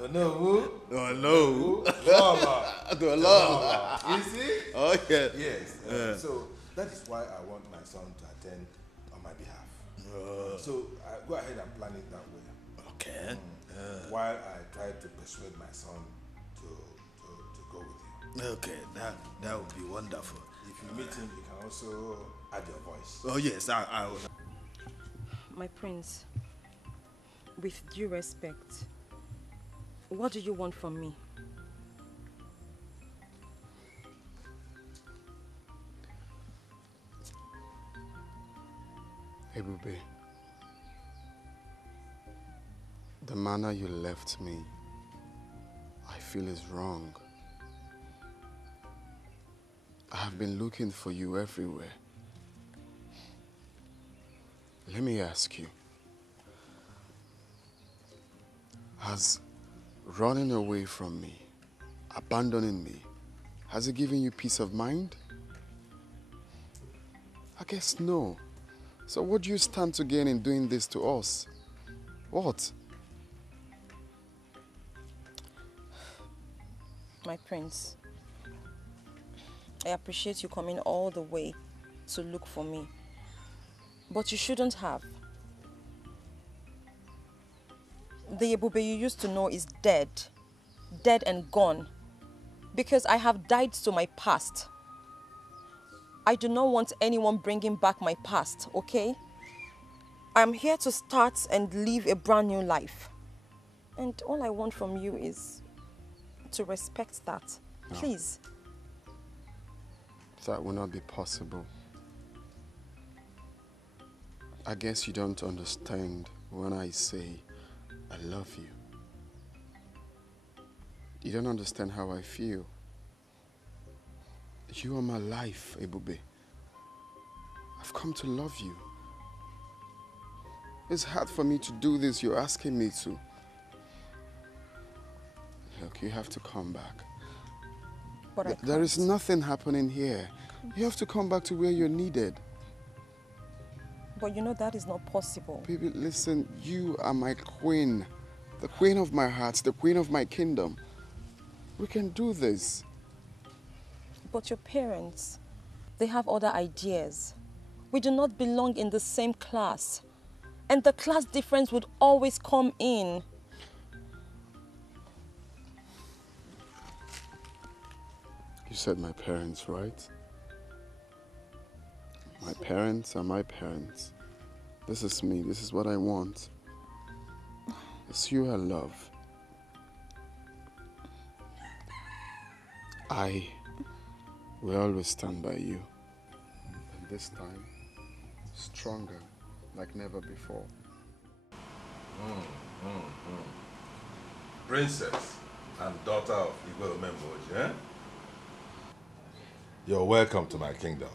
Onowu. Onowu. Lola. To Lola. You see? Oh, yes. Yes. So that is why I want my son to attend on my behalf. So I go ahead and plan it that way. Okay. While I try to persuade my son to go with you. Okay, that would be wonderful. If you meet him, you can also add your voice. Oh, yes, I will. My prince, with due respect, what do you want from me? Ebube, the manner you left me, I feel is wrong. I have been looking for you everywhere. Let me ask you, has running away from me, abandoning me, has it given you peace of mind? I guess no. So what do you stand to gain in doing this to us? What? My prince, I appreciate you coming all the way to look for me. But you shouldn't have. The Ebube you used to know is dead. Dead and gone. Because I have died to my past. I do not want anyone bringing back my past, okay? I'm here to start and live a brand new life. And all I want from you is to respect that. No. Please. That will not be possible. I guess you don't understand when I say I love you. You don't understand how I feel. You are my life, Ebube. I've come to love you. It's hard for me to do this. You're asking me to. Look, you have to come back. But There is nothing happening here. You have to come back to where you're needed. But you know that is not possible. Baby, listen, you are my queen. The queen of my heart, the queen of my kingdom. We can do this. But your parents, they have other ideas. We do not belong in the same class. And the class difference would always come in. You said my parents, right? parents are my parents. This is me. This is what I want. It's you I love. I will always stand by you. And this time, stronger like never before. Princess and daughter of Igwe Omemboji, eh? You're welcome to my kingdom.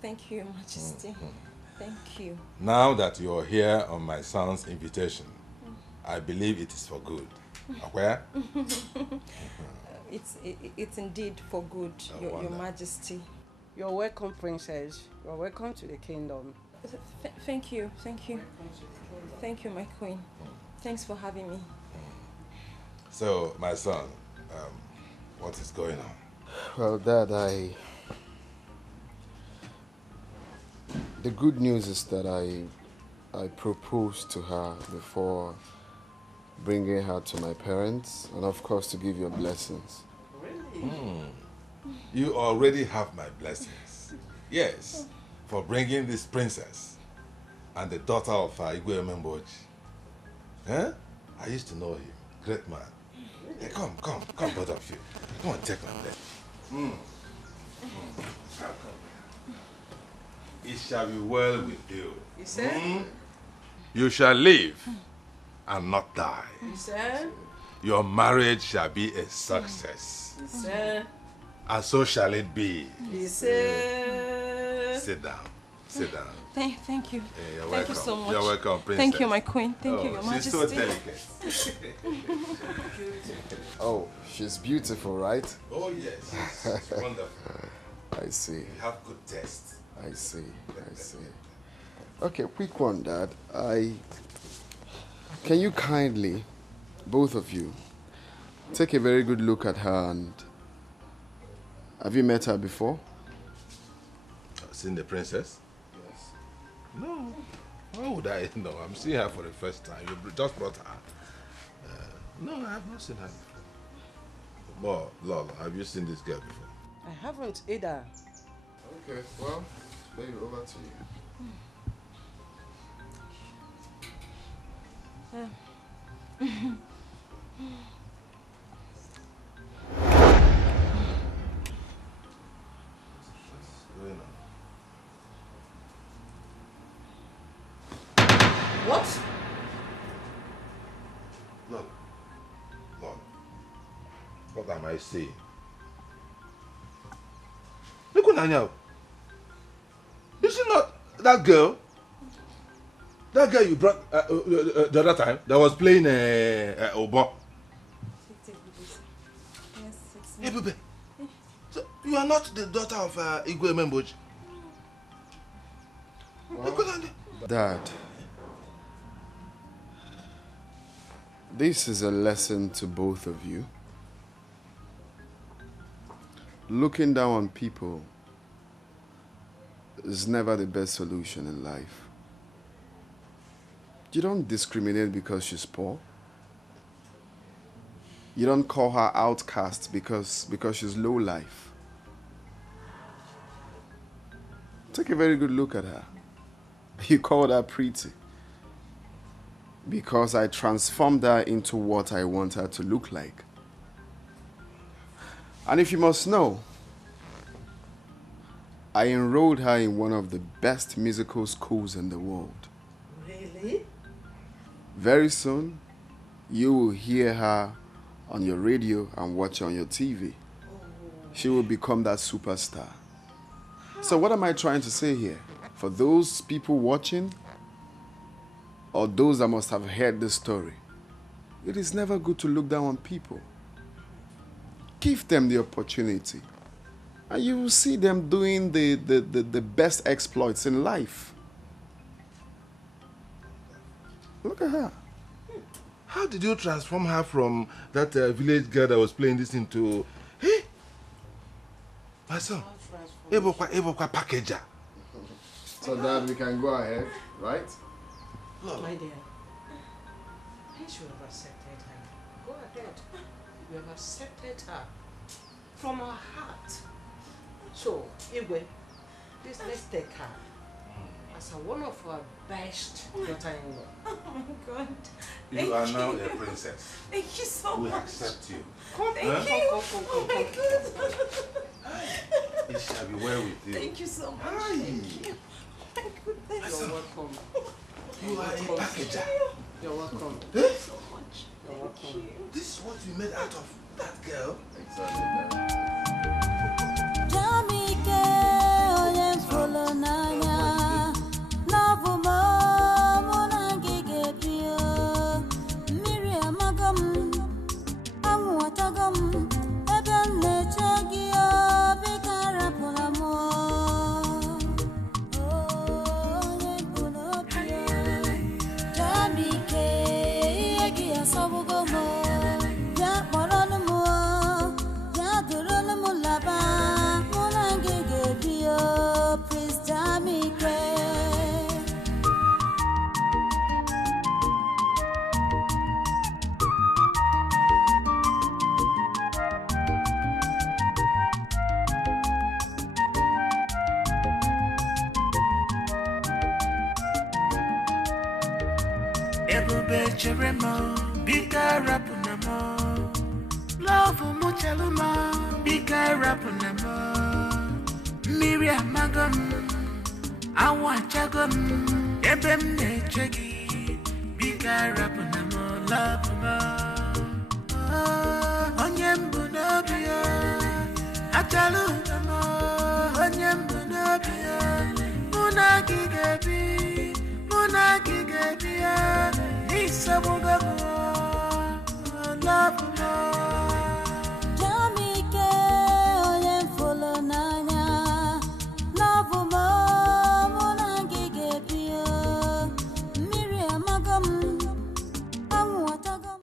Thank you, Your Majesty. Thank you. Now that you're here on my son's invitation, I believe it is for good. Where? It's indeed for good, Your Majesty. You're welcome, Princess. You're welcome to the kingdom. Thank you, thank you. Thank you, my queen. Thanks for having me. So, my son, what is going on? Well, Dad, the good news is that I proposed to her before bringing her to my parents, and of course to give your blessings. Really? You already have my blessings. Yes, for bringing this princess and the daughter of Igwe Omemboji. Huh? I used to know him. Great man. Hey, come, both of you. Come on, take my blessing. It shall be well with you. You said? You shall live and not die. You said? Your marriage shall be a success. You said? And so shall it be. You said? Sit down. Sit down. Thank you. You're Thank welcome. you so much. You're welcome, princess. Thank you, my queen. Thank you, Your Majesty. She's so delicate. Oh, she's beautiful, right? Oh, yes. She's wonderful. I see. You have good taste. I see. Okay, quick one, Dad. Can you kindly, both of you, take a very good look at her and... Have you met her before? Seen the princess? Yes. No. Why would I know? I'm seeing her for the first time. You just brought her. No, I have not seen her before. Well, Lolo, have you seen this girl before? I haven't either. Okay, well, maybe over to you. What? Look. What am I saying? Look at now. You see not that girl? That girl you brought the other time that was playing Obo. Hey, baby. So you are not the daughter of Igwe Omemboji? Well, Dad, this is a lesson to both of you. Looking down on people is never the best solution in life. You don't discriminate because she's poor. You don't call her outcast because she's low life. Take a very good look at her. You called her pretty because I transformed her into what I want her to look like. And if you must know, I enrolled her in one of the best musical schools in the world. Really? Very soon, you will hear her on your radio and watch her on your TV. She will become that superstar. So what am I trying to say here? For those people watching, or those that must have heard this story, it is never good to look down on people. Give them the opportunity, and you will see them doing the best exploits in life. Look at her. How did you transform her from that village girl that was playing this into... Hey, my son, Ebokwa packager. So Dad, we can go ahead, right? My dear, since you have accepted her, go ahead. You have accepted her from our heart. So, Igwe, Please, let's take her as one of our best daughter-in-law. Oh my God. You are now a princess. Thank you so we much. accept you. Thank you. Oh my God. It shall be well with you. Thank you so much. Thank you. My goodness. You're welcome. You are a packager. You're welcome. Thank you so much. You're welcome. This is what we made out of that girl. Exactly. Jamike onye mfolo n'anya n'ọbụ m mụ na gị ga-ebio mmiri amago m anwụ atago m ebe m na-eche gị obi ka rapụla m onye bụ n'obi Jamike ihe gị asọgbugo m bịa kpọrọnụ m bịa durunu m laba Prince Jamike. Ebube chere m, bika rapụna m. Love m chelụ m, bika rapụna m. Mmiri amago m, anwụ achago m, ebe m na-eche gị, bika rapụna m, love m. Onye m bụ n'obi ya, achalụ m, onye m bụ n'obi ya, mụ na gị ga-ebi, mụ na gị ga-ebi ya, n'isogbugo m, love m.